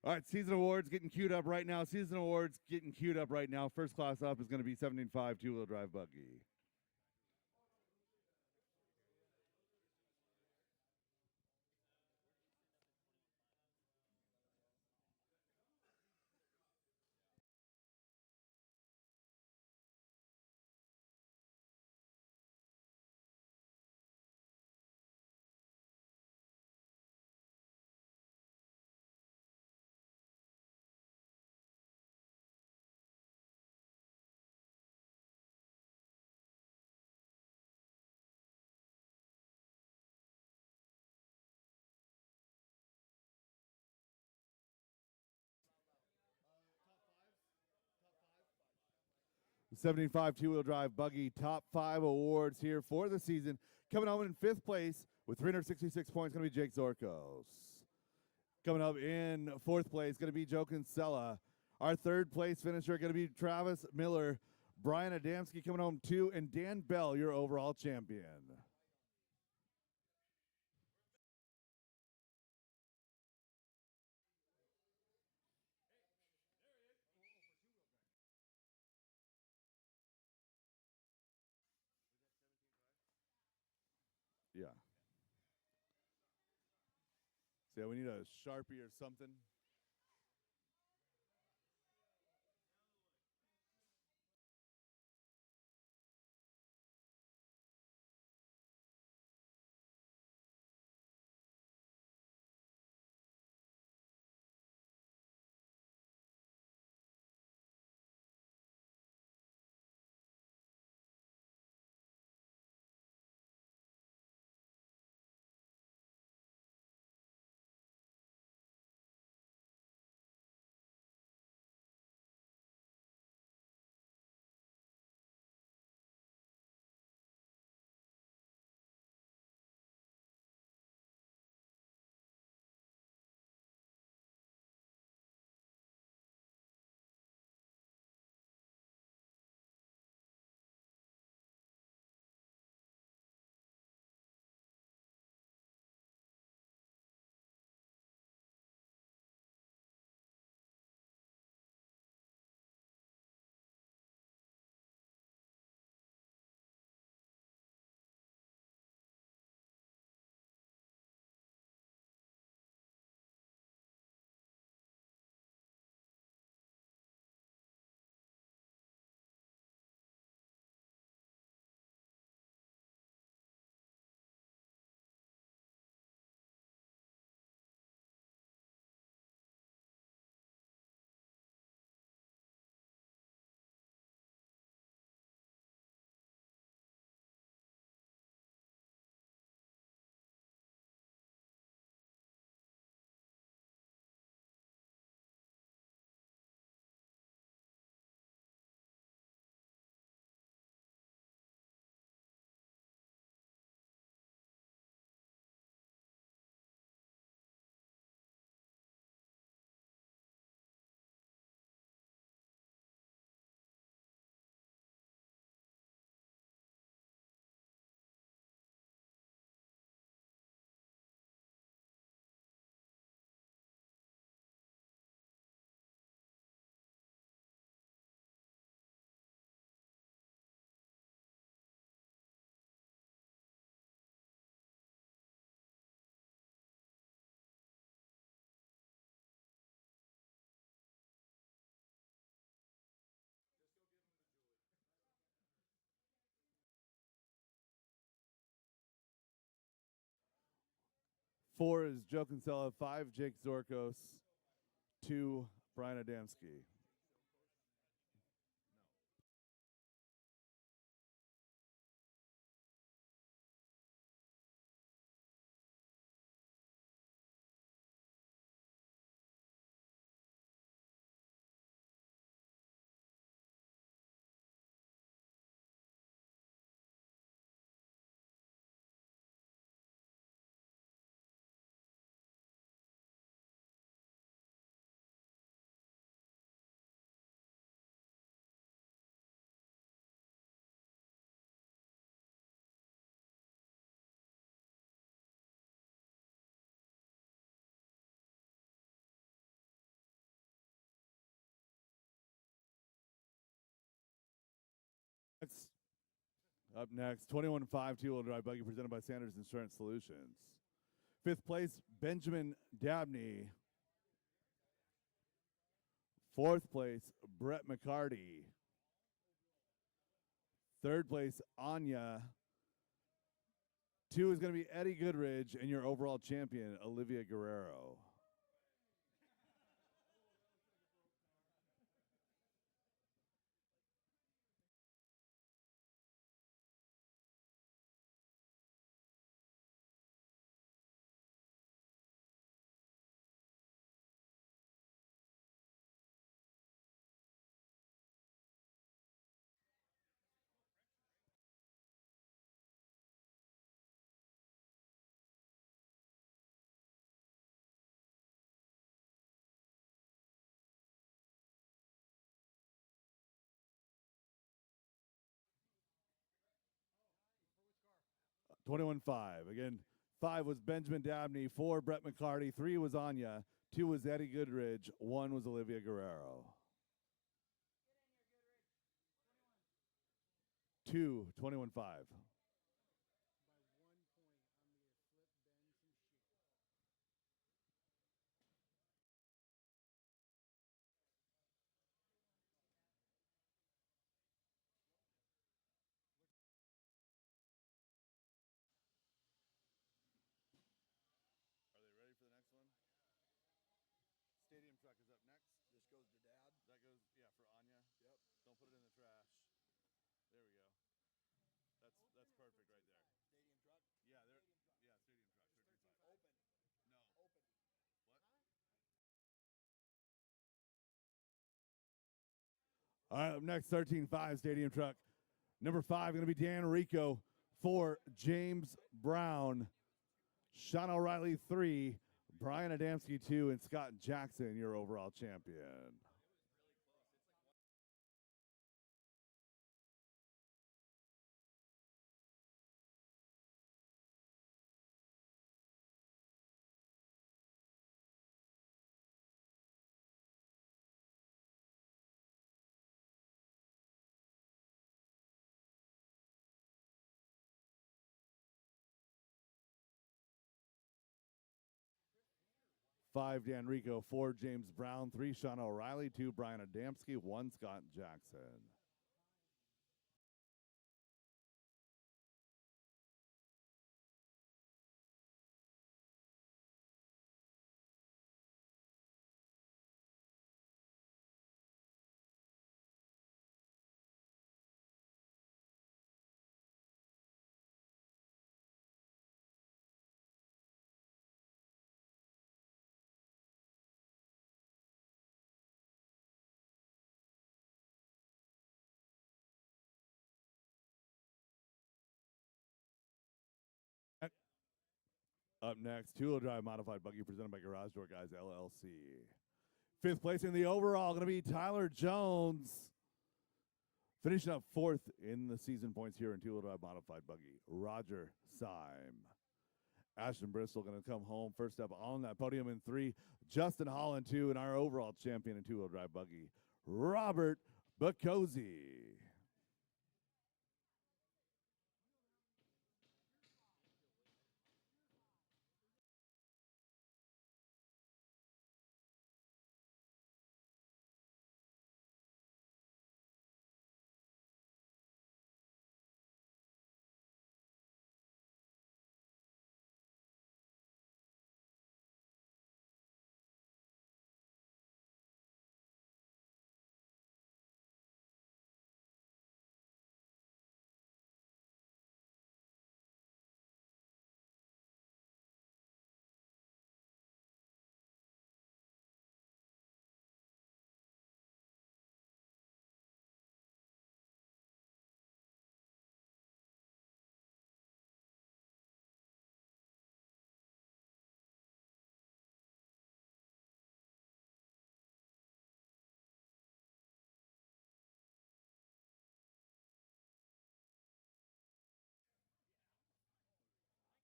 All right, season awards getting queued up right now. Season awards getting queued up right now. First class up is going to be 17.5 two-wheel drive buggy. The 75 two-wheel drive buggy top 5 awards here for the season. Coming home in 5th place with 366 points going to be Jake Zorkos. Coming up in 4th place going to be Joe Kinsella. Our 3rd place finisher going to be Travis Miller. Brian Adamski coming home 2, and Dan Bell, your overall champion. Yeah. So yeah, we need a Sharpie or something. Four is Joe Kinsella. 5, Jake Zorkos. 2, Brian Adamski. Up next, 21.5 two-wheel drive buggy presented by Sanders Insurance Solutions. Fifth place, Benjamin Dabney. Fourth place, Brett McCarty. Third place, Anya. 2 is going to be Eddie Goodridge, and your overall champion, Olivia Guerrero. Who was car? 21.5. Again, 5 was Benjamin Dabney. 4, Brett McCarty. 3 was Anya. 2 was Eddie Goodridge. 1 was Olivia Guerrero. 2, 21.5. By 1 point, I'm gonna flip Ben some shit. Are they ready for the next one? Stadium truck is up next. This goes to Dad. That goes, yeah, for Anya. Yep. Don't put it in the trash. There we go. That's perfect right there. Stadium truck. Yeah, there. Yeah, stadium truck. 13.5. Open. No. Open. What? All right, up next, 13.5 stadium truck. Number 5 going to be Dan Rico. 4, James Brown. Sean O'Reilly 3, Brian Adamski 2, and Scott Jackson, your overall champion. Five, Dan Rico. 4, James Brown. 3, Sean O'Reilly. 2, Brian Adamski. 1, Scott Jackson. Up next, two-wheel drive modified buggy presented by Garage Door Guys LLC. Fifth place in the overall going to be Tyler Jones. Finishing up 4th in the season points here in two-wheel drive modified buggy, Roger Syme. Ashton Bristol going to come home first up on that podium in 3. Justin Holland 2, and our overall champion in two-wheel drive buggy, Robert Bacosi.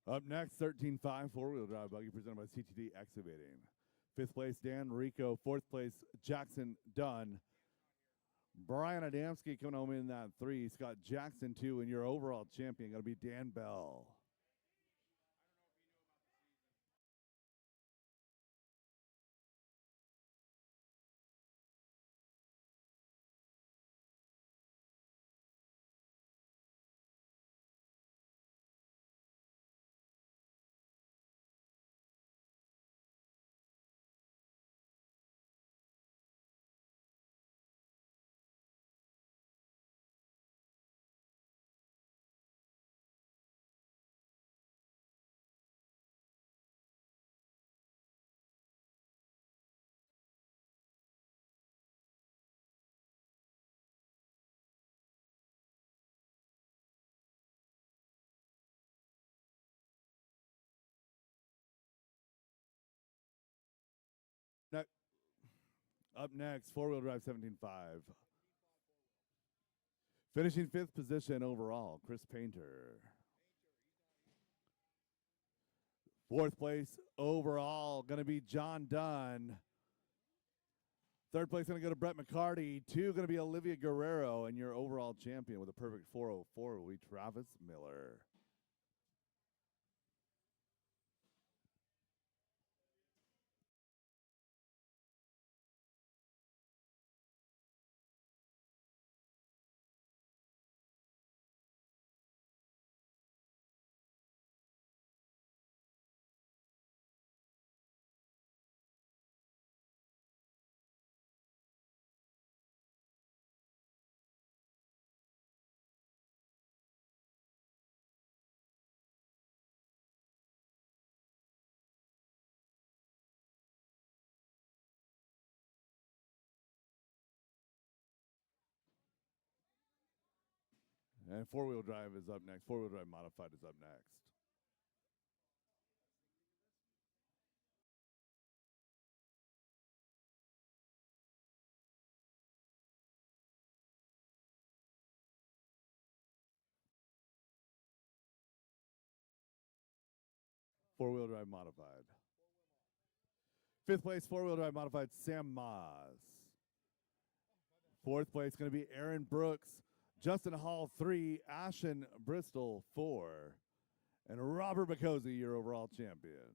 Up next, 13.5 four-wheel drive buggy presented by CTD Excavating. 5th place, Dan Rico. 4th place, Jackson Dunn. Brian Adamski coming home in that 3. Scott Jackson 2, and your overall champion going to be Dan Bell. Up next, four-wheel drive 17.5. Finishing 5th position overall, Chris Painter. 4th place overall going to be John Dunn. 3rd place going to go to Brett McCarty. 2 going to be Olivia Guerrero, and your overall champion with a perfect 404 will be Travis Miller. And four-wheel drive is up next. Four-wheel drive modified is up next. Four-wheel drive modified. 5th place, four-wheel drive modified, Sam Maas. 4th place going to be Aaron Brooks, Justin Hall 3, Ashen Bristol 4, and Robert Bacozzi, your overall champion.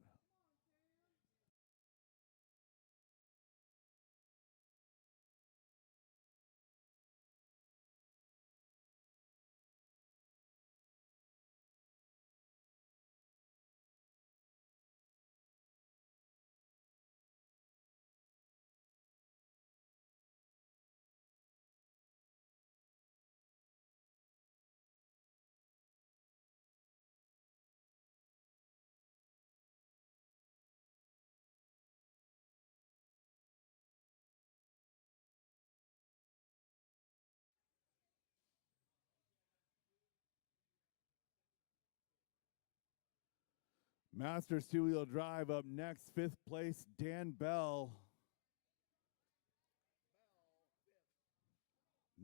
Masters two-wheel drive up next. 5th place, Dan Bell.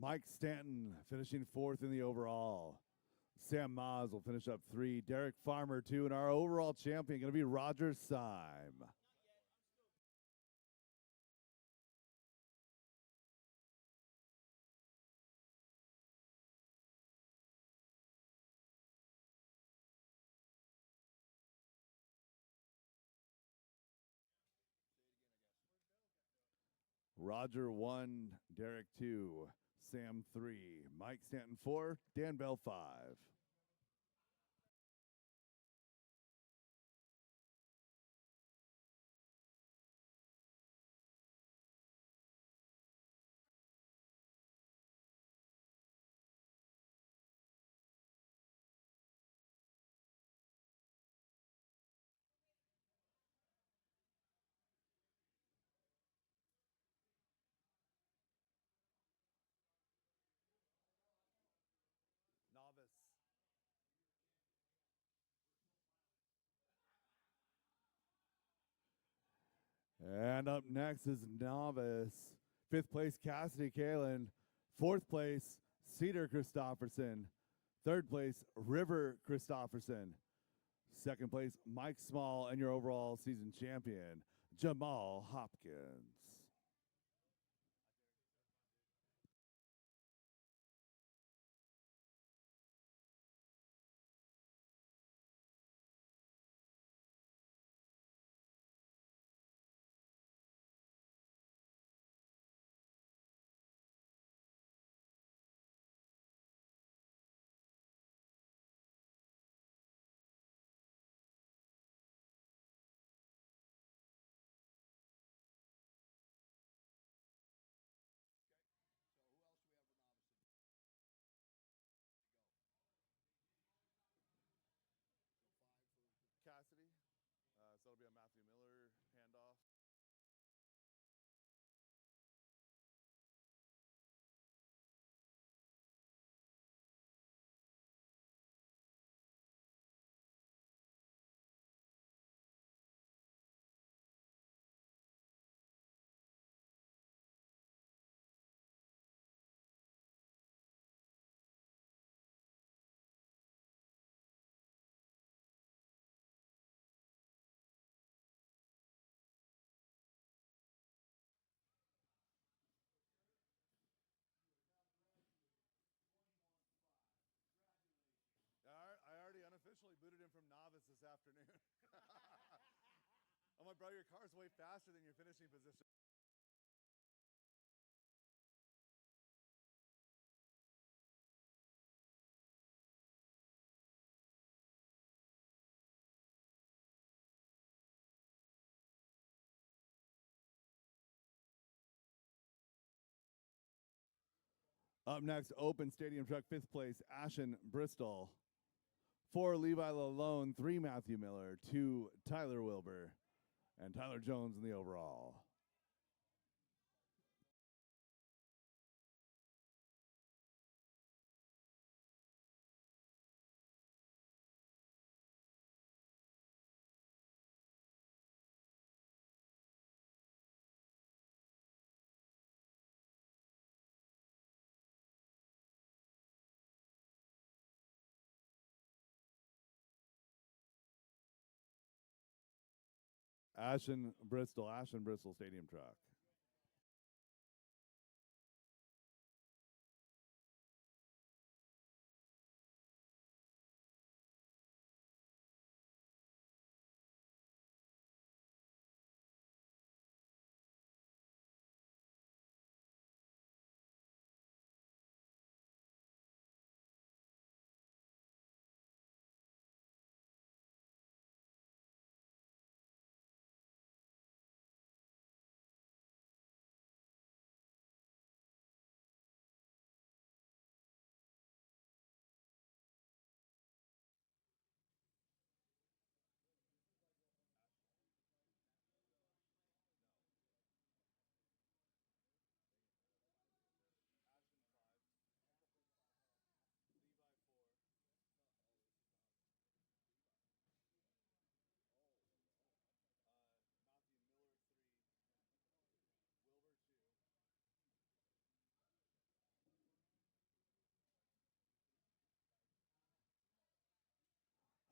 Mike Stanton finishing 4th in the overall. Sam Maas will finish up 3. Derek Farmer 2, and our overall champion going to be Roger Syme. Roger 1, Derek 2, Sam 3, Mike Stanton 4, Dan Bell 5. And up next is Novice. 5th place, Cassidy Kalen. 4th place, Cedar Christofferson. 3rd place, River Christofferson. 2nd place, Mike Small, and your overall season champion, Jamal Hopkins. a Matthew Miller handoff. I already unofficially booted him from Novice this afternoon. I'm like, bro, your car's way faster than your finishing position. Up next, open stadium truck, 5th place, Ashen Bristol. 4, Levi Lalone. 3, Matthew Miller. 2, Tyler Wilbur. And Tyler Jones in the overall. Ashen Bristol stadium truck.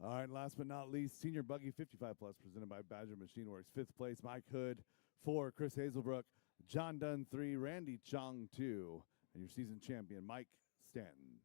All right, last but not least, Senior Buggy 55 Plus, presented by Badger Machine Works. 5th place, Mike Hood. 4, Chris Hazelbrook. John Dunn, 3, Randy Chong, 2. And your season champion, Mike Stanton.